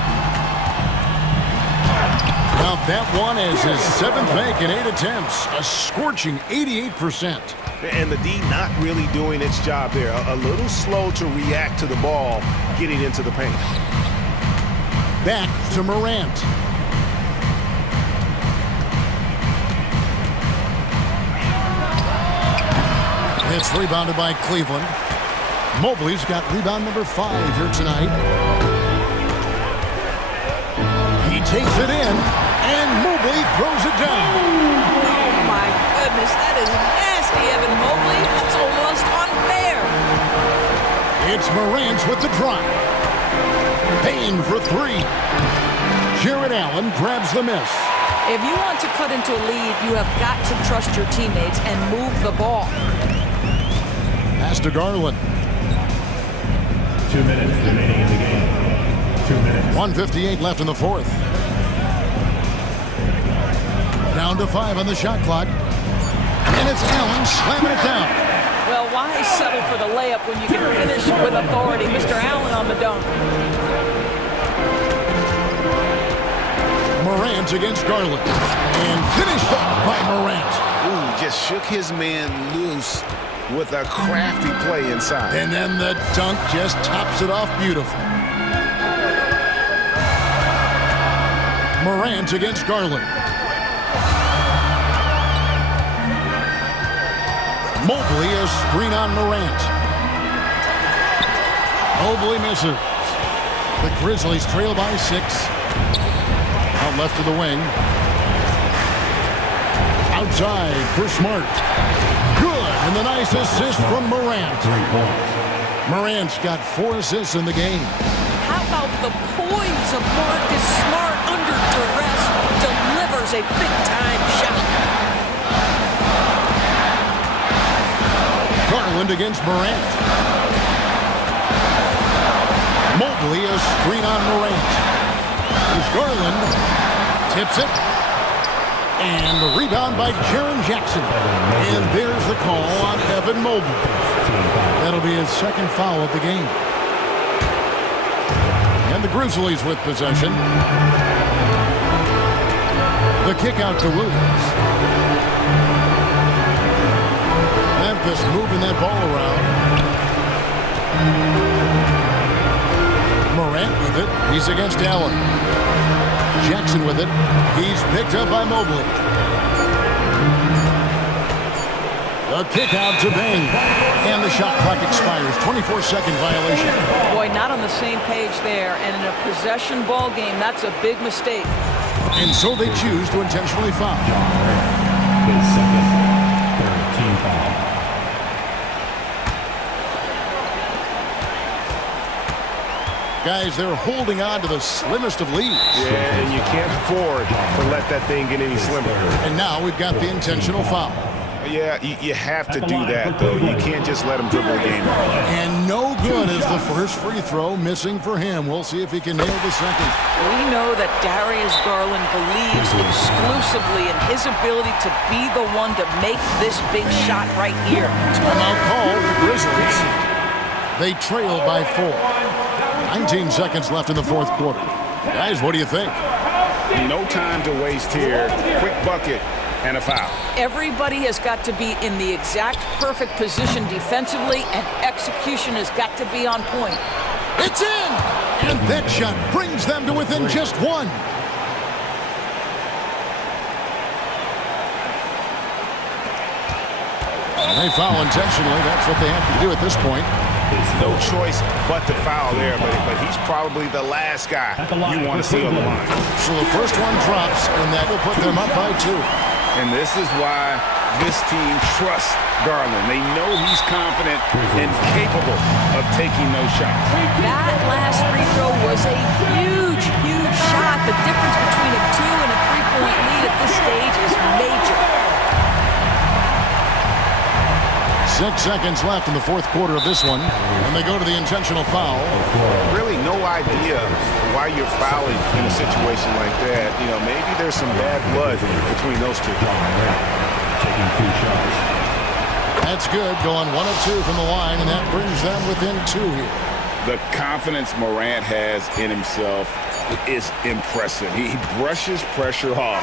Now that one is his 7th make in 8 attempts. A scorching 88%. And the D not really doing its job there. A little slow to react to the ball getting into the paint. Back to Morant. It's rebounded by Cleveland. Mobley's got rebound number 5 here tonight. He takes it in, and Mobley throws it down. Oh, my goodness. That is nasty, Evan Mobley. That's almost unfair. It's Morant with the drive. Payne for 3. Jared Allen grabs the miss. If you want to cut into a lead, you have got to trust your teammates and move the ball. Pass to Garland. 2 minutes remaining in the game. 2 minutes. 1:58 left in the fourth. Down to 5 on the shot clock. And it's Allen slamming it down. Well, why settle for the layup when you can finish with authority? Mr. Allen on the dunk. Morant against Garland. And finished up by Morant. Ooh, just shook his man loose with a crafty play inside. And then the dunk just tops it off beautiful. Morant against Garland. Mobley a screen on Morant. Mobley misses. The Grizzlies trail by 6. Out left of the wing. Outside for Smart. Good, and the nice assist from Morant. Morant's got 4 assists in the game. How about the poise of Marcus Smart under duress? Delivers a big-time shot. Garland against Morant. Mobley a screen on Morant. Here's Garland. Tips it. And the rebound by Jaren Jackson. And there's the call on Evan Mobley. That'll be his second foul of the game. And the Grizzlies with possession. The kick out to Williams. Memphis moving that ball around. Morant with it. He's against Allen. Jackson with it. He's picked up by Mobley. The kick out to Bain. And the shot clock expires. 24-second violation. Boy, not on the same page there. And in a possession ball game, that's a big mistake. And so they choose to intentionally foul. His second, third team foul. Guys, they're holding on to the slimmest of leads. Yeah, and you can't afford to let that thing get any slimmer. And now we've got the intentional foul. Yeah, you have to do that, though. You can't just let him dribble the game. And no good is the first free throw missing for him. We'll see if he can nail the second. We know that Darius Garland believes exclusively in his ability to be the one to make this big shot right here. Timeout call, the Grizzlies. They trail by 4. 19 seconds left in the fourth quarter. Guys, what do you think? No time to waste here. Quick bucket and a foul. Everybody has got to be in the exact perfect position defensively, and execution has got to be on point. It's in! And that shot brings them to within just one. And they foul intentionally. That's what they have to do at this point. No choice but to foul there, but he's probably the last guy you want to see on the line. So the first one drops, and that will put them up by 2. And this is why this team trusts Garland. They know he's confident and capable of taking those shots. That last free throw was a huge, huge shot. The difference between a 2 and a 3-point lead at this stage is major. 6 seconds left in the fourth quarter of this one, and they go to the intentional foul. Really no idea why you're fouling in a situation like that. You know, maybe there's some bad blood between those two. Taking 2 shots. That's good, going 1 of 2 from the line, and that brings them within 2 here. The confidence Morant has in himself is impressive. He brushes pressure off.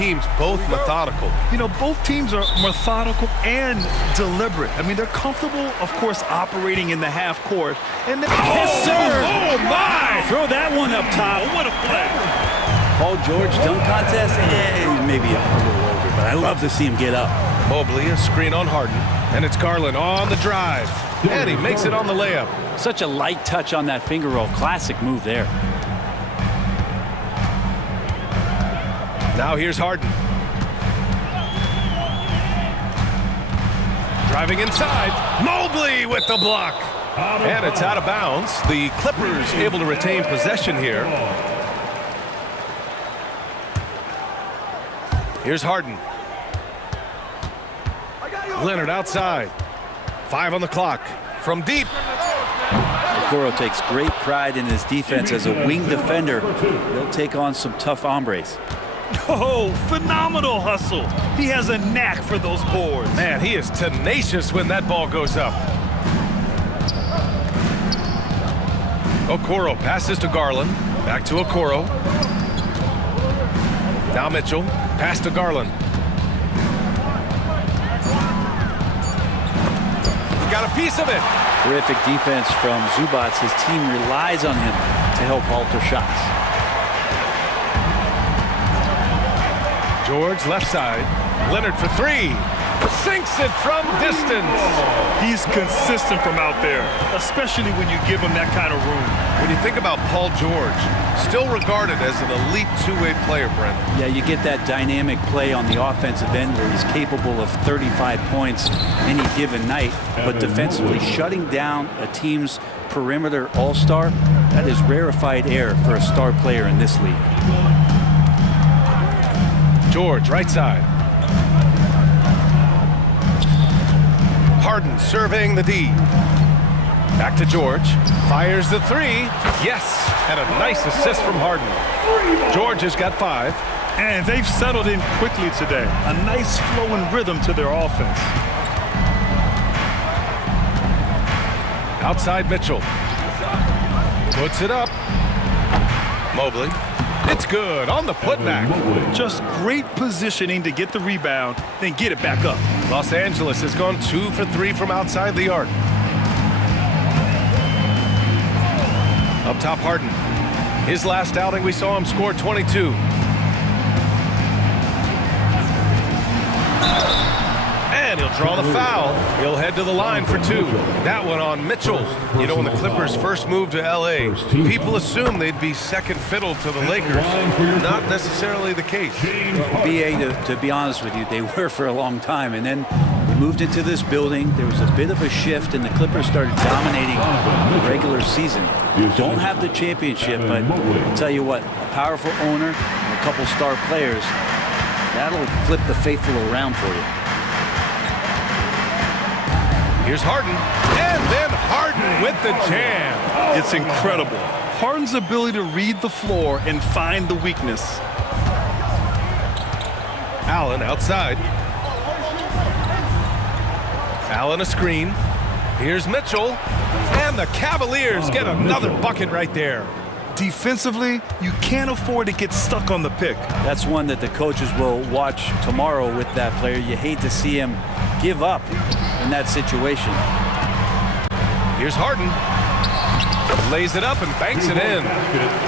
teams both methodical. You know, both teams are methodical and deliberate. I mean, they're comfortable, of course, operating in the half court. And then, Yes, sir! Oh, my! Throw that one up top. What a play. Paul George dunk contest, maybe a little older, but I love to see him get up. Mobley, a screen on Harden, and it's Garland on the drive. And he makes it on the layup. Such a light touch on that finger roll. Classic move there. Now here's Harden. Driving inside. Mobley with the block. And it's out of bounds. The Clippers able to retain possession here. Here's Harden. Leonard outside. 5 on the clock. From deep. Okoro takes great pride in his defense as a wing defender. He'll take on some tough hombres. Oh, phenomenal hustle. He has a knack for those boards. Man, he is tenacious when that ball goes up. Okoro passes to Garland. Back to Okoro. Now Mitchell. Pass to Garland. He got a piece of it. Terrific defense from Zubats. His team relies on him to help alter shots. George left side. Leonard for 3. Sinks it from distance. He's consistent from out there, especially when you give him that kind of room. When you think about Paul George, still regarded as an elite two-way player, Brent. Yeah, you get that dynamic play on the offensive end where he's capable of 35 points any given night, but defensively shutting down a team's perimeter all-star, that is rarefied air for a star player in this league. George, right side. Harden surveying the D. Back to George. Fires the 3. Yes, and a nice assist from Harden. George has got 5. And they've settled in quickly today. A nice flow and rhythm to their offense. Outside Mitchell. Puts it up. Mobley. It's good on the putback. Just great positioning to get the rebound, then get it back up. Los Angeles has gone 2 for 3 from outside the arc. Up top, Harden. His last outing, we saw him score 22. And he'll draw the foul. He'll head to the line for 2. That one on Mitchell. You know, when the Clippers first moved to L.A., people assumed they'd be second fiddle to the Lakers. Not necessarily the case. BA, to be honest with you, they were for a long time. And then they moved into this building. There was a bit of a shift, and the Clippers started dominating the regular season. Don't have the championship, but I'll tell you what, a powerful owner and a couple star players, that'll flip the faithful around for you. Here's Harden, and then Harden with the jam. It's incredible. Harden's ability to read the floor and find the weakness. Allen outside. Allen a screen. Here's Mitchell, and the Cavaliers get another bucket right there. Defensively, you can't afford to get stuck on the pick. That's one that the coaches will watch tomorrow with that player. You hate to see him give up in that situation. Here's Harden. Lays it up and banks it in.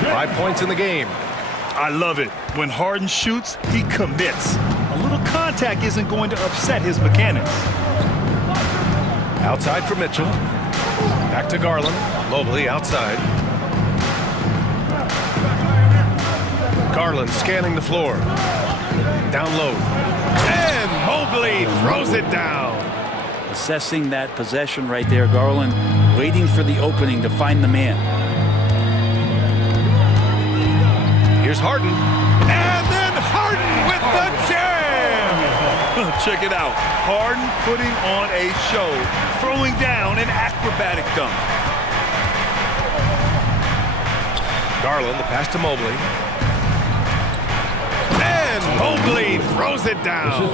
5 points in the game. I love it. When Harden shoots, he commits. A little contact isn't going to upset his mechanics. Outside for Mitchell. Back to Garland. Mobley outside. Garland scanning the floor. Down low. And Mobley throws it down. Assessing that possession right there, Garland waiting for the opening to find the man. Here's Harden. And then Harden with the jam! Check it out. Harden putting on a show, throwing down an acrobatic dunk. Garland, the pass to Mobley. And Mobley throws it down.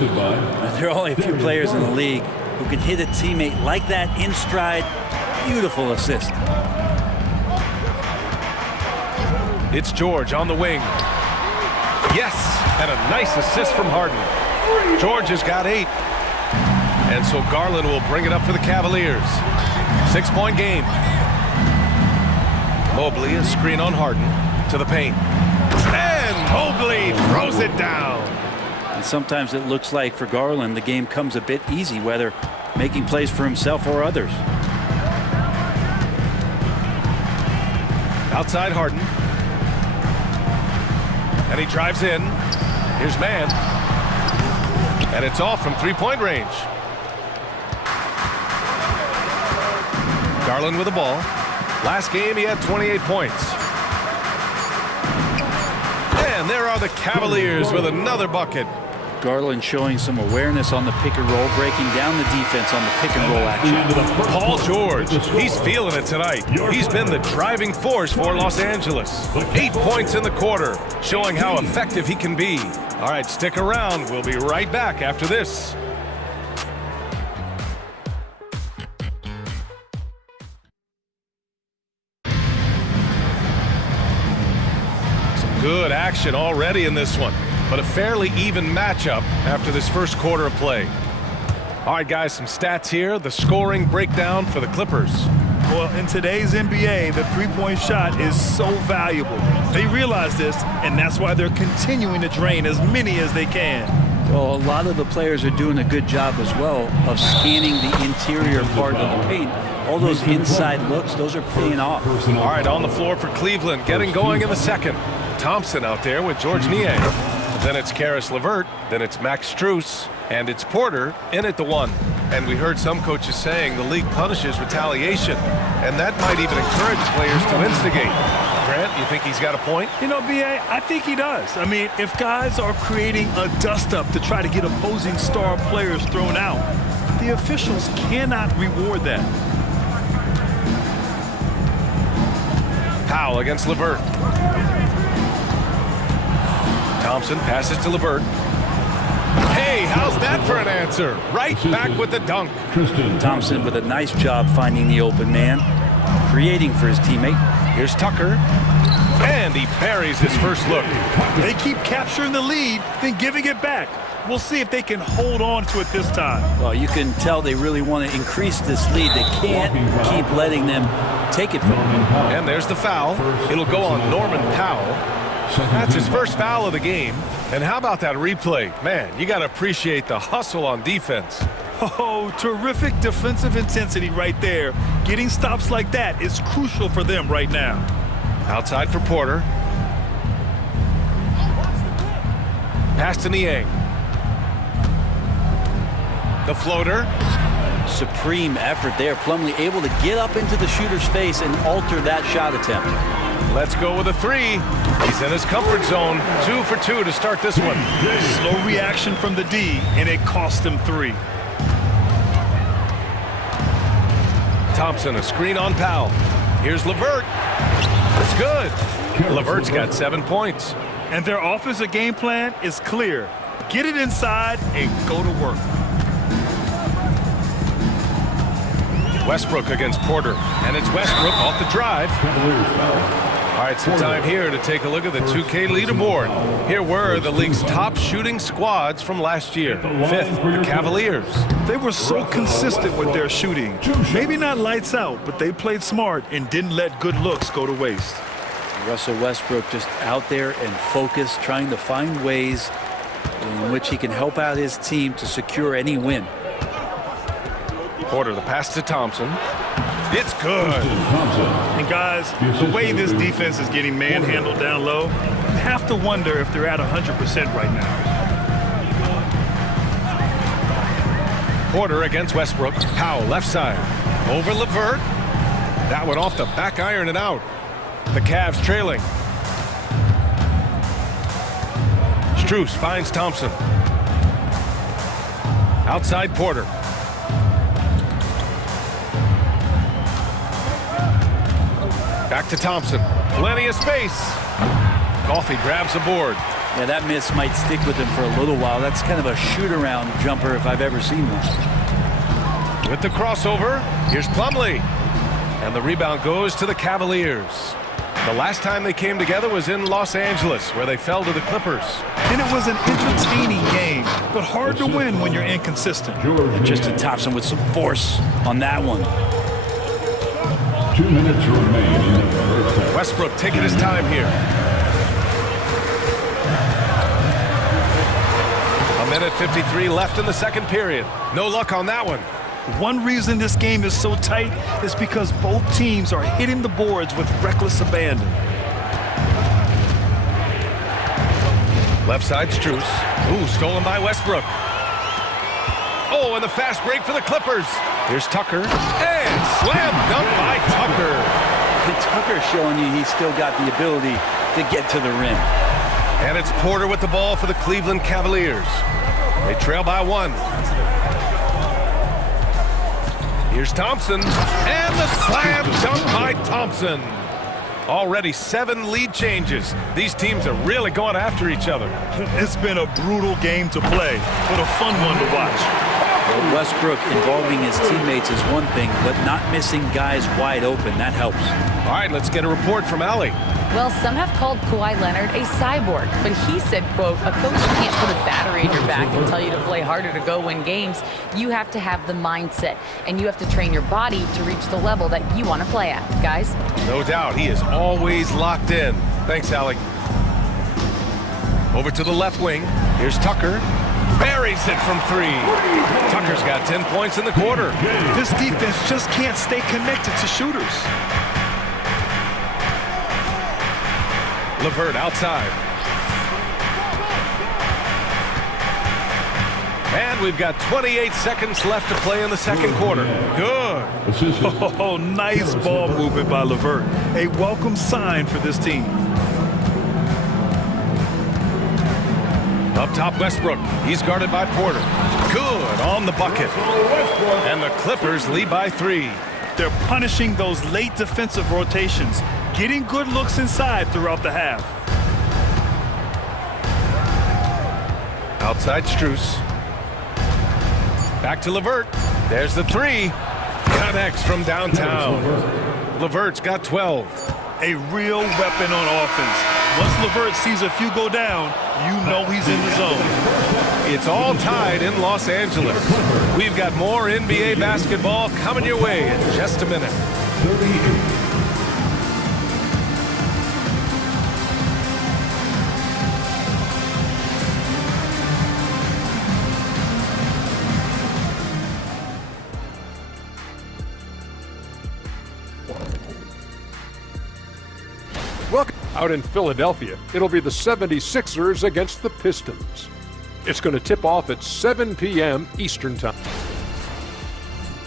There are only a few players in the league who can hit a teammate like that in stride. Beautiful assist. It's George on the wing. Yes, And a nice assist from Harden. George has got 8. And so Garland will bring it up for the Cavaliers. 6-point game. Mobley, a screen on Harden to the paint. And Mobley throws it down. And sometimes it looks like for Garland the game comes a bit easy, whether making plays for himself or others. Outside Harden. And he drives in. Here's Mann. And it's off from three-point range. Garland with the ball. Last game he had 28 points. And there are the Cavaliers with another bucket. Garland showing some awareness on the pick and roll, breaking down the defense on the pick and roll action. Paul George, he's feeling it tonight. He's been the driving force for Los Angeles. 8 points in the quarter, showing how effective he can be. All right, stick around. We'll be right back after this. Some good action already in this one, but a fairly even matchup after this first quarter of play. All right, guys, some stats here. The scoring breakdown for the Clippers. Well, in today's NBA, the three-point shot is so valuable. They realize this, and that's why they're continuing to drain as many as they can. Well, a lot of the players are doing a good job as well of scanning the interior part of the paint. All those inside looks, those are paying off. All right, on the floor for Cleveland, getting going in the second. Thompson out there with George Niang. Then it's Karis LeVert, then it's Max Strus, and it's Porter in at the 1. And we heard some coaches saying the league punishes retaliation, and that might even encourage players to instigate. Grant, you think he's got a point? You know, B.A., I think he does. I mean, if guys are creating a dust-up to try to get opposing star players thrown out, the officials cannot reward that. Powell against LeVert. Thompson passes to LeVert. Hey, how's that for an answer? Right back with the dunk. Thompson with a nice job finding the open man, creating for his teammate. Here's Tucker. And he buries his first look. They keep capturing the lead, then giving it back. We'll see if they can hold on to it this time. Well, you can tell they really want to increase this lead. They can't keep letting them take it from them. And there's the foul. It'll go on Norman Powell. That's his first foul of the game. And how about that replay? Man, you got to appreciate the hustle on defense. Oh, terrific defensive intensity right there. Getting stops like that is crucial for them right now. Outside for Porter. Pass to Niang. The floater. Supreme effort there. Plumlee able to get up into the shooter's face and alter that shot attempt. Let's go with a 3. He's in his comfort zone. 2 for 2 to start this one. Slow reaction from the D, and it cost him 3. Thompson, a screen on Powell. Here's LeVert. It's good. LeVert's got 7 points. And their offensive game plan is clear. Get it inside and go to work. Westbrook against Porter. And it's Westbrook off the drive. All right, some time here to take a look at the 2K leaderboard. Here were the league's top shooting squads from last year. 5th, the Cavaliers. They were so consistent with their shooting. Maybe not lights out, but they played smart and didn't let good looks go to waste. Russell Westbrook just out there and focused, trying to find ways in which he can help out his team to secure any win. Porter, the pass to Thompson. It's good. And guys, the way this defense is getting manhandled down low, you have to wonder if they're at 100% right now. Porter against Westbrook. Powell, left side. Over LeVert. That one off the back iron and out. The Cavs trailing. Strus finds Thompson. Outside Porter. Back to Thompson. Plenty of space. Coffey grabs the board. Yeah, that miss might stick with him for a little while. That's kind of a shoot-around jumper if I've ever seen one. With the crossover, here's Plumlee. And the rebound goes to the Cavaliers. The last time they came together was in Los Angeles, where they fell to the Clippers. And it was an entertaining game, but hard to win when you're inconsistent. And Tristan Thompson with some force on that one. 2 minutes remain in the first half. Westbrook taking his time here. A minute 53 left in the second period. No luck on that one. One reason this game is so tight is because both teams are hitting the boards with reckless abandon. Left side, Strus. Ooh, stolen by Westbrook. Oh, and the fast break for the Clippers. Here's Tucker. And slam dunk by Tucker. Tucker's showing you he's still got the ability to get to the rim. And it's Porter with the ball for the Cleveland Cavaliers. They trail by 1. Here's Thompson, and the slam dunk by Thompson. Already 7 lead changes. These teams are really going after each other. It's been a brutal game to play, but a fun one to watch. Well, Westbrook involving his teammates is one thing, but not missing guys wide open, that helps. All right, let's get a report from Allie. Well, some have called Kawhi Leonard a cyborg, but he said, quote, a coach can't put a battery in your back and tell you to play harder to go win games. You have to have the mindset, and you have to train your body to reach the level that you want to play at, guys. No doubt, he is always locked in. Thanks, Allie. Over to the left wing. Here's Tucker. Buries it from 3. Tucker's got 10 points in the quarter. This defense just can't stay connected to shooters. LeVert outside. And we've got 28 seconds left to play in the second quarter. Good. Oh, nice ball movement by LeVert. A welcome sign for this team. Up top, Westbrook. He's guarded by Porter. Good on the bucket. And the Clippers lead by 3. They're punishing those late defensive rotations, getting good looks inside throughout the half. Outside Strus. Back to LeVert. There's the 3. Connects from downtown. LeVert's got 12. A real weapon on offense. Once LeVert sees a few go down, you know he's in the zone. It's all tied in Los Angeles. We've got more NBA basketball coming your way in just a minute. 38. Out in Philadelphia, it'll be the 76ers against the Pistons. It's going to tip off at 7 p.m. Eastern Time.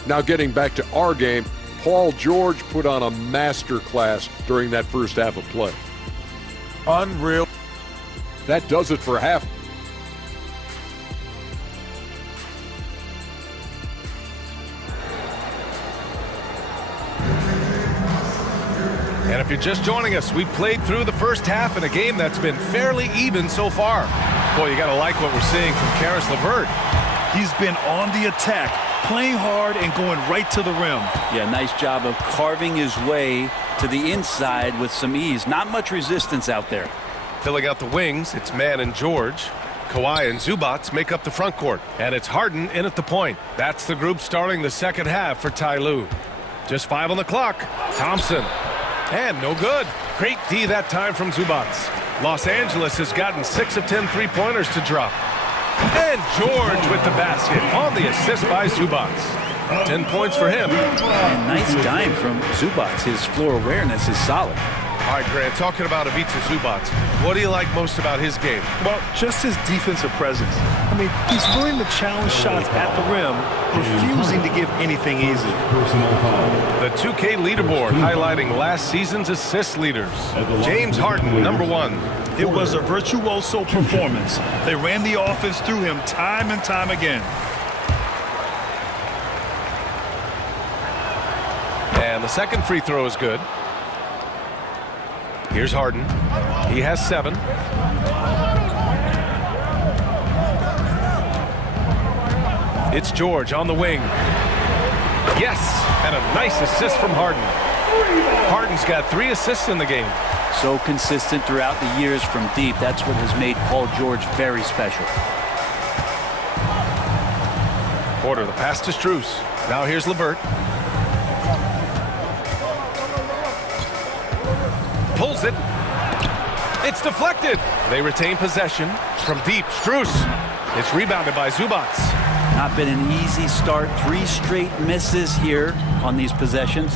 Now getting back to our game, Paul George put on a master class during that first half of play. Unreal. That does it for half. And if you're just joining us, we played through the first half in a game that's been fairly even so far. Boy, you got to like what we're seeing from Caris LeVert. He's been on the attack, playing hard and going right to the rim. Yeah, nice job of carving his way to the inside with some ease. Not much resistance out there. Filling out the wings, it's Mann and George. Kawhi and Zubats make up the front court. And it's Harden in at the point. That's the group starting the second half for Ty Lue. Just 5 on the clock. Thompson. And no good. Great D that time from Zubats. Los Angeles has gotten 6 of 10 three-pointers to drop. And George with the basket on the assist by Zubats. 10 points for him. And nice dime from Zubats. His floor awareness is solid. All right, Grant, talking about Ivica Zubats, what do you like most about his game? Well, just his defensive presence. I mean, he's willing to challenge shots at the rim, refusing to give anything easy. The 2K leaderboard highlighting last season's assist leaders. James Harden, number 1. It was a virtuoso performance. They ran the offense through him time and time again. And the second free throw is good. Here's Harden. He has 7. It's George on the wing. Yes, and a nice assist from Harden. Harden's got 3 assists in the game. So consistent throughout the years from deep. That's what has made Paul George very special. Porter, the pass to Strus. Now here's LeVert. Pulls it. It's deflected. They retain possession from deep. Strus. It's rebounded by Zubats. Not been an easy start. 3 straight misses here on these possessions.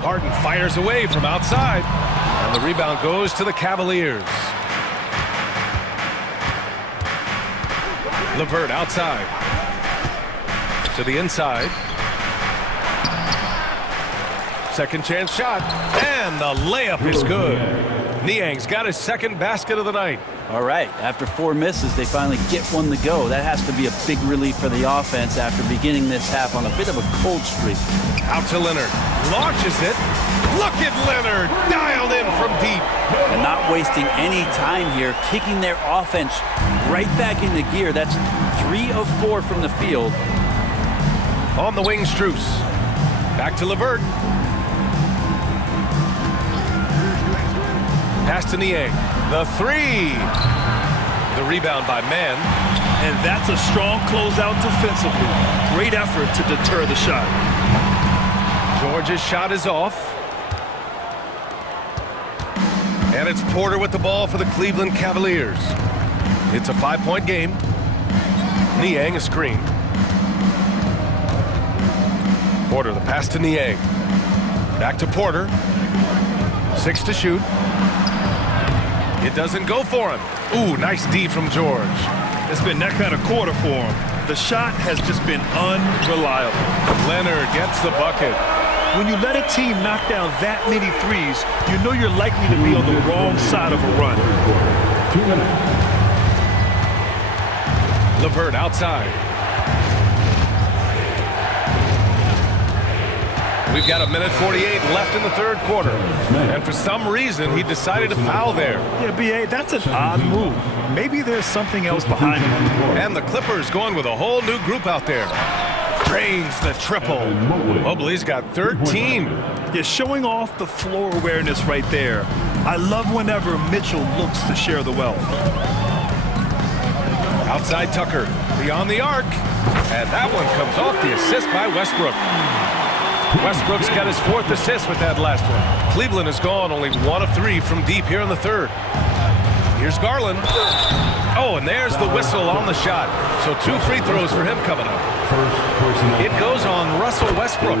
Harden fires away from outside. And the rebound goes to the Cavaliers. LeVert outside. To the inside. Second chance shot. And the layup is good. Niang's got his second basket of the night. All right, after 4 misses, they finally get one to go. That has to be a big relief for the offense after beginning this half on a bit of a cold streak. Out to Leonard. Launches it. Look at Leonard. Dialed in from deep. And not wasting any time here, kicking their offense right back into gear. That's 3 of 4 from the field. On the wing, Strus. Back to LeVert. Pass to Niang. The 3. The rebound by Mann. And that's a strong closeout defensively. Great effort to deter the shot. George's shot is off. And it's Porter with the ball for the Cleveland Cavaliers. It's a 5-point game. Niang a screen. Porter, the pass to Niang. Back to Porter. 6 to shoot. It doesn't go for him. Ooh, nice D from George. It's been that kind of quarter for him. The shot has just been unreliable. Leonard gets the bucket. When you let a team knock down that many threes, you know you're likely to be on the wrong side of a run. 2 minutes. LeVert outside. We've got 1:48 left in the third quarter. And for some reason, he decided to foul there. Yeah, B.A., that's an odd move. Maybe there's something else behind it. And the Clippers going with a whole new group out there. Drains the triple. Mobley's got 13. Yeah, showing off the floor awareness right there. I love whenever Mitchell looks to share the wealth. Outside Tucker, beyond the arc. And that one comes off the assist by Westbrook. Westbrook's got his 4th assist with that last one. Cleveland has gone only 1 of 3 from deep here in the third. Here's Garland. Oh, and there's the whistle on the shot. So 2 free throws for him coming up. It goes on Russell Westbrook.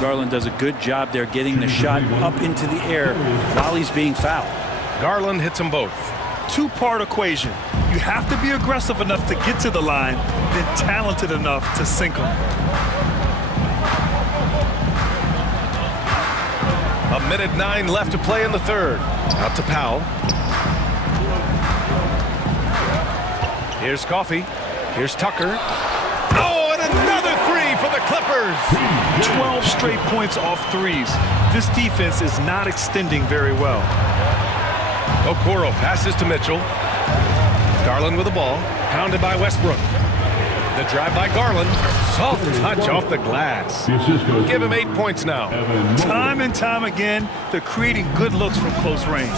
Garland does a good job there getting the shot up into the air while he's being fouled. Garland hits them both. 2-part equation. You have to be aggressive enough to get to the line, then talented enough to sink them. 1:09 left to play in the third. Out to Powell. Here's Coffey. Here's Tucker. Oh, and another 3 for the Clippers. 12 straight points off threes. This defense is not extending very well. Okoro passes to Mitchell. Garland with the ball. Pounded by Westbrook. The drive by Garland. Soft touch off the glass. Give him 8 points now. Time and time again, they're creating good looks from close range.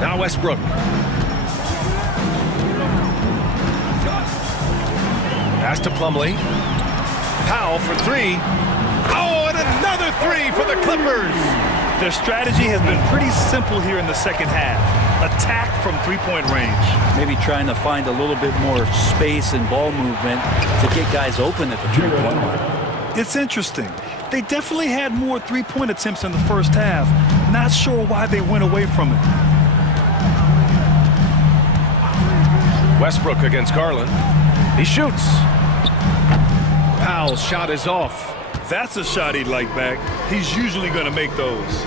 Now Westbrook. Pass to Plumlee. Powell for 3. Oh, and another 3 for the Clippers. Their strategy has been pretty simple here in the second half. Attack from 3-point range. Maybe trying to find a little bit more space and ball movement to get guys open at the 3-point line. It's interesting. They definitely had more 3-point attempts in the first half. Not sure why they went away from it. Westbrook against Garland. He shoots. Powell's shot is off. That's a shot he'd like back. He's usually going to make those.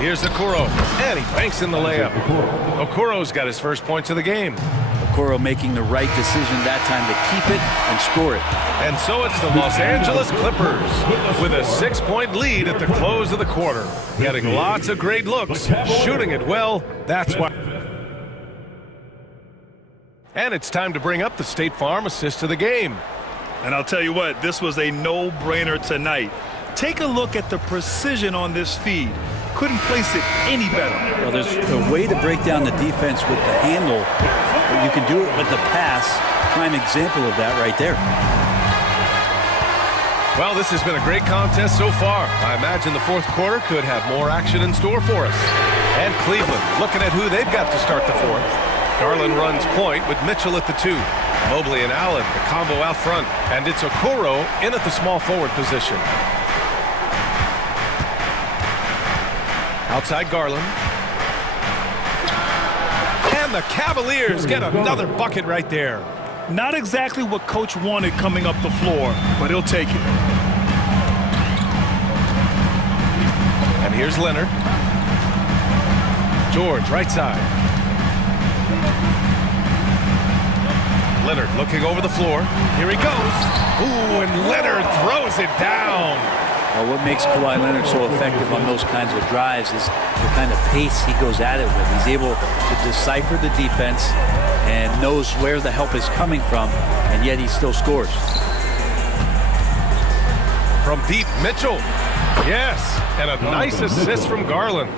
Here's Okoro, and he banks in the layup. Okoro's got his first points of the game. Okoro making the right decision that time to keep it and score it. And so it's the Los Angeles Clippers with a 6-point lead at the close of the quarter. Getting lots of great looks, shooting it well. That's why. And it's time to bring up the State Farm assist of the game. And I'll tell you what, this was a no-brainer tonight. Take a look at the precision on this feed. Couldn't place it any better. Well, there's a way to break down the defense with the handle, but you can do it with the pass. Prime example of that right there. Well, this has been a great contest so far. I imagine the fourth quarter could have more action in store for us. And Cleveland looking at who they've got to start the fourth. Garland runs point with Mitchell at the 2. Mobley and Allen, the combo out front. And it's Okoro in at the small forward position. Outside Garland. And the Cavaliers get another bucket right there. Not exactly what Coach wanted coming up the floor, but he'll take it. And here's Leonard. George, right side. Leonard looking over the floor. Here he goes. Ooh, and Leonard throws it down. Well, what makes Kawhi Leonard so effective on those kinds of drives is the kind of pace he goes at it with. He's able to decipher the defense and knows where the help is coming from, and yet he still scores. From deep, Mitchell. Yes, and a nice assist from Garland.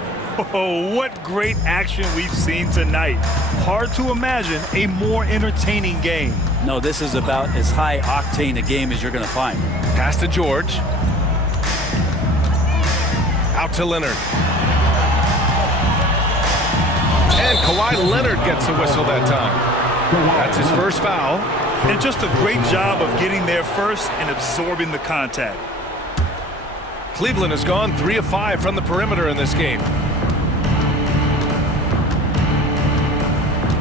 Oh, what great action we've seen tonight. Hard to imagine a more entertaining game. No, this is about as high octane a game as you're going to find. Pass to George. Out to Leonard. And Kawhi Leonard gets a whistle that time. That's his first foul. And just a great job of getting there first and absorbing the contact. Cleveland has gone 3 of 5 from the perimeter in this game.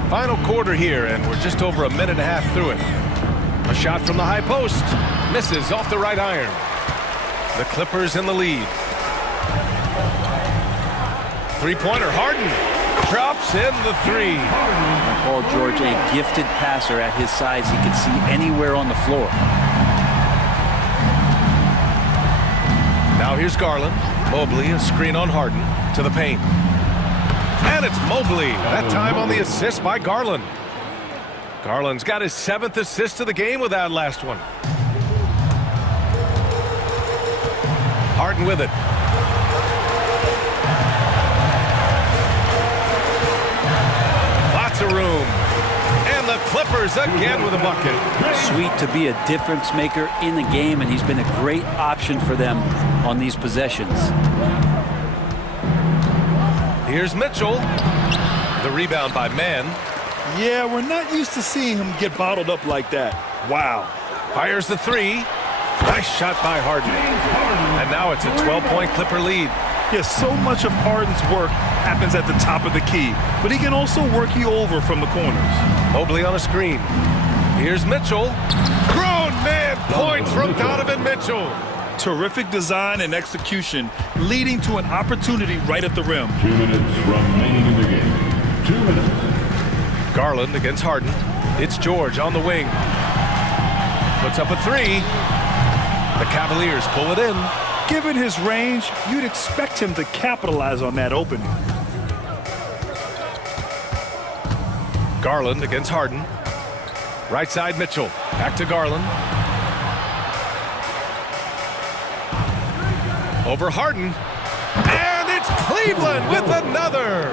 Final quarter here, and we're just over a minute and a half through it. A shot from the high post. Misses off the right iron. The Clippers in the lead. Three-pointer, Harden drops in the 3. Paul George, a gifted passer at his size. He can see anywhere on the floor. Now here's Garland. Mobley, a screen on Harden to the paint. And it's Mobley, that time on the assist by Garland. Garland's got his 7th assist of the game with that last one. Harden with it. Lots of room. And the Clippers again with a bucket. Sweet to be a difference maker in the game, and he's been a great option for them on these possessions. Here's Mitchell. The rebound by Mann. Yeah, we're not used to seeing him get bottled up like that. Wow. Fires the 3. Nice shot by Harden. And now it's a 12-point Clipper lead. Yes, so much of Harden's work happens at the top of the key, but he can also work you over from the corners. Mobley on a screen. Here's Mitchell. Grown man points from Donovan Mitchell. Terrific design and execution, leading to an opportunity right at the rim. 2 minutes remaining in the game. 2 minutes. Garland against Harden. It's George on the wing. Puts up a 3. The Cavaliers pull it in. Given his range, you'd expect him to capitalize on that opening. Garland against Harden. Right side Mitchell. Back to Garland. Over Harden. And it's Cleveland with another.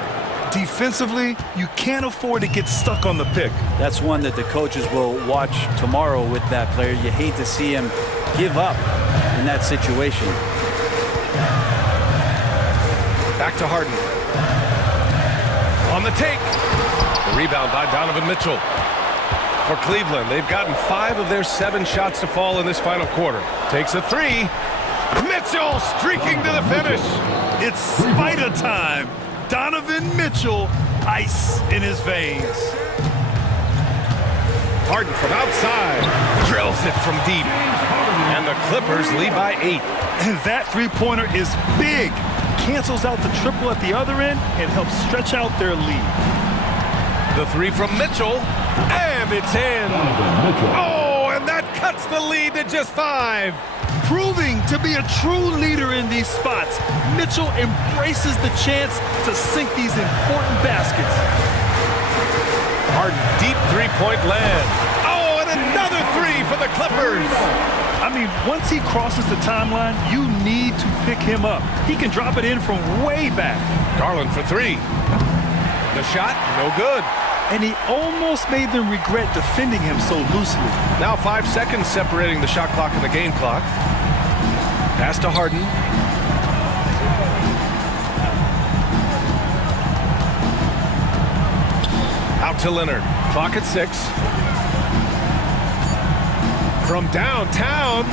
Defensively, you can't afford to get stuck on the pick. That's one that the coaches will watch tomorrow with that player. You hate to see him give up in that situation. Back to Harden. On the take. The rebound by Donovan Mitchell. For Cleveland, they've gotten 5 of their 7 shots to fall in this final quarter. Takes a 3. Mitchell streaking to the finish. It's spider time. Donovan Mitchell, ice in his veins. Harden from outside. Drills it from deep. And the Clippers lead by 8. And that three-pointer is big. Cancels out the triple at the other end and helps stretch out their lead. The 3 from Mitchell. And it's in. Oh, and that cuts the lead to just 5. Proving to be a true leader in these spots, Mitchell embraces the chance to sink these important baskets. Harden, deep three-point land. Oh, and another three for the Clippers. I mean, once he crosses the timeline, you need to pick him up. He can drop it in from way back. Garland for three. The shot, no good. And he almost made them regret defending him so loosely. Now 5 seconds separating the shot clock and the game clock. Pass to Harden. Out to Leonard. Clock at 6. From downtown,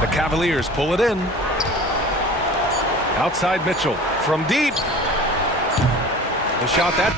the Cavaliers pull it in. Outside Mitchell. From deep. The shot that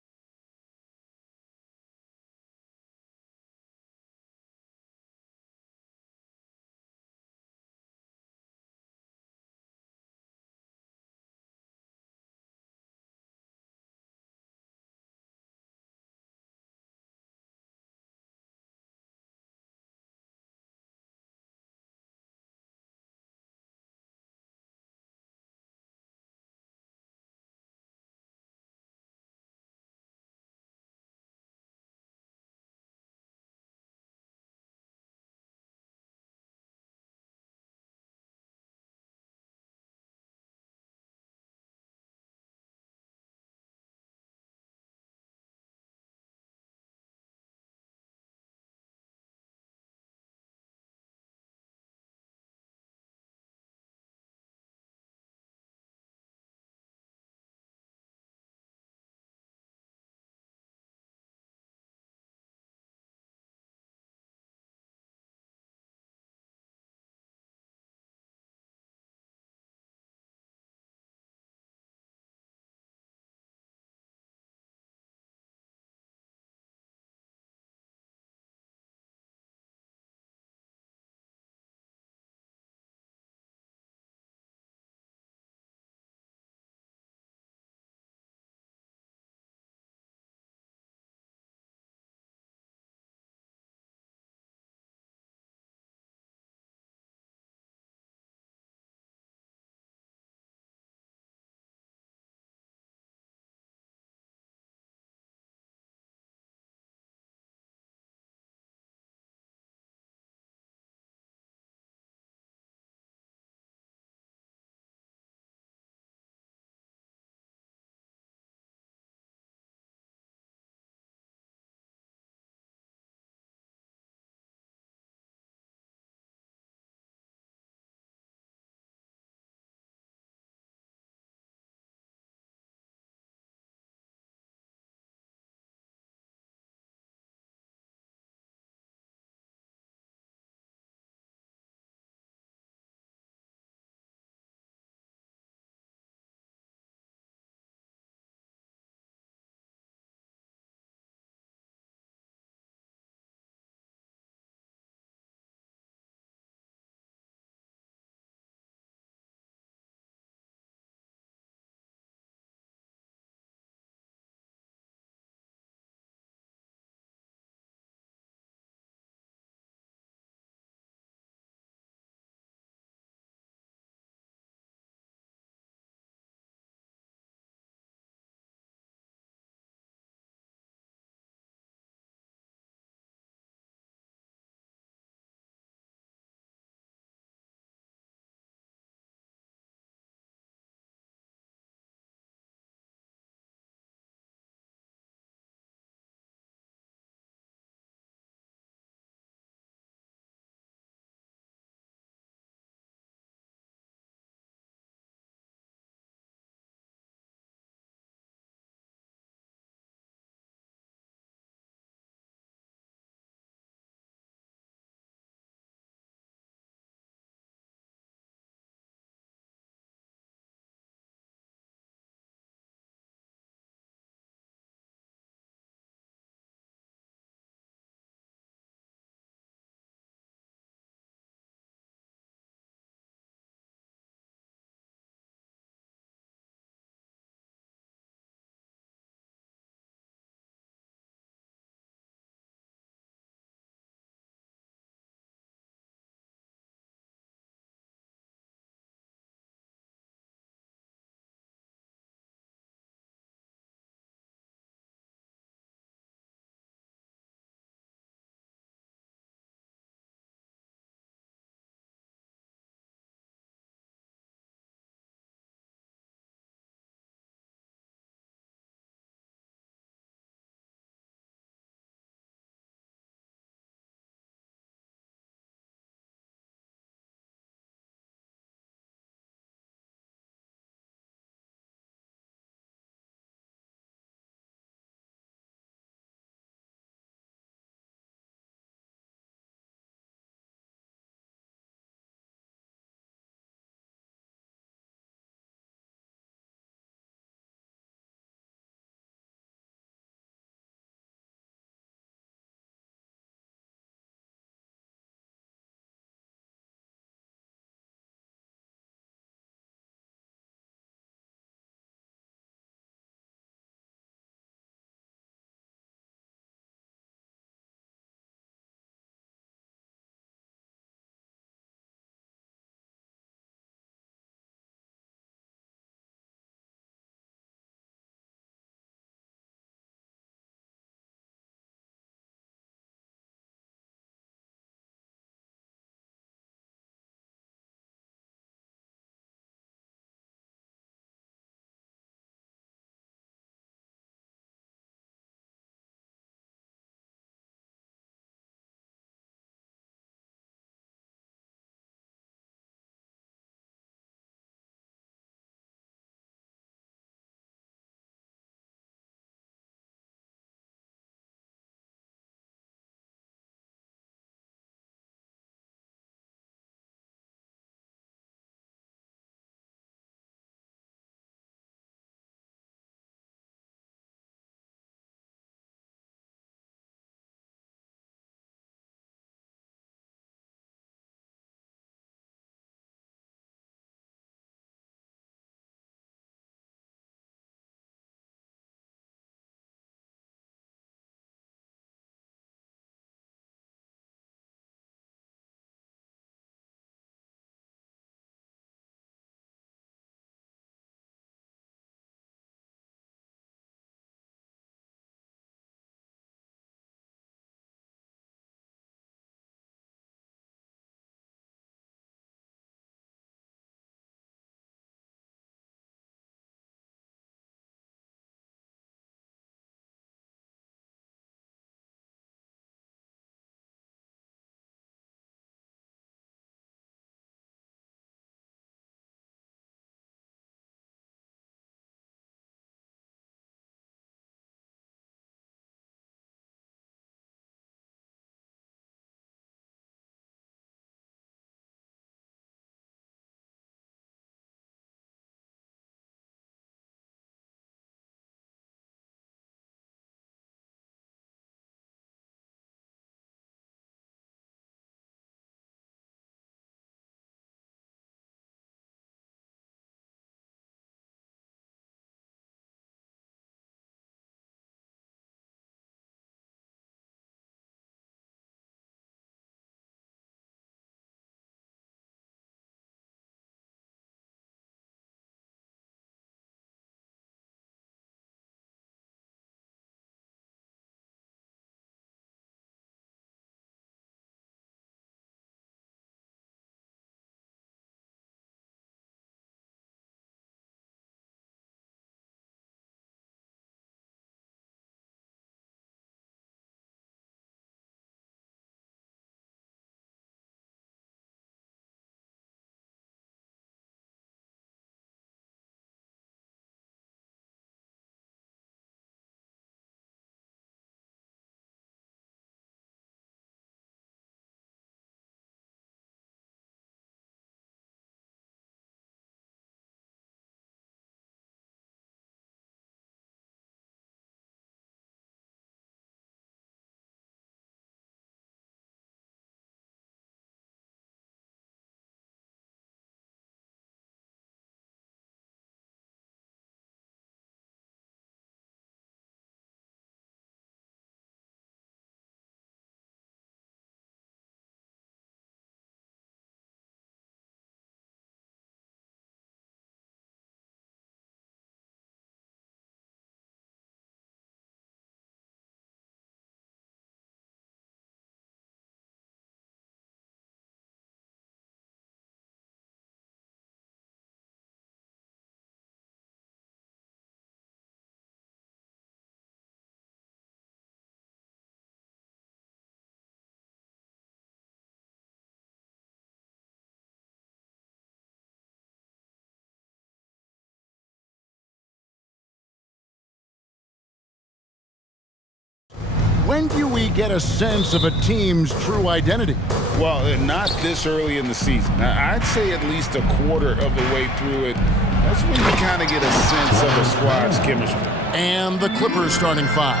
when do we get a sense of a team's true identity? Well, not this early in the season. I'd say at least a quarter of the way through it. That's when you kind of get a sense of a squad's chemistry. And the Clippers starting five.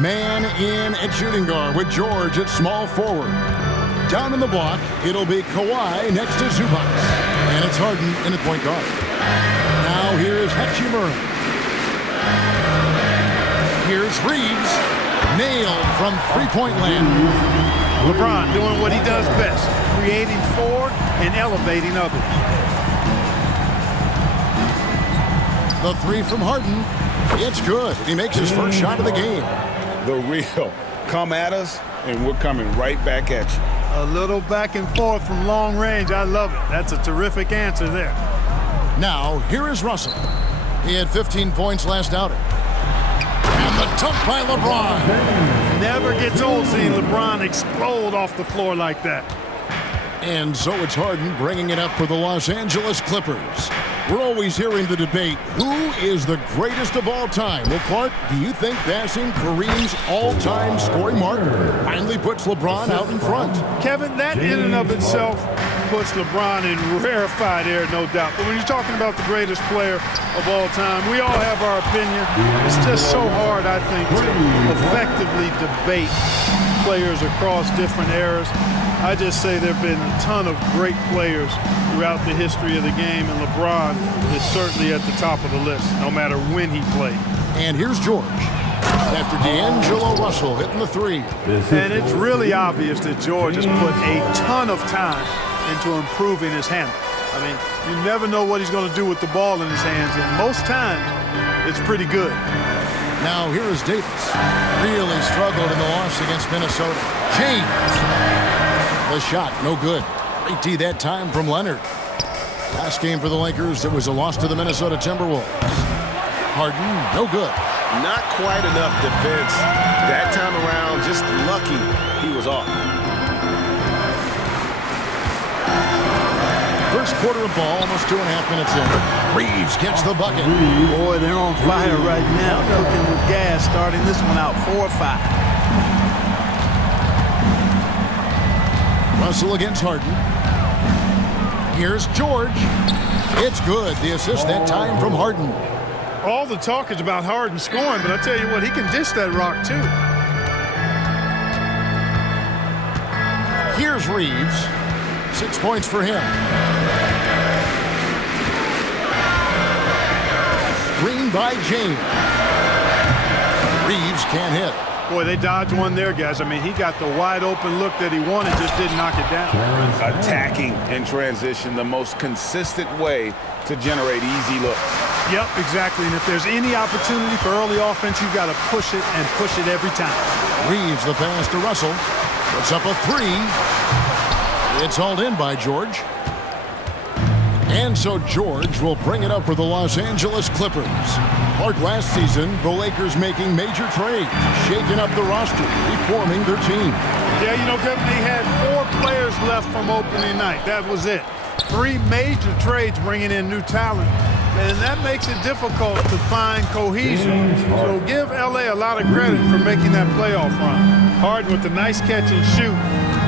Man in at shooting guard with George at small forward. Down in the block, it'll be Kawhi next to Zubac. And it's Harden in at point guard. Now here's Hachimura. Here's Reeves. Nailed from three-point land. LeBron doing what he does best, creating for and elevating others. The three from Harden. It's good. He makes his first shot of the game. The real. Come at us, and we're coming right back at you. A little back and forth from long range. I love it. That's a terrific answer there. Now, here is Russell. He had 15 points last outing. And the dunk by LeBron. Never gets old seeing LeBron explode off the floor like that. And so it's Harden bringing it up for the Los Angeles Clippers. We're always hearing the debate, who is the greatest of all time? Well, Clark, do you think passing Kareem's all-time scoring mark finally puts LeBron out in front? Kevin, that in and of itself puts LeBron in rarefied air, no doubt. But when you're talking about the greatest player of all time, we all have our opinion. It's just so hard, I think, to effectively debate players across different eras. I just say there have been a ton of great players throughout the history of the game, and LeBron is certainly at the top of the list, no matter when he played. And here's George. After D'Angelo Russell hitting the three. And it's really obvious that George has put a ton of time into improving his handle. I mean, you never know what he's going to do with the ball in his hands, and most times it's pretty good. Now here is Davis. Really struggled in the loss against Minnesota. James. The shot, no good. Great D that time from Leonard. Last game for the Lakers, it was a loss to the Minnesota Timberwolves. Harden, no good. Not quite enough defense. That time around, just lucky he was off. First quarter of ball, almost 2.5 minutes in. Reeves gets the bucket. Boy, they're on fire right now, cooking with gas, starting this one out 4-5. Russell against Harden. Here's George. It's good. The assist that time from Harden. All the talk is about Harden scoring, but I tell you what, he can dish that rock too. Here's Reeves. 6 points for him. Screen by James. Reeves can't hit. Boy, they dodged one there, guys. I mean, he got the wide open look that he wanted, just didn't knock it down. Attacking in transition, the most consistent way to generate easy looks. Yep, exactly. And if there's any opportunity for early offense, you've got to push it and push it every time. Reeves the pass to Russell. Puts up a three. It's hauled in by George. And so George will bring it up for the Los Angeles Clippers. Clark, last season, the Lakers making major trades, shaking up the roster, reforming their team. Yeah, you know, Kevin, they had 4 players left from opening night. That was it. 3 major trades bringing in new talent. And that makes it difficult to find cohesion. So give LA a lot of credit for making that playoff run. Harden with the nice catch and shoot.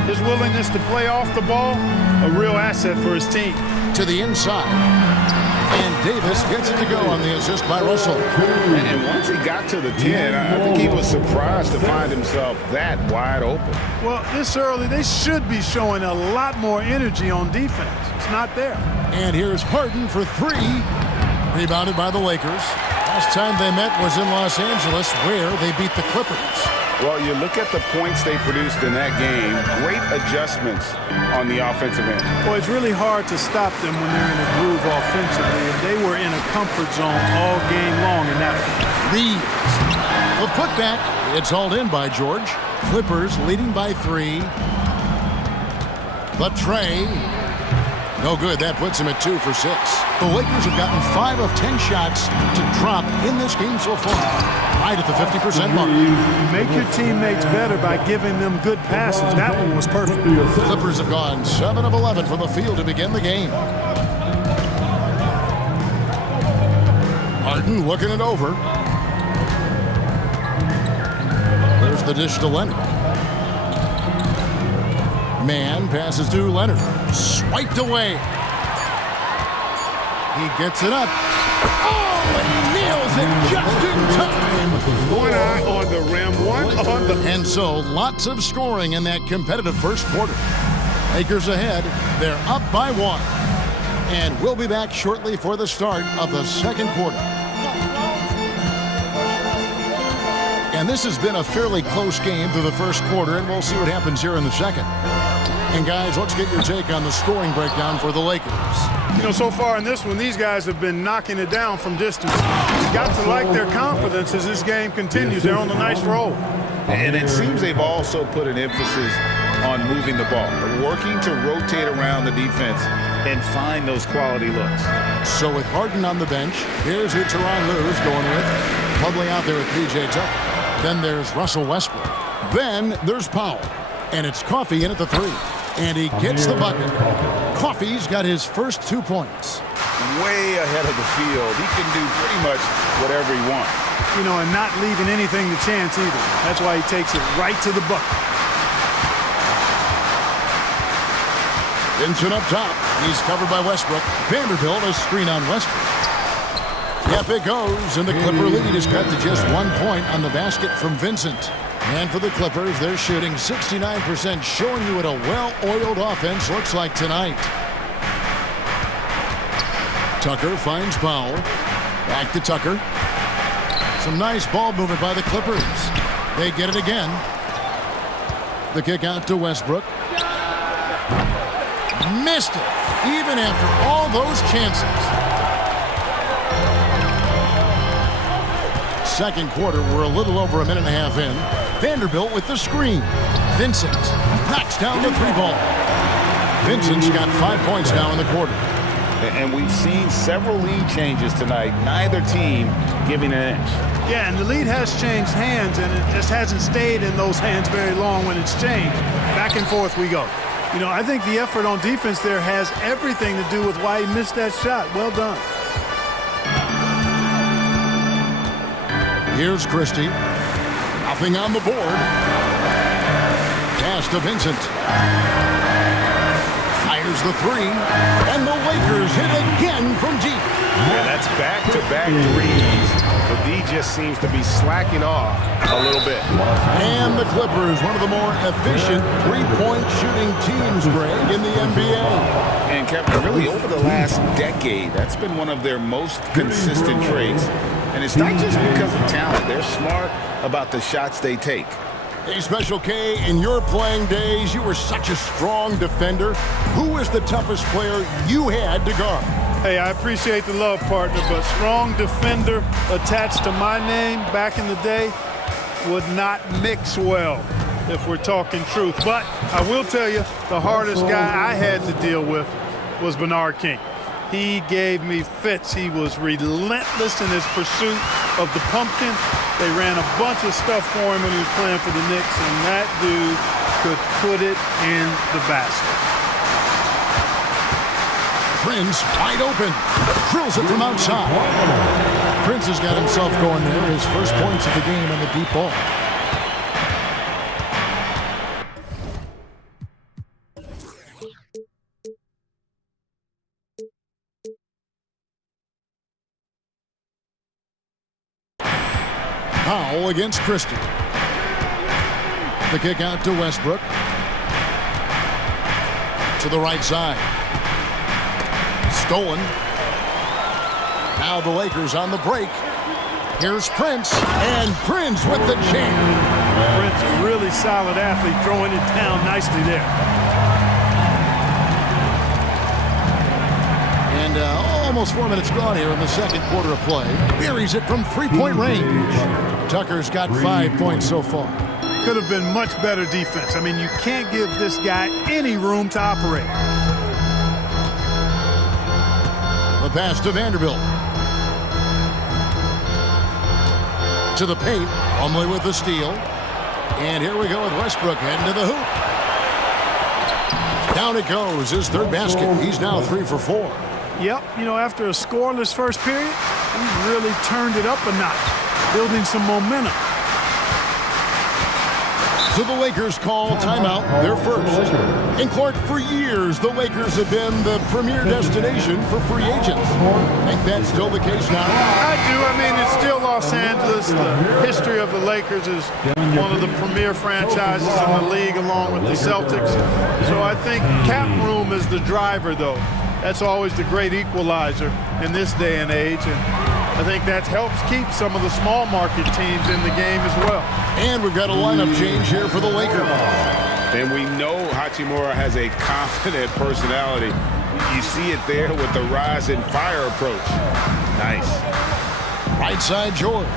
His willingness to play off the ball, a real asset for his team. To the inside. And Davis gets it to go on the assist by Russell. And once he got to the 10, I think he was surprised to find himself that wide open. Well, this early, they should be showing a lot more energy on defense. It's not there. And here's Harden for 3. Rebounded by the Lakers. Last time they met was in Los Angeles, where they beat the Clippers. Well, you look at the points they produced in that game, great adjustments on the offensive end. Well, it's really hard to stop them when they're in a groove offensively, and they were in a comfort zone all game long in that one. Reeves. The putback. It's hauled in by George. Clippers leading by 3. The tray. No good. That puts him at 2 for 6. The Lakers have gotten 5 of 10 shots to drop in this game so far. Right at the 50% mark. Make your teammates better by giving them good passes. That one was perfect. Clippers have gone 7 of 11 from the field to begin the game. Harden looking it over. There's the dish to Leonard. Man passes to Leonard. Swiped away. He gets it up. Oh, and nails it just in time. One eye on the rim, one on the... And so, lots of scoring in that competitive first quarter. Lakers ahead. They're up by 1. And we'll be back shortly for the start of the second quarter. And this has been a fairly close game through the first quarter, and we'll see what happens here in the second. And guys, let's get your take on the scoring breakdown for the Lakers. You know, so far in this one, these guys have been knocking it down from distance. You got to like their confidence as this game continues. They're on a nice roll. And it seems they've also put an emphasis on moving the ball, working to rotate around the defense and find those quality looks. So with Harden on the bench, here's who Tyronn Lue's going with. Probably out there with P.J. Tucker. Then there's Russell Westbrook. Then there's Powell. And it's Coffey in at the 3. And he gets the bucket. Coffey's got his first 2 points. Way ahead of the field. He can do pretty much whatever he wants. You know, and not leaving anything to chance either. That's why he takes it right to the bucket. Vincent up top. He's covered by Westbrook. Vanderbilt a screen on Westbrook. Yep, it goes. And the Clipper lead is cut to just 1 point on the basket from Vincent. And for the Clippers, they're shooting 69%, showing you what a well-oiled offense looks like tonight. Tucker finds Powell. Back to Tucker. Some nice ball movement by the Clippers. They get it again. The kick out to Westbrook. Missed it, even after all those chances. Second quarter, we're a little over a minute and a half in. Vanderbilt with the screen. Vincent knocks down the 3-ball. Vincent's got 5 points now in the quarter. And we've seen several lead changes tonight, neither team giving an inch. Yeah, and the lead has changed hands, and it just hasn't stayed in those hands very long when it's changed. Back and forth we go. You know, I think the effort on defense there has everything to do with why he missed that shot. Well done. Here's Christie. Nothing on the board. Pass to Vincent. Fires the 3. And the Lakers hit again from deep. Yeah, that's back-to-back threes. But D just seems to be slacking off a little bit. And the Clippers, one of the more efficient three-point shooting teams, Greg, in the NBA. And Kevin, really over the last decade, that's been one of their most consistent traits. And it's not just because of talent. They're smart about the shots they take. Hey, Special K, in your playing days, you were such a strong defender. Who was the toughest player you had to guard? Hey, I appreciate the love, partner, but strong defender attached to my name back in the day would not mix well, if we're talking truth. But I will tell you, the hardest guy I had to deal with was Bernard King. He gave me fits. He was relentless in his pursuit of the pumpkin. They ran a bunch of stuff for him when he was playing for the Knicks, and that dude could put it in the basket. Prince wide open. Drills it from outside. Prince has got himself going there. His first points of the game on the deep ball. Powell against Christie. The kick out to Westbrook. To the right side. Stolen. Now the Lakers on the break. Here's Prince, and Prince with the jam. Prince, a really solid athlete, throwing it down nicely there. And almost 4 minutes gone here in the second quarter of play. Buries it from three-point range. Tucker's got 5 points so far. Could have been much better defense. I mean, you can't give this guy any room to operate. The pass to Vanderbilt. To the paint. Umley with the steal. And here we go with Westbrook heading to the hoop. Down it goes. His third basket. He's now 3 for 4. Yep, you know, after a scoreless first period, he really turned it up a notch, building some momentum. So the Lakers call timeout, their first. And Clark, for years, the Lakers have been the premier destination for free agents. Think that's still the case now? I do. I mean, it's still Los Angeles. The history of the Lakers is one of the premier franchises in the league, along with the Celtics. So I think cap room is the driver, though. That's always the great equalizer in this day and age. And I think that helps keep some of the small market teams in the game as well. And we've got a lineup change here for the Lakers. And we know Hachimura has a confident personality. You see it there with the rise and fire approach. Nice. Right side, George.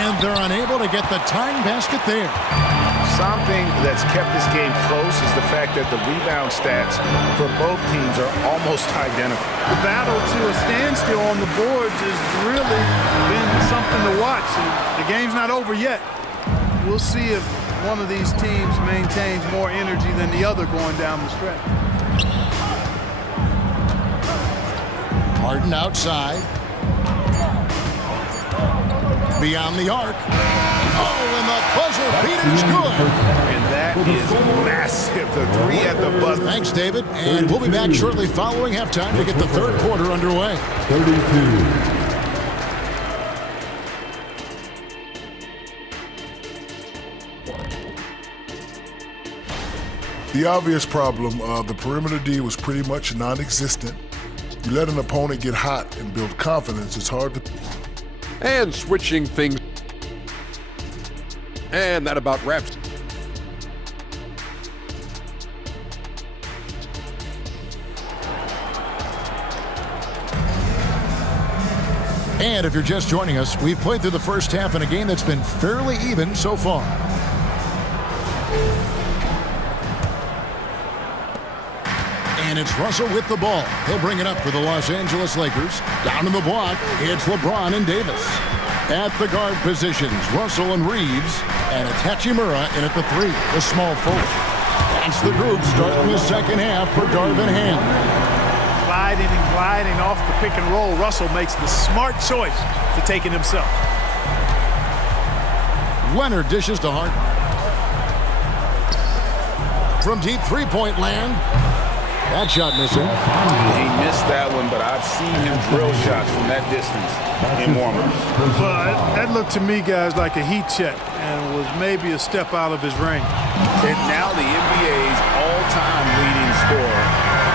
And they're unable to get the tying basket there. Something that's kept this game close is the fact that the rebound stats for both teams are almost identical. The battle to a standstill on the boards has really been something to watch. The game's not over yet. We'll see if one of these teams maintains more energy than the other going down the stretch. Harden outside. Beyond the arc. Oh, and the buzzer beater's good. And that is massive. The three at the buzzer. Thanks, David. And we'll be back shortly following halftime to get the third quarter underway. 32. The obvious problem, the perimeter D was pretty much non-existent. You let an opponent get hot and build confidence, it's hard to... And switching things. And that about wraps. And if you're just joining us, we've played through the first half in a game that's been fairly even so far. And it's Russell with the ball. He'll bring it up for the Los Angeles Lakers. Down in the block, it's LeBron and Davis. At the guard positions, Russell and Reeves. And it's Hachimura in at the three, the small forward. That's the group starting the second half for Darvin Ham. Gliding and gliding off the pick and roll. Russell makes the smart choice to take it himself. Leonard dishes to Harden. From deep three-point land. That shot missing. He missed that one, but I've seen him drill shots from that distance in warm-ups. Well, that looked to me, guys, like a heat check and was maybe a step out of his range. And now the NBA's all-time leading scorer.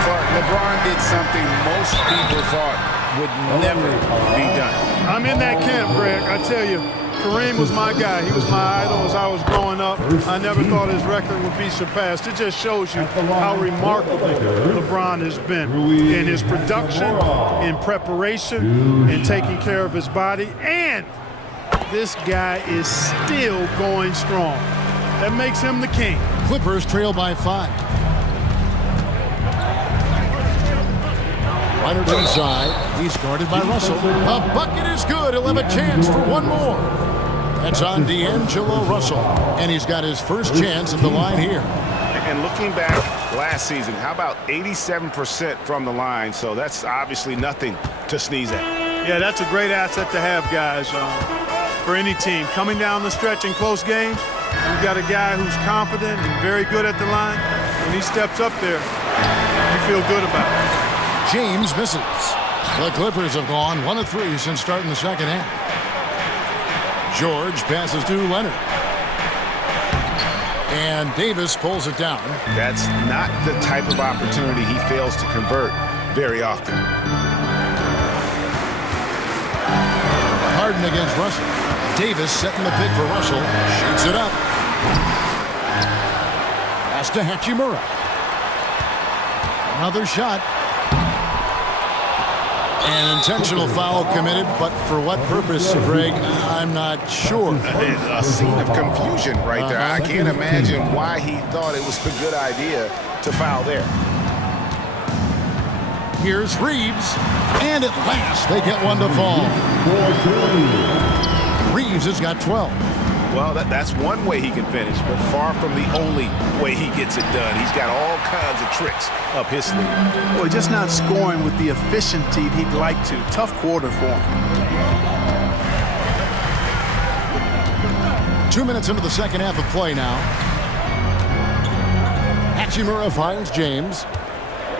Clark, LeBron did something most people thought would never be done. I'm in that camp, Greg. I tell you, Kareem was my guy. He was my idol as I was growing up. I never thought his record would be surpassed. It just shows you how remarkable LeBron has been in his production, in preparation, in taking care of his body. And this guy is still going strong. That makes him the king. Clippers trail by 5. Leonard inside. He's guarded by Russell. The bucket is good. He'll have a chance for one more. That's on D'Angelo Russell. And he's got his first chance at the line here. And looking back last season, how about 87% from the line? So that's obviously nothing to sneeze at. Yeah, that's a great asset to have, guys, for any team. Coming down the stretch in close games, you've got a guy who's confident and very good at the line. When he steps up there, you feel good about it. James misses. The Clippers have gone 1 of 3 since starting the second half. George passes to Leonard. And Davis pulls it down. That's not the type of opportunity he fails to convert very often. Harden against Russell. Davis setting the pick for Russell. Shoots it up. Pass to Hachimura. Another shot. An intentional foul committed, but for what purpose, Greg, I'm not sure. A scene of confusion right there. I can't imagine why he thought it was a good idea to foul there. Here's Reeves, and at last they get one to fall. Reeves has got 12. Well, that's one way he can finish, but far from the only way he gets it done. He's got all kinds of tricks up his sleeve. Well, just not scoring with the efficiency he'd like to. Tough quarter for him. 2 minutes into the second half of play now. Hachimura finds James.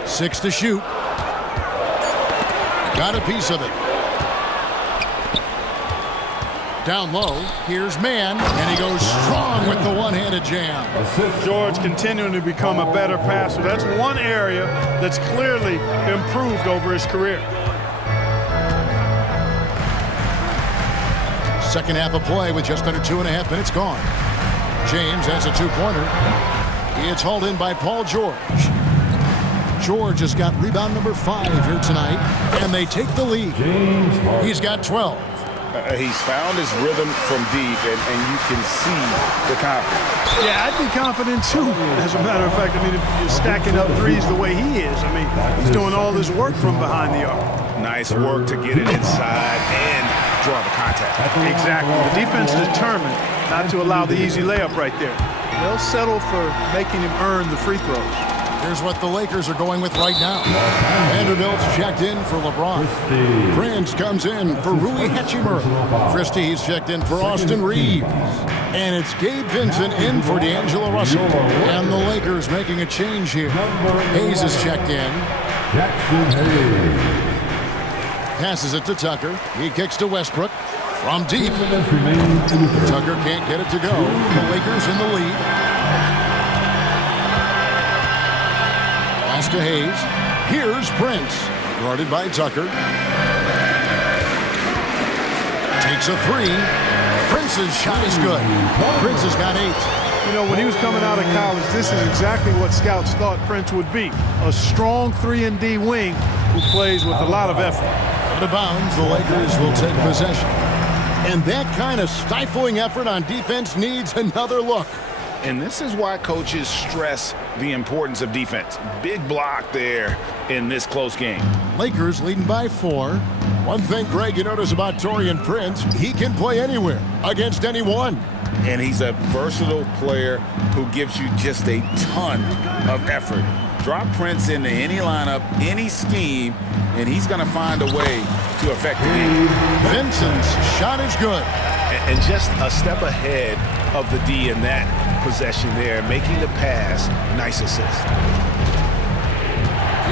6 to shoot. Got a piece of it. Down low, here's Mann, and he goes strong with the one-handed jam. George continuing to become a better passer. That's one area that's clearly improved over his career. Second half of play with just under 2.5 minutes gone. James has a two-pointer. It's hauled in by Paul George. George has got rebound number 5 here tonight, and they take the lead. He's got 12. He's found his rhythm from deep, and you can see the confidence. Yeah, I'd be confident too. As a matter of fact, I mean, if you're stacking up threes the way he is, I mean, he's doing all this work from behind the arc. Nice work to get it inside and draw the contact. Exactly. The defense is determined not to allow the easy layup right there. They'll settle for making him earn the free throws. Here's what the Lakers are going with right now. Vanderbilt's checked in for LeBron. Prince comes in for Rui Hachimura. Christie's checked in for Austin Reeves. And it's Gabe Vincent in for D'Angelo Russell. And the Lakers making a change here. Hayes is checked in. Passes it to Tucker. He kicks to Westbrook. From deep. Tucker can't get it to go. The Lakers in the lead. To Hayes. Here's Prince. Guarded by Tucker. Takes a 3. Prince's shot is good. Prince has got 8. You know, when he was coming out of college, this is exactly what scouts thought Prince would be. A strong 3-and-D wing who plays with a lot of effort. Out of bounds, the Lakers will take possession. And that kind of stifling effort on defense needs another look. And this is why coaches stress the importance of defense. Big block there in this close game. Lakers leading by 4. One thing, Greg, you notice about Taurean Prince, he can play anywhere, against anyone. And he's a versatile player who gives you just a ton of effort. Drop Prince into any lineup, any scheme, and he's going to find a way to affect the game. Vincent's shot is good. And just a step ahead of the D in that possession there, making the pass. Nice assist.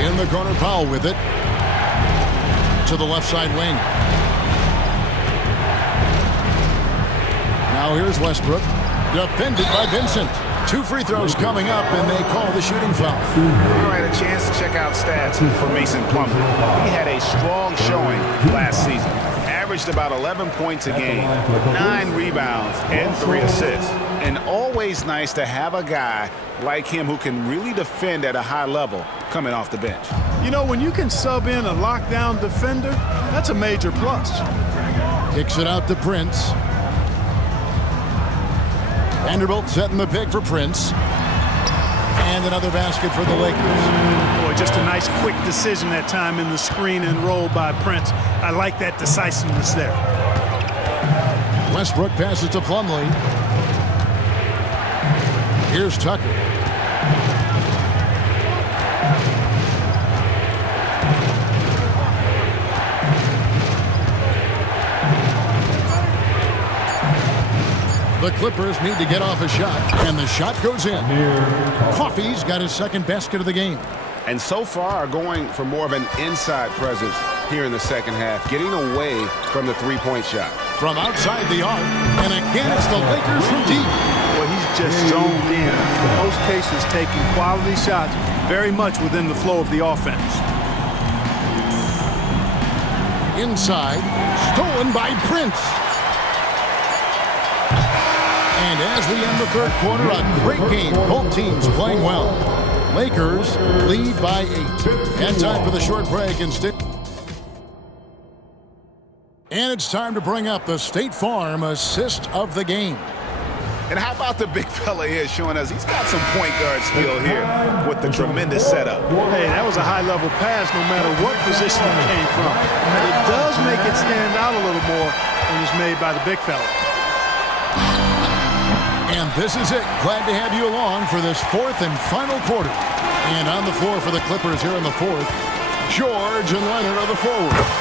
In the corner, Powell with it. To the left side wing. Now here's Westbrook. Defended by Vincent. 2 free throws coming up, and they call the shooting foul. All right, a chance to check out stats for Mason Plumlee. He had a strong showing last season. Averaged about 11 points a game, 9 rebounds, and 3 assists. And always nice to have a guy like him who can really defend at a high level coming off the bench. You know, when you can sub in a lockdown defender, that's a major plus. Kicks it out to Prince. Vanderbilt setting the pick for Prince. And another basket for the Lakers. Boy, just a nice quick decision that time in the screen and roll by Prince. I like that decisiveness there. Westbrook passes to Plumlee. Here's Tucker. The Clippers need to get off a shot, and the shot goes in. Coffey's got his second basket of the game. And so far, going for more of an inside presence here in the second half, getting away from the three-point shot. From outside the arc, and again it's the Lakers from deep. Well, he's just zoned in. In most cases, taking quality shots very much within the flow of the offense. Inside, stolen by Prince. And as we end the third quarter, a great game. Both teams playing well. Lakers lead by 8. And time for the short break instead. And it's time to bring up the State Farm assist of the game. And how about the big fella here showing us he's got some point guard skill here with the tremendous setup. Hey, that was a high-level pass no matter what position it came from. But it does make it stand out a little more when it's made by the big fella. And this is it. Glad to have you along for this fourth and final quarter. And on the floor for the Clippers here in the fourth, George and Leonard are the forwards.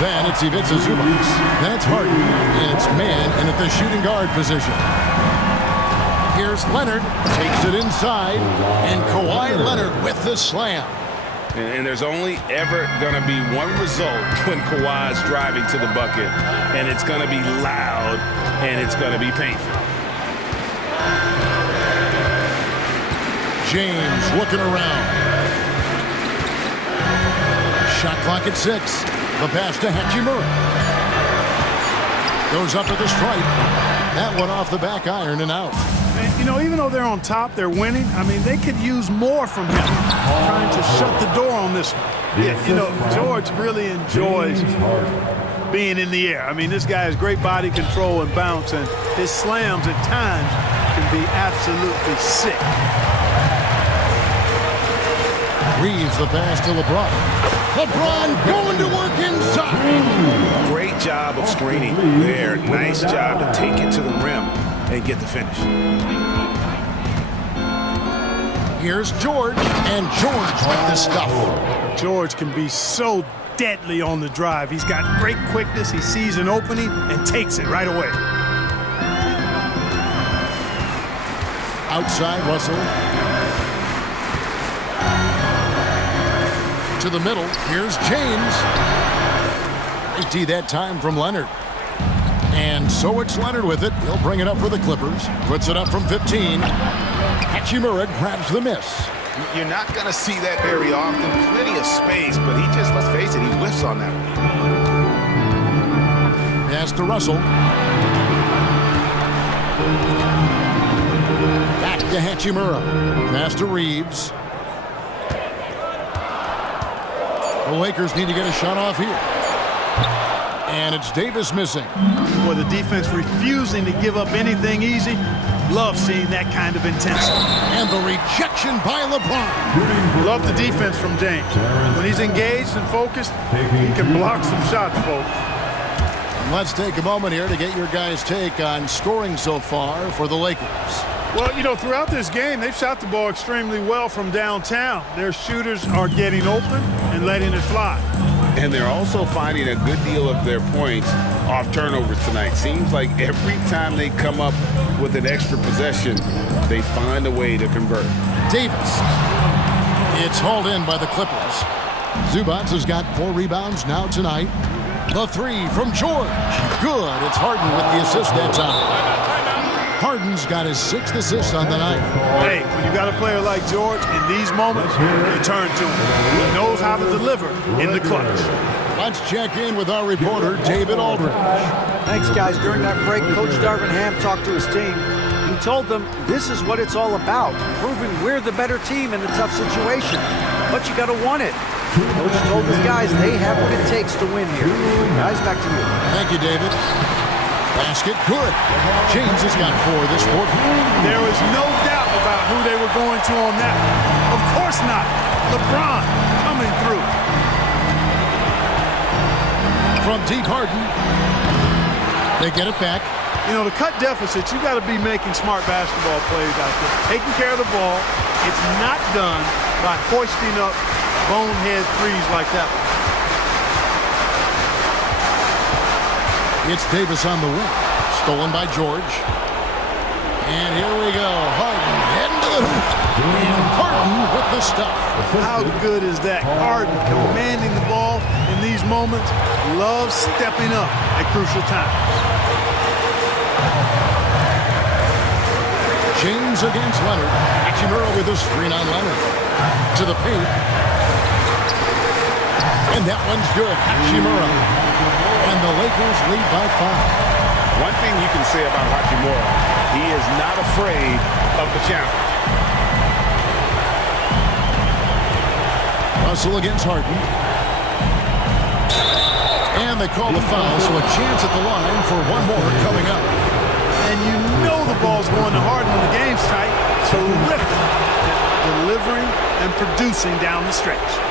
Then it's Ivica Zubac. Then it's Harden. And it's man in at the shooting guard position. Here's Leonard. Takes it inside. And Kawhi Leonard with the slam. And there's only ever going to be one result when Kawhi's driving to the bucket. And it's going to be loud. And it's going to be painful. James looking around. Shot clock at 6. The pass to Hachimura. Goes up to the stripe. That one off the back iron and out. And, you know, even though they're on top, they're winning. I mean, they could use more from him. Trying to shut the door on this one. Yeah, you know, George really enjoys being in the air. I mean, this guy has great body control and bounce, and his slams at times can be absolutely sick. Reeves the pass to LeBron. LeBron going to work inside. Great job of screening there. Nice job to take it to the rim and get the finish. Here's George, and George with the stuff. George can be so deadly on the drive. He's got great quickness. He sees an opening and takes it right away. Outside Russell. To the middle. Here's James. They tee that time from Leonard. And so it's Leonard with it. He'll bring it up for the Clippers. Puts it up from 15. Hachimura grabs the miss. You're not going to see that very often. Plenty of space, but he just, let's face it, he whiffs on that one. Pass to Russell. Back to Hachimura. Pass to Reeves. The Lakers need to get a shot off here. And it's Davis missing. Boy, the defense refusing to give up anything easy. Love seeing that kind of intensity. And the rejection by LeBron. Love the defense from James. When he's engaged and focused, he can block some shots, folks. And let's take a moment here to get your guys' take on scoring so far for the Lakers. Well, you know, throughout this game, they've shot the ball extremely well from downtown. Their shooters are getting open and letting it fly. And they're also finding a good deal of their points off turnovers tonight. Seems like every time they come up with an extra possession, they find a way to convert. Davis. It's hauled in by the Clippers. Zubac has got 4 rebounds now tonight. The 3 from George. Good. It's Harden with the assist that time. Harden's got his 6th assist on the night. Hey, when you got a player like George, in these moments, you turn to him. He knows how to deliver in the clutch. Let's check in with our reporter, David Aldridge. Thanks, guys. During that break, Coach Darvin Ham talked to his team. He told them this is what it's all about, proving we're the better team in the tough situation. But you got to want it. Coach told his guys they have what it takes to win here. Guys, back to you. Thank you, David. Basket good. James has got 4 this quarter. There was no doubt about who they were going to on that. Of course not. LeBron coming through. From deep Harden. They get it back. You know, to cut deficits, you got to be making smart basketball plays out there. Taking care of the ball. It's not done by hoisting up bonehead threes like that one. It's Davis on the wing. Stolen by George. And here we go. Harden heading to the hoop. And Harden with the stuff. How good is that? Harden commanding the ball in these moments. Love stepping up at crucial times. James against Leonard. Hachimura with a screen on Leonard. To the paint. And that one's good. Hachimura. And the Lakers lead by 5. One thing you can say about Hachimura, he is not afraid of the challenge. Russell against Harden. And they call the foul, so a chance at the line for one more coming up. And you know the ball's going to Harden when the game's tight. Terrific at delivering and producing down the stretch.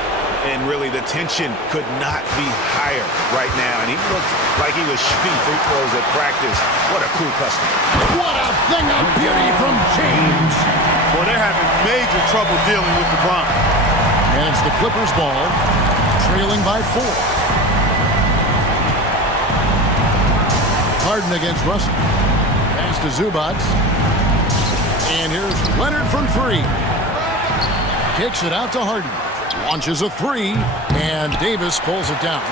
And really, the tension could not be higher right now. And he looked like he was shooting free throws at practice. What a cool customer. What a thing of beauty from James. Well, they're having major trouble dealing with LeBron. And it's the Clippers ball, trailing by 4. Harden against Russell. Pass to Zubats. And here's Leonard from three. Kicks it out to Harden. Launches a three, and Davis pulls it down.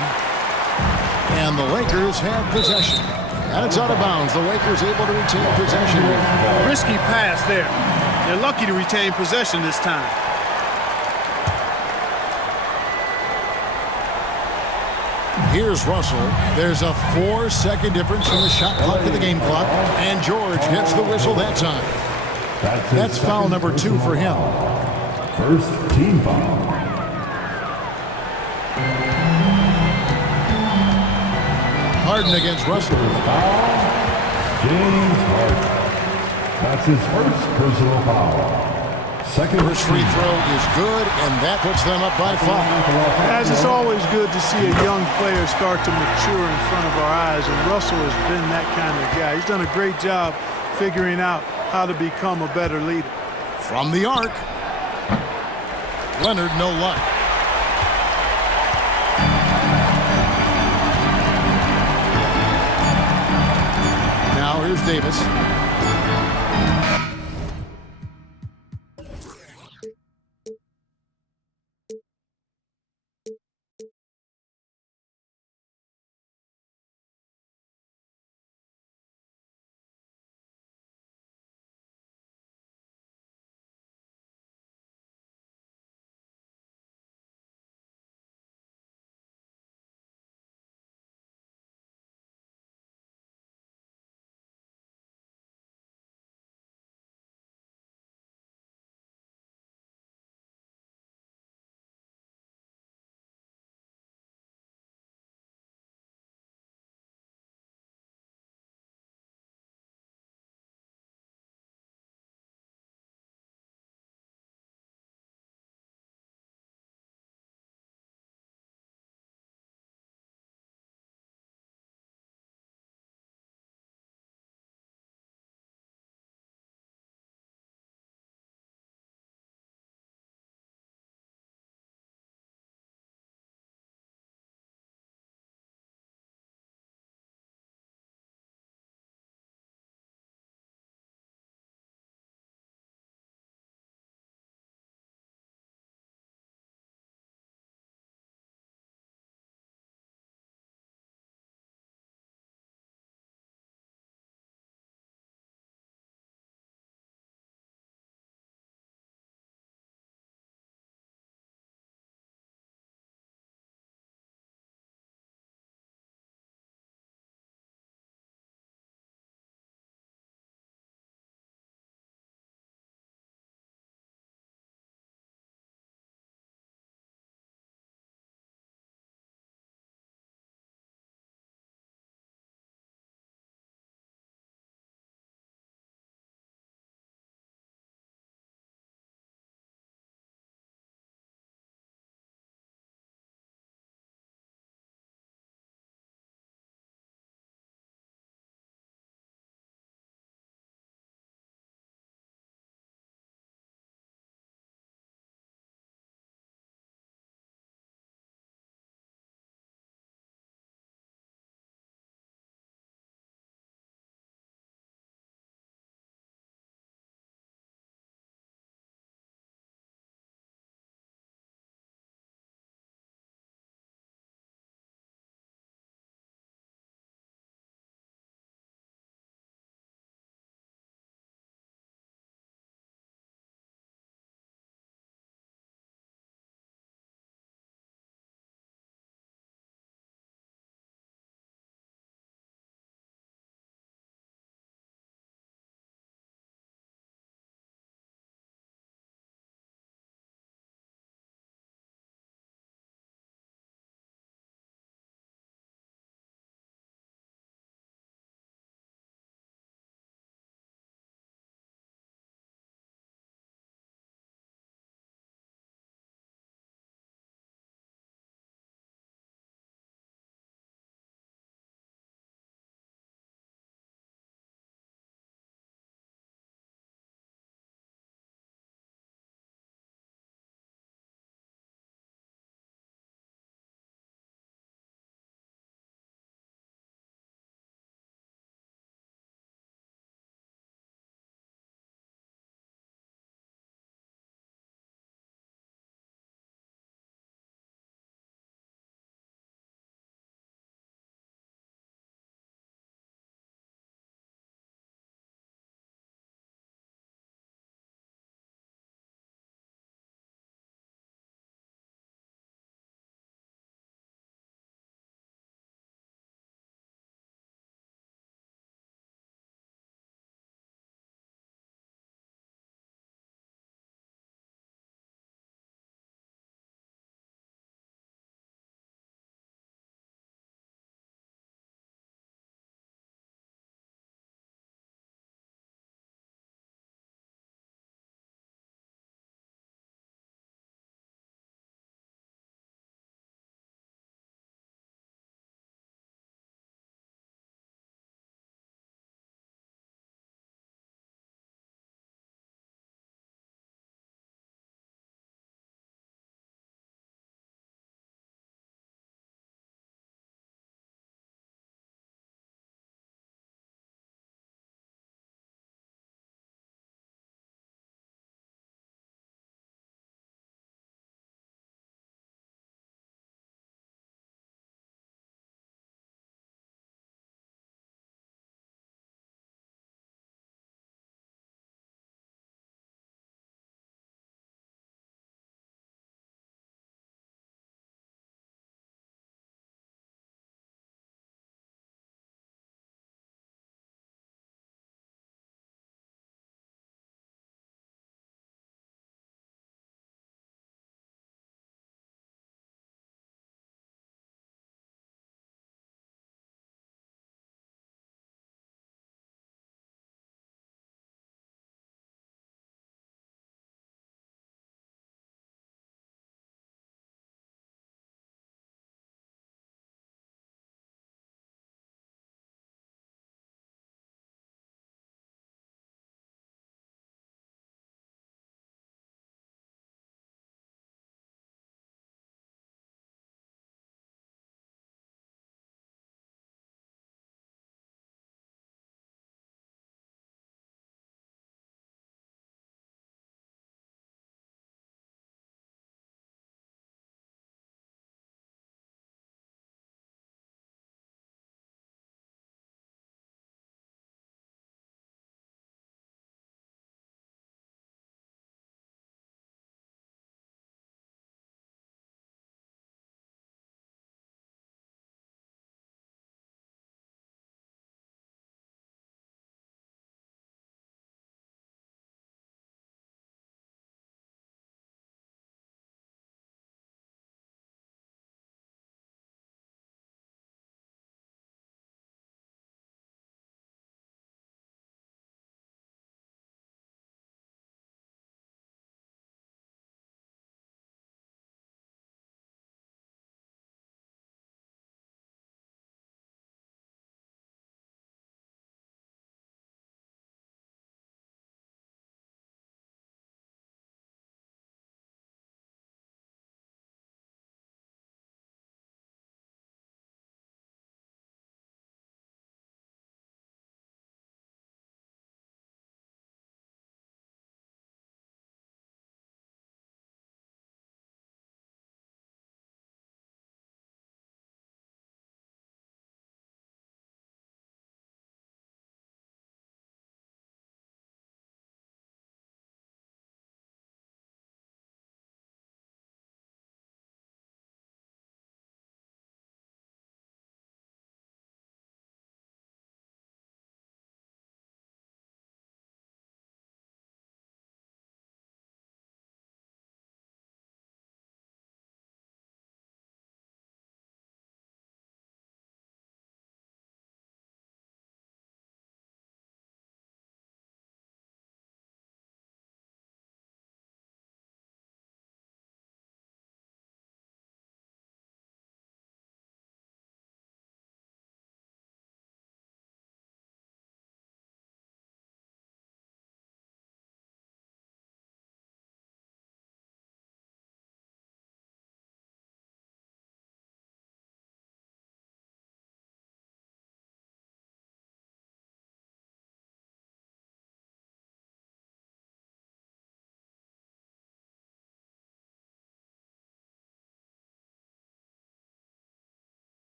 And the Lakers have possession. And it's out of bounds. The Lakers able to retain possession. Risky pass there. They're lucky to retain possession this time. Here's Russell. There's a 4-second difference from the shot clock to the game clock. And George gets the whistle that time. That's foul number 2 for him. First team foul. Harden against Russell. James Harden. That's his first personal foul. Second first free throw is good, and that puts them up by 5. Guys, it's always good to see a young player start to mature in front of our eyes, and Russell has been that kind of guy. He's done a great job figuring out how to become a better leader. From the arc, Leonard, no luck. Now here's Davis.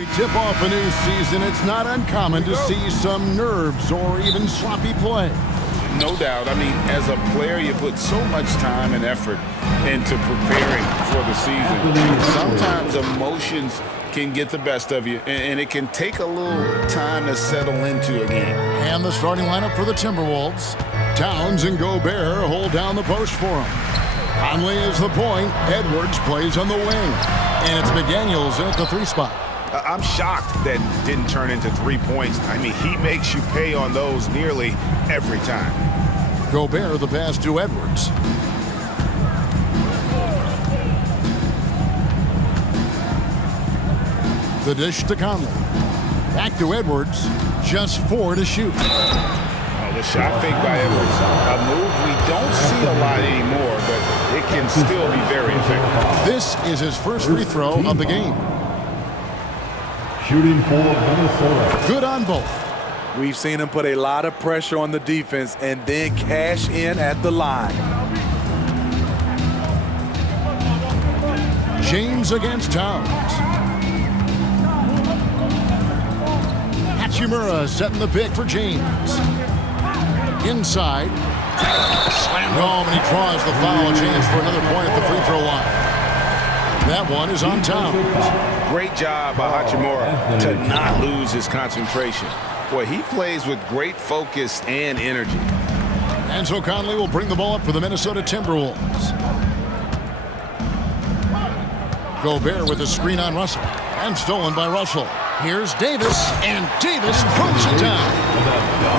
We tip off a new season. It's not uncommon to see some nerves or even sloppy play. No doubt. I mean, as a player, you put so much time and effort into preparing for the season. Sometimes emotions can get the best of you, and it can take a little time to settle into a game. And the starting lineup for the Timberwolves. Towns and Gobert hold down the post for him. Conley is the point. Edwards plays on the wing. And it's McDaniels in at the 3 spot. I'm shocked that didn't turn into 3 points. I mean, he makes you pay on those nearly every time. Gobert the pass to Edwards. The dish to Conley. Back to Edwards. Just 4 to shoot. Oh, the shot fake by Edwards. A move we don't see a lot anymore, but it can still be very effective. This is his first free throw of the game. Shooting for Minnesota. Good on both. We've seen him put a lot of pressure on the defense and then cash in at the line. James against Towns. Hachimura setting the pick for James. Inside. Slammed home, and he draws the foul. Chance for another point at the free throw line. That one is on Towns. Great job by Hachimura to not lose his concentration. Boy, he plays with great focus and energy. And so Conley will bring the ball up for the Minnesota Timberwolves. Gobert with a screen on Russell. And stolen by Russell. Here's Davis, and Davis throws it down.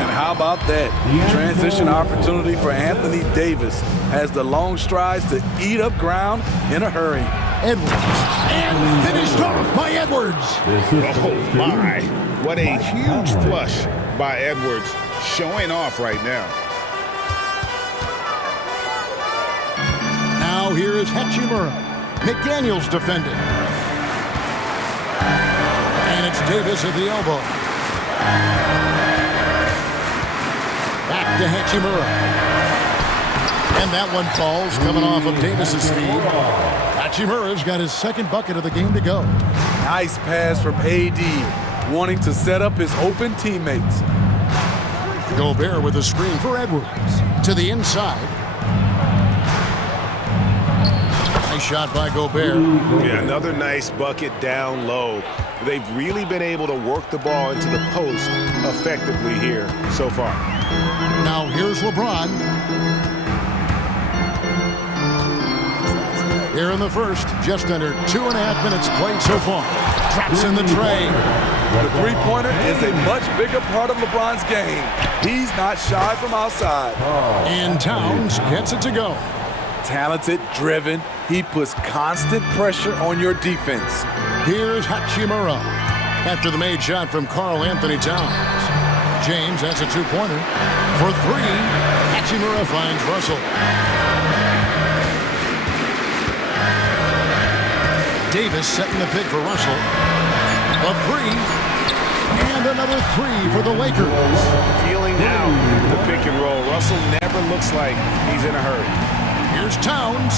And how about that? Transition opportunity for Anthony Davis has the long strides to eat up ground in a hurry. Edwards, and finished off by Edwards. Oh my, what a huge flush by Edwards, showing off right now. Now here is Hachimura. McDaniels defending. And it's Davis at the elbow. Back to Hachimura. And that one falls, coming off of Davis's feed. Hachimura's got his second bucket of the game to go. Nice pass from AD, wanting to set up his open teammates. Gobert with a screen for Edwards. To the inside. Nice shot by Gobert. Yeah, another nice bucket down low. They've really been able to work the ball into the post effectively here so far. Now here's LeBron. Here in the first, just under 2.5 minutes played so far. Traps in the tray. The three-pointer is a much bigger part of LeBron's game. He's not shy from outside. And Towns gets it to go. Talented, driven, he puts constant pressure on your defense. Here's Hachimura. After the made shot from Karl Anthony Towns. James has a 2-pointer. For 3, Hachimura finds Russell. Davis setting the pick for Russell. A 3. And another 3 for the Lakers. Feeling out the pick and roll. Russell never looks like he's in a hurry. Here's Towns.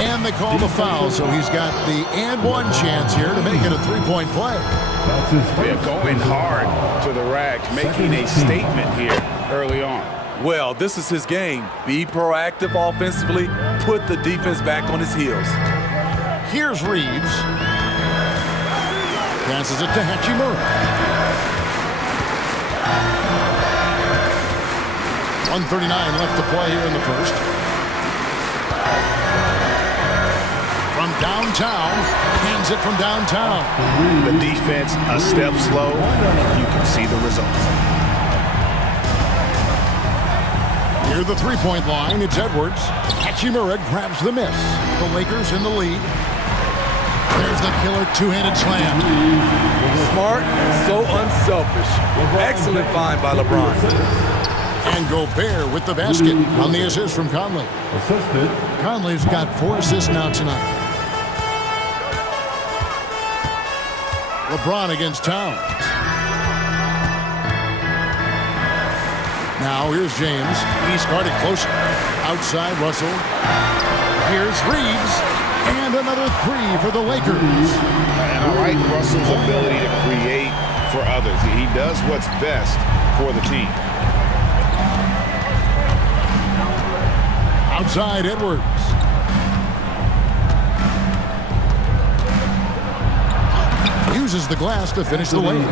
And they call the foul, so he's got the and one chance here to make it a 3-point play. They're going hard to the rack, making a statement here early on. Well, this is his game. Be proactive offensively, put the defense back on his heels. Here's Reeves. Passes it to Hachimura. 1:39 left to play here in the first. From downtown, hands it from downtown. The defense a step slow, and you can see the results. Near the 3-point line, it's Edwards. Hachimura grabs the miss. The Lakers in the lead. There's the killer two-handed slam. Smart, so unselfish. Excellent find by LeBron. And Gobert with the basket on the assist from Conley. Assisted. Conley's got 4 assists now tonight. LeBron against Towns. Now here's James. He's guarded closer. Outside Russell. Here's Reeves. And another three for the Lakers. And I like Russell's ability to create for others. He does what's best for the team. Outside Edwards. Uses the glass to finish the lane.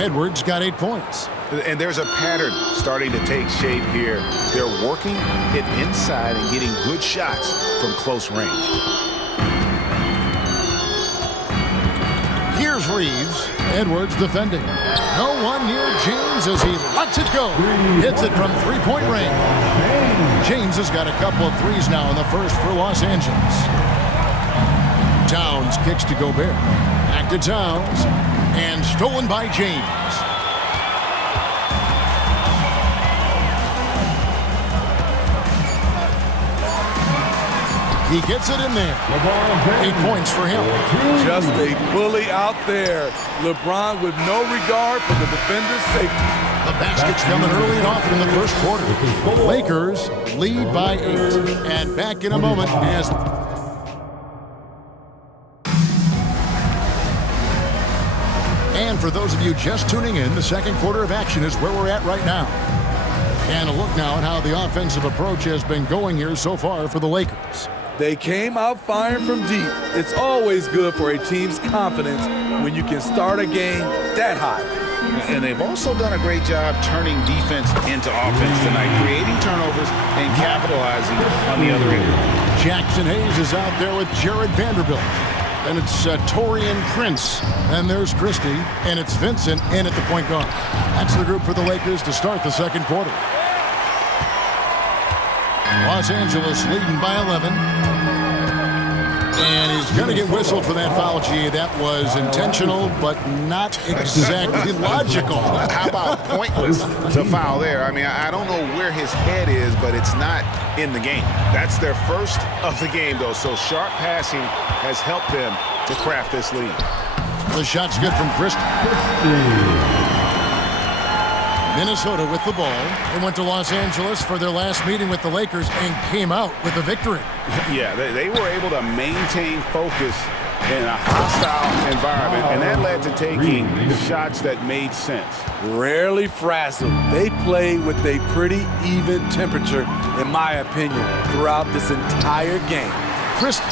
Edwards got 8 points. And there's a pattern starting to take shape here. They're working it inside and getting good shots from close range. Here's Reeves. Edwards defending. No one near James as he lets it go. Hits it from three-point range. James has got a couple of threes now in the first for Los Angeles. Towns kicks to Gobert. Back to Towns. And stolen by James. He gets it in there. 8 points for him. Just a bully out there. LeBron with no regard for the defender's safety. The basket's coming early and often in the first quarter. Lakers lead by 8. And back in a moment as... And for those of you just tuning in, the second quarter of action is where we're at right now. And a look now at how the offensive approach has been going here so far for the Lakers. They came out firing from deep. It's always good for a team's confidence when you can start a game that high. And they've also done a great job turning defense into offense tonight, creating turnovers and capitalizing on the other end. Jackson Hayes is out there with Jared Vanderbilt. And it's Torian Prince. And there's Christie. And it's Vincent in at the point guard. That's the group for the Lakers to start the second quarter. Los Angeles leading by 11. And he's going to get whistled for that foul, G. That was intentional, but not exactly logical. How about pointless to foul there? I mean, I don't know where his head is, but it's not in the game. That's their first of the game, though. So sharp passing has helped them to craft this lead. The shot's good from Christie. Minnesota with the ball. They went to Los Angeles for their last meeting with the Lakers and came out with a victory. Yeah, they were able to maintain focus in a hostile environment, and that led to taking shots that made sense. Rarely frazzled. They played with a pretty even temperature, in my opinion, throughout this entire game. Christie.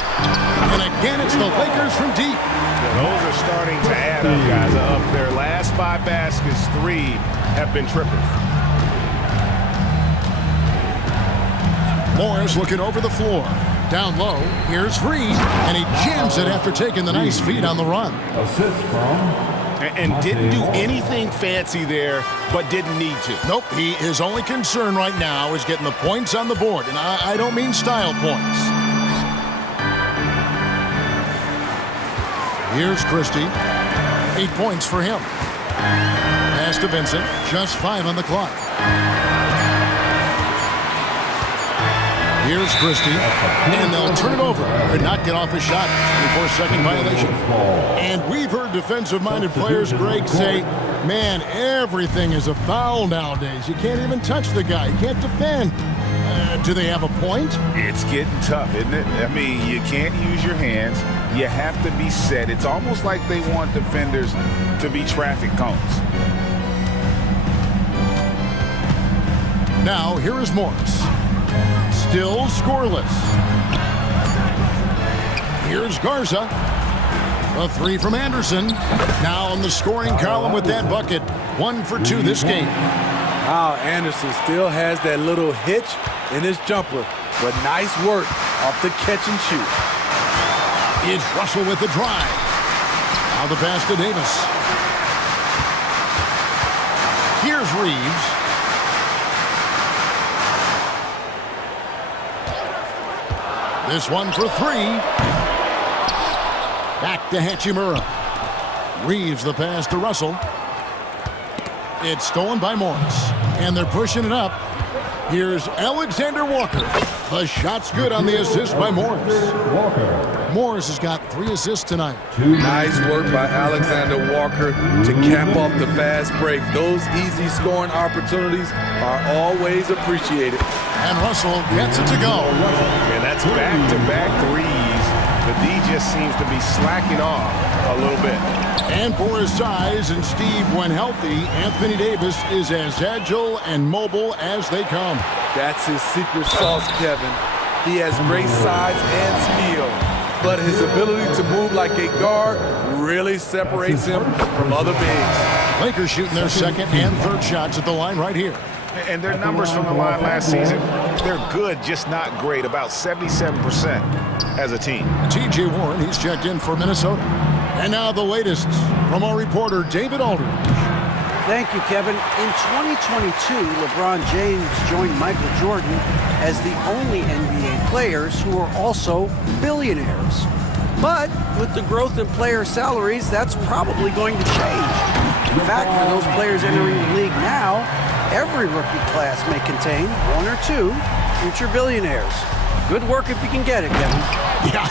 And again, it's the Lakers from deep. Yeah, those are starting to add up, guys. Of their last 5 baskets, 3 have been trippers. Morris looking over the floor. Down low, here's Reed, and he jams it after taking the nice feed on the run. Assist from... And didn't do anything fancy there, but didn't need to. Nope, his only concern right now is getting the points on the board, and I don't mean style points. Here's Christie. 8 points for him. Pass to Vincent. Just 5 on the clock. Here's Christie. And they'll turn it over. Could not get off his shot. 24-second violation. And we've heard defensive-minded players, Greg, say, man, everything is a foul nowadays. You can't even touch the guy. You can't defend. Do they have a point? It's getting tough, isn't it? I mean, you can't use your hands. You have to be set. It's almost like they want defenders to be traffic cones. Now, here is Morris. Still scoreless. Here's Garza. A 3 from Anderson. Now on the scoring column with that bucket. 1 for 2 this game. Wow, Anderson still has that little hitch in his jumper, but nice work off the catch and shoot. It's Russell with the drive. Now the pass to Davis. Here's Reeves. This one for 3. Back to Hachimura. Reeves the pass to Russell. It's stolen by Morris. And they're pushing it up. Here's Alexander Walker. The shot's good on the assist by Morris. Morris has got 3 assists tonight. Nice work by Alexander Walker to cap off the fast break. Those easy scoring opportunities are always appreciated. And Russell gets it to go. And that's back-to-back threes The D just seems to be slacking off a little bit. And for his size and Steve, when healthy, Anthony Davis is as agile and mobile as they come. That's his secret sauce, Kevin. He has great size and skill, but his ability to move like a guard really separates him from other bigs. Lakers shooting their second and third shots at the line right here. And their numbers from the line last season, they're good, just not great, about 77% as a team. T.J. Warren, he's checked in for Minnesota. And now the latest from our reporter, David Aldridge. Thank you, Kevin. In 2022, LeBron James joined Michael Jordan as the only NBA players who are also billionaires. But with the growth in player salaries, that's probably going to change. In fact, for those players entering the league now, every rookie class may contain one or two future billionaires. Good work if you can get it, Kevin. Yeah.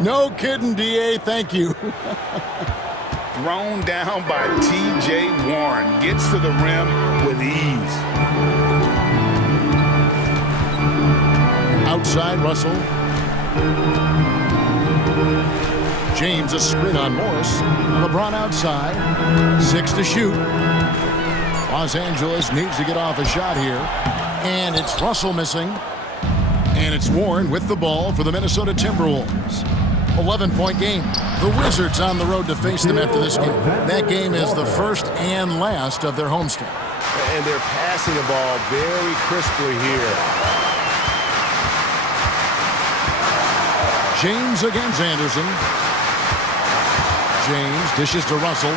No kidding, D.A. Thank you. Thrown down by T.J. Warren. Gets to the rim with ease. Outside, Russell. James, a screen on Morris. LeBron outside. 6 to shoot. Los Angeles needs to get off a shot here. And it's Russell missing. And it's Warren with the ball for the Minnesota Timberwolves. 11-point game. The Wizards on the road to face them after this game. That game is the first and last of their homestand. And they're passing the ball very crisply here. James against Anderson. James dishes to Russell.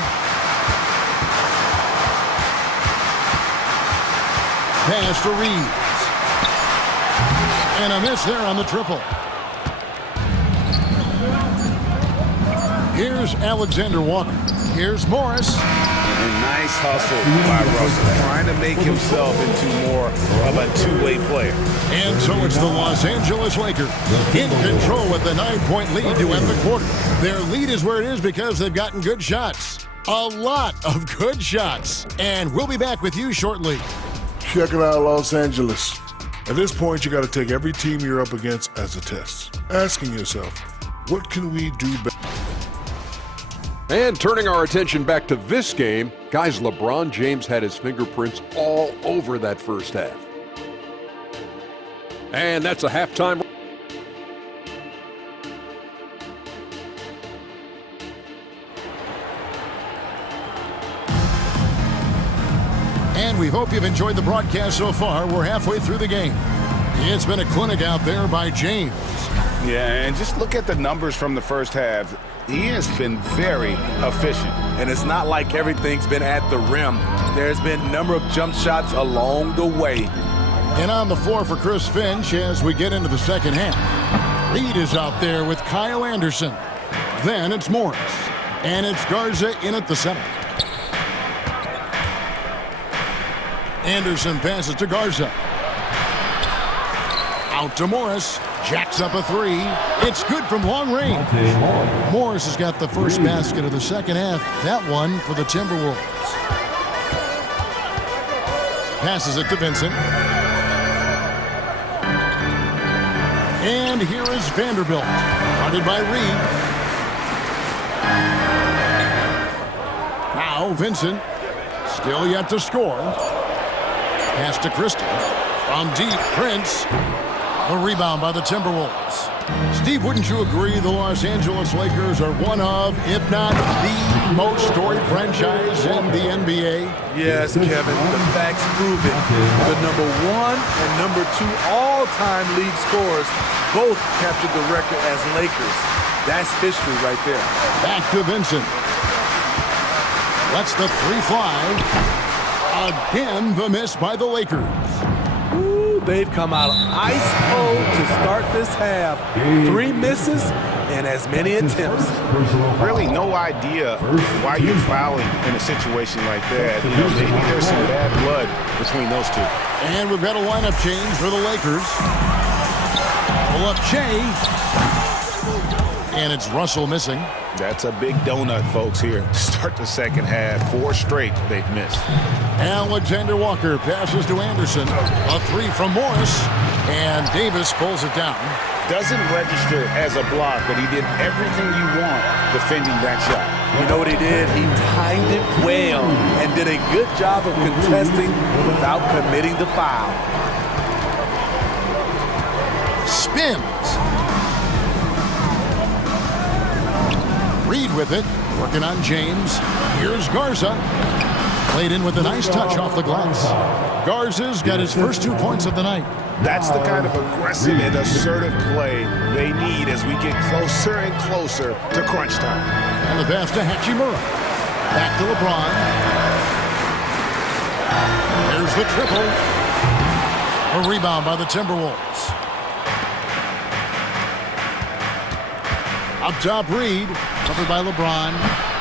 Pass to Reeves. And a miss there on the triple. Here's Alexander Walker. Here's Morris. And nice hustle by Russell, trying to make himself into more of a two-way player. And so it's the Los Angeles Lakers in control with the 9-point lead to end the quarter. Their lead is where it is because they've gotten good shots. A lot of good shots. And we'll be back with you shortly. Check it out, Los Angeles. At this point, you got to take every team you're up against as a test. Asking yourself, what can we do better? And turning our attention back to this game, guys, LeBron James had his fingerprints all over that first half. And that's a halftime. And we hope you've enjoyed the broadcast so far. We're halfway through the game. It's been a clinic out there by James. Yeah, and just look at the numbers from the first half. He has been very efficient. And it's not like everything's been at the rim. There's been a number of jump shots along the way. And on the floor for Chris Finch as we get into the second half. Reed is out there with Kyle Anderson. Then it's Morris. And it's Garza in at the center. Anderson passes to Garza. Out to Morris. Jacks up a three. It's good from long range. Morris has got the first basket of the second half. That one for the Timberwolves. Passes it to Vincent. And here is Vanderbilt. Guarded by Reed. Now Vincent. Still yet to score. Pass to Christie. From deep, Prince. The rebound by the Timberwolves. Steve, wouldn't you agree the Los Angeles Lakers are one of, if not the most storied franchise in the NBA? Yes, Kevin. The facts prove it. The number 1 and number 2 all-time league scorers both captured the record as Lakers. That's history right there. Back to Vincent. Lets the three fly. Again, the miss by the Lakers. They've come out ice cold to start this half. 3 misses and as many attempts. Really no idea why you're fouling in a situation like that. You know, maybe there's some bad blood between those two. And we've got a lineup change for the Lakers. Pull up Shea. And it's Russell missing. That's a big donut, folks, here. Start the second half. 4 straight they've missed. Alexander Walker passes to Anderson. A three from Morris. And Davis pulls it down. Doesn't register as a block, but he did everything you want defending that shot. You know what he did? He timed it well and did a good job of contesting without committing the foul. Spins. Reed with it, working on James. Here's Garza. Played in with a nice touch off the glass. Garza's got his first 2 points of the night. That's the kind of aggressive and assertive play they need as we get closer and closer to crunch time. And the pass to Hachimura. Back to LeBron. There's the triple. A rebound by the Timberwolves. Up top, Reed. Covered by LeBron.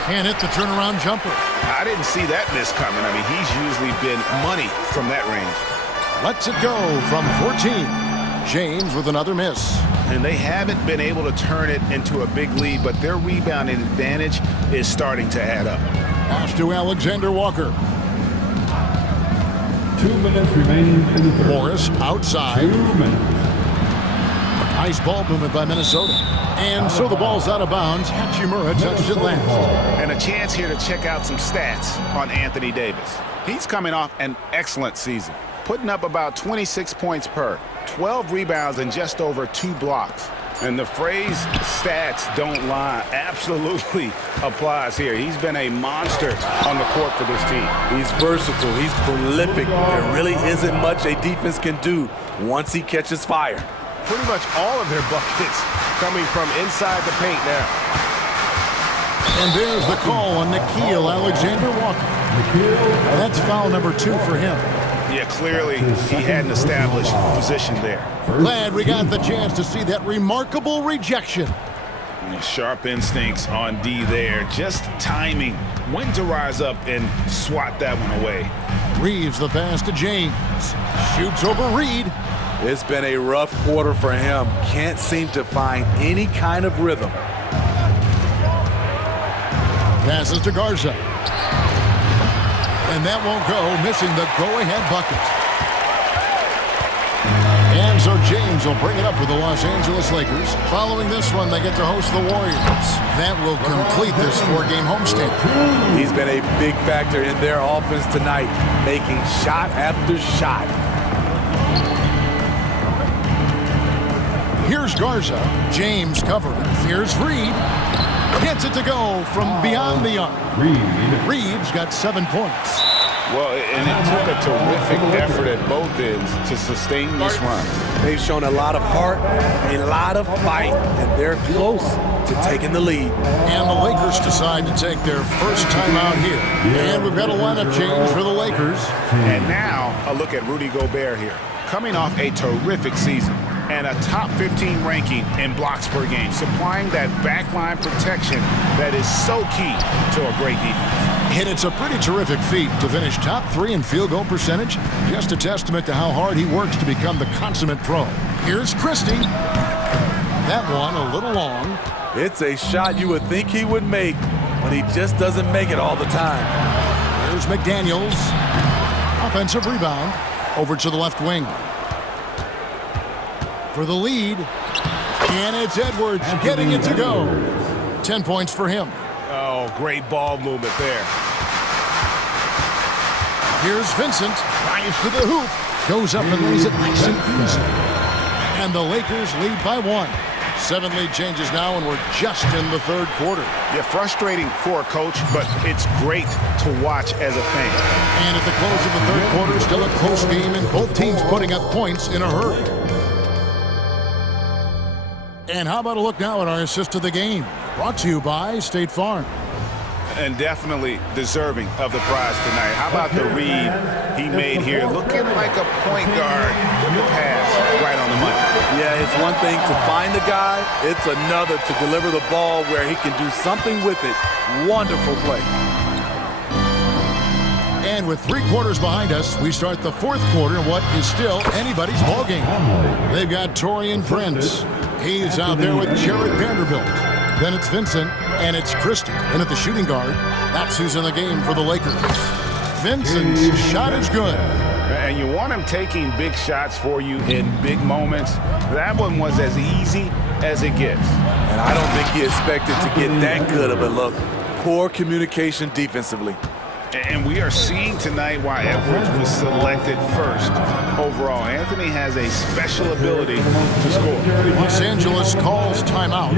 Can't hit the turnaround jumper. I didn't see that miss coming. I mean, he's usually been money from that range. Lets it go from 14. James with another miss. And they haven't been able to turn it into a big lead, but their rebounding advantage is starting to add up. Pass to Alexander Walker. 2 minutes remaining in the third. Morris outside. 2 minutes. Nice ball movement by Minnesota. And so the ball's out of bounds. Hachimura touched it last. And a chance here to check out some stats on Anthony Davis. He's coming off an excellent season, putting up about 26 points per, 12 rebounds, and just over 2 blocks. And the phrase stats don't lie absolutely applies here. He's been a monster on the court for this team. He's versatile. He's prolific. There really isn't much a defense can do once he catches fire. Pretty much all of their buckets coming from inside the paint now. And there's the call on Nickeil Alexander Walker. That's foul number 2 for him. Yeah, clearly he had an established position there. Glad we got the chance to see that remarkable rejection. Sharp instincts on D there. Just timing when to rise up and swat that one away. Reeves the pass to James. Shoots over Reed. It's been a rough quarter for him. Can't seem to find any kind of rhythm. Passes to Garza. And that won't go, missing the go-ahead bucket. And so James will bring it up for the Los Angeles Lakers. Following this one, they get to host the Warriors. That will complete this 4-game homestand. He's been a big factor in their offense tonight, making shot after shot. Here's Garza. James covering. Here's Reed. Gets it to go from beyond the arc. Reed's got 7 points. Well, and it took a terrific effort at both ends to sustain this run. They've shown a lot of heart, a lot of fight, and they're close to taking the lead. And the Lakers decide to take their first time out here. And we've got a lineup change for the Lakers. And now a look at Rudy Gobert here, coming off a terrific season and a top 15 ranking in blocks per game, supplying that backline protection that is so key to a great defense. And it's a pretty terrific feat to finish top 3 in field goal percentage. Just a testament to how hard he works to become the consummate pro. Here's Christie. That one a little long. It's a shot you would think he would make, but he just doesn't make it all the time. Here's McDaniels. Offensive rebound. Over to the left wing. For the lead. And it's Edwards getting it to go. 10 points for him. Oh, great ball movement there. Here's Vincent. Drives to the hoop. Goes up and lays it nice and easy. And the Lakers lead by 1. 7 lead changes now, and we're just in the third quarter. Yeah, frustrating for a coach, but it's great to watch as a fan. And at the close of the third quarter, still a close game, and both teams putting up points in a hurry. And how about a look now at our assist of the game? Brought to you by State Farm. And definitely deserving of the prize tonight. How about the read he made here? Looking like a point guard with the pass right on the money. Yeah, it's one thing to find the guy. It's another to deliver the ball where he can do something with it. Wonderful play. And with 3 quarters behind us, we start the fourth quarter in what is still anybody's ball game. They've got Taurean Prince. He's out there with Jared Vanderbilt. Then it's Vincent, and it's Christie. And at the shooting guard, that's who's in the game for the Lakers. Vincent's shot is good. And you want him taking big shots for you in big moments. That one was as easy as it gets. And I don't think he expected to get that good of a look. Poor communication defensively. And we are seeing tonight why Edwards was selected first overall. Anthony has a special ability to score. Los Angeles calls timeout.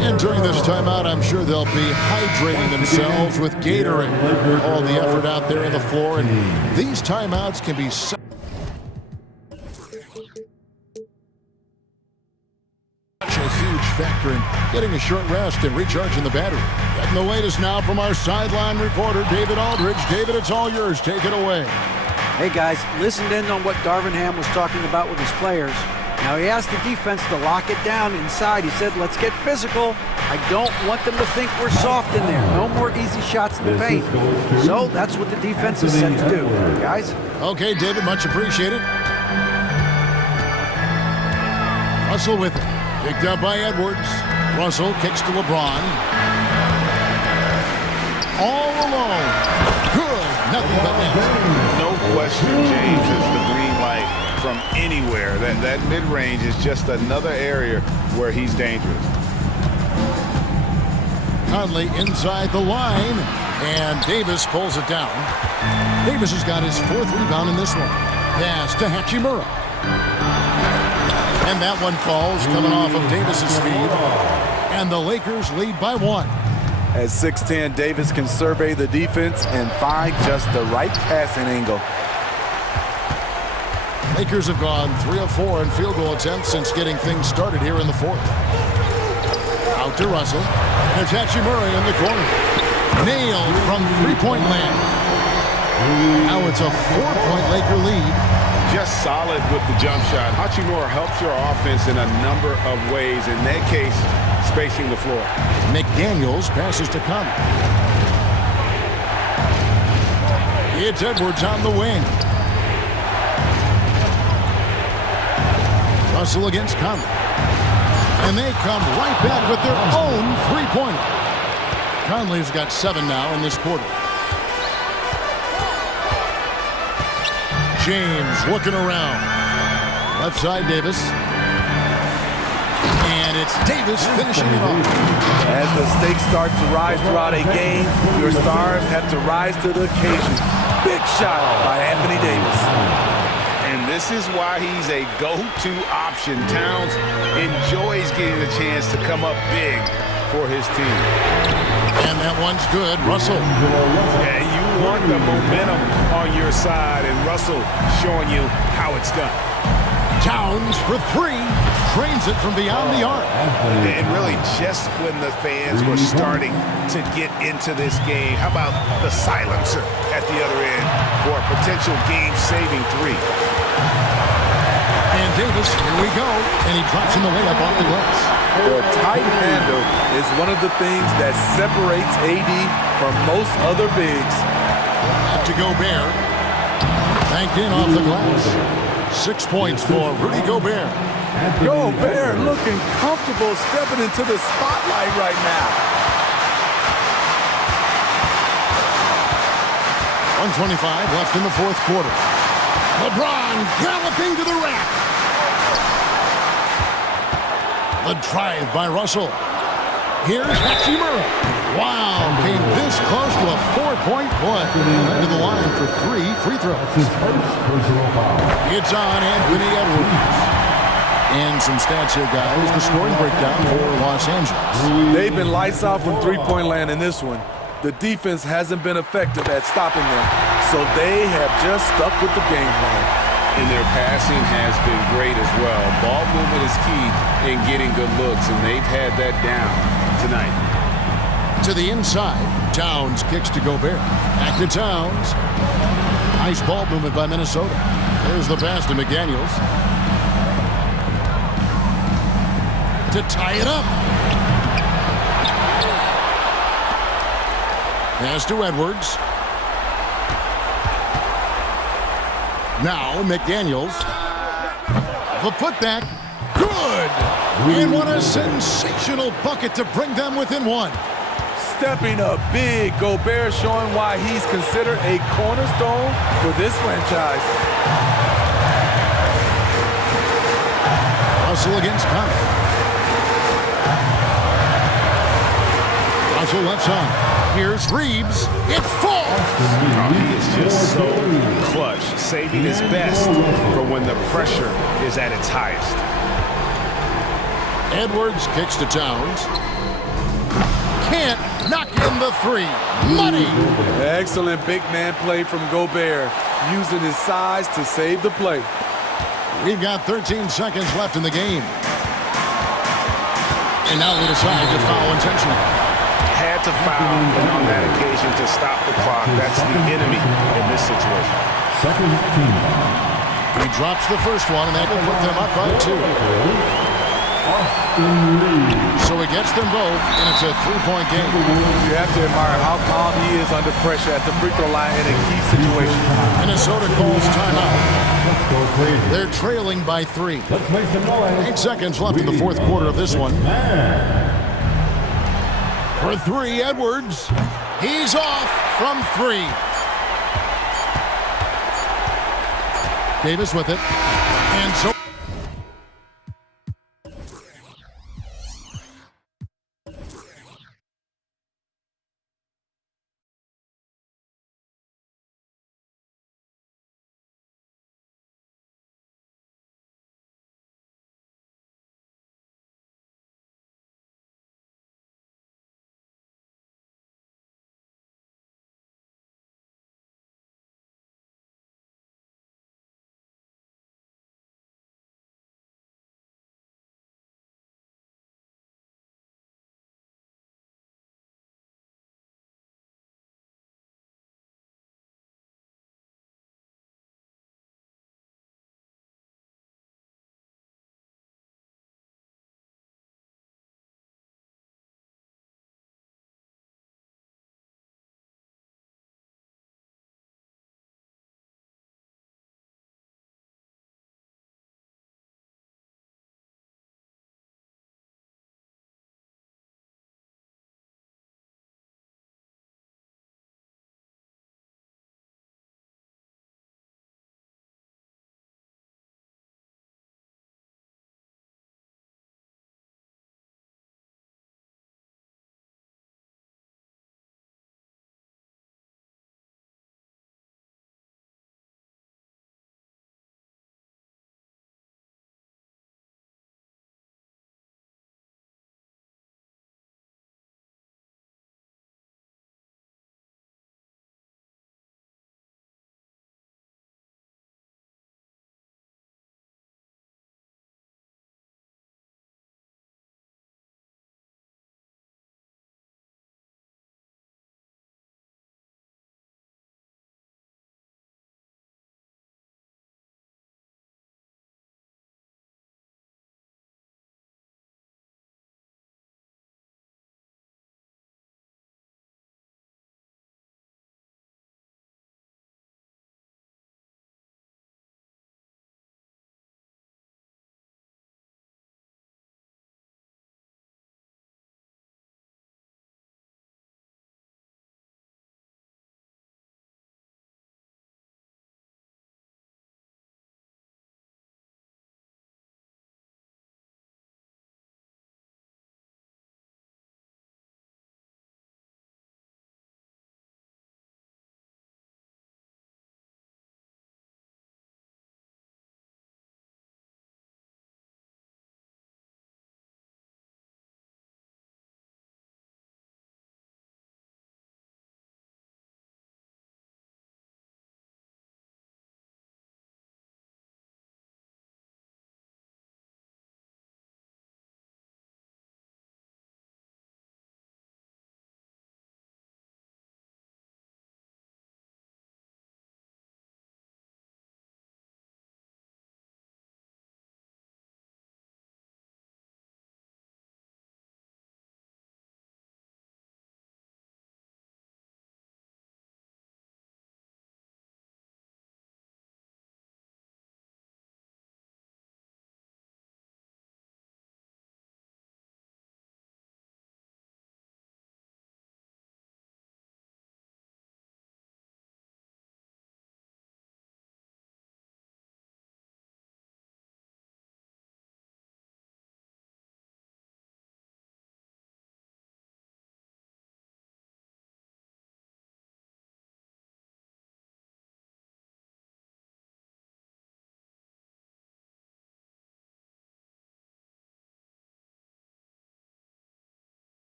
And during this timeout, I'm sure they'll be hydrating themselves with Gatorade. All the effort out there on the floor. And these timeouts can be such a huge factor in getting a short rest and recharging the battery. Getting the latest now from our sideline reporter, David Aldridge. David, it's all yours. Take it away. Hey, guys, listened in on what Darvin Ham was talking about with his players. Now, he asked the defense to lock it down inside. He said, let's get physical. I don't want them to think we're soft in there. No more easy shots in the paint. So that's what the defense is set to do. Guys? Okay, David, much appreciated. Russell with it. Picked up by Edwards. Russell kicks to LeBron. All alone. Good. Nothing but net. No question, James has the green light from anywhere. That mid-range is just another area where he's dangerous. Conley inside the line. And Davis pulls it down. Davis has got his fourth rebound in this one. Pass to Hachimura. And that one falls, coming off of Davis's feed. And the Lakers lead by 1. At 6'10", Davis can survey the defense and find just the right passing angle. Lakers have gone 3 of 4 in field goal attempts since getting things started here in the fourth. Out to Russell. And it's Hachimura in the corner. Nailed from three-point land. Now it's a 4-point Laker lead. Just solid with the jump shot. Hachimura helps your offense in a number of ways. In that case, spacing the floor. McDaniels passes to Conley. It's Edwards on the wing. Russell against Conley. And they come right back with their own three-pointer. Conley's got 7 now in this quarter. James looking around. Left side, Davis. And it's Davis finishing it off. As the stakes start to rise throughout a game, your stars have to rise to the occasion. Big shot by Anthony Davis. And this is why he's a go-to option. Towns enjoys getting the chance to come up big for his team. And that one's good. Russell. Yeah, you want the momentum on your side, and Russell showing you how it's done. Towns for 3. Trains it from beyond the arc. And really just when the fans were starting to get into this game, how about the silencer at the other end for a potential game-saving 3? And Davis, here we go. And he drops in the layup off the glass. The tight handle is one of the things that separates AD from most other bigs. Back to Gobert. Banked in off the glass. 6 points for Rudy Gobert. Gobert looking comfortable stepping into the spotlight right now. 1:25 left in the fourth quarter. LeBron galloping to the rack. The drive by Russell. Here's Hachimura. Wow, came this close to a 4-point play. Went to the line for 3 free throws. It's on Anthony Edwards. And some stats here, guys. The scoring breakdown for Los Angeles. They've been lights out from three-point land in this one. The defense hasn't been effective at stopping them, so they have just stuck with the game plan. And their passing has been great as well. Ball movement is key in getting good looks, and they've had that down tonight. To the inside, Towns kicks to Gobert. Back to Towns. Nice ball movement by Minnesota. There's the pass to McDaniels. To tie it up. Pass to Edwards. Now McDaniels. The putback. Good! And what a sensational bucket to bring them within 1. Stepping up big, Gobert showing why he's considered a cornerstone for this franchise. Russell against Connor. Russell left side. Here's Reeves. It falls. Oh, he is just so clutch, saving his best for when the pressure is at its highest. Edwards kicks to Towns. Can't knock in the three. Money. Excellent big man play from Gobert, using his size to save the play. We've got 13 seconds left in the game. And now they decide to foul intentionally. Had to foul, and on that occasion to stop the clock. That's the enemy in this situation. Second team. He drops the first one, and that will put them up by 2. So he gets them both, and it's a three-point game. You have to admire how calm he is under pressure at the free throw line in a key situation. Minnesota calls timeout. They're trailing by 3. 8 seconds left in the fourth quarter of this one. For 3, Edwards. He's off from 3. Davis with it. And so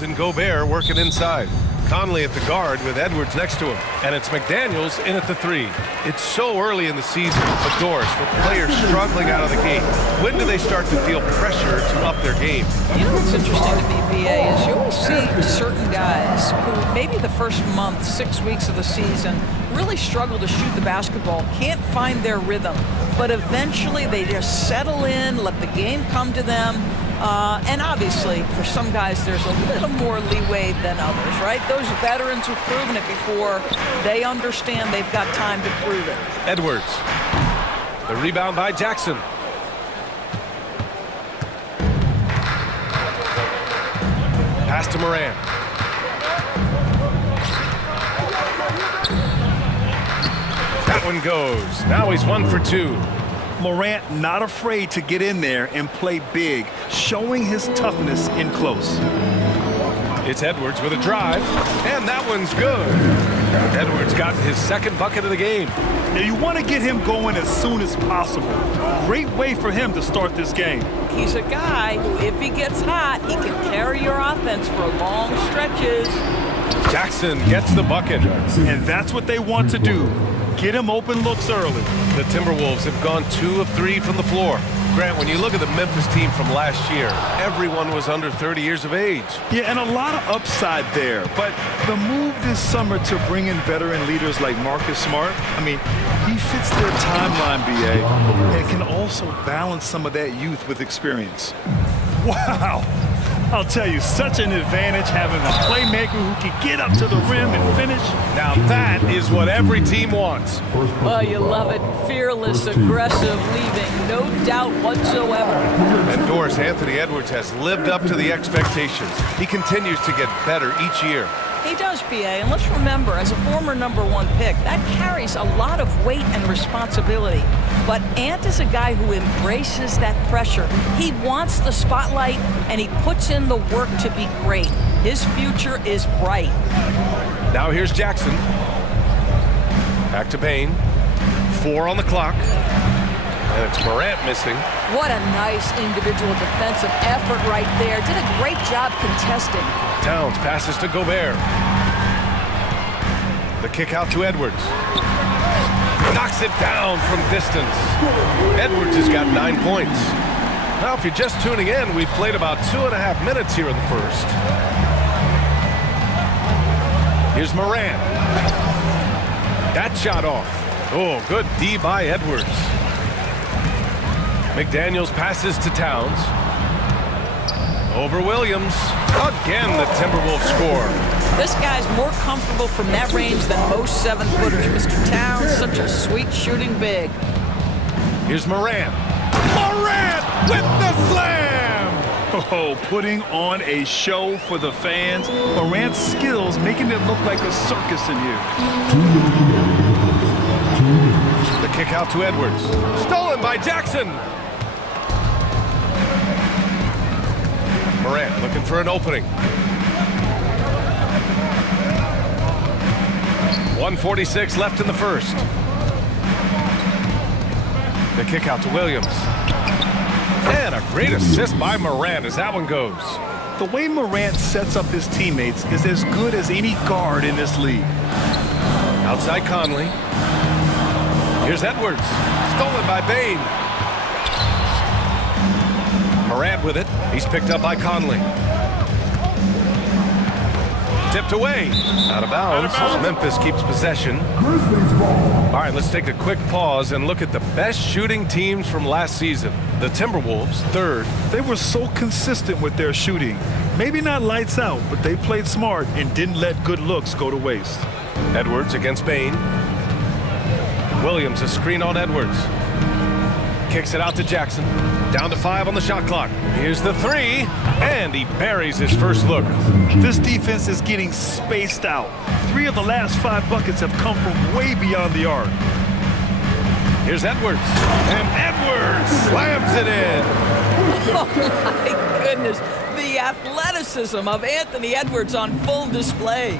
Morant and Gobert working inside. Conley at the guard with Edwards next to him. And it's McDaniels in at the 3. It's so early in the season, but Doris, for players struggling out of the gate, when do they start to feel pressure to up their game? You know what's interesting to me, BA, is you always see certain guys who maybe the first month, 6 weeks of the season, really struggle to shoot the basketball, can't find their rhythm, but eventually they just settle in, let the game come to them. And obviously, for some guys, there's a little more leeway than others, right? Those veterans who've proven it before, they understand they've got time to prove it. Edwards. The rebound by Jackson. Pass to Morant. That one goes. Now he's 1 for 2. Morant not afraid to get in there and play big, showing his toughness in close. It's Edwards with a drive, and that one's good. Edwards got his second bucket of the game. Now you want to get him going as soon as possible. Great way for him to start this game. He's a guy who, if he gets hot, he can carry your offense for long stretches. Jackson gets the bucket. And that's what they want to do. Get him open looks early. The Timberwolves have gone 2 of 3 from the floor. Grant, when you look at the Memphis team from last year, everyone was under 30 years of age. Yeah, and a lot of upside there. But the move this summer to bring in veteran leaders like Marcus Smart, I mean, he fits their timeline, BA, and can also balance some of that youth with experience. Wow. I'll tell you, such an advantage having a playmaker who can get up to the rim and finish. Now that is what every team wants. Well, you love it. Fearless, aggressive, leaving, no doubt whatsoever. And Doris, Anthony Edwards has lived up to the expectations. He continues to get better each year. He does, BA, and let's remember, as a former #1 pick, that carries a lot of weight and responsibility. But Ant is a guy who embraces that pressure. He wants the spotlight, and he puts in the work to be great. His future is bright. Now here's Jackson. Back to Payne. 4 on the clock. And it's Morant missing. What a nice individual defensive effort right there. Did a great job contesting. Towns passes to Gobert. The kick out to Edwards. Knocks it down from distance. Edwards has got 9 points. Now, if you're just tuning in, we've played about 2.5 minutes here in the first. Here's Morant. That shot off. Oh, good D by Edwards. McDaniels passes to Towns. Over Williams. Again, the Timberwolves score. This guy's more comfortable from that range than most 7-footers. Mr. Towns, such a sweet shooting big. Here's Morant. Morant with the slam! Oh, putting on a show for the fans. Morant's skills making it look like a circus in here. The kick out to Edwards. Stolen by Jackson. Morant looking for an opening. 1:46 left in the first. The kick out to Williams. And a great assist by Morant as that one goes. The way Morant sets up his teammates is as good as any guard in this league. Outside Conley. Here's Edwards. Stolen by Bain. Morant with it. He's picked up by Conley. Tipped away. Out of bounds as Memphis keeps possession. All right, let's take a quick pause and look at the best shooting teams from last season. The Timberwolves, 3rd. They were so consistent with their shooting. Maybe not lights out, but they played smart and didn't let good looks go to waste. Edwards against Bain. Williams, a screen on Edwards. Kicks it out to Jackson. Down to 5 on the shot clock. Here's the 3, and he buries his first look. This defense is getting spaced out. 3 of the last 5 buckets have come from way beyond the arc. Here's Edwards, and Edwards slams it in. Oh, my goodness. The athleticism of Anthony Edwards on full display.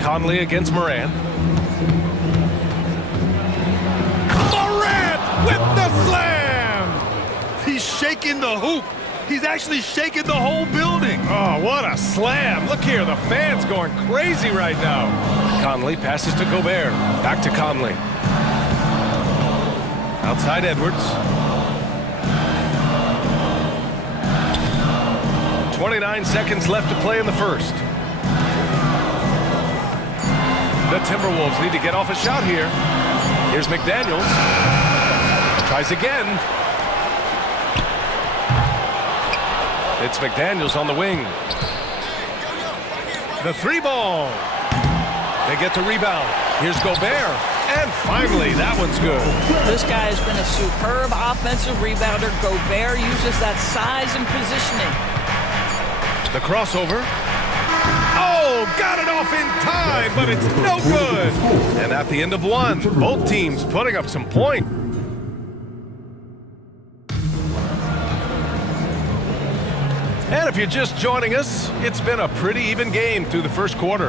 Conley against Morant. With the slam! He's shaking the hoop. He's actually shaking the whole building. Oh, what a slam. Look here, the fans going crazy right now. Conley passes to Gobert. Back to Conley. Outside Edwards. 29 seconds left to play in the first. The Timberwolves need to get off a shot here. Here's McDaniels. Tries again. It's McDaniels on the wing. The three ball. They get the rebound. Here's Gobert. And finally, that one's good. This guy has been a superb offensive rebounder. Gobert uses that size and positioning. The crossover. Oh, got it off in time, but it's no good. And at the end of one, both teams putting up some points. And if you're just joining us, it's been a pretty even game through the first quarter.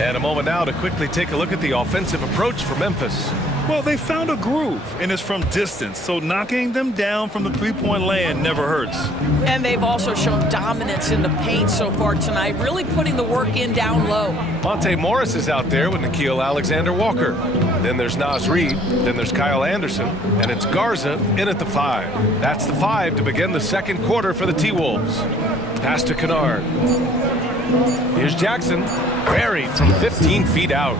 And a moment now to quickly take a look at the offensive approach for Memphis. Well, they found a groove, and it's from distance, so knocking them down from the three-point land never hurts. And they've also shown dominance in the paint so far tonight, really putting the work in down low. Monte Morris is out there with Nickeil Alexander-Walker. Then there's Naz Reid, then there's Kyle Anderson, and it's Garza in at the 5. That's the 5 to begin the second quarter for the T-Wolves. Pass to Kennard. Here's Jackson, buried from 15 feet out.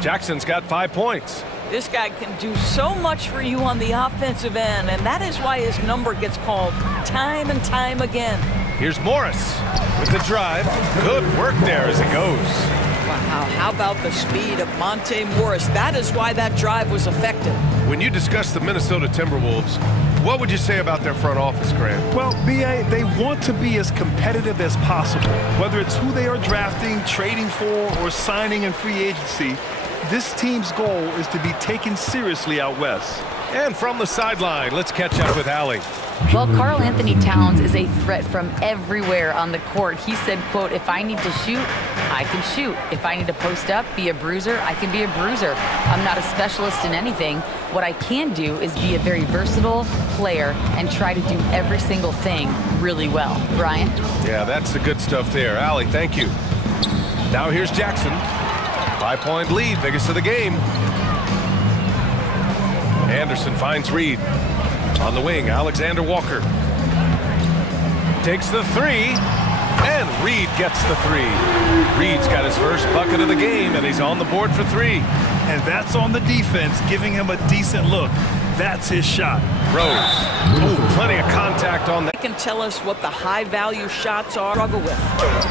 Jackson's got 5 points. This guy can do so much for you on the offensive end, and that is why his number gets called time and time again. Here's Morris with the drive. Good work there as it goes. Wow, how about the speed of Monte Morris? That is why that drive was effective. When you discuss the Minnesota Timberwolves, what would you say about their front office, Grant? Well, B.A., they want to be as competitive as possible. Whether it's who they are drafting, trading for, or signing in free agency, this team's goal is to be taken seriously out west. And from the sideline, let's catch up with Allie. Well, Karl Anthony Towns is a threat from everywhere on the court. He said, quote, if I need to shoot, I can shoot. If I need to post up, be a bruiser, I can be a bruiser. I'm not a specialist in anything. What I can do is be a very versatile player and try to do every single thing really well. Brian? Yeah, that's the good stuff there. Allie, thank you. Now here's Jackson. 5-point lead, biggest of the game. Anderson finds Reid. On the wing, Alexander Walker. Takes the 3, and Reid gets the 3. Reid's got his first bucket of the game, and he's on the board for 3. And that's on the defense, giving him a decent look. That's his shot. Rose. Ooh, plenty of contact on that. They can tell us what the high-value shots are. Struggle with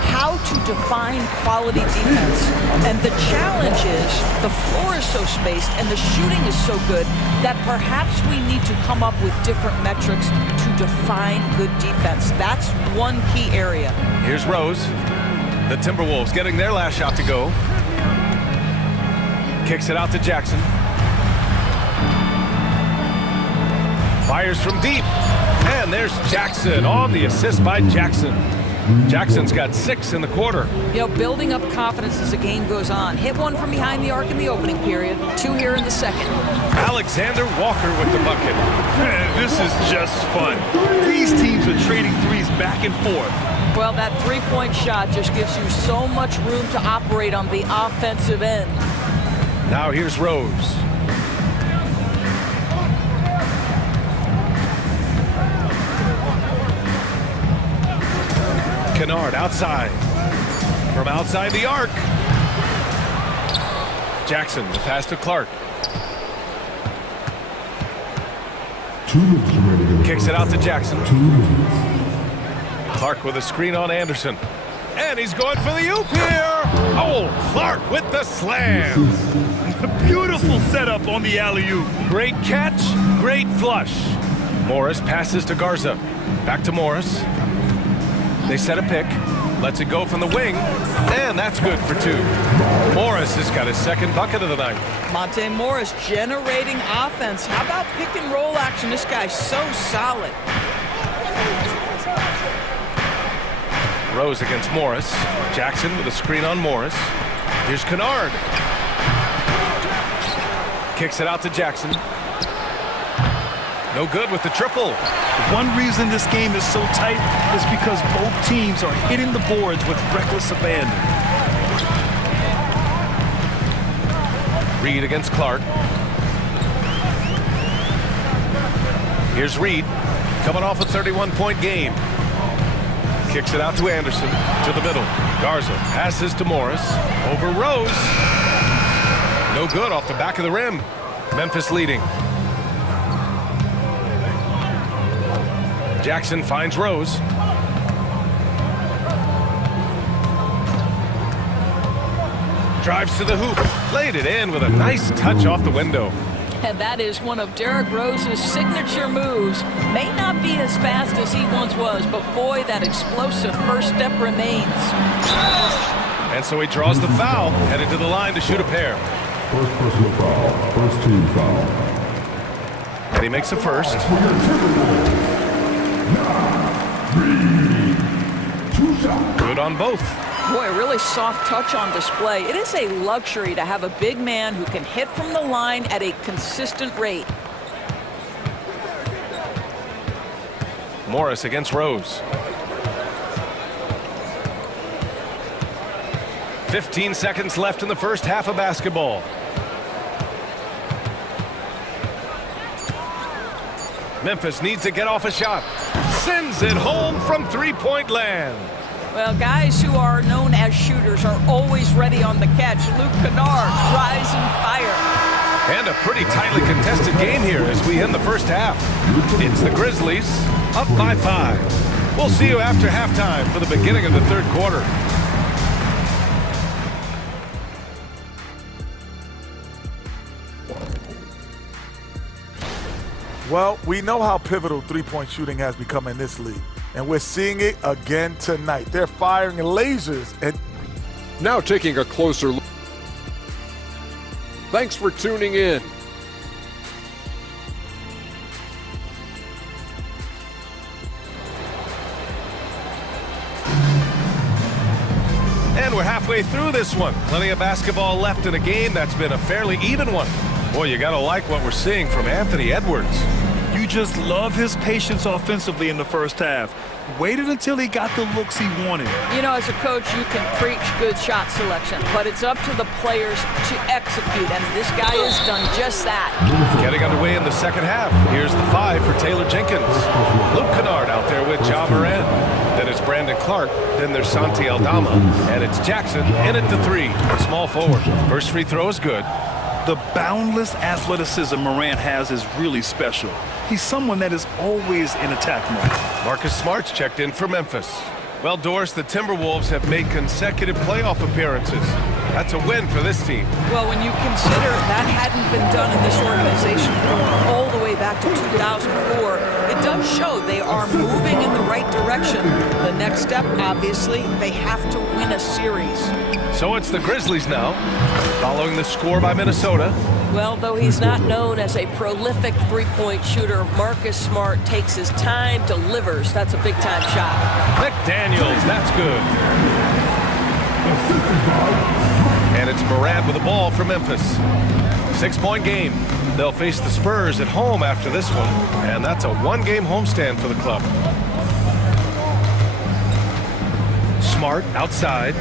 how to define quality defense. And the challenge is the floor is so spaced and the shooting is so good that perhaps we need to come up with different metrics to define good defense. That's one key area. Here's Rose. The Timberwolves getting their last shot to go. Kicks it out to Jackson. Fires from deep. And there's Jackson on the assist by Jackson. Jackson's got 6 in the quarter. You know, building up confidence as the game goes on. Hit one from behind the arc in the opening period. 2 here in the second. Alexander Walker with the bucket. Man, this is just fun. These teams are trading threes back and forth. Well, that three-point shot just gives you so much room to operate on the offensive end. Now here's Rose. Kennard outside. From outside the arc. Jackson, the pass to Clark. Kicks it out to Jackson. Clark with a screen on Anderson. And he's going for the oop here. Oh, Clark with the slam. Beautiful setup on the alley-oop. Great catch, great flush. Morris passes to Garza. Back to Morris. They set a pick. Lets it go from the wing. And that's good for 2. Morris has got his second bucket of the night. Monte Morris generating offense. How about pick and roll action? This guy's so solid. Rose against Morris. Jackson with a screen on Morris. Here's Kennard. Kicks it out to Jackson. No good with the triple. One reason this game is so tight is because both teams are hitting the boards with reckless abandon. Reed against Clark. Here's Reed, coming off a 31-point game. Kicks it out to Anderson, to the middle. Garza passes to Morris, over Rose. No good off the back of the rim. Memphis leading. Jackson finds Rose. Drives to the hoop, laid it in with a nice touch off the window. And that is one of Derrick Rose's signature moves. May not be as fast as he once was, but boy, that explosive first step remains. And so he draws the foul, headed to the line to shoot a pair. First personal foul, first team foul. And he makes the first. Good on both. Boy, a really soft touch on display. It is a luxury to have a big man who can hit from the line at a consistent rate. Morris against Rose. 15 seconds left in the first half of basketball. Memphis needs to get off a shot. Sends it home from three-point land. Well, guys who are known as shooters are always ready on the catch. Luke Kennard, rise and fire. And a pretty tightly contested game here as we end the first half. It's the Grizzlies up by 5. We'll see you after halftime for the beginning of the third quarter. Well, we know how pivotal three-point shooting has become in this league, and we're seeing it again tonight. They're firing lasers. And now taking a closer look. Thanks for tuning in. And we're halfway through this one. Plenty of basketball left in a game that's been a fairly even one. Boy, you gotta like what we're seeing from Anthony Edwards. You just love his patience offensively in the first half. Waited until he got the looks he wanted. You know, as a coach, you can preach good shot selection, but it's up to the players to execute, and this guy has done just that. Getting underway in the second half. Here's the 5 for Taylor Jenkins. Luke Kennard out there with Ja Morant. Then it's Brandon Clark. Then there's Santi Aldama. And it's Jackson in at the 3, the small forward. First free throw is good. The boundless athleticism Morant has is really special. He's someone that is always in attack mode. Marcus Smart's checked in for Memphis. Well, Doris, the Timberwolves have made consecutive playoff appearances. That's a win for this team. Well, when you consider that hadn't been done in this organization going all the way back to 2004, it does show they are moving in the right direction. The next step, obviously, they have to win a series. So it's the Grizzlies now, following the score by Minnesota. Well, though he's not known as a prolific three-point shooter, Marcus Smart takes his time, delivers. That's a big-time shot. McDaniels, that's good. And it's Morant with the ball for Memphis. 6-point game. They'll face the Spurs at home after this one, and that's a one-game homestand for the club. Smart outside.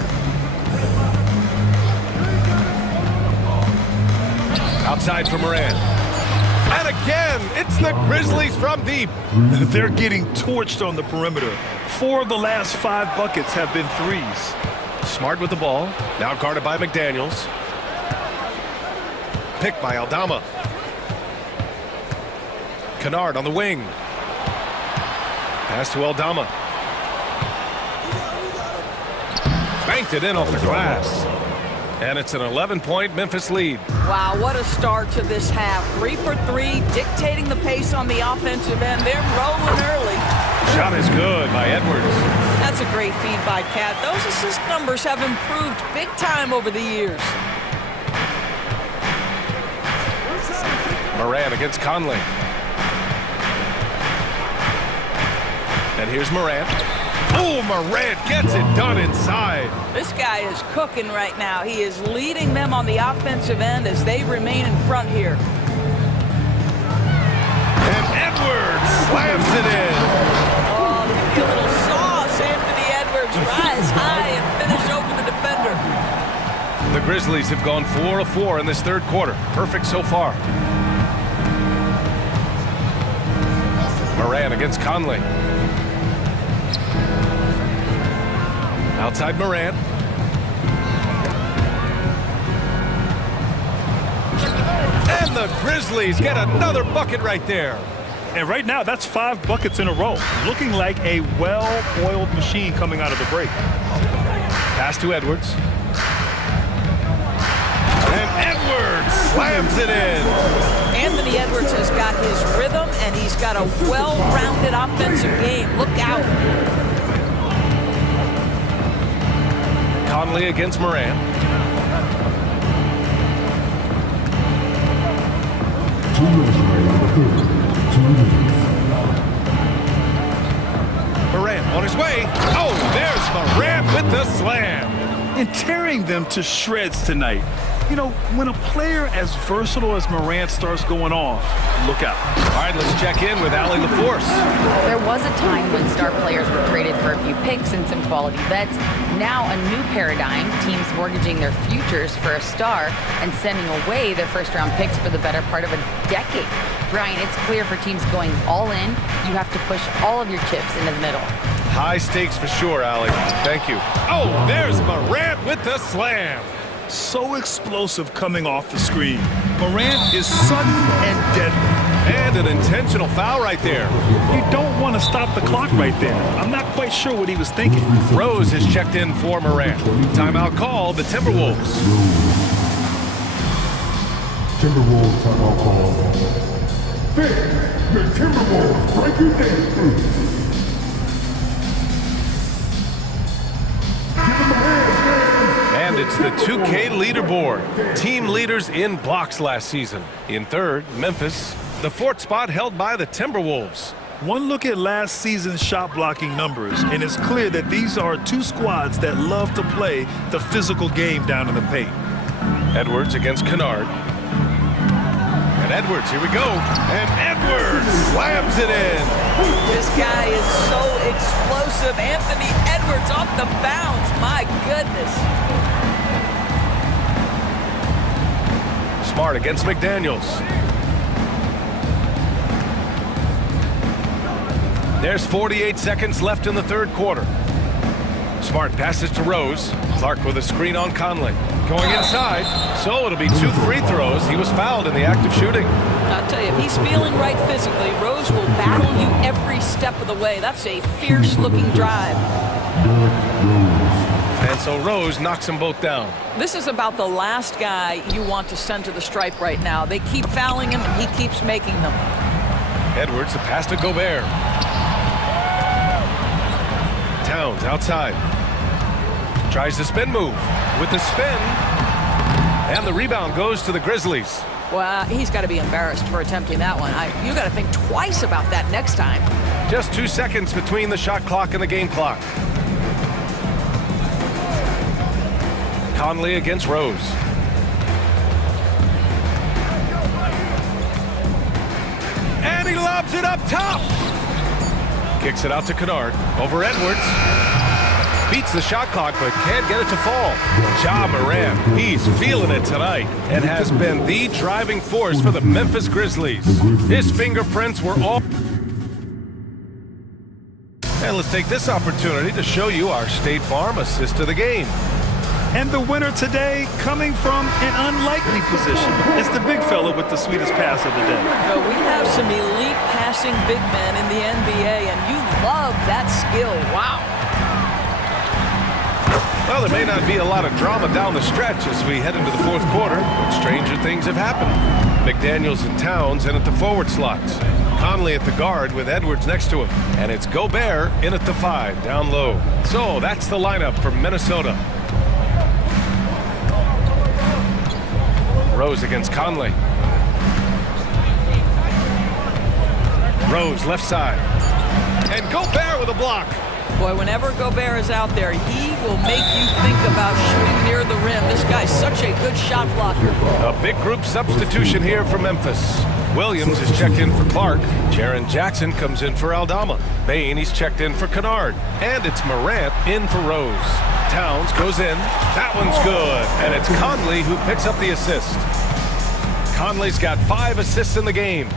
Outside for Morant. And again, it's the Grizzlies from deep. They're getting torched on the perimeter. 4 of the last 5 buckets have been threes. Smart with the ball. Now guarded by McDaniels. Picked by Aldama. Kennard on the wing. Pass to Aldama. Banked it in off the glass. And it's an 11-point Memphis lead. Wow, what a start to this half. 3 for 3, dictating the pace on the offensive end. They're rolling early. Shot is good by Edwards. That's a great feed by Cat. Those assist numbers have improved big time over the years. Morant against Conley. And here's Morant. Oh, Morant gets it done inside. This guy is cooking right now. He is leading them on the offensive end as they remain in front here. And Edwards Grizzlies have gone 4 of 4 in this third quarter. Perfect so far. Moran against Conley. Outside Moran. And the Grizzlies get another bucket right there. And right now, that's 5 buckets in a row. Looking like a well-oiled machine coming out of the break. Pass to Edwards. And Edwards slams it in. Anthony Edwards has got his rhythm, and he's got a well-rounded offensive game. Look out. Conley against Moran. Moran on his way. Oh, there's Moran with the slam. And tearing them to shreds tonight. You know, when a player as versatile as Morant starts going off, look out. All right, let's check in with Allie LaForce. There was a time when star players were traded for a few picks and some quality vets. Now a new paradigm, teams mortgaging their futures for a star and sending away their first-round picks for the better part of a decade. Brian, it's clear for teams going all in, you have to push all of your chips into the middle. High stakes for sure, Allie. Thank you. Oh, there's Morant with the slam. So explosive coming off the screen. Morant is sudden and deadly. And an intentional foul right there. You don't want to stop the clock right there. I'm not quite sure what he was thinking. Rose has checked in for Morant. Timeout call, the Timberwolves. Timberwolves timeout call. Fifth, the Timberwolves break your day. And it's the 2K leaderboard. Team leaders in blocks last season. In third, Memphis. The fourth spot held by the Timberwolves. One look at last season's shot blocking numbers, and it's clear that these are two squads that love to play the physical game down in the paint. Edwards against Kennard. And Edwards, here we go. And Edwards slams it in. This guy is so explosive. Anthony Edwards off the bounce. My goodness. Smart against McDaniels. There's 48 seconds left in the third quarter. Smart passes to Rose. Clark with a screen on Conley. Going inside, so it'll be 2 free throws. He was fouled in the act of shooting. I'll tell you, if he's feeling right physically, Rose will battle you every step of the way. That's a fierce-looking drive. And so Rose knocks them both down. This is about the last guy you want to send to the stripe right now. They keep fouling him, and he keeps making them. Edwards, the pass to Gobert. Towns outside. Tries the spin move with the spin. And the rebound goes to the Grizzlies. Well, he's got to be embarrassed for attempting that one. You got to think twice about that next time. Just 2 seconds between the shot clock and the game clock. Conley against Rose. And he lobs it up top. Kicks it out to Kennard. Over Edwards. Beats the shot clock, but can't get it to fall. Ja Morant, he's feeling it tonight and has been the driving force for the Memphis Grizzlies. His fingerprints were all... And let's take this opportunity to show you our State Farm assist to the game. And the winner today coming from an unlikely position. It's the big fella with the sweetest pass of the day. We have some elite passing big men in the NBA, and you love that skill. Wow. Well, there may not be a lot of drama down the stretch as we head into the fourth quarter, but stranger things have happened. McDaniels and Towns in at the forward slots. Conley at the guard with Edwards next to him. And it's Gobert in at the 5, down low. So that's the lineup for Minnesota. Rose against Conley. Rose left side. And Gobert with a block. Boy, whenever Gobert is out there, he will make you think about shooting near the rim. This guy's such a good shot blocker. A big group substitution here for Memphis. Williams is checked in for Clark. Jaren Jackson comes in for Aldama. Bain, he's checked in for Kennard. And it's Morant in for Rose. Towns goes in. That one's good. And it's Conley who picks up the assist. Conley's got 5 assists in the game.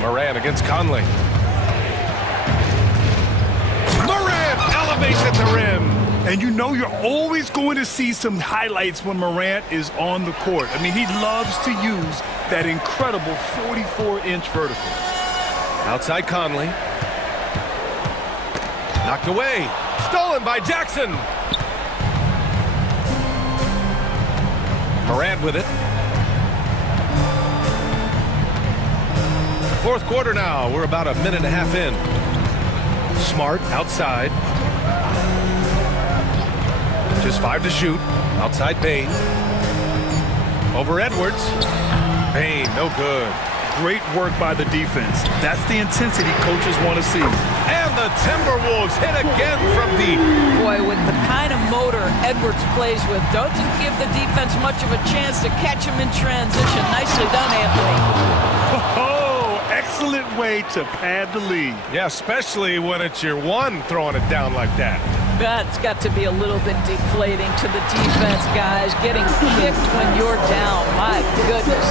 Morant against Conley. Morant elevates at the rim. And you know you're always going to see some highlights when Morant is on the court. I mean, he loves to use that incredible 44-inch vertical. Outside Conley. Knocked away. Stolen by Jackson. Morant with it. Fourth quarter now. We're about a minute and a half in. Smart outside. Just 5 to shoot. Outside Bain. Over Edwards. Bain, no good. Great work by the defense. That's the intensity coaches want to see. And the Timberwolves hit again from deep. Boy, with the kind of motor Edwards plays with, doesn't give the defense much of a chance to catch him in transition. Nicely done, Anthony. Oh, excellent way to pad the lead. Yeah, especially when it's your one throwing it down like that. That's got to be a little bit deflating to the defense, guys. Getting kicked when you're down. My goodness.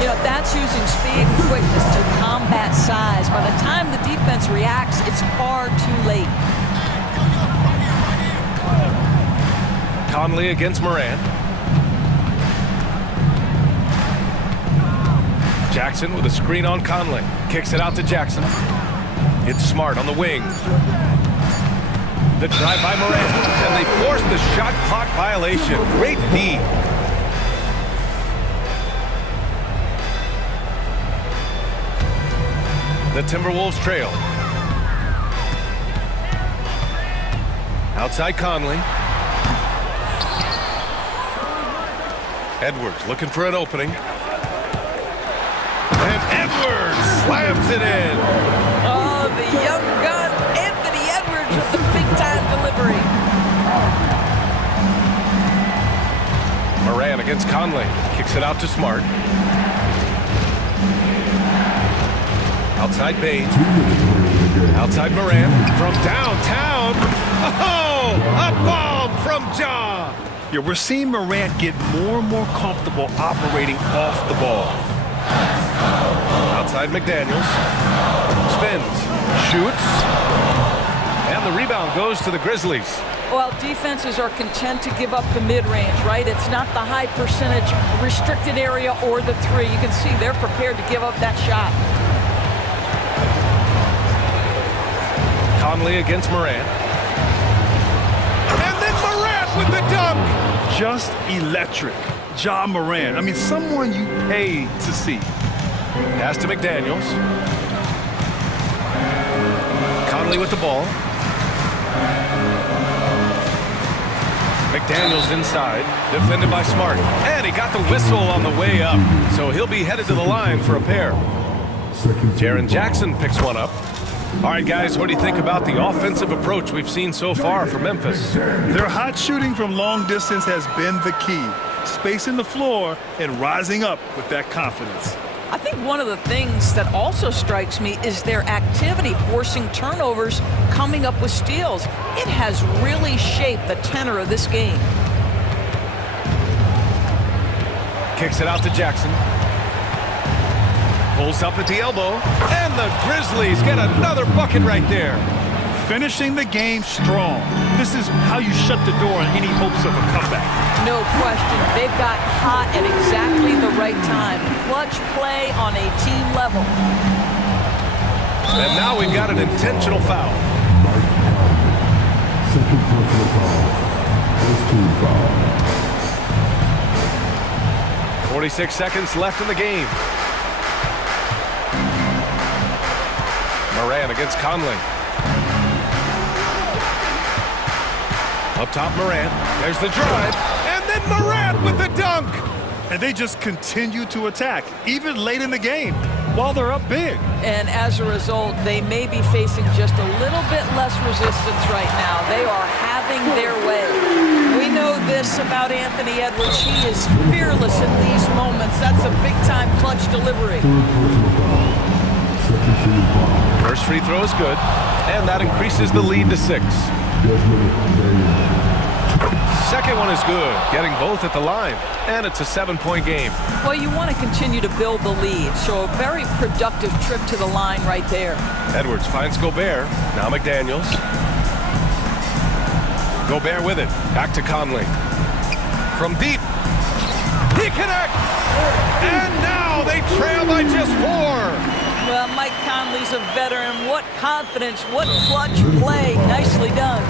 You know, that's using speed and quickness to combat size. By the time the defense reacts, it's far too late. Conley against Morant. Jackson with a screen on Conley. Kicks it out to Jackson. It's Smart on the wing. The drive by Morant, and they forced the shot clock violation. Great D. The Timberwolves trail. Outside Conley. Edwards looking for an opening. And Edwards slams it in. Oh, the young gun, Anthony Edwards with the big-time delivery. Morant against Conley. Kicks it out to Smart. Outside Bain. Outside Morant. From downtown. Oh, a bomb from Ja. Yeah, we're seeing Morant get more and more comfortable operating off the ball. Outside McDaniels. Spins. Shoots. And the rebound goes to the Grizzlies. Well, defenses are content to give up the mid-range, right? It's not the high percentage restricted area or the three. You can see they're prepared to give up that shot. Conley against Morant. And then Morant with the dunk. Just electric. Ja Morant. I mean, someone you pay to see. Pass to McDaniels. Conley with the ball. McDaniels inside, defended by Smart. And he got the whistle on the way up, so he'll be headed to the line for a pair. Jaren Jackson picks one up. All right, guys, what do you think about the offensive approach we've seen so far from Memphis? Their hot shooting from long distance has been the key. Spacing the floor and rising up with that confidence. I think one of the things that also strikes me is their activity forcing turnovers, coming up with steals. It has really shaped the tenor of this game. Kicks it out to Jackson. Pulls up at the elbow. And the Grizzlies get another bucket right there. Finishing the game strong. This is how you shut the door on any hopes of a comeback. No question. They've got hot at exactly the right time. Clutch play on a team level. And now we've got an intentional foul. Second personal foul. First team foul. 46 seconds left in the game. Morant against Conley. Up top, Morant. There's the drive. And then Morant with the dunk. And they just continue to attack, even late in the game. while they're up big. And as a result, they may be facing just a little bit less resistance right now. They are having their way. We know this about Anthony Edwards. He is fearless in these moments. That's a big-time clutch delivery. First free throw is good, and that increases the lead to 6. Second one is good, getting both at the line, and it's a 7-point game. Well, you want to continue to build the lead, so a very productive trip to the line right there. Edwards finds Gobert, now McDaniels. Gobert with it, back to Conley. From deep, he connects! And now they trail by just 4. Well, Mike Conley's a veteran. What confidence, what clutch play. Nicely done.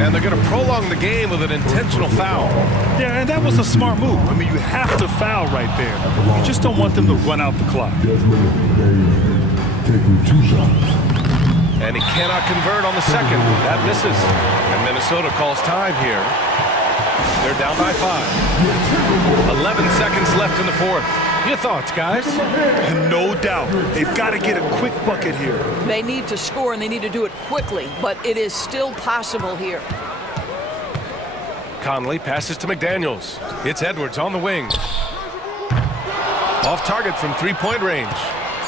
And they're going to prolong the game with an intentional foul. Yeah, and that was a smart move. I mean, you have to foul right there. You just don't want them to run out the clock. And he cannot convert on the second. That misses. And Minnesota calls time here. They're down by 5. 11 seconds left in the fourth. Your thoughts, guys? No doubt. They've got to get a quick bucket here. They need to score, and they need to do it quickly, but it is still possible here. Conley passes to McDaniels. It's Edwards on the wing. Off target from 3-point range.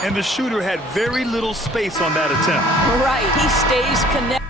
And the shooter had very little space on that attempt. Right. He stays connected.